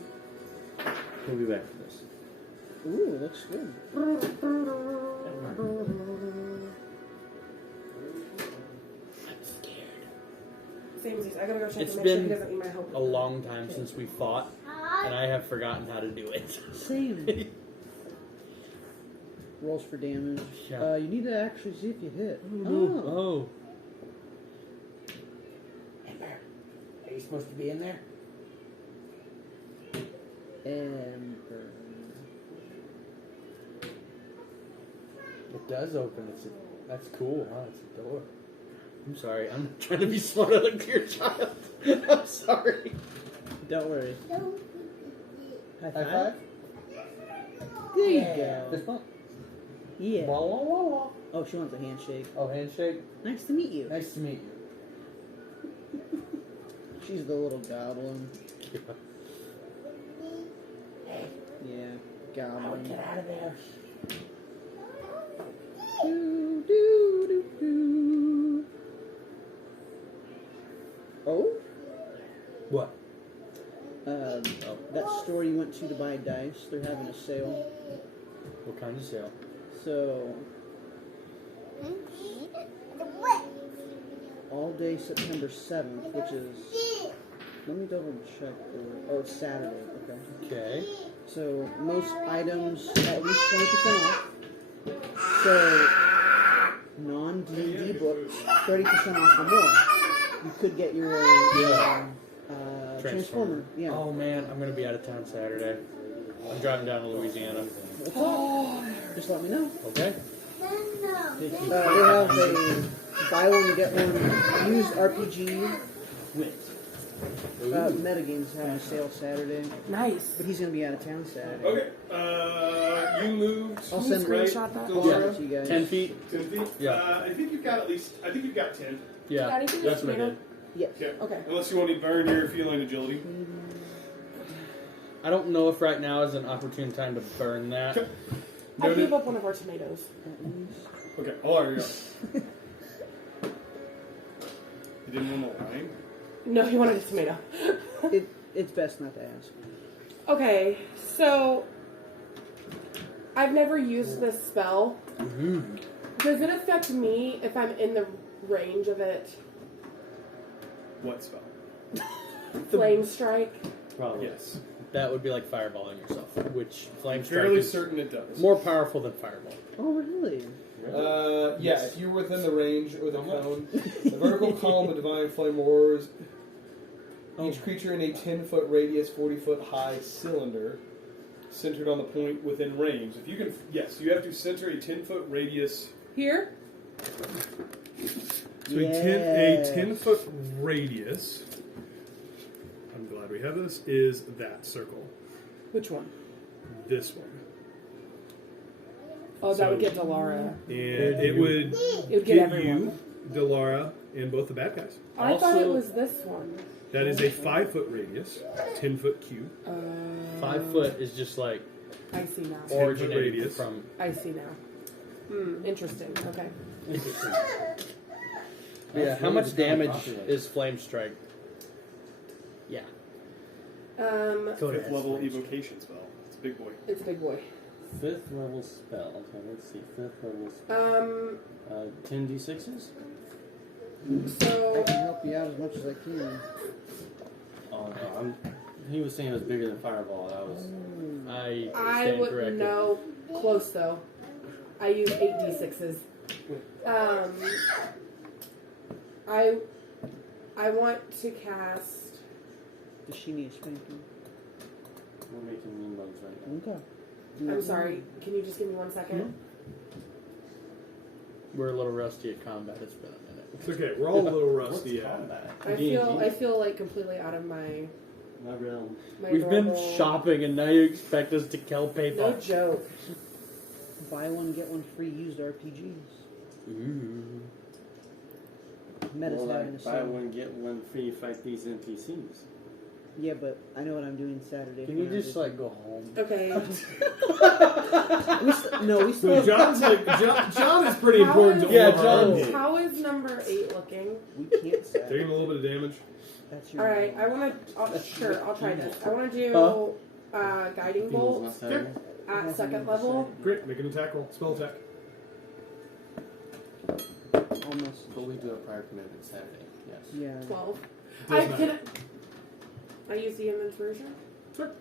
We'll be back for this. Ooh, it looks good. Same as these. I gotta go check It's to make sure been he doesn't eat my hope. A long time since we fought, and I have forgotten how to do it. Same. Rolls for damage. Yeah. You need to actually see if you hit. Oh. Ember, are you supposed to be in there? Ember. It does open. That's cool, huh? It's a door. I'm sorry. I'm trying to be smarter like your child. I'm sorry. Don't worry. High High five. five. There you Fist go. bump. Yeah. Wah, wah, wah, wah. Oh, she wants a handshake. Oh, handshake. Nice to meet you. Nice to meet you. She's the little goblin. Yeah, goblin. Get out of there. Do, do, do, do. Oh? What? That store you went to buy dice, they're having a sale. What kind of sale? So, all day September 7th, which is, let me double check. It's Saturday, okay. Okay. So, most items at least 20% off. So, non-D&D books, 30% off or more. You could get your Transformer. Yeah. Oh man, I'm gonna be out of town Saturday. I'm driving down to Louisiana. What's up? Just let me know. Okay. They have a buy one get one used RPG. Metagames having a sale Saturday, Nice. but he's gonna be out of town Saturday. Okay. You moved. I'll send Screenshot that. I'll send it to you guys. 10 feet? 10 feet? Yeah. I think you've got at least. I think you've got 10. Yeah. Got anything That's else, what I Nina? did. Yes. Okay. Okay. Unless you want to burn your feline agility. I don't know if right now is an opportune time to burn that. Okay. I Noted. gave up one of our tomatoes. Okay. Oh, here you go. You didn't want the lime? No, he wanted a tomato. It's best not to ask. Okay, so I've never used this spell. Does it affect me if I'm in the range of it? What spell? Flame strike? Probably. Yes. That would be like fireballing yourself, which flame I'm strike fairly is certain it does. more powerful than fireball. Oh, really? Yeah, if you're within the range of the cone, the vertical column of divine flame roars. Each creature in a 10-foot radius, 40-foot high cylinder, centered on the point within range. If you can, yes, you have to center a 10-foot radius. Here? So a 10-foot radius. I'm glad we have this. Is that circle? Which one? This one. Oh, that would get Delara. And it would It would get everyone. you, Delara, and both the bad guys. I thought it Also- was this one. That is a 5-foot radius, 10-foot cube. 5 foot is just like I see now. originated radius. from. I see now. Interesting. Okay. Interesting. That's Yeah. How really much the kind of damage population. is flame strike? Yeah. Go Fifth ahead. level evocation spell. It's a big boy. It's a big boy. 5th level spell. Okay, let's see. 5th level spell. 10d6s? I So can help you out as much as I can. Oh no, he was saying it was bigger than Fireball. I was. I I stand would corrected. no close though. I use 8d6s. I want to cast. Does she need a spanking? We're making mean bugs right now. Okay. I'm sorry. Can you just give me 1 second? We're a little rusty at combat. It's been a minute. It's okay. We're all a little What's rusty. combat? I feel like completely out of my My realm. We've been normal- shopping, and now you expect us to kill people. No joke. Buy one get one free used RPGs. Ooh. Meta's Well, having a like buy sale. one get one free. Fight these NPCs. Yeah, but I know what I'm doing Saturday. Can for you just our like go home? Okay. We still So John's like John is pretty How important is- to Yeah, all of our John. game. How is number 8 looking? we can't Taking a Saturday. little bit of damage. That's your All right. I want to. Sure, I'll try this. I want to do guiding Feels not bolt Saturday. at second level. Great. Make an attack roll. Spell attack. almost. But we do a prior commitment Saturday. Yes. Yeah. 12. Does I not. can. I use the inventoration. Sure.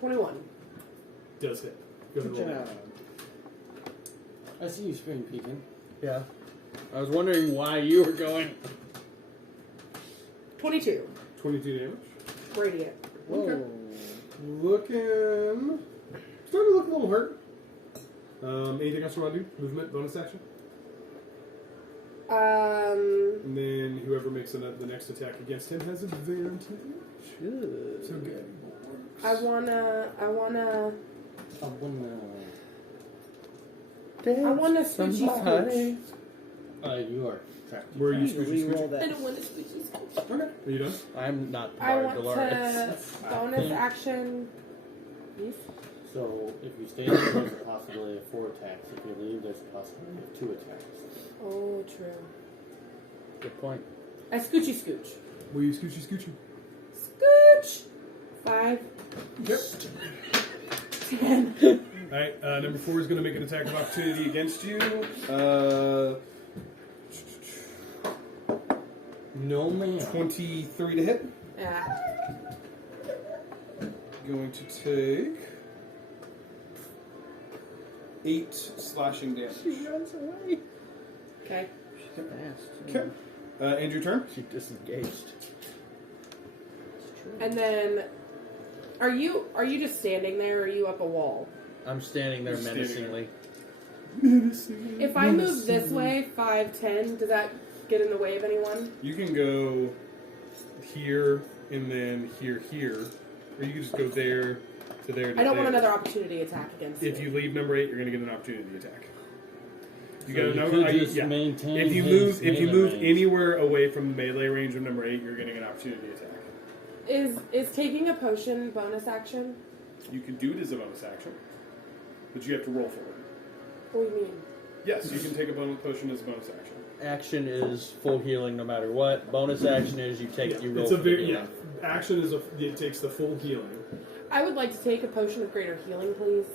21. Does hit. Go ahead Good and roll job. that. I see you screen peeking. Yeah. I was wondering why you were going. 22. 22 damage. Radiant. Whoa. Okay. Starting to look a little hurt. Anything else you want to do? Movement, bonus action? And then whoever makes the next attack against him has advantage. Good. So good. I wanna squishy Somebody. squoosh. You are trapped. Where are you Need to squishy reroll squishy? that. I don't want to squishy squoosh. Okay. Are you done? I'm not the I bard, want Dolores. to bonus action. Yes. So if you stay there, there's a possibility of 4 attacks. If you leave, there's a possibility of 2 attacks. Oh, true. Good point. I scoochy scooch. Will you scoochy scoochy? Scooch! 5. Yep. 10. Alright, number 4 is going to make an attack of opportunity against you. No man. 23 to hit. Yeah. Going to take 8 slashing damage. She runs away. Okay. She's fast. Okay. End your turn. She disengaged. It's true. And then, are you just standing there, or are you up a wall? I'm standing there Standing menacingly. If I move this way, 5, 10, does that get in the way of anyone? You can go here and then here, or you can just go there to there. To I don't there. want another opportunity attack against If me. you leave number 8, you're going to get an opportunity attack. You got So a you number. could just yeah. maintain If you his move melee range. anywhere away from the melee range of number 8, you're getting an opportunity attack. Is taking a potion bonus action? You can do it as a bonus action, but you have to roll for it. What do you mean? Yes, you can take a bonus potion as a bonus action. Action is full healing no matter what. Bonus action is you take you roll. It's a for very healing. Action is it takes the full healing. I would like to take a potion of greater healing, please.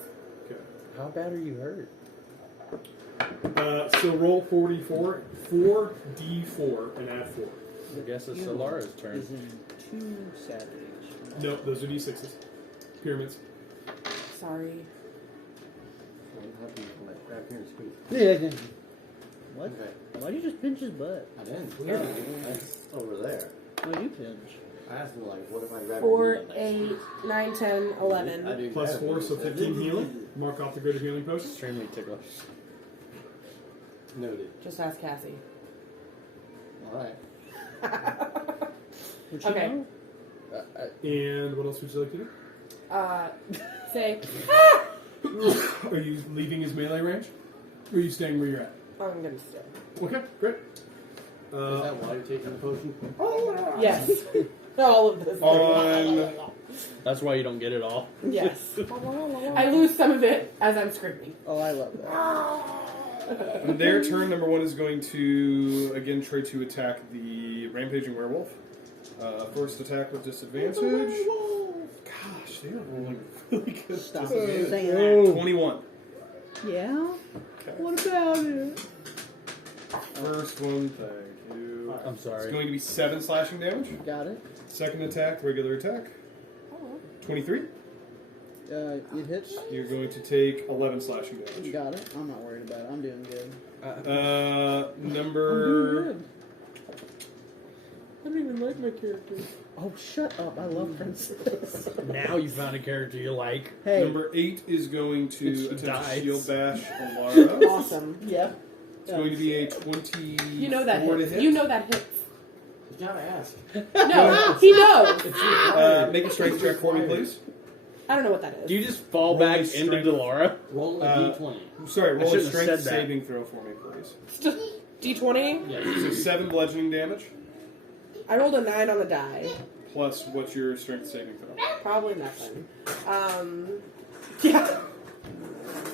Okay. How bad are you hurt? So roll 4d4, 4d4, and add 4. I guess it's You Solara's turn. Is in 2 savage. No, those are d6s. Pyramids. Sorry. Grab here and squeeze. Yeah. What? Okay. Why do you just pinch his butt? I didn't. That's over there. Why do you pinch? I asked him, like, what if I grab 4, your knee? 8, 9, 10, 11. I do Plus grab 4, it. so 15 healing. Mark off the greater healing potion. Extremely ticklish. Noted. Just ask Cassie. Alright. Would you Okay. know? And what else would you like to do? Say, Are you leaving his melee range? Or are you staying where you're at? I'm gonna stay. Okay, great. Is that why you're taking the potion? Yes. All of this. On That's why you don't get it all. Yes. I lose some of it as I'm screaming. Oh, I love that. on their turn, number 1 is going to again try to attack the rampaging werewolf. First attack with disadvantage. Gosh, they are rolling really good. Stop Disadvantage. saying that. 21. Yeah? Okay. What about it? First one, thank you. I'm It's sorry. going to be 7 slashing damage. Got it. Second attack, regular attack. 23. It hits. You're going to take 11 slashing damage. Got it. I'm not worried about it. I'm doing good. Number. I'm doing good. I don't even like my character. Oh, shut up. I love princess. Now you found a character you like. Hey. Number 8 is going to She attempt to dies. shield bash Alara. Awesome. Yep. It's going to be a 24 You know that to hits. hit. You know that hits. You gotta ask. No, he knows. Make a strength check for me, please. I don't know what that is. Do you just fall Roll back a into strength. Delora? Roll a d20. Sorry, roll a shouldn't have strength said that. saving throw for me, please. D20? Yeah. So 7 bludgeoning damage, I rolled a 9 on the die. plus what's your strength saving throw? Probably nothing. Yeah.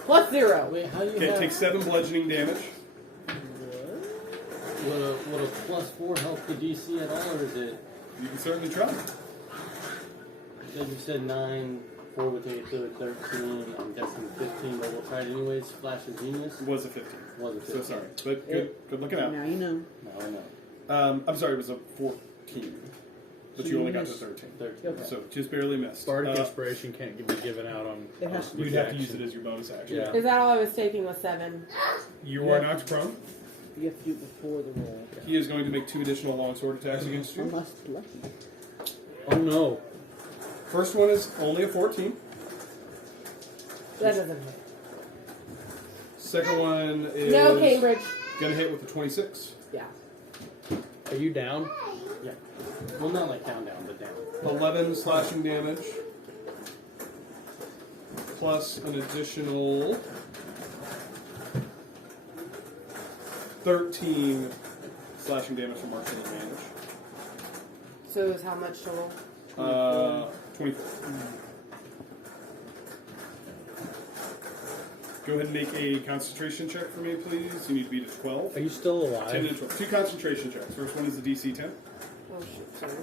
Plus 0. Wait, how do you Okay, have... take 7 bludgeoning damage. Would a plus 4 help the DC at all, or is it... You can certainly try. As you said 9, 4 would take it to 13, I'm guessing 15, but we'll try it anyways. Flash of Genius. It was a 15. Was it 15? So sorry. But good looking out. Now you know. No, I know. I'm sorry, it was a 14. But So you you only got to missed. 13. 13. Okay. So just barely missed. Bardic Inspiration can't be given out on. It has to be You'd have to use action. it as your bonus action. Yeah. Is that all I was taking was 7? You are knocked prone. You have to do it before the roll. He is going to make 2 additional longsword attacks against you. Unless it's lucky. Oh no. First one is only a 14. That doesn't hit. Second one is No, Cambridge. gonna hit with a 26. Yeah. Are you down? Yeah. Well, not like down, but down. 11 slashing damage. Plus an additional 13 slashing damage from martial advantage. So it was how much total? 24. Go ahead and make a concentration check for me, please. You need to beat a 12. Are you still 10 alive? and 12. 2 concentration checks. First one is the DC 10. Oh shit, sorry.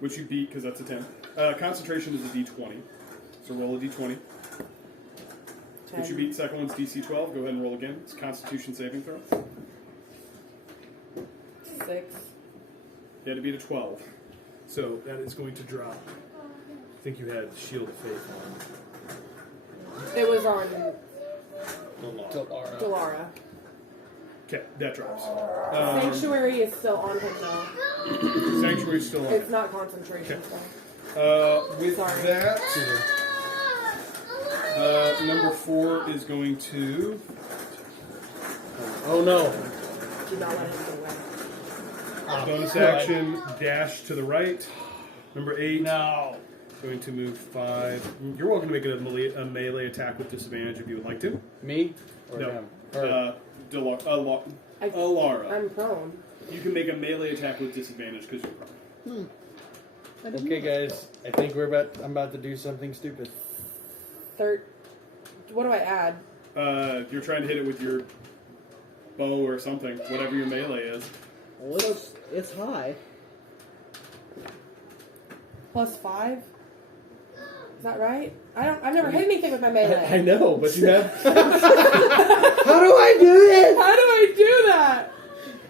Which you beat because that's a 10. Concentration is a D20. So roll a D20. Which you beat. Second one's DC 12. Go ahead and roll again. It's Constitution saving throw. 6. You had to beat a 12. So that is going to drop. I think you had Shield of Faith on. It was on Delara. Okay, that drops. Sanctuary is still on him though. Sanctuary's still on. It's not concentration Okay. stuff. With Sorry. that, number 4 is going to. Oh no. Do not let him get away. Bonus action, dash to the right. Number 8. No. Going to move 5. You're welcome to make a melee attack with disadvantage if you would like to. Me? Or No. him? Her. Alara. I'm prone. You can make a melee attack with disadvantage because you're prone. Okay, guys. I think I'm about to do something stupid. What do I add? You're trying to hit it with your bow or something, whatever your melee is. Well, it's high. +5? Is that right? I've never hit anything with my melee. I know, but you have. How do I do this? How do I do that?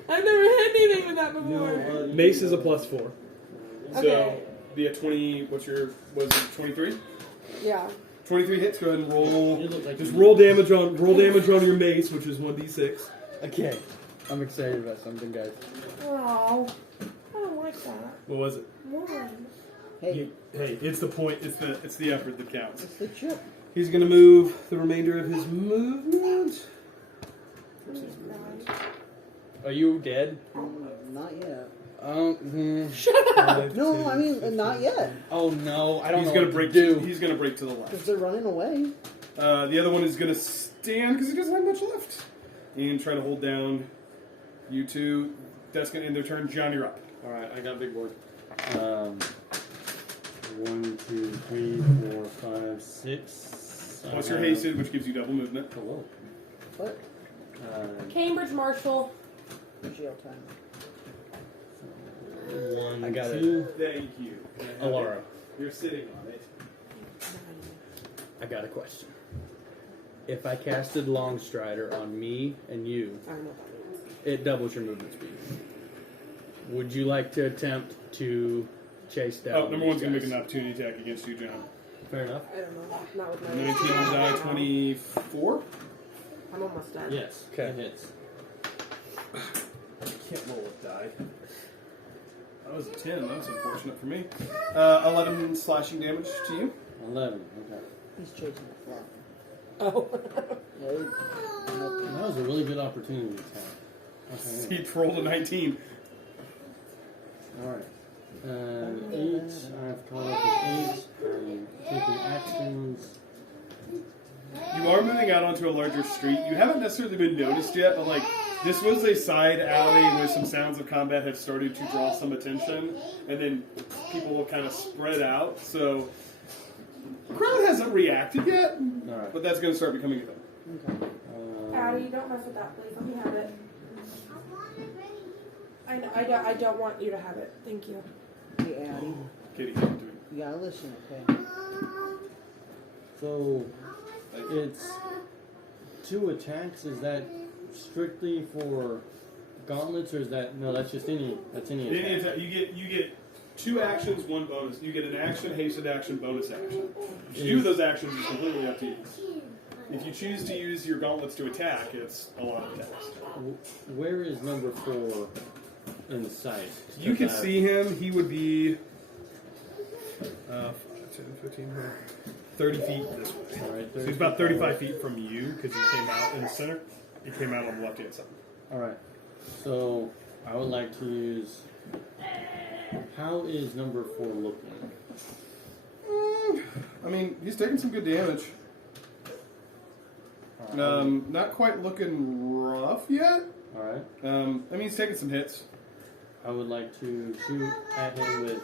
I've never hit anything with that before. Mace is a +4. So, Okay. be a 20. Was it 23? Yeah. 23 hits. Go ahead and roll. You look like Just you- roll damage on your mace, which is 1d6. Okay. I'm excited about something, guys. Oh, I don't like that. What was it? 1. Hey, Hey, it's the point. It's the effort that counts. it's the chip. He's going to move the remainder of his movement. Are you dead? Not yet. No, I mean, not yet. Oh no, I don't He's know gonna what break. to do. He's gonna break to the left. Because they're running away. The other one is gonna stand because he doesn't have much left, and try to hold down you two. That's gonna end their turn. John, you're up. All right, I got a big board. 1, 2, 3, 4, 5, 6. Plus your hasted, which gives you double movement. Hello. What? Cambridge Marshall. Jail time. 1, I got it. 2. Thank you. Alara, You're sitting on it. I got a question. If I casted Longstrider on me and you, I don't know what that means. it doubles your movement speed. Would you like to attempt to chase down? Oh, number one's these gonna make guys? an opportunity attack against you, John. Fair enough. I don't know. Not with my 19 on die, 24. I'm almost done. Yes. Okay. It hits. Can't roll a die. That was a 10. That was unfortunate for me. 11 slashing damage to you. 11. Okay. He's chasing the flock. Oh. Yeah, That was a really good opportunity attack. Okay. He rolled a 19. Alright. 8. I've caught up with 8. I'm taking actions. You are moving out onto a larger street. You haven't necessarily been noticed yet, but like this was a side alley where some sounds of combat have started to draw some attention, and then people will kind of spread out. So the crowd hasn't reacted yet, Alright. but that's going to start becoming a thing. okay. Addie, don't mess with that, please. Let me have it. I don't want you to have it. Thank you. Hey, Addie, Kitty, give it to me. you gotta listen, okay? So it's 2 attacks. Is that strictly for gauntlets, or is that no? That's just any. That's any Any attack. attack, you get 2 actions, 1 bonus. You get an action, hasted action, bonus action. What you do with those actions is completely up to you. If you choose to use your gauntlets to attack, it's a lot of attacks. Where is number 4 in sight? You can see him. He would be 5, 10, 15, 30 feet this way. All right, So he's about 35 feet from you because he came out in the center. He came out on the left-hand side. All right. So I would like to use. How is number 4 looking? I mean, he's taking some good damage. Not quite looking rough yet. All right. I mean, he's taking some hits. I would like to shoot at him with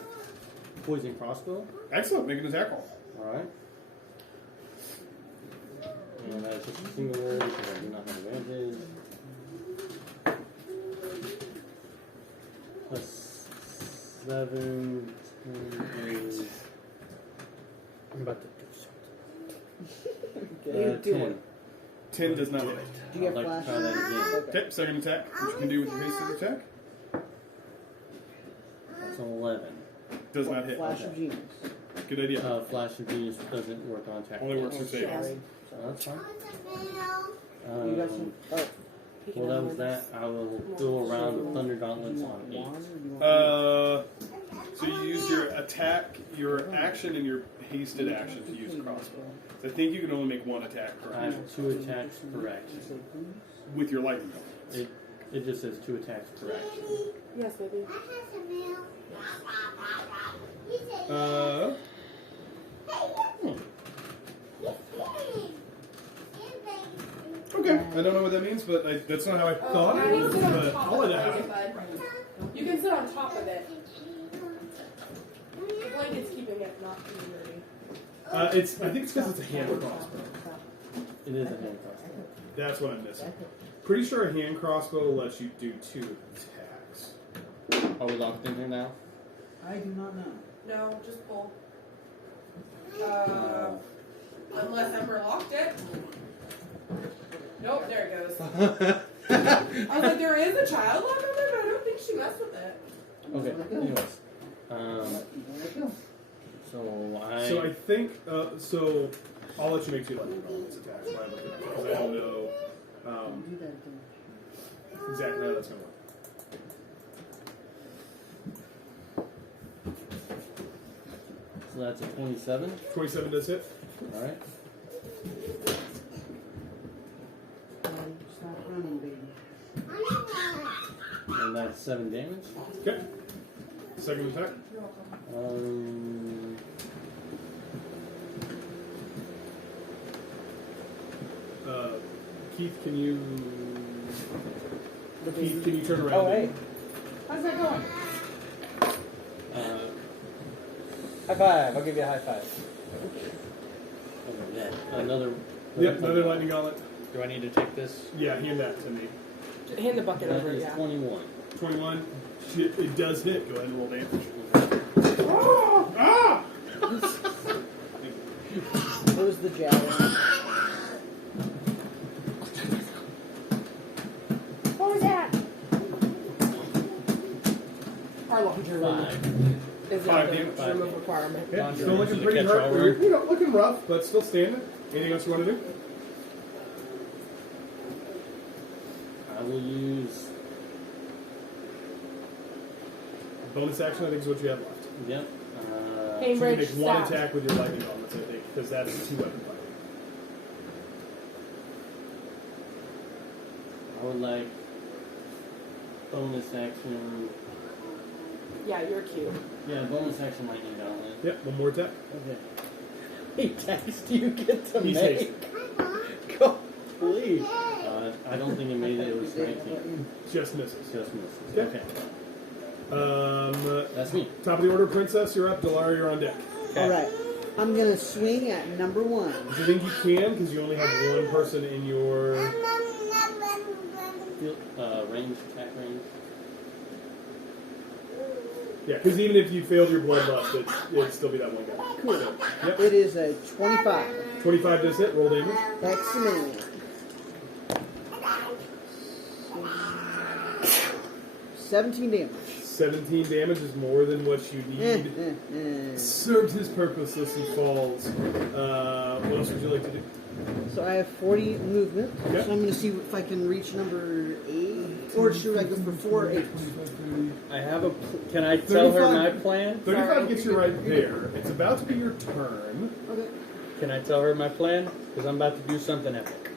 poison crossbow. Excellent. Make an attack roll. Alright. And that's just a single word because I do not have advantage. Plus 7, 10, 8. I'm about to do something. Okay. Uh, 10. 10 does not hit. Do you I'd have like flash? to try that again. Okay, second attack, which you can do with your hasted attack. That's an 11. Does not hit. Flash of genius. Good idea. Flash of Genius doesn't work on attack. Only works Oh, with saves. sorry. That's fine. You got some. Oh, Well, that was that. I will go around with Thunder Gauntlets on 8. one, or do you want So you use your attack, your action, and your hasted action to use crossbow. So I think you can only make one attack per I have 2 attacks per action. with your lightning bolt. It just says 2 attacks per action. Yes, baby. Okay, I don't know what that means, but that's not how I thought Now it you was. sit on But top I'll of let it, it happen. bud. You can sit on top of it. The blanket's keeping it not being dirty. I think it's because it's a hand crossbow. It is a hand crossbow. That's what I'm missing. Pretty sure a hand crossbow lets you do 2 attacks. Are we locked in here now? I do not know. No, just pull. Unless Ember locked it. Nope, there it goes. I was like, there is a child lock on there, but I don't think she messed with it. Okay, anyways. So So I think, so I'll let you make 2 lightning gauntlets attacks when I look at it, because I don't know Do that again. exactly how that's going to work. So that's a 27. 27 does hit. Alright. Stop running, baby. And that's 7 damage. Okay. Second attack. Keith, can you turn around? Oh, hey. How's that going? High five. I'll give you a high five. Okay, yeah. Another. Yep, another lightning gauntlet. Do I need to take this? Yeah, hand that to me. Hand the bucket That over, is yeah. 21. 21. It does hit. Go ahead and roll damage. What was the javelin? What was that? Our laundry room 5. is 5 a damage. remove requirement. Okay, Laundry still room looking is a pretty catch-all hard. word. Looking rough, but still standing. Anything else you want to do? I will use. Bonus action, I think, is what you have left. Yep. So you can Cambridge make one stab. attack with your lightning gauntlets, I think, because that's 2-weapon fighting. I would like bonus action. Yeah, you're cute. Yeah, bonus action lightning gauntlet. Yep, one more attack. Okay. Hey, text you get to He's make. hasted. Go, please. I don't think it made it. It was 19. Just misses. Just misses. Okay. Okay. That's me. Top of the order, Princess, you're up. Delara, you're on deck. All right. I'm going to swing at number 1. Do you think you can? Because you only have one person in your... Range, attack range. Mm-hmm. Yeah, because even if you failed your bloodlust, it'd still be that one guy. Cool. So, yep. It is a 25. 25 does hit. Roll damage. Excellent. 17 damage. 17 damage is more than what you need. Serves his purpose as he falls. What else would you like to do? So I have 40 movement. Okay. So I'm going to see if I can reach number 8. Or should I go for 4 8? I have a. Can I tell her 35 my plan? 35 gets you right there. It's about to be your turn. Okay. Can I tell her my plan? Because I'm about to do something epic.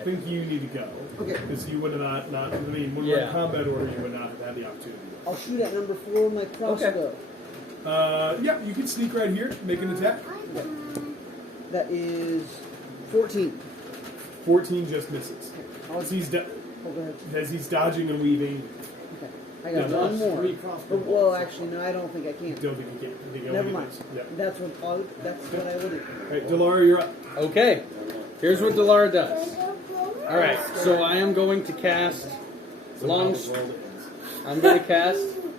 I think you need to go. Okay. Because you would have not I mean, when we're in Yeah. combat order, you would not have had the opportunity. I'll shoot at number 4 with my crossbow. Yeah, you can sneak right here, make an attack. Okay. That is 14. 14 just misses. I'll As he's, oh, go ahead. as he's dodging and weaving, Okay. I got No, one more. 3 crossbow Oh, well, bolts. actually, no, I don't think I can. Don't think you can. I think you Never only mind. do this. Yeah. That's what I would do. Alright, Delara, you're up. Okay, here's what Delara does. All right, so I am going to cast Long Strider.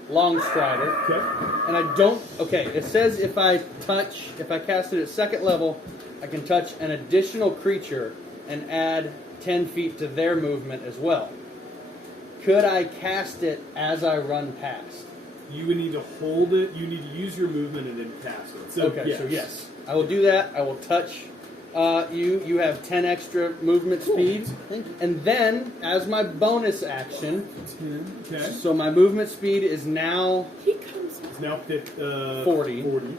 Okay. And I don't. Okay, it says if I cast it at second level, I can touch an additional creature and add 10 feet to their movement as well. Could I cast it as I run past? You would need to hold it. You need to use your movement and then cast it. So, Okay, so yes, I will do that. I will touch you. You have 10 extra movement speed. Thank you. And then, as my bonus action, 10. Okay. so my movement speed is now He comes. It's now 40. 40.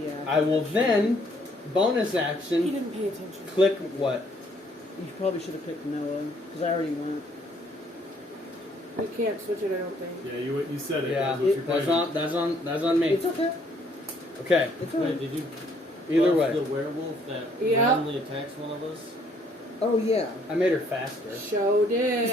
Yeah. I will then bonus He action didn't pay attention. click what? You probably should have picked Noah, because I already went. We can't switch it. I don't think. Yeah, you said it. Yeah, That's what you're that's playing. on me. It's okay. Okay, It's Wait, alright. did you either buff way, the werewolf that Yeah. randomly attacks one of us? Oh, yeah. I made her faster. Show did.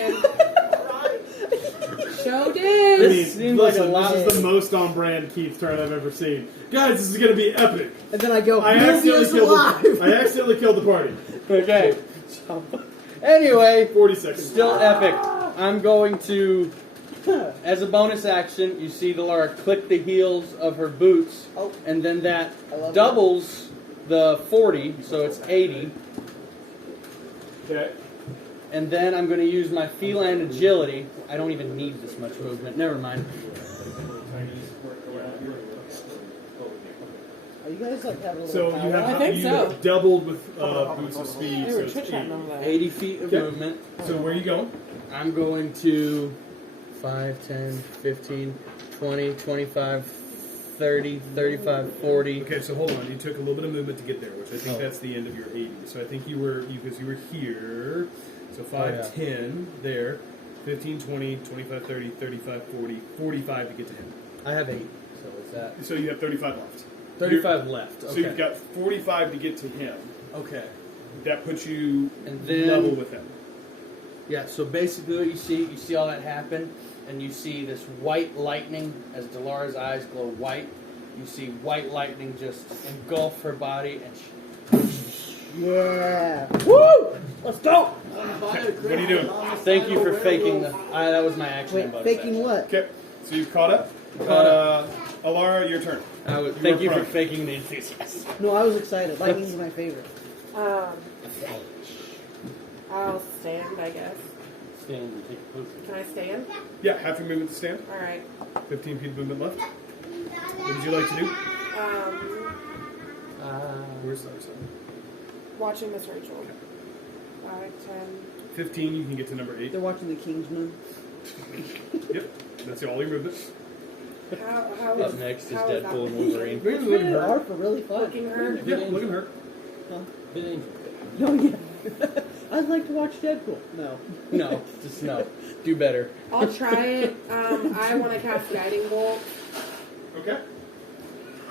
Show I did. mean, This seems like listen, a lot. this is the most on brand Keith turn I've ever seen. Guys, this is going to be epic. And then I go, I accidentally killed the party. Okay. So, anyway, 40 seconds. still epic. I'm going to, as a bonus action, you see Delara click the heels of her boots, Oh. and then that I love doubles the 40, so it's 80. Okay. And then I'm going to use my feline agility. I don't even need this much movement. Never mind. Are you guys like having a little So powwow? you have I think you so. have doubled with boots of speed. They So were it's chit chatting 80. over there. 80 feet of Okay. movement. So where are you going? I'm going to 5, 10, 15, 20, 25, 30, 35, 40. Okay, so hold on. You took a little bit of movement to get there, which I think Oh. that's the end of your 80. So I think you were here. So 5, Oh, yeah. 10 there. 15, 20, 25, 30, 35, 40, 45 to get to him. I have 8. So is that So you have 35 left. 35 left? So Okay. you've got 45 to get to him. Okay. That puts you And then level with him. yeah. So basically, what you see all that happen, and you see this white lightning as Delara's eyes glow white. You see white lightning just engulf her body, and Yeah. Woo! Let's go! What are you doing? thank you for faking the. that was my action. Wait, and bonus faking action. what? Okay, so you've caught up. Caught up. Alara, your turn. Thank you for prone. faking the enthusiasm. No, I was excited. Lightning's my favorite. I'll stand, I guess. Stand and take a potion. Can I stand? Yeah, half your movement to stand. All right. 15 feet of movement left. What would you like to do? Where's the other side? Watching Miss Rachel. 5, 10. 15, you can get to number 8. They're watching the Kingsman. Yep, that's all your movement. How Up is, next is how is Deadpool and that? Wolverine. It's rated R for really fun. Looking her. Yeah, look at her. Bit angel. No, yeah. I'd like to watch Deadpool. No. No, just no. Do better. I'll try it. I want to cast Guiding Bolt. Okay.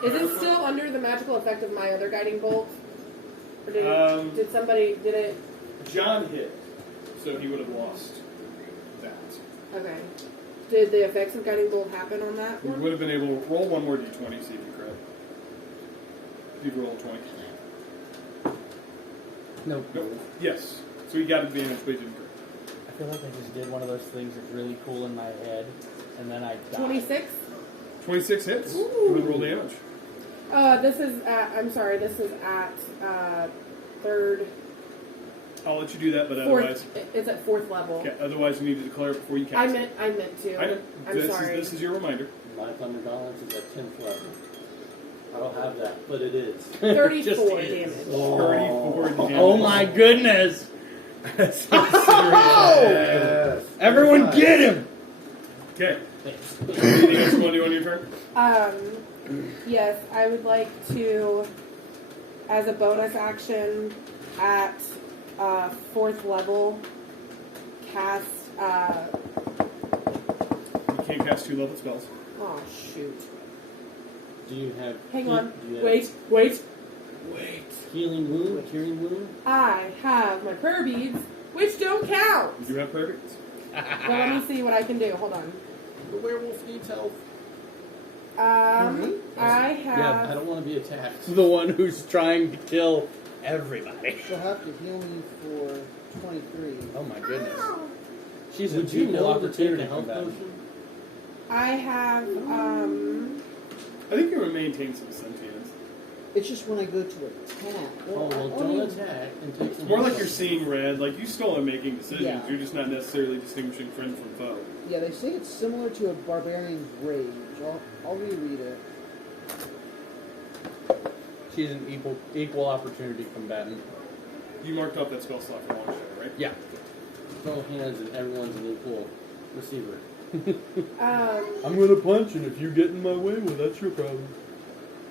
Is it still under the magical effect of my other Guiding Bolt? Or did, did it? John hit, so he would have lost that. Okay. Did the effects of Guiding Bolt happen on that You one? would have been able to roll one more d20, see if you crit. You'd roll 20. Nope. Nope. Yes. So he got advantage, but he didn't crit. I feel like I just did one of those things that's really cool in my head, and then I died. 26? 26 hits. Ooh. You would roll damage. This is at, I'm sorry, this is at third, I'll let you do that, but fourth, otherwise, it's at fourth level. okay, otherwise you need to declare it before you cast I meant to. I know. I'm sorry. This is your reminder. My thunder balance is at 10th level. I don't have that, but it is. 34 Just damage. is. 34 damage. Oh my goodness! Yes. Everyone get him! Okay. Anything else you want to do on your turn? Yes, I would like to, as a bonus action, at fourth level, cast. You can't cast 2-level spells. Oh shoot! Do you have... Hang on. do you have Wait. Healing wound? Curing wound? I have my prayer beads, which don't count. You do have prayer beads. Well, let me see what I can do. Hold on. The werewolf needs help. I I have. don't want to be attacked. The one who's trying to kill everybody. She'll have to heal me for 23. Oh my goodness. She's Would an you equal know to take opportunity a health combatant. potion? I have. I think it would maintain some sentience. It's just when I go to attack. Oh, well, don't attack and take some It's more like health. you're seeing red. Like, you still are making decisions. Yeah. You're just not necessarily distinguishing friend from foe. Yeah, they say it's similar to a barbarian's rage. I'll reread it. She's an equal opportunity combatant. You marked off that spell slot for launch shadow, right? Yeah. Throw hands and everyone's an equal receiver. I'm gonna punch, and if you get in my way, well, that's your problem.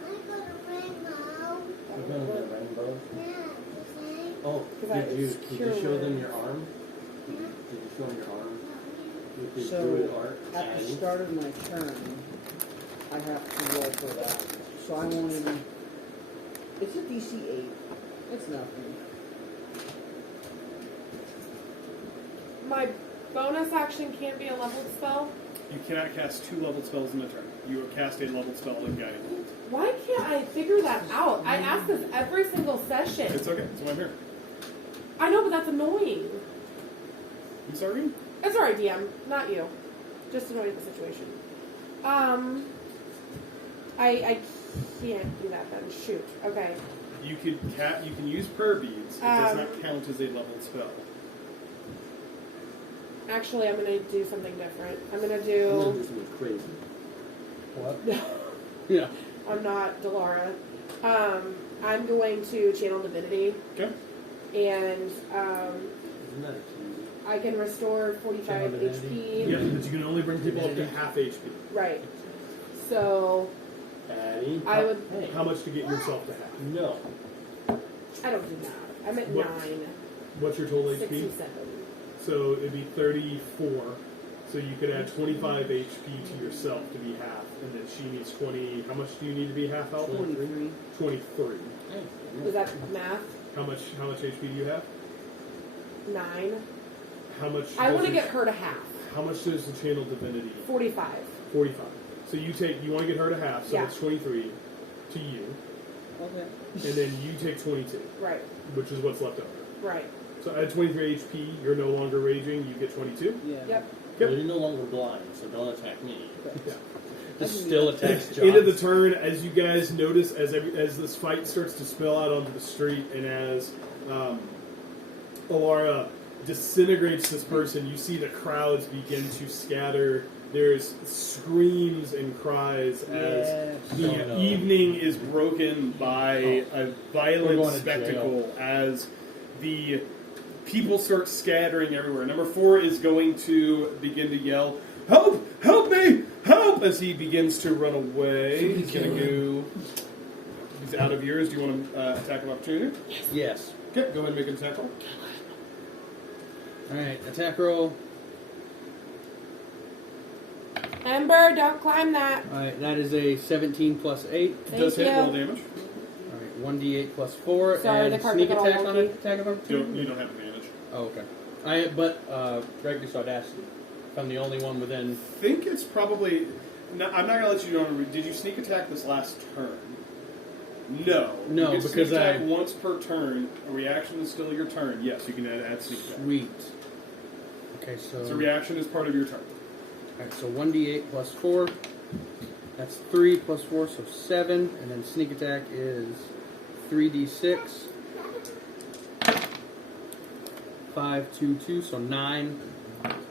I got a rainbow. We're going to get rainbow. Yeah, the same. Oh, Because did you show them your arm? Did you show them your arm? With the druid So, art? at the Addie? start of my turn, I have to roll for that. So I won't even... It's a DC 8. It's nothing. My bonus action can't be a leveled spell. You cannot cast 2 leveled spells in a turn. You will cast a leveled spell in Guiding Bolt. Why can't I figure that out? I ask this every single session. It's okay. That's why I'm here. I know, but that's annoying. I'm sorry? It's alright, DM. Not you. Just annoying the situation. I can't do that then. Shoot. Okay. You can use prayer beads. It does not count as a leveled spell. Actually, I'm gonna do something different. I'm gonna I'm gonna do. do something crazy. What? Yeah. I'm not Delara. I'm going to channel divinity, Okay. and Isn't that a key? I can restore 45 Channel divinity? HP. Yeah, but you can only bring people up to half HP. Right. So Addie? I would. Hey, How much to get yourself to half? no. I don't do that. I'm at What? 9. What's your total HP? 67. So it'd be 34. So you could add 25 HP to yourself to be half, and then she needs 20. How much do you need to be half health? 23. 23. Was that math? How much HP do you have? 9. How much? I want to does get it- her to half. How much does the channel divinity? 45. 45. So you want to get her to half, so Yeah. it's 23 to you, Okay. and then you take 22, Right. which is what's left over. Right. So at 23 HP, you're no longer raging. You get 22. Yeah. Yep. Well, you're no longer blind, so don't attack me. Yeah. This still attacks John. End of the turn, as you guys notice, as this fight starts to spill out onto the street, and as Alara disintegrates this person, you see the crowds begin to scatter. There's screams and cries as the Oh, no. evening is broken by a We're violent going to spectacle as the people start scattering everywhere. Number 4 is going to begin to yell, "Help! Help me! Help!" as he begins to run away. He's going to go. He's out of yours. Do you want to attack of opportunity? Yes. Okay, go ahead and make an attack roll. Alright, attack roll. Ember, don't climb that. Alright, that is a 17 plus 8. It does Thank hit, you. roll damage. Alright, 1d8 plus 4. Sorry, and the card sneak got all attack on wonky. attack of opportunity? You don't have advantage. Oh, okay. But Regulus Audacity. If I'm the only one within. I think it's probably. No, I'm not going to let you know. Did you sneak attack this last turn? No. No, you can because sneak attack I- once per turn. A reaction is still your turn. Yes, you can add sneak attack. Sweet. Okay, so. So reaction is part of your turn. Alright, so 1d8 plus 4. That's 3 plus 4, so 7. And then sneak attack is 3d6. 5, 2, 2, so 9.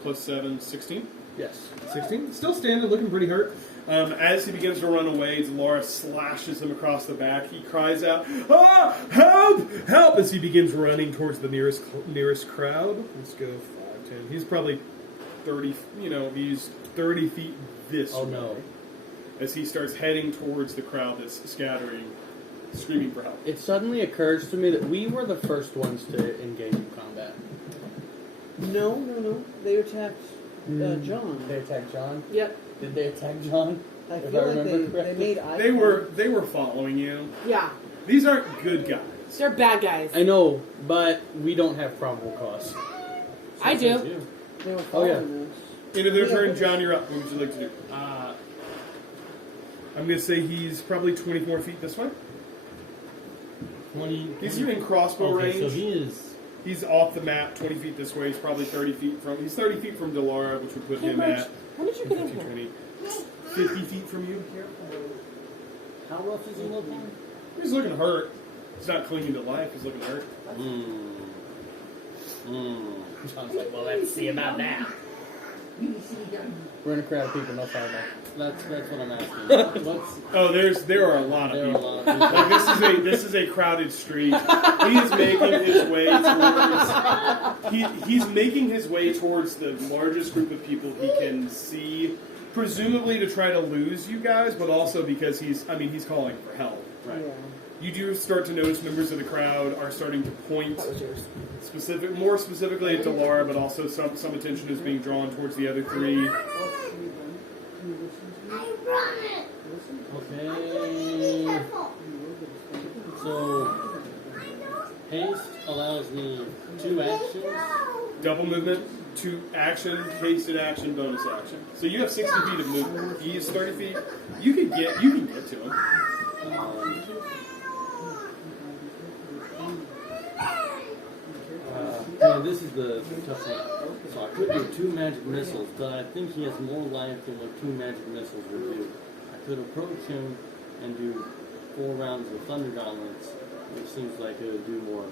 Plus 7, 16. Yes. 16. Still standing, looking pretty hurt. As he begins to run away, Laura slashes him across the back. He cries out, "Ah! Help! Help!" as he begins running towards the nearest crowd. Let's go 5, 10. He's probably 30. He's 30 feet this Oh, way. no. As he starts heading towards the crowd that's scattering, screaming for help. It suddenly occurs to me that we were the first ones to engage in combat. No. They attacked John. They attacked John? Yep. Did they attack John? I If feel I like remember they correctly. made eye They were following you. Yeah. These aren't good guys. They're bad guys. I know, but we don't have probable cause. I do. They were Oh, yeah. following us. End of their turn. John, you're up. What would you like to do? I'm going to say he's probably 24 feet this way. 20. He's in crossbow Okay, range. so he is. He's off the map, 20 feet this way. He's probably 30 feet from. He's 30 feet from Delara, which would put him Cambridge, at when did you get in 15, here? 20, 50 feet from you. How rough is he looking? He's looking hurt. He's not clinging to life. He's looking hurt. John's like, well, let's see about that. We're in a crowd of people, no fireball. That's what I'm asking. Oh, there are a lot There of are a people. lot of people. Like this is a crowded street. He is making his way towards. He's making his way towards the largest group of people he can see, presumably to try to lose you guys, but also because he's calling for help. Right. Yeah. You do start to notice members of the crowd are starting to point That was yours. more specifically at Delara, but also some attention is being drawn towards the other three. Okay. So, haste allows me 2 actions. Double movement, 2 action, hasted action, bonus action. So you have 60 feet of movement. He is 30 feet. You can get to him. Yeah, this is the tough one. So I could do 2 magic missiles, but I think he has more life than what 2 magic missiles would do. I could approach him and do 4 rounds of Thunder Gauntlets, which seems like it would do more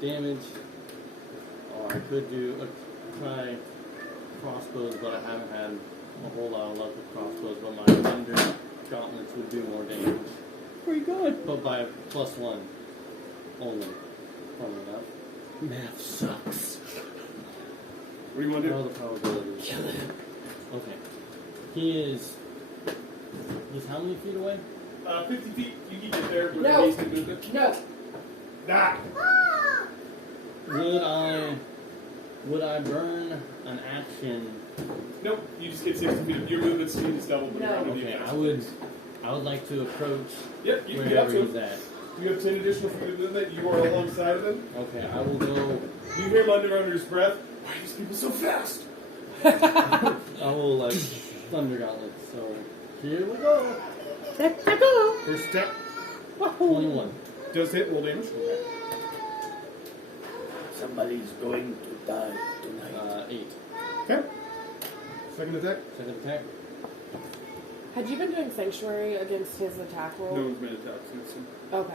damage. Or I could try crossbows, but I haven't had a whole lot of luck with crossbows, but my Thunder Gauntlets would do more damage. Where are you going? But by +1 only, funnily enough. Math sucks. What do you want to What are do? the probabilities? Kill him. Okay. He's how many feet away? 50 feet. You can get there with No. hasted movement. No. Nah. Would I burn an action? Nope. You just get 60 feet. Your movement speed is double. No. Okay, I would like to approach Yep. You can get up wherever to he's him. at. You have 10 additional feet of movement. You are alongside of him. Okay, I will go. You hear him under his breath. Why are these people so fast? I will Thunder Gauntlet. So here we go. First step 21. does hit. Roll damage. Somebody's going to die tonight. 8. Okay. Second attack. Second attack. Had you been doing Sanctuary against his attack roll? No one's made attacks against him. Okay.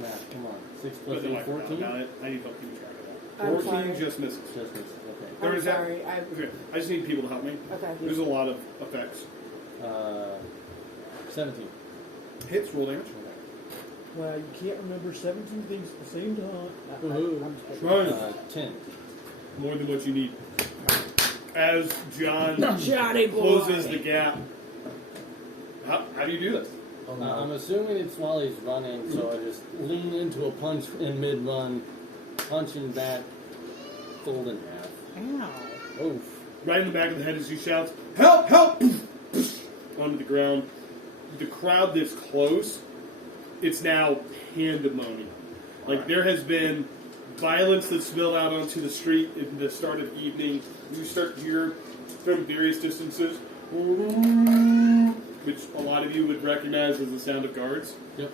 Math, come on. 6 But plus they're 8, like, 14? no, I need help keeping track of that. I'm 14 sorry. just misses. Just missed. Okay. Third I'm attack. sorry. Okay. I just need people to help me. Okay. There's a lot of effects. 17. Hits. Roll damage. Well, you can't remember 17 things at the same time. Woohoo. I'm just Run. 10. More than what you need. As John Johnny boy. closes the gap. How do you do this? I'm assuming it's while he's running, so I just lean into a punch in mid-run, punching back, fold in half. Ow. Oof. Right in the back of the head as he shouts, "Help! Help!" onto the ground. The crowd this close, it's now pandemonium. Like there has been violence that spilled out onto the street in the start of evening. You start to hear from various distances, which a lot of you would recognize as the sound of guards Yep.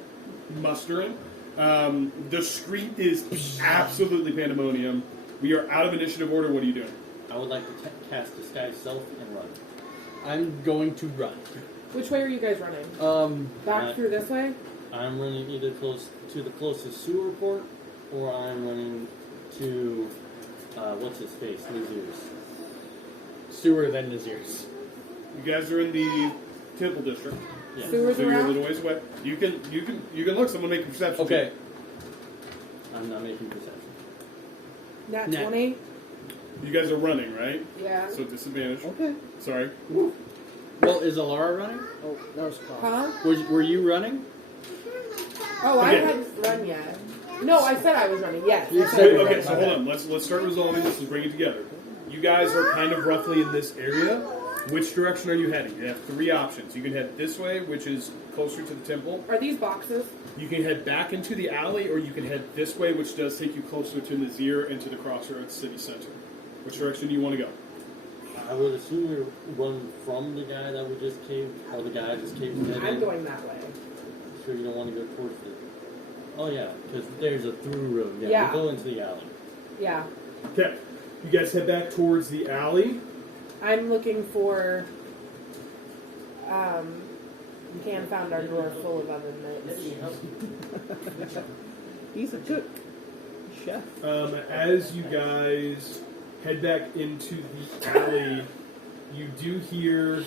mustering. The street is absolutely pandemonium. We are out of initiative order. What are you doing? I would like to cast Disguise Self and run. I'm going to run. Which way are you guys running? Back through this way? I'm running either close to the closest sewer port, or I'm running to, what's his face, Nazir's. Sewer than Nazir's. You guys are in the Temple District, Yeah. Sewers so you're a around? little ways away. You can look. Someone make a perception. Okay. check. I'm not making perception. Nat Nat. 20? You guys are running, right? Yeah. So disadvantage. Okay. Sorry. Well, is Alara running? Oh, that was close. Huh? Were you running? Oh, I Okay. hadn't run yet. No, I said I was running. Yes. You I said- I was Okay, running. so hold on. Let's start resolving this and bring it together. You guys are kind of roughly in this area. Which direction are you heading? You have 3 options. You can head this way, which is closer to the temple. Are these boxes? You can head back into the alley, or you can head this way, which does take you closer to Nazir and to the Crossroads city center. Which direction do you want to go? I would assume you run from the guy that we just caved, or the guy just caved his head I'm in. going that way. Sure you don't want to go towards it. Oh yeah, because there's a through road. Yeah, Yeah. we'll go into the alley. Yeah. Okay. You guys head back towards the alley. I'm looking for. We can't found our drawer full of oven mitts. He's a cook. Chef. As you guys head back into the alley, you do hear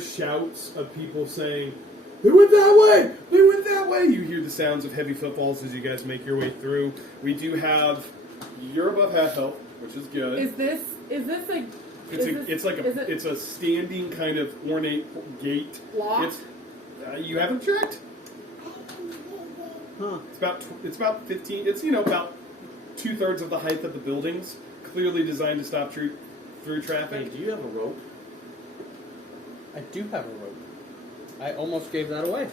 shouts of people saying, "They went that way! They went that way!" You hear the sounds of heavy footfalls as you guys make your way through. We do have you're above half health, which is good. Is this a? It's a standing kind of ornate gate. Locked? You haven't checked. Huh. It's about 15. It's about 2/3 of the height of the buildings. Clearly designed to stop through Hey, traffic. do you have a rope? I do have a rope. I almost gave that away.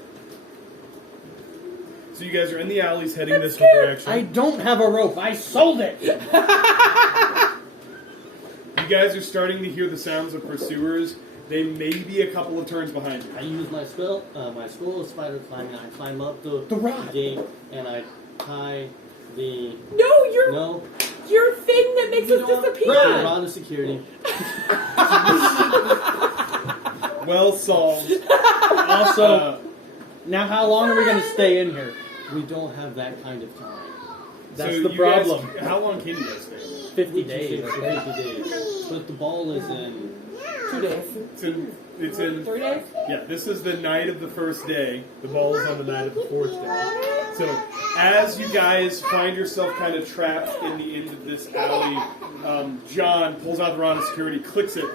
So you guys are in the alleys heading this scared. direction. I don't have a rope. I sold it. You guys are starting to hear the sounds of pursuers. They may be a couple of turns behind you. I use my spell, my scroll of spider climbing. I climb up the rod. gate and I tie the No, your thing that makes us disappear. the rod of security. Well solved. Also, now how long are we going to stay in here? We don't have that kind of time. That's So the you problem. Guys, how long can you guys stay? 50 Would you days. say 50 days. But the ball is in 2 days. It's in 3 days. Yeah, this is the night of the first day. The ball is on the night of the 4th day. So, as you guys find yourself kind of trapped in the end of this alley, John pulls out the rod of security, clicks it.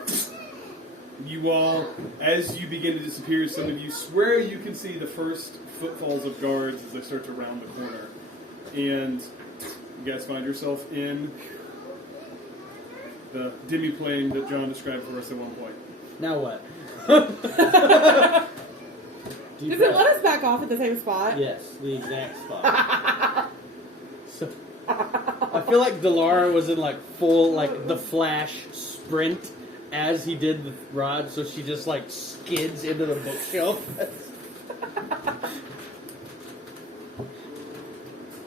You all, as you begin to disappear, some of you swear you can see the first footfalls of guards as they start to round the corner. And you guys find yourself in the demi-plane that John described for us at one point. Now what? Does it let us back off at the same spot? Yes, the exact spot. So, I feel like Delara was in like full like the Flash sprint as he did the rod, so she just like skids into the bookshelf.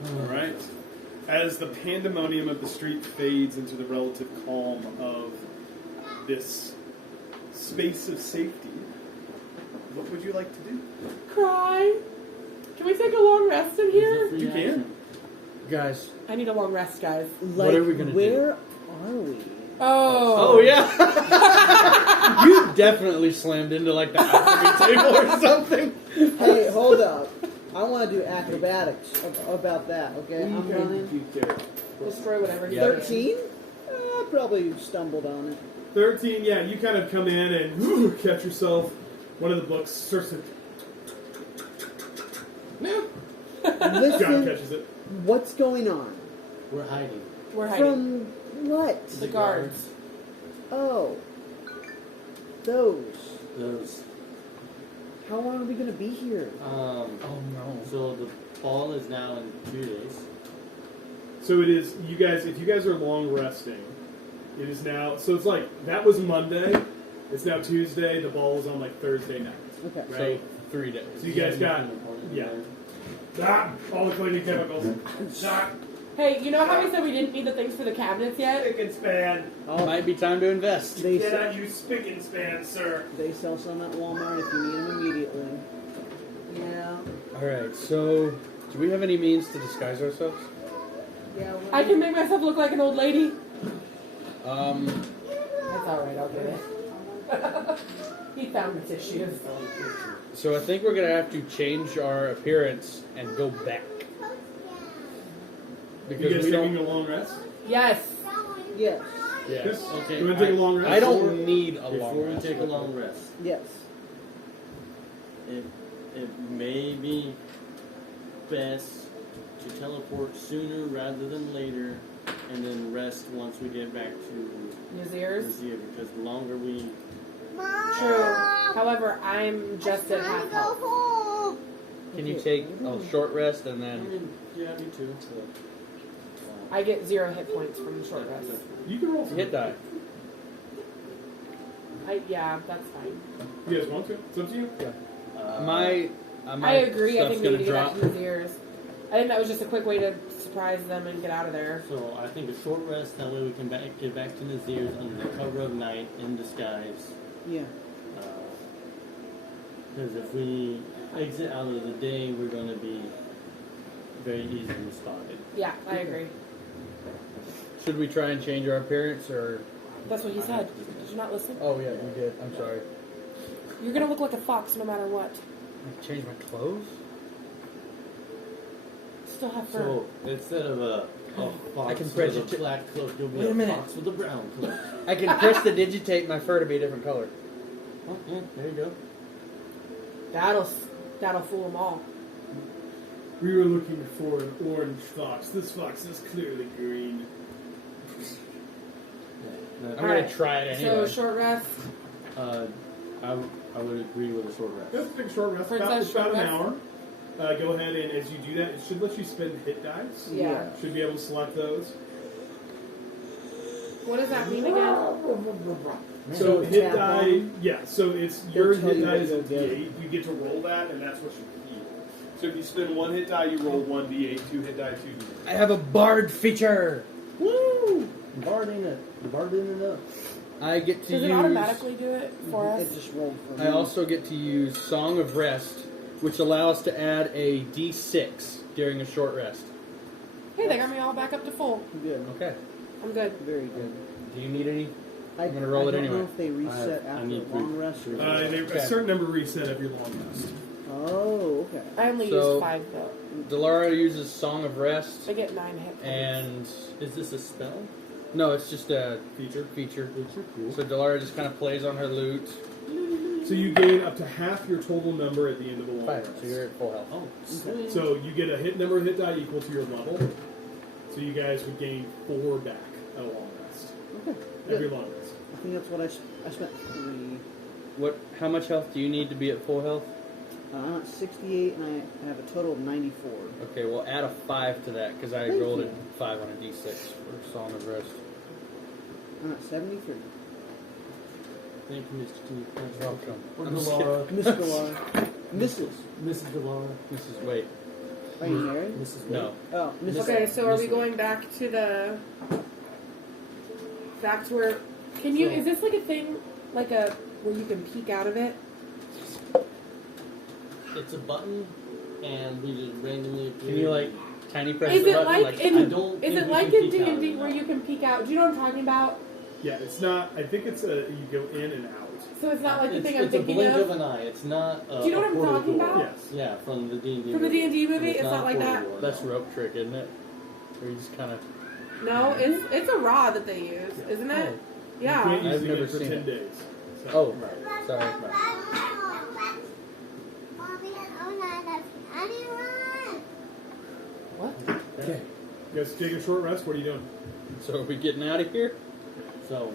All right. As the pandemonium of the street fades into the relative calm of this space of safety, what would you like to do? Cry. Can we take a long rest in here? You can. Guys, I need a long rest, guys. Like, are we gonna do? where are we? Oh. yeah. You definitely slammed into like the alchemy table or something. Hey, hold up. I want to do acrobatics about that, okay? I'm running. Destroy whatever. Yeah. 13? Probably stumbled on it. 13, yeah, you kind of come in and catch yourself. One of the books starts to... No. John Listen, catches it. what's going on? We're hiding. We're hiding. From what? The guards. Oh. Those. Those. How long are we going to be here? Oh no. So the ball is now in 2 days. So it is, you guys, if you guys are long resting, it is now, so it's like, that was Monday, it's now Tuesday, the ball is on like Thursday night. Okay. Right? So 3 days. So you guys got, yeah. All the cleaning chemicals. Hey, you know how we said we didn't need the things for the cabinets yet? Spick and span. Might be time to invest. They, Cannot use spick and span, sir. they sell some at Walmart if you need them immediately. Yeah. Alright, so do we have any means to disguise ourselves? Yeah. I can make myself look like an old lady. That's alright, I'll get it. He found the tissues. So I think we're gonna have to change our appearance and go back. You Because guys we taking don't. a long rest? Yes. Yes. Yes. Okay. You want to take a long rest? I don't need a long Before we rest. take a long rest, Yes. it may be best to teleport sooner rather than later and then rest once we get back to Nazir's. Nazir, because the longer we True. However, I'm just at half health. home. Can you take a short rest and I then? mean, yeah, me too. So, I get 0 hit points from the short rest. You can roll some Hit die. Yeah, that's fine. You guys want to? It's up to you. My I agree. I stuff's think we need to get drop. back to Nazir's. I think that was just a quick way to surprise them and get out of there. So I think a short rest, that way we can get back to Nazir's under the cover of night in disguise. Yeah. Because if we exit out of the day, we're going to be very easily spotted. Yeah, I agree. Should we try and change our appearance or? That's what he said. Did you not listen? Oh yeah, you did. I'm sorry. You're gonna look like a fox no matter what. I change my clothes. Still have fur. So instead of a fox can with prejudge- a black cloak, you'll be Wait a a minute. fox with a brown cloak. I can press to digitate my fur to be a different color. Oh, yeah, there you go. That'll fool them all. We were looking for an orange fox. This fox is clearly green. I'm gonna Alright, try it anyway. So short rest. I would agree with a short rest. Let's take a short rest. Princess It's about short an hour. Go ahead and as you do that, it should let you spend hit dice. Yeah. Should be able to select those. What does that mean again? So hit tap die, on. yeah. So it's your They'll tell hit you die what is a you'll get. D8. You get to roll that, and that's what you heal. So if you spend 1 hit die, you roll 1 D8. 2 hit die, 2 D8. I have a bard feature. Woo! Barding it up. I get to Does it use. automatically do it for It us? just rolled for I me. also get to use Song of Rest, which allows to add a D6 during a short rest. Hey, they got me all back up to full. Good. Okay. I'm good. Very good. Do you need any? I'm gonna roll it I don't anyway. know if they reset I after need a long rest. Or A certain number reset every long rest. Oh, okay. I only So- used 5 though. Delara uses Song of Rest, I get 9 hit points. and Is this a spell? no, it's just a Feature. feature. Cool. So Delara just kind of plays on her lute. So you gain up to half your total number at the end of the long 5, rest. so you're at full health. Oh, sweet. So you get a hit number of hit die equal to your level. So you guys would gain 4 back at a long rest. Okay. Every Good. long rest. I think that's what I spent 3. What? How much health do you need to be at full health? I'm at 68 and I have a total of 94. Okay, well add a 5 to that because I Thank rolled you. a 5 on a D6 for Song of Rest. I'm at 73. Thank you, Mr. T. You're welcome. Or I'm just Delara. Miss Delara. Mrs. Mrs. Delara. Mrs. Wait, Are you married? Mrs. no. Oh, Mrs. Okay, so are we Listen. going back to the back to where? Can you? Is this like a thing, like a where you can peek out of it? It's a button, and we just randomly appear. Can you like tiny press Is the it button? like I in? don't Is think it we like can in peek out D&D of where that. you can peek out? Do you know what I'm talking about? Yeah, it's not. I think it's a. You go in and out. So it's not like the It's, thing I'm it's a thinking blink of of. an eye. It's not. Do you know what I'm portal talking door. about? Yes. Yeah, from the D&D. From the D&D movie? It's It's not a like portal that? door, That's no. rope trick, isn't it? Or you just kind of. No, it's a rod that they use, isn't it? You Yeah. can't use I've it never for seen 10 it. days. So. Oh, sorry. Mommy and Ona, that's anyone. What? Okay. You guys take a short rest. What are you doing? So are we getting out of here? So,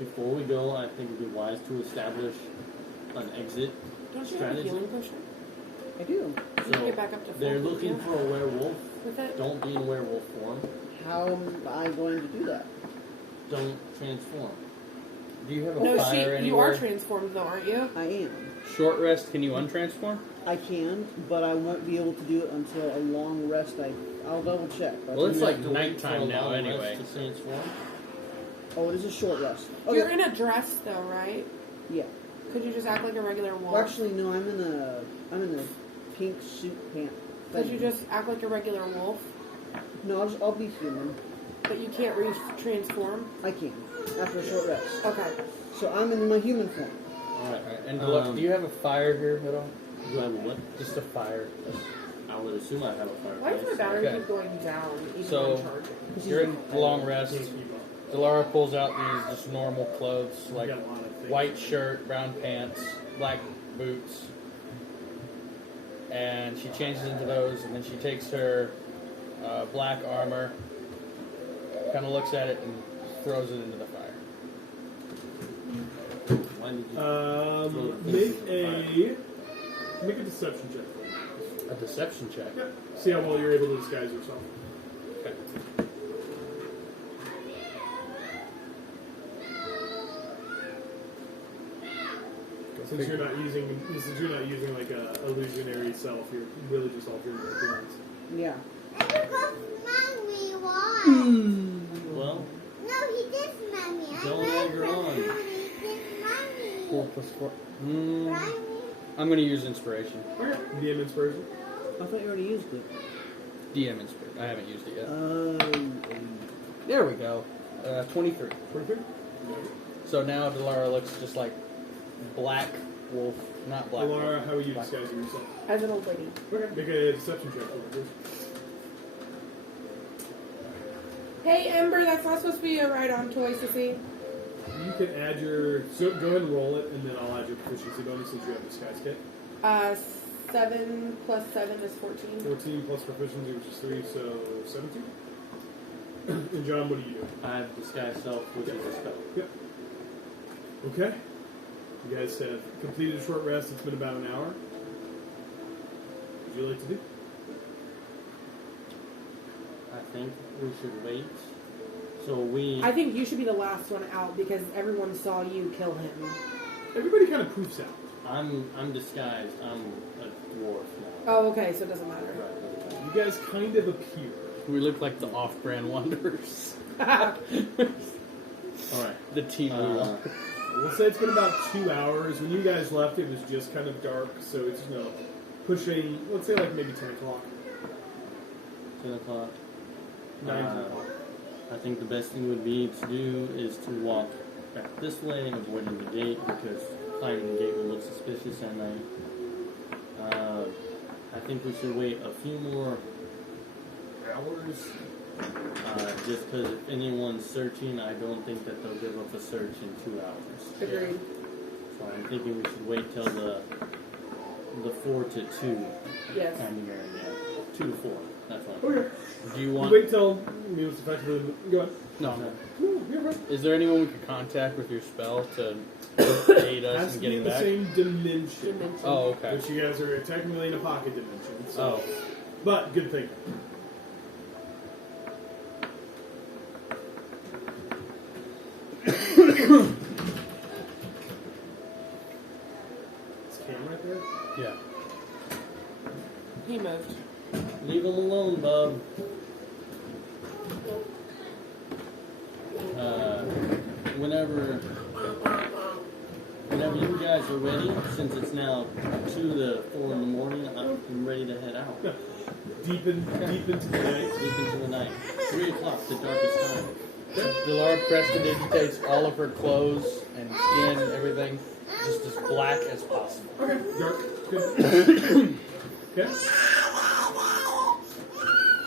before we go, I think it'd be wise to establish an exit Don't you have a strategy. healing potion? I do. You can So, get back up to full. they're looking yeah. for a werewolf. With it? Don't be in werewolf form. How am I going to do that? Don't transform. Do you have a No, fire you anywhere? are transformed though, aren't you? I am. Short rest, can you untransform? I can, but I won't be able to do it until a long rest. I'll double check. Well, it's You like have to wait for a nighttime now long rest anyway. To transform. Oh, it is a short rest. Okay. You're in a dress though, right? Yeah. Could you just act like a regular wolf? Well, actually, no. I'm in a pink suit pant. Could you just act like a regular wolf? No, I'll be human. But you can't transform? I can after a short rest. Okay. So I'm in my human form. Alright. And do you have a fire here at all? Do I have a what? Just a fire. I would assume I have a Why does fireplace. my battery Okay. keep going down even So- when charging? You're in the long rest. Delara pulls out these just normal clothes, like got a lot of things. white shirt, brown pants, black boots, and she changes into those, and then she takes her black armor, kind of looks at it and throws it into the fire. Why did you make a deception check for me. A deception check. Yep. See how well you're able to disguise yourself. Okay. Since you're not using like a illusionary self, you're really just altering your appearance. Yeah. Mommy, why? Well, No, he did smell me. don't egg her on. He did smell me. 4 plus 4. Right? I'm going to use inspiration. Okay. DM inspiration. I thought you already used it. DM inspiration. I haven't used it yet. Oh. There we go. 23. 23. So now Delara looks just like Black Wolf, not Black Laura, Wolf. how are you Black disguising yourself? As an old lady. Okay. Make a deception check for me, please. Hey, Ember, that's not supposed to be a ride-on toy, sissy. You can add your... So go ahead and roll it, and then I'll add your proficiency bonus since you have disguise kit. 7 plus 7 is 14. 14 plus proficiency, which is 3, so 17. And John, what do you do? I have disguise self, which is a spell. Yep. Okay. You guys have completed a short rest. It's been about an hour. What would you like to do? I think we should wait. So I think you should be the last one out because everyone saw you kill him. Everybody kind of poofs out. I'm disguised. I'm a dwarf now. Oh, okay, so it doesn't matter. You guys kind of appear. We look like the off-brand Wanderers. Alright. The team we want. We'll say it's been about 2 hours. When you guys left, it was just kind of dark, so it's, pushing, let's say like maybe 10 o'clock. 10 o'clock. 9 o'clock. I think the best thing would be to do is to walk back this way, avoiding the gate, because climbing the gate would look suspicious at night. I think we should wait a few more hours, just because if anyone's searching, I don't think that they'll give up a search in 2 hours. Agreed. So I'm thinking we should wait till the 4 to 2 Yes. kind of area. 2 to 4. That's fine. Okay. Do you You want... wait till it's effectively. Go ahead. No. No, you're right. Is there anyone we could contact with your spell to aid us Has in to be getting in the back? same dimension. Oh, okay. Which you guys are technically in a pocket dimension. So. Oh. But good thing. Is Cam right there? Yeah. He moved. Leave them alone, bub. Whenever you guys are ready, since it's now 2 to 4 in the morning, I'm ready to head out. Deep into the night. Deep into the night. 3 o'clock, the darkest time. Delara prestidigitates all of her clothes and skin and everything just as black as possible. Okay, dark. Good. Okay.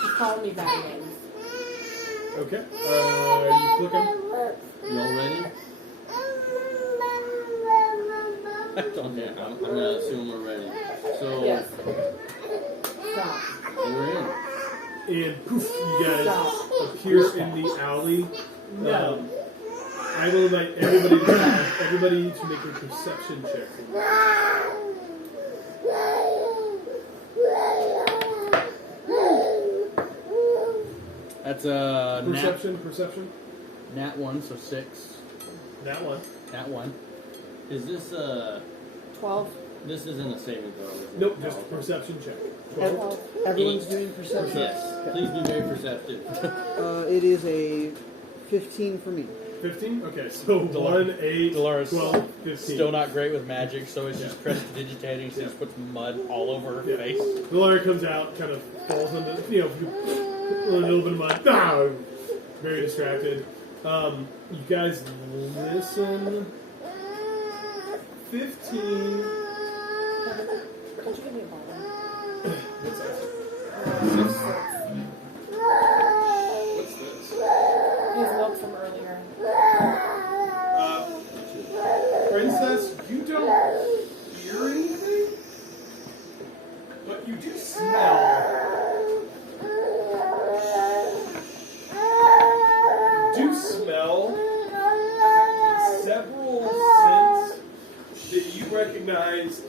She's calling me bad names. Okay. Are you clicking? You all ready? Okay, I'm gonna assume we're ready. So Yes. Stop. we're in. And poof, you guys Stop. appear in the alley. No. I will invite everybody to make a perception check. That's a Perception. nat 1, so 6. That one. Nat 1. Is this 12. This isn't a saving throw, is it? Nope, just a perception check. 12. Everyone's doing perception. Yes. Please be very perceptive. It is a 15 for me. 15? Okay, so 1, 8, Delara's 12, 15. still not great with magic, so it's just prestidigitating. She just puts mud all over her face. The lawyer comes out, kind of falls into, a little bit of mud. Ah, very distracted. You guys listen. 15. Don't you give me a ball? What's that? What's this? His milk from earlier. Princess, you don't hear anything, but you do smell.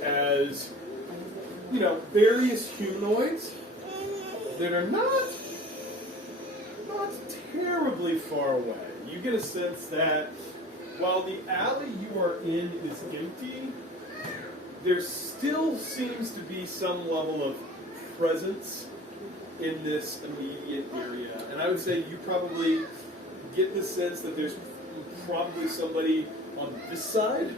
as, various humanoids that are not terribly far away. You get a sense that while the alley you are in is empty, there still seems to be some level of presence in this immediate area. And I would say you probably get the sense that there's probably somebody on this side.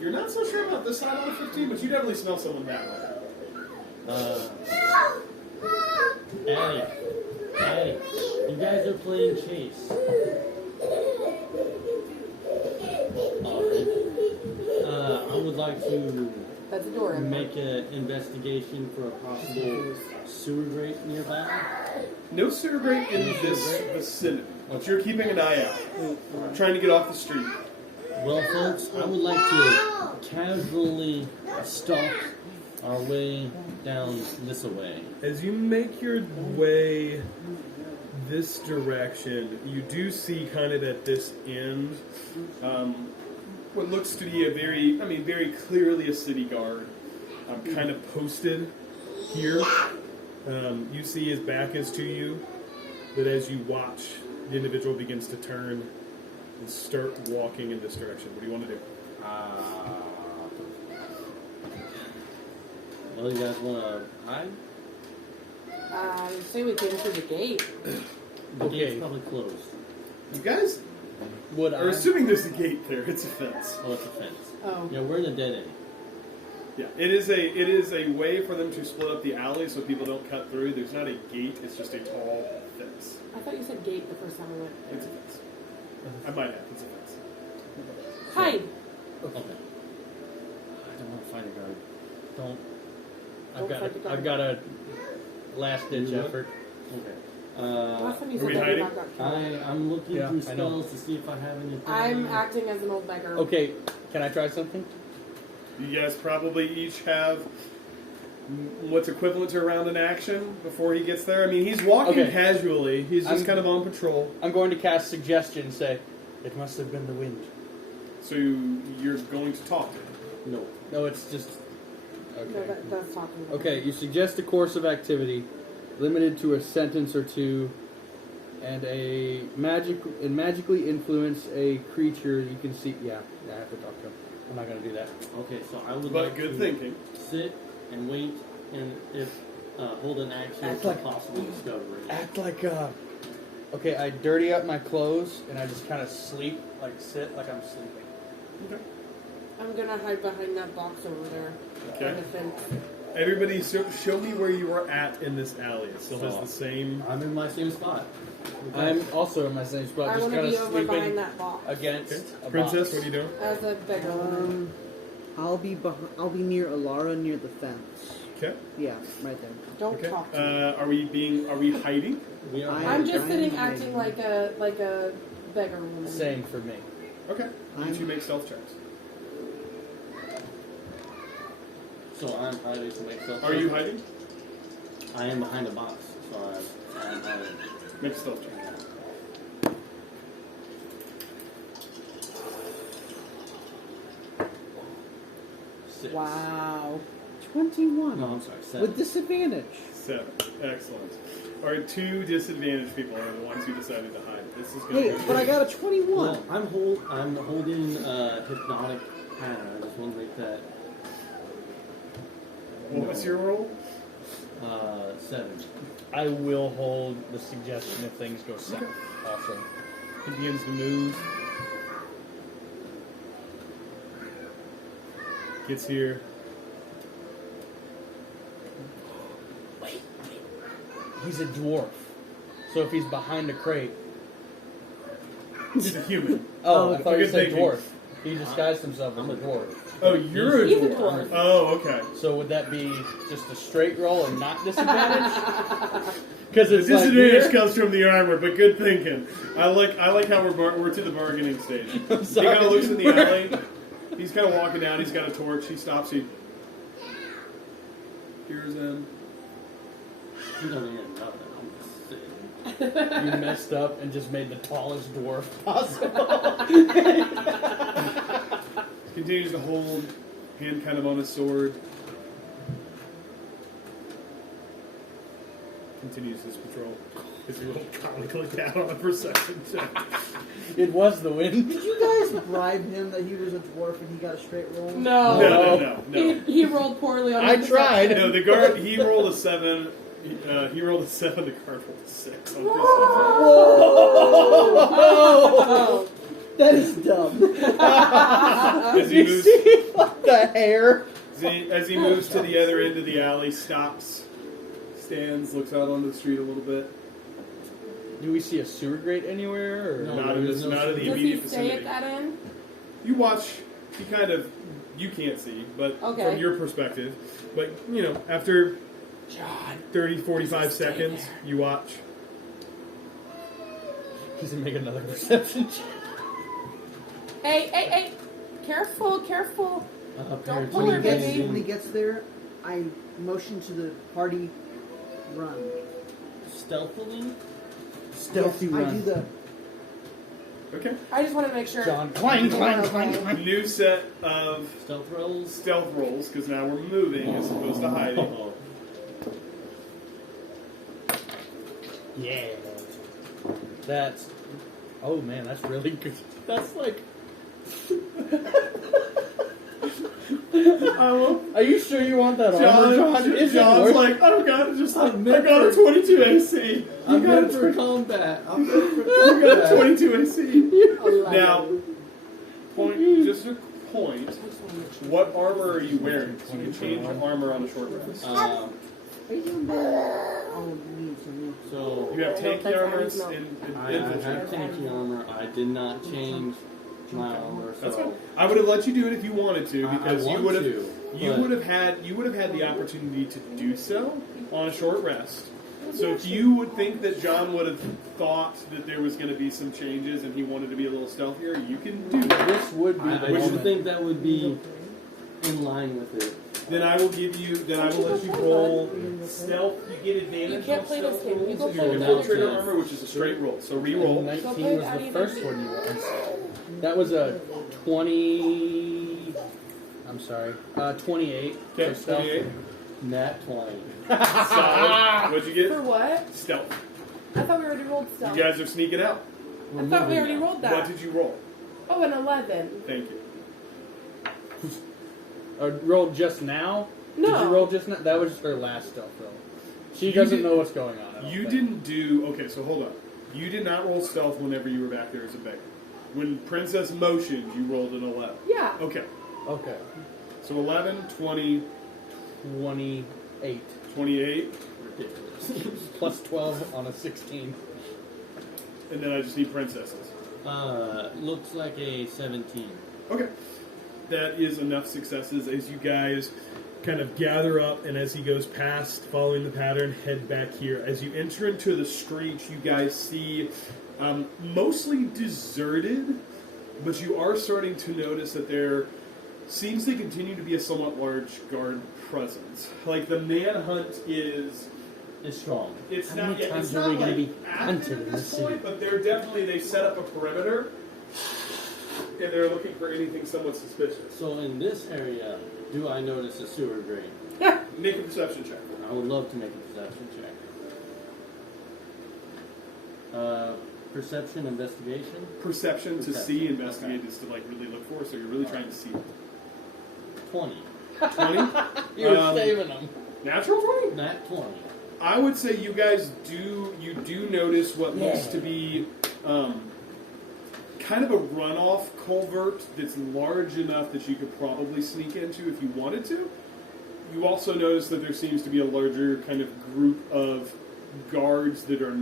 You're not so sure about this side on the 15, but you definitely smell someone that way. Addie, you guys are playing chase. I would like to That's adorable. make an investigation for a possible sewer grate nearby. No sewer grate in this vicinity, but you're keeping an eye out. Trying to get off the street. Well, folks, I would like to casually stalk our way down this way. As you make your way this direction, you do see kind of at this end what looks to be very clearly a city guard kind of posted here. You see his back is to you, but as you watch, the individual begins to turn and start walking in this direction. What do you want to do? Well, you guys want to hide? Say we came through the gate. The gate's probably closed. You guys are assuming there's a gate there. It's a fence. Oh, it's a fence. Oh. Yeah, we're in the dead end. Yeah, it is a way for them to split up the alley so people don't cut through. There's not a gate. It's just a tall fence. I thought you said gate the first time I went there. It's a fence. I might have. It's a fence. Hide! Okay. I don't want to fight a guard. Don't. Don't I've got a last ditch You effort. Okay. Last time you Are said we that hiding? you got killed. I'm looking Yeah, through I know. spells to see if I have anything. I'm acting as an old beggar. Okay, can I try something? You guys probably each have what's equivalent to around an action before he gets there. I mean, he's walking Okay. casually. He's just I'm- kind of on patrol. I'm going to cast suggestion. Say, it must have been the wind. So you're going to talk to him. No. No, it's just. No, Okay. that's talking about Okay, you suggest a course of activity limited to a sentence or two, and magically influence a creature you can see. Yeah, I have to talk to him. I'm not going to do that. Okay, so I would But like good to thinking. sit and wait, and if hold an action Act for like- possible discovery. Act like Okay, I dirty up my clothes and I just kind of sleep, sit like I'm sleeping. Okay. I'm gonna hide behind that box over there. Okay. On the fence. Everybody, show me where you were at in this alley. It still has the same. I'm in my same spot. I'm also in my same spot, I just want to kind be of over sleeping behind that box. against a Princess, box. what are you doing? As a beggar woman. I'll be near Alara near the fence. Okay. Yeah, right there. Don't Okay. talk to me. Are we hiding? We are. I'm just I'm sitting hiding. acting like a beggar woman. Same for me. Okay. You two make stealth checks. So I'm hiding to make self. Are you hiding? I am behind a box, so I'm hiding. Make a stealth check. Six. Wow. 21. No, I'm sorry. 7. With disadvantage. 7. Excellent. All right, 2 disadvantaged people are the ones who decided to hide. This is going Hey, to be but I got a 21. Well, I'm holding hypnotic pattern. I just want to make that. What was your roll? 7. I will hold the suggestion if things go south. Also. He begins to move. Gets here. He's a dwarf. So if he's behind a crate. He's a human. Oh, I thought you Good said thinking. dwarf. He disguised himself as a dwarf. Oh, you're a He's a dwarf. dwarf. Oh, okay. So would that be just a straight roll and not disadvantage? Because The it's like disadvantage here. comes from the armor, but good thinking. I like how we're to the bargaining stage. I'm He sorry. kind of looks in the alley. He's kind of walking down. He's got a torch. He stops. He hears him. You don't even know that. I'm just sitting. You messed up and just made the tallest dwarf possible. Continues to hold hand kind of on his sword. Continues his patrol. As he rolled comically down on a perception check. It was the wind. Did you guys bribe him that he was a dwarf and he got a straight roll? No. No. He rolled poorly on I his tried. perception. No, the guard, he rolled a 7. He rolled a 7, the guard rolled a 6 on perception. Oh, that is dumb. As he You moves, see the hair? as he moves to the other end of the alley, stops, stands, looks out onto the street a little bit. Do we see a sewer grate anywhere? Or? No. Not in the Does immediate he stay vicinity. at that end? You watch. He kind of. You can't see, but Okay. from your perspective. But, after 30, 45 seconds, you watch. Does he make another perception check? Hey. Careful. Don't pull her, baby. When he gets there, I motion to the party run. Stealthily? Stealthy I do the. Okay. I just want to make sure. John, clang. New set of Stealth rolls? stealth rolls, because now we're moving as opposed to hiding. Oh. Yeah. That's. Oh man, that's really good. That's like. Are you sure you want that armor, John? Is it John's worth- like, I got it. Just like, I meant got a for- 22 AC. I'm You got good a for combat. I'm good for You got a combat. 22 AC. Now, 11. just a point. What armor are you wearing? So you can change armor on a short rest. Are you doing that? Oh, you need some. So, You have tanky that's armor Abby's and I have tanky armor. I did not change my armor, That's fine. so I would have let you do it if you wanted to, I because you want would have to, you but- would have had the opportunity to do so on a short rest. So if you would think that John would have thought that there was going to be some changes and he wanted to be a little stealthier, you can do that. This would be the I would moment. think that would be in line with it. Then I will give you. Then I will let you roll stealth. You get advantage. You can't on play stealth this game. You rolls go if play you're the without other trigger game. armor, which is a straight roll. So re-roll. 19 play was Abby the and first Abby. one you rolled. That was a 20. I'm sorry. 28. Okay, for stealth. 28. Nat 20. Solid. What'd you For get? what? Stealth. I thought we already rolled stealth. You guys are sneaking out. I thought we already rolled What that. did you roll? Oh, an 11. Thank you. Rolled just now? No. Did you roll just now? That was her last stealth roll. She You doesn't did- know what's going on. I don't You think. didn't do. Okay, so hold on. You did not roll stealth whenever you were back there as a beggar. When Princess motioned, you rolled an 11. Yeah. Okay. Okay. So 11, 20, 28. 28, Plus 12 on a 16. and then I just need princesses. Looks like a 17. Okay. That is enough successes as you guys kind of gather up, and as he goes past, following the pattern, head back here. As you enter into the street, you guys see mostly deserted, but you are starting to notice that there seems to continue to be a somewhat large guard presence. Like, the manhunt is... It's strong. It's How not many yet. times It's are not we gonna like be active hunted at in this this point, city? but they set up a perimeter, and they're looking for anything somewhat suspicious. So in this area, do I notice a sewer grate? Make a perception check. I would love to make a perception check. Perception, investigation? Perception to Perception, see, investigate okay. is to like really look for. So you're really trying to see it. 20. 20. You were saving them. Natural 20. Nat 20. I would say you guys do notice what looks to be kind of a runoff culvert that's large enough that you could probably sneak into if you wanted to. You also notice that there seems to be a larger kind of group of guards that are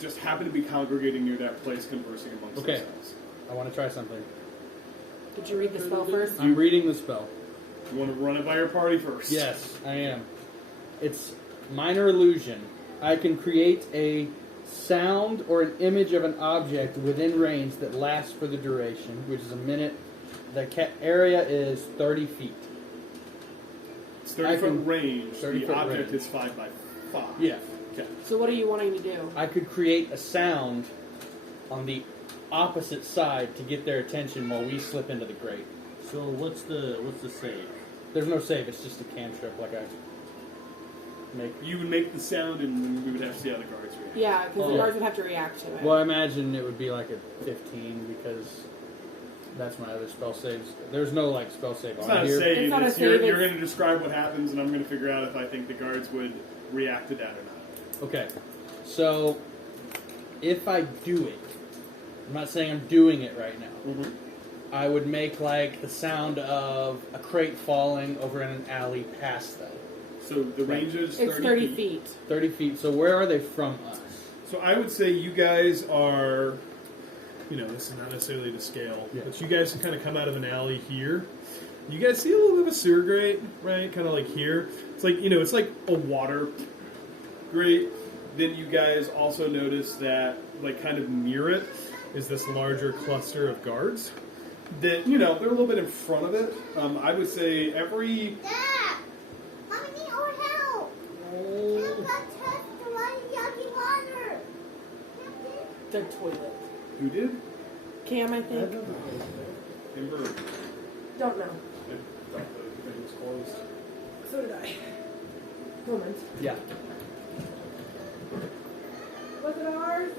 just happen to be congregating near that place, conversing amongst Okay. themselves. I want to try something. Did you read the spell first? I'm reading the spell. You want to run it by your party first? Yes, I am. It's minor illusion. I can create a sound or an image of an object within range that lasts for the duration, which is a minute. The area is 30 feet. It's I 30-foot can- range. 30 The foot object range. is 5 by 5. Yeah. Okay. So what are you wanting to do? I could create a sound on the opposite side to get their attention while we slip into the grate. So what's the save? There's no save. It's just a cantrip. Like I make. You would make the sound, and we would have to see how the guards react. Yeah, because the Oh. guards would have to react to it. Well, I imagine it would be like a 15 because that's my other spell saves. There's no like spell save It's on not a here. save. It's not a you're save, you're it's- going to describe what happens, and I'm going to figure out if I think the guards would react to that or not. Okay, so if I do it, I'm not saying I'm doing it right now. Mm-hmm. I would make like the sound of a crate falling over in an alley past them. So the range is 30 It's 30 feet. 30 feet. So where are they from us? So I would say you guys are, this is not necessarily to scale, Yeah. but you guys can kind of come out of an alley here. You guys see a little bit of a sewer grate, right? Kind of like here. It's like, it's like a water grate. Then you guys also notice that, like, kind of near it is this larger cluster of guards. That, they're a little bit in front of it. I would say every... Dad! Mommy need our help! Cam got touched the yucky water! The toilet. Who did? Cam, I think. Ember. Don't know. I thought the thing was closed. So did I. Moment. Yeah. Was it ours?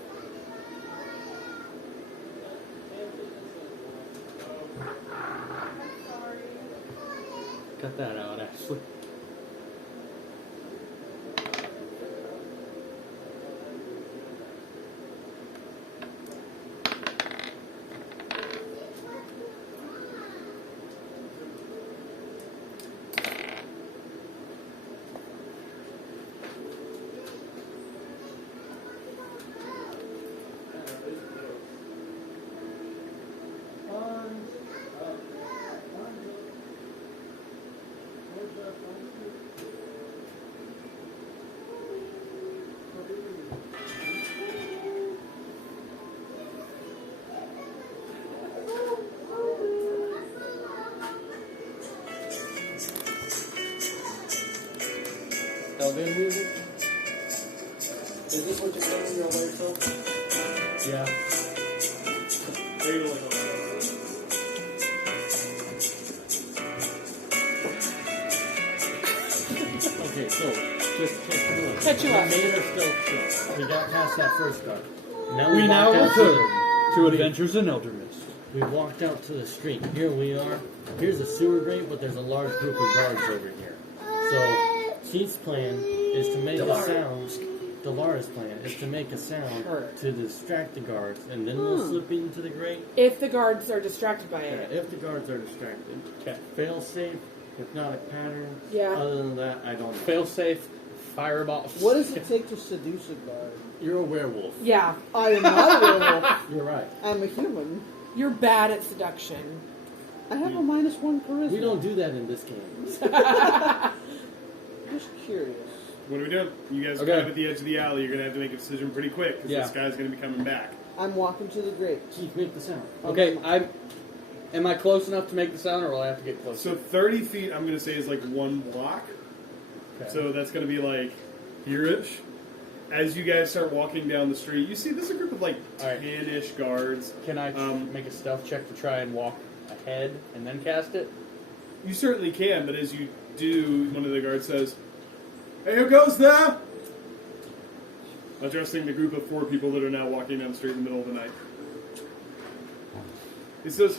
Cut that out, Ashley. Elder music? Is this what you're saying your way, so? Yeah. There you go. Okay, so just catch Catch you up. We made our stealth check. We got past that first guard. Now We now walk out return to Adventures in Eldermist. We walked out to the street. Here we are. Here's a sewer grate, but there's a large group of guards over here. So, Chief's plan is to make a sound. Delara's plan is to make a sound to distract the guards, and then we'll slip into the grate. If the guards are distracted by Yeah, it. if the guards are distracted. Okay. Fail safe, hypnotic pattern. Yeah. Other than that, I don't know. Fail safe, fireball. What does it take to seduce a guard? You're a werewolf. Yeah. I am not a werewolf. You're right. I'm a human. You're bad at seduction. I have a -1 charisma. We don't do that in this game. Just curious. What are we doing? You guys are Okay. kind of at the edge of the alley. You're going to have to make a decision pretty quick because Yeah. this guy's going to be coming back. I'm walking to the grate. Chief, make the sound. Okay, am I close enough to make the sound, or will I have to get closer? So 30 feet, I'm going to say, is like one block. Okay. So that's going to be like here-ish. As you guys start walking down the street, you see there's a group of like All right. 10-ish guards. Can I make a stealth check to try and walk ahead and then cast it? You certainly can, but as you do, one of the guards says, "Hey, who goes there?" Addressing the group of 4 people that are now walking down the street in the middle of the night. He says,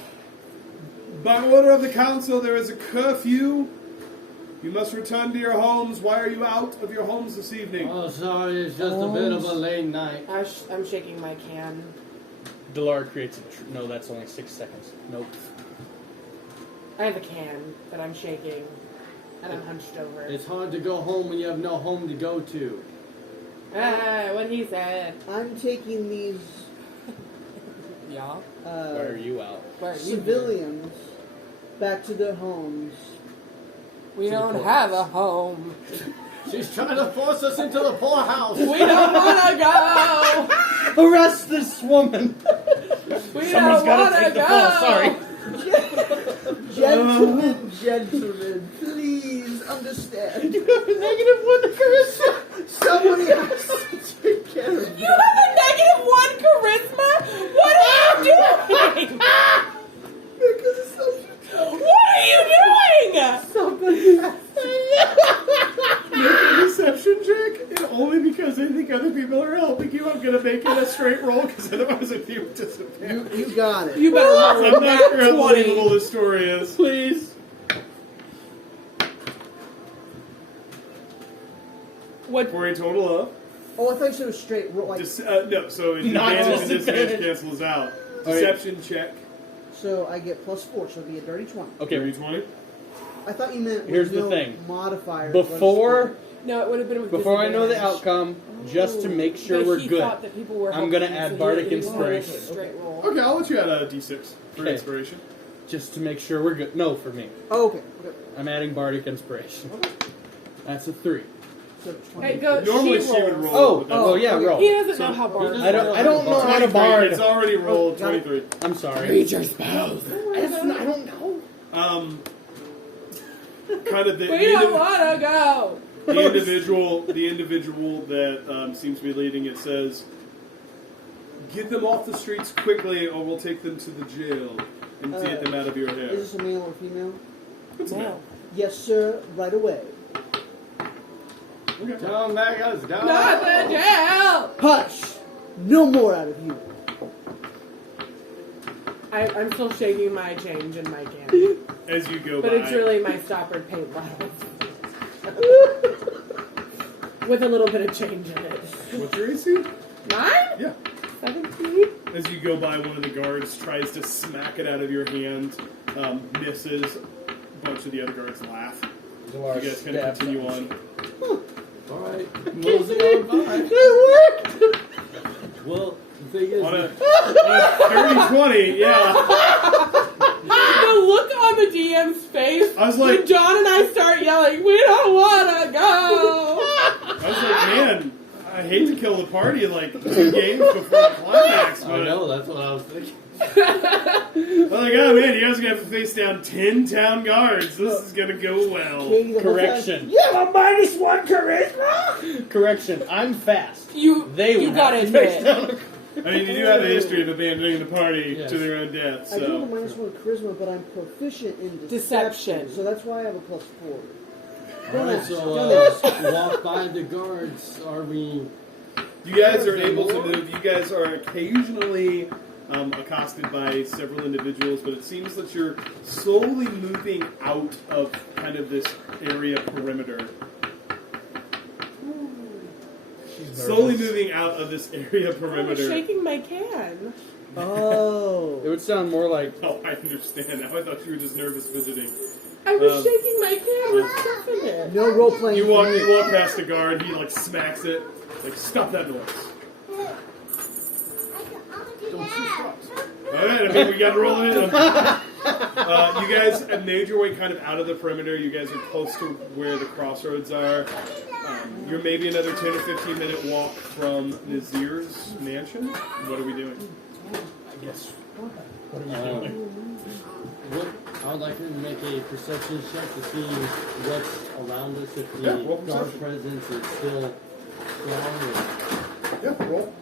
"By order of the council, there is a curfew. You must return to your homes. Why are you out of your homes this evening?" Oh, sorry, it's just a bit of a late night. I'm shaking my can. Delara creates a... no, that's only 6 seconds. Nope. I have a can that I'm shaking, and I'm hunched over. It's hard to go home when you have no home to go to. What he said. I'm taking these Yeah. Why are you out? Where are you? civilians back to their homes. We don't have a home. She's trying to force us into the poorhouse. We don't want to go. Arrest this woman! We Someone's don't gotta want to take go. the fall, sorry. Gentlemen, please understand. You have a -1 to charisma! Somebody has to take care of You have a -1 charisma? What are you doing? because it's so What get a straight roll? Because otherwise it'd be with disadvantage. You got it. You better roll I'm not that sure how 20. believable this story is. Please. What? For a total of... Oh, I thought you said it was straight roll. Like, no, so Not advantage and disadvantage disadvantage. cancels out. Okay. Deception check. so I get +4, so it'd be a dirty 20. Okay, 20. I thought you meant with Here's the no thing. modifier. before No, it would have been with before I know the disadvantage. outcome, just to make sure But we're he good, thought that people were I'm gonna helping, add so he bardic didn't roll a inspiration. Straight roll. Okay, I'll let you add a d6 for Okay. inspiration. just to make sure we're good. No, for me, Oh, okay. I'm adding bardic inspiration. That's a 3. So 20. Hey, go. Normally she she would rolls. roll. Oh, but that's- oh yeah, okay. roll. He doesn't So know how he bard. doesn't I don't know how to 23. bard. It's already rolled got it. 23. I'm sorry. Read your spells. I don't know. Kind of We don't want to go. the individual that seems to be leading it says, "Get them off the streets quickly, or we'll take them to the jail and get them out of your hair." Is this a male or female? It's a male. Yes, sir. Right away. Okay. Don't make us go. Not the jail. Hush! No more out of you. I'm still shaking my change in my candy, As you go but by, it's really my stoppered paint bottles with a little bit of change in it. what's your AC? Mine? Yeah. 17. As you go by, one of the guards tries to smack it out of your hand, misses. A bunch of the other guards laugh. You guys kind of continue on. Alright, mosey on by. It worked! Well, the thing is, On a dirty 20, yeah. The look on the DM's face I was like, when John and I start yelling, "We don't want to go." I was like, man, I hate to kill the party like 2 games before the climax, I but know, that's what I was thinking. I'm like, oh man, you guys are gonna have to face down 10 town guards. This is gonna go well. Katie, the whole Correction. time, you have a -1 charisma? Correction. I'm fast. You Would got have into to face it. down I mean, you do have a history of abandoning the party Yes. to their own death, I do have a so. -1 charisma, but I'm proficient in Deception. So that's why I have a +4. Alright, so walk by the guards. Are we... You guys are able to move. You guys are occasionally accosted by several individuals, but it seems that you're slowly moving out of kind of this area perimeter. Slowly moving out of this area I was perimeter. shaking my can. Oh. It would sound more like Oh, I understand now. I thought you were just nervous fidgeting. I was shaking my can with stuff in it. No role playing. You walk past a guard. He like smacks it. Like, stop that noise. Don't you stop. All right, I mean, we got to roll it in. You guys have made your way kind of out of the perimeter. You guys are close to where the crossroads are. You're maybe another 10 or 15 minute walk from Nazir's mansion. What are we doing? I guess. What are we doing? I would like to make a perception check to see what's around us, if the Yeah, roll guard perception. presence is still strong. Yeah, roll.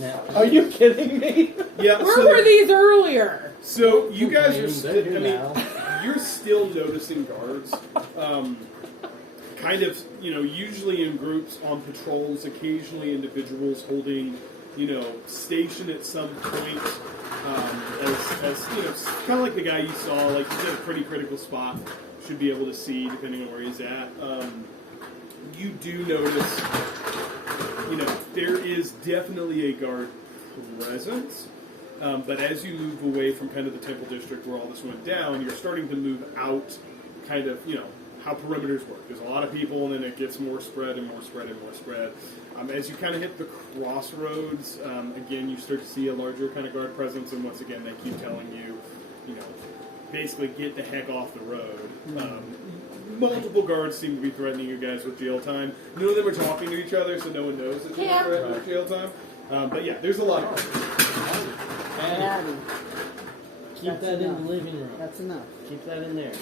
Now, Are you kidding me? Yeah, Where were these earlier? So you guys are They're still, here I mean, now. you're still noticing guards. Kind of, usually in groups on patrols, occasionally individuals holding, station at some point. As kind of like the guy you saw, like he's at a pretty critical spot, should be able to see depending on where he's at. You do notice, there is definitely a guard presence. But as you move away from kind of the temple district where all this went down, you're starting to move out kind of, how perimeters work. There's a lot of people, and then it gets more spread and more spread and more spread. As you kind of hit the crossroads, again, you start to see a larger kind of guard presence, and once again, they keep telling you, basically get the heck off the road. Multiple guards seem to be threatening you guys with jail time. None of them are talking to each other, so no one knows that you're threatened with jail time. But yeah, there's a lot of guards. and keep That's that in enough. the living room. That's enough. Keep that in there.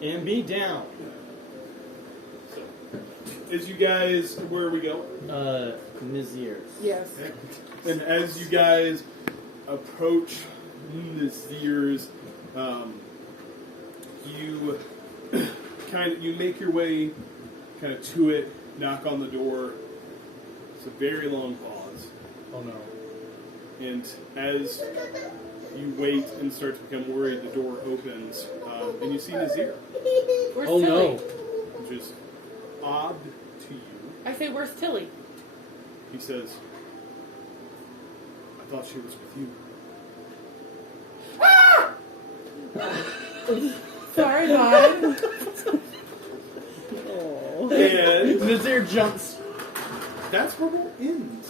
And be down. As you guys, where are we going? Nazir's. Yes. And as you guys approach Nazir's, you you make your way kind of to it, knock on the door. It's a very long pause. Oh no. And as you wait and start to become worried, the door opens, and you see Nazir, Where's Oh Tilly? no. which is odd to you. I say, where's Tilly? He says, I thought she was with you. Sorry, bud. Oh. And Nazir jumps. that's where we'll end.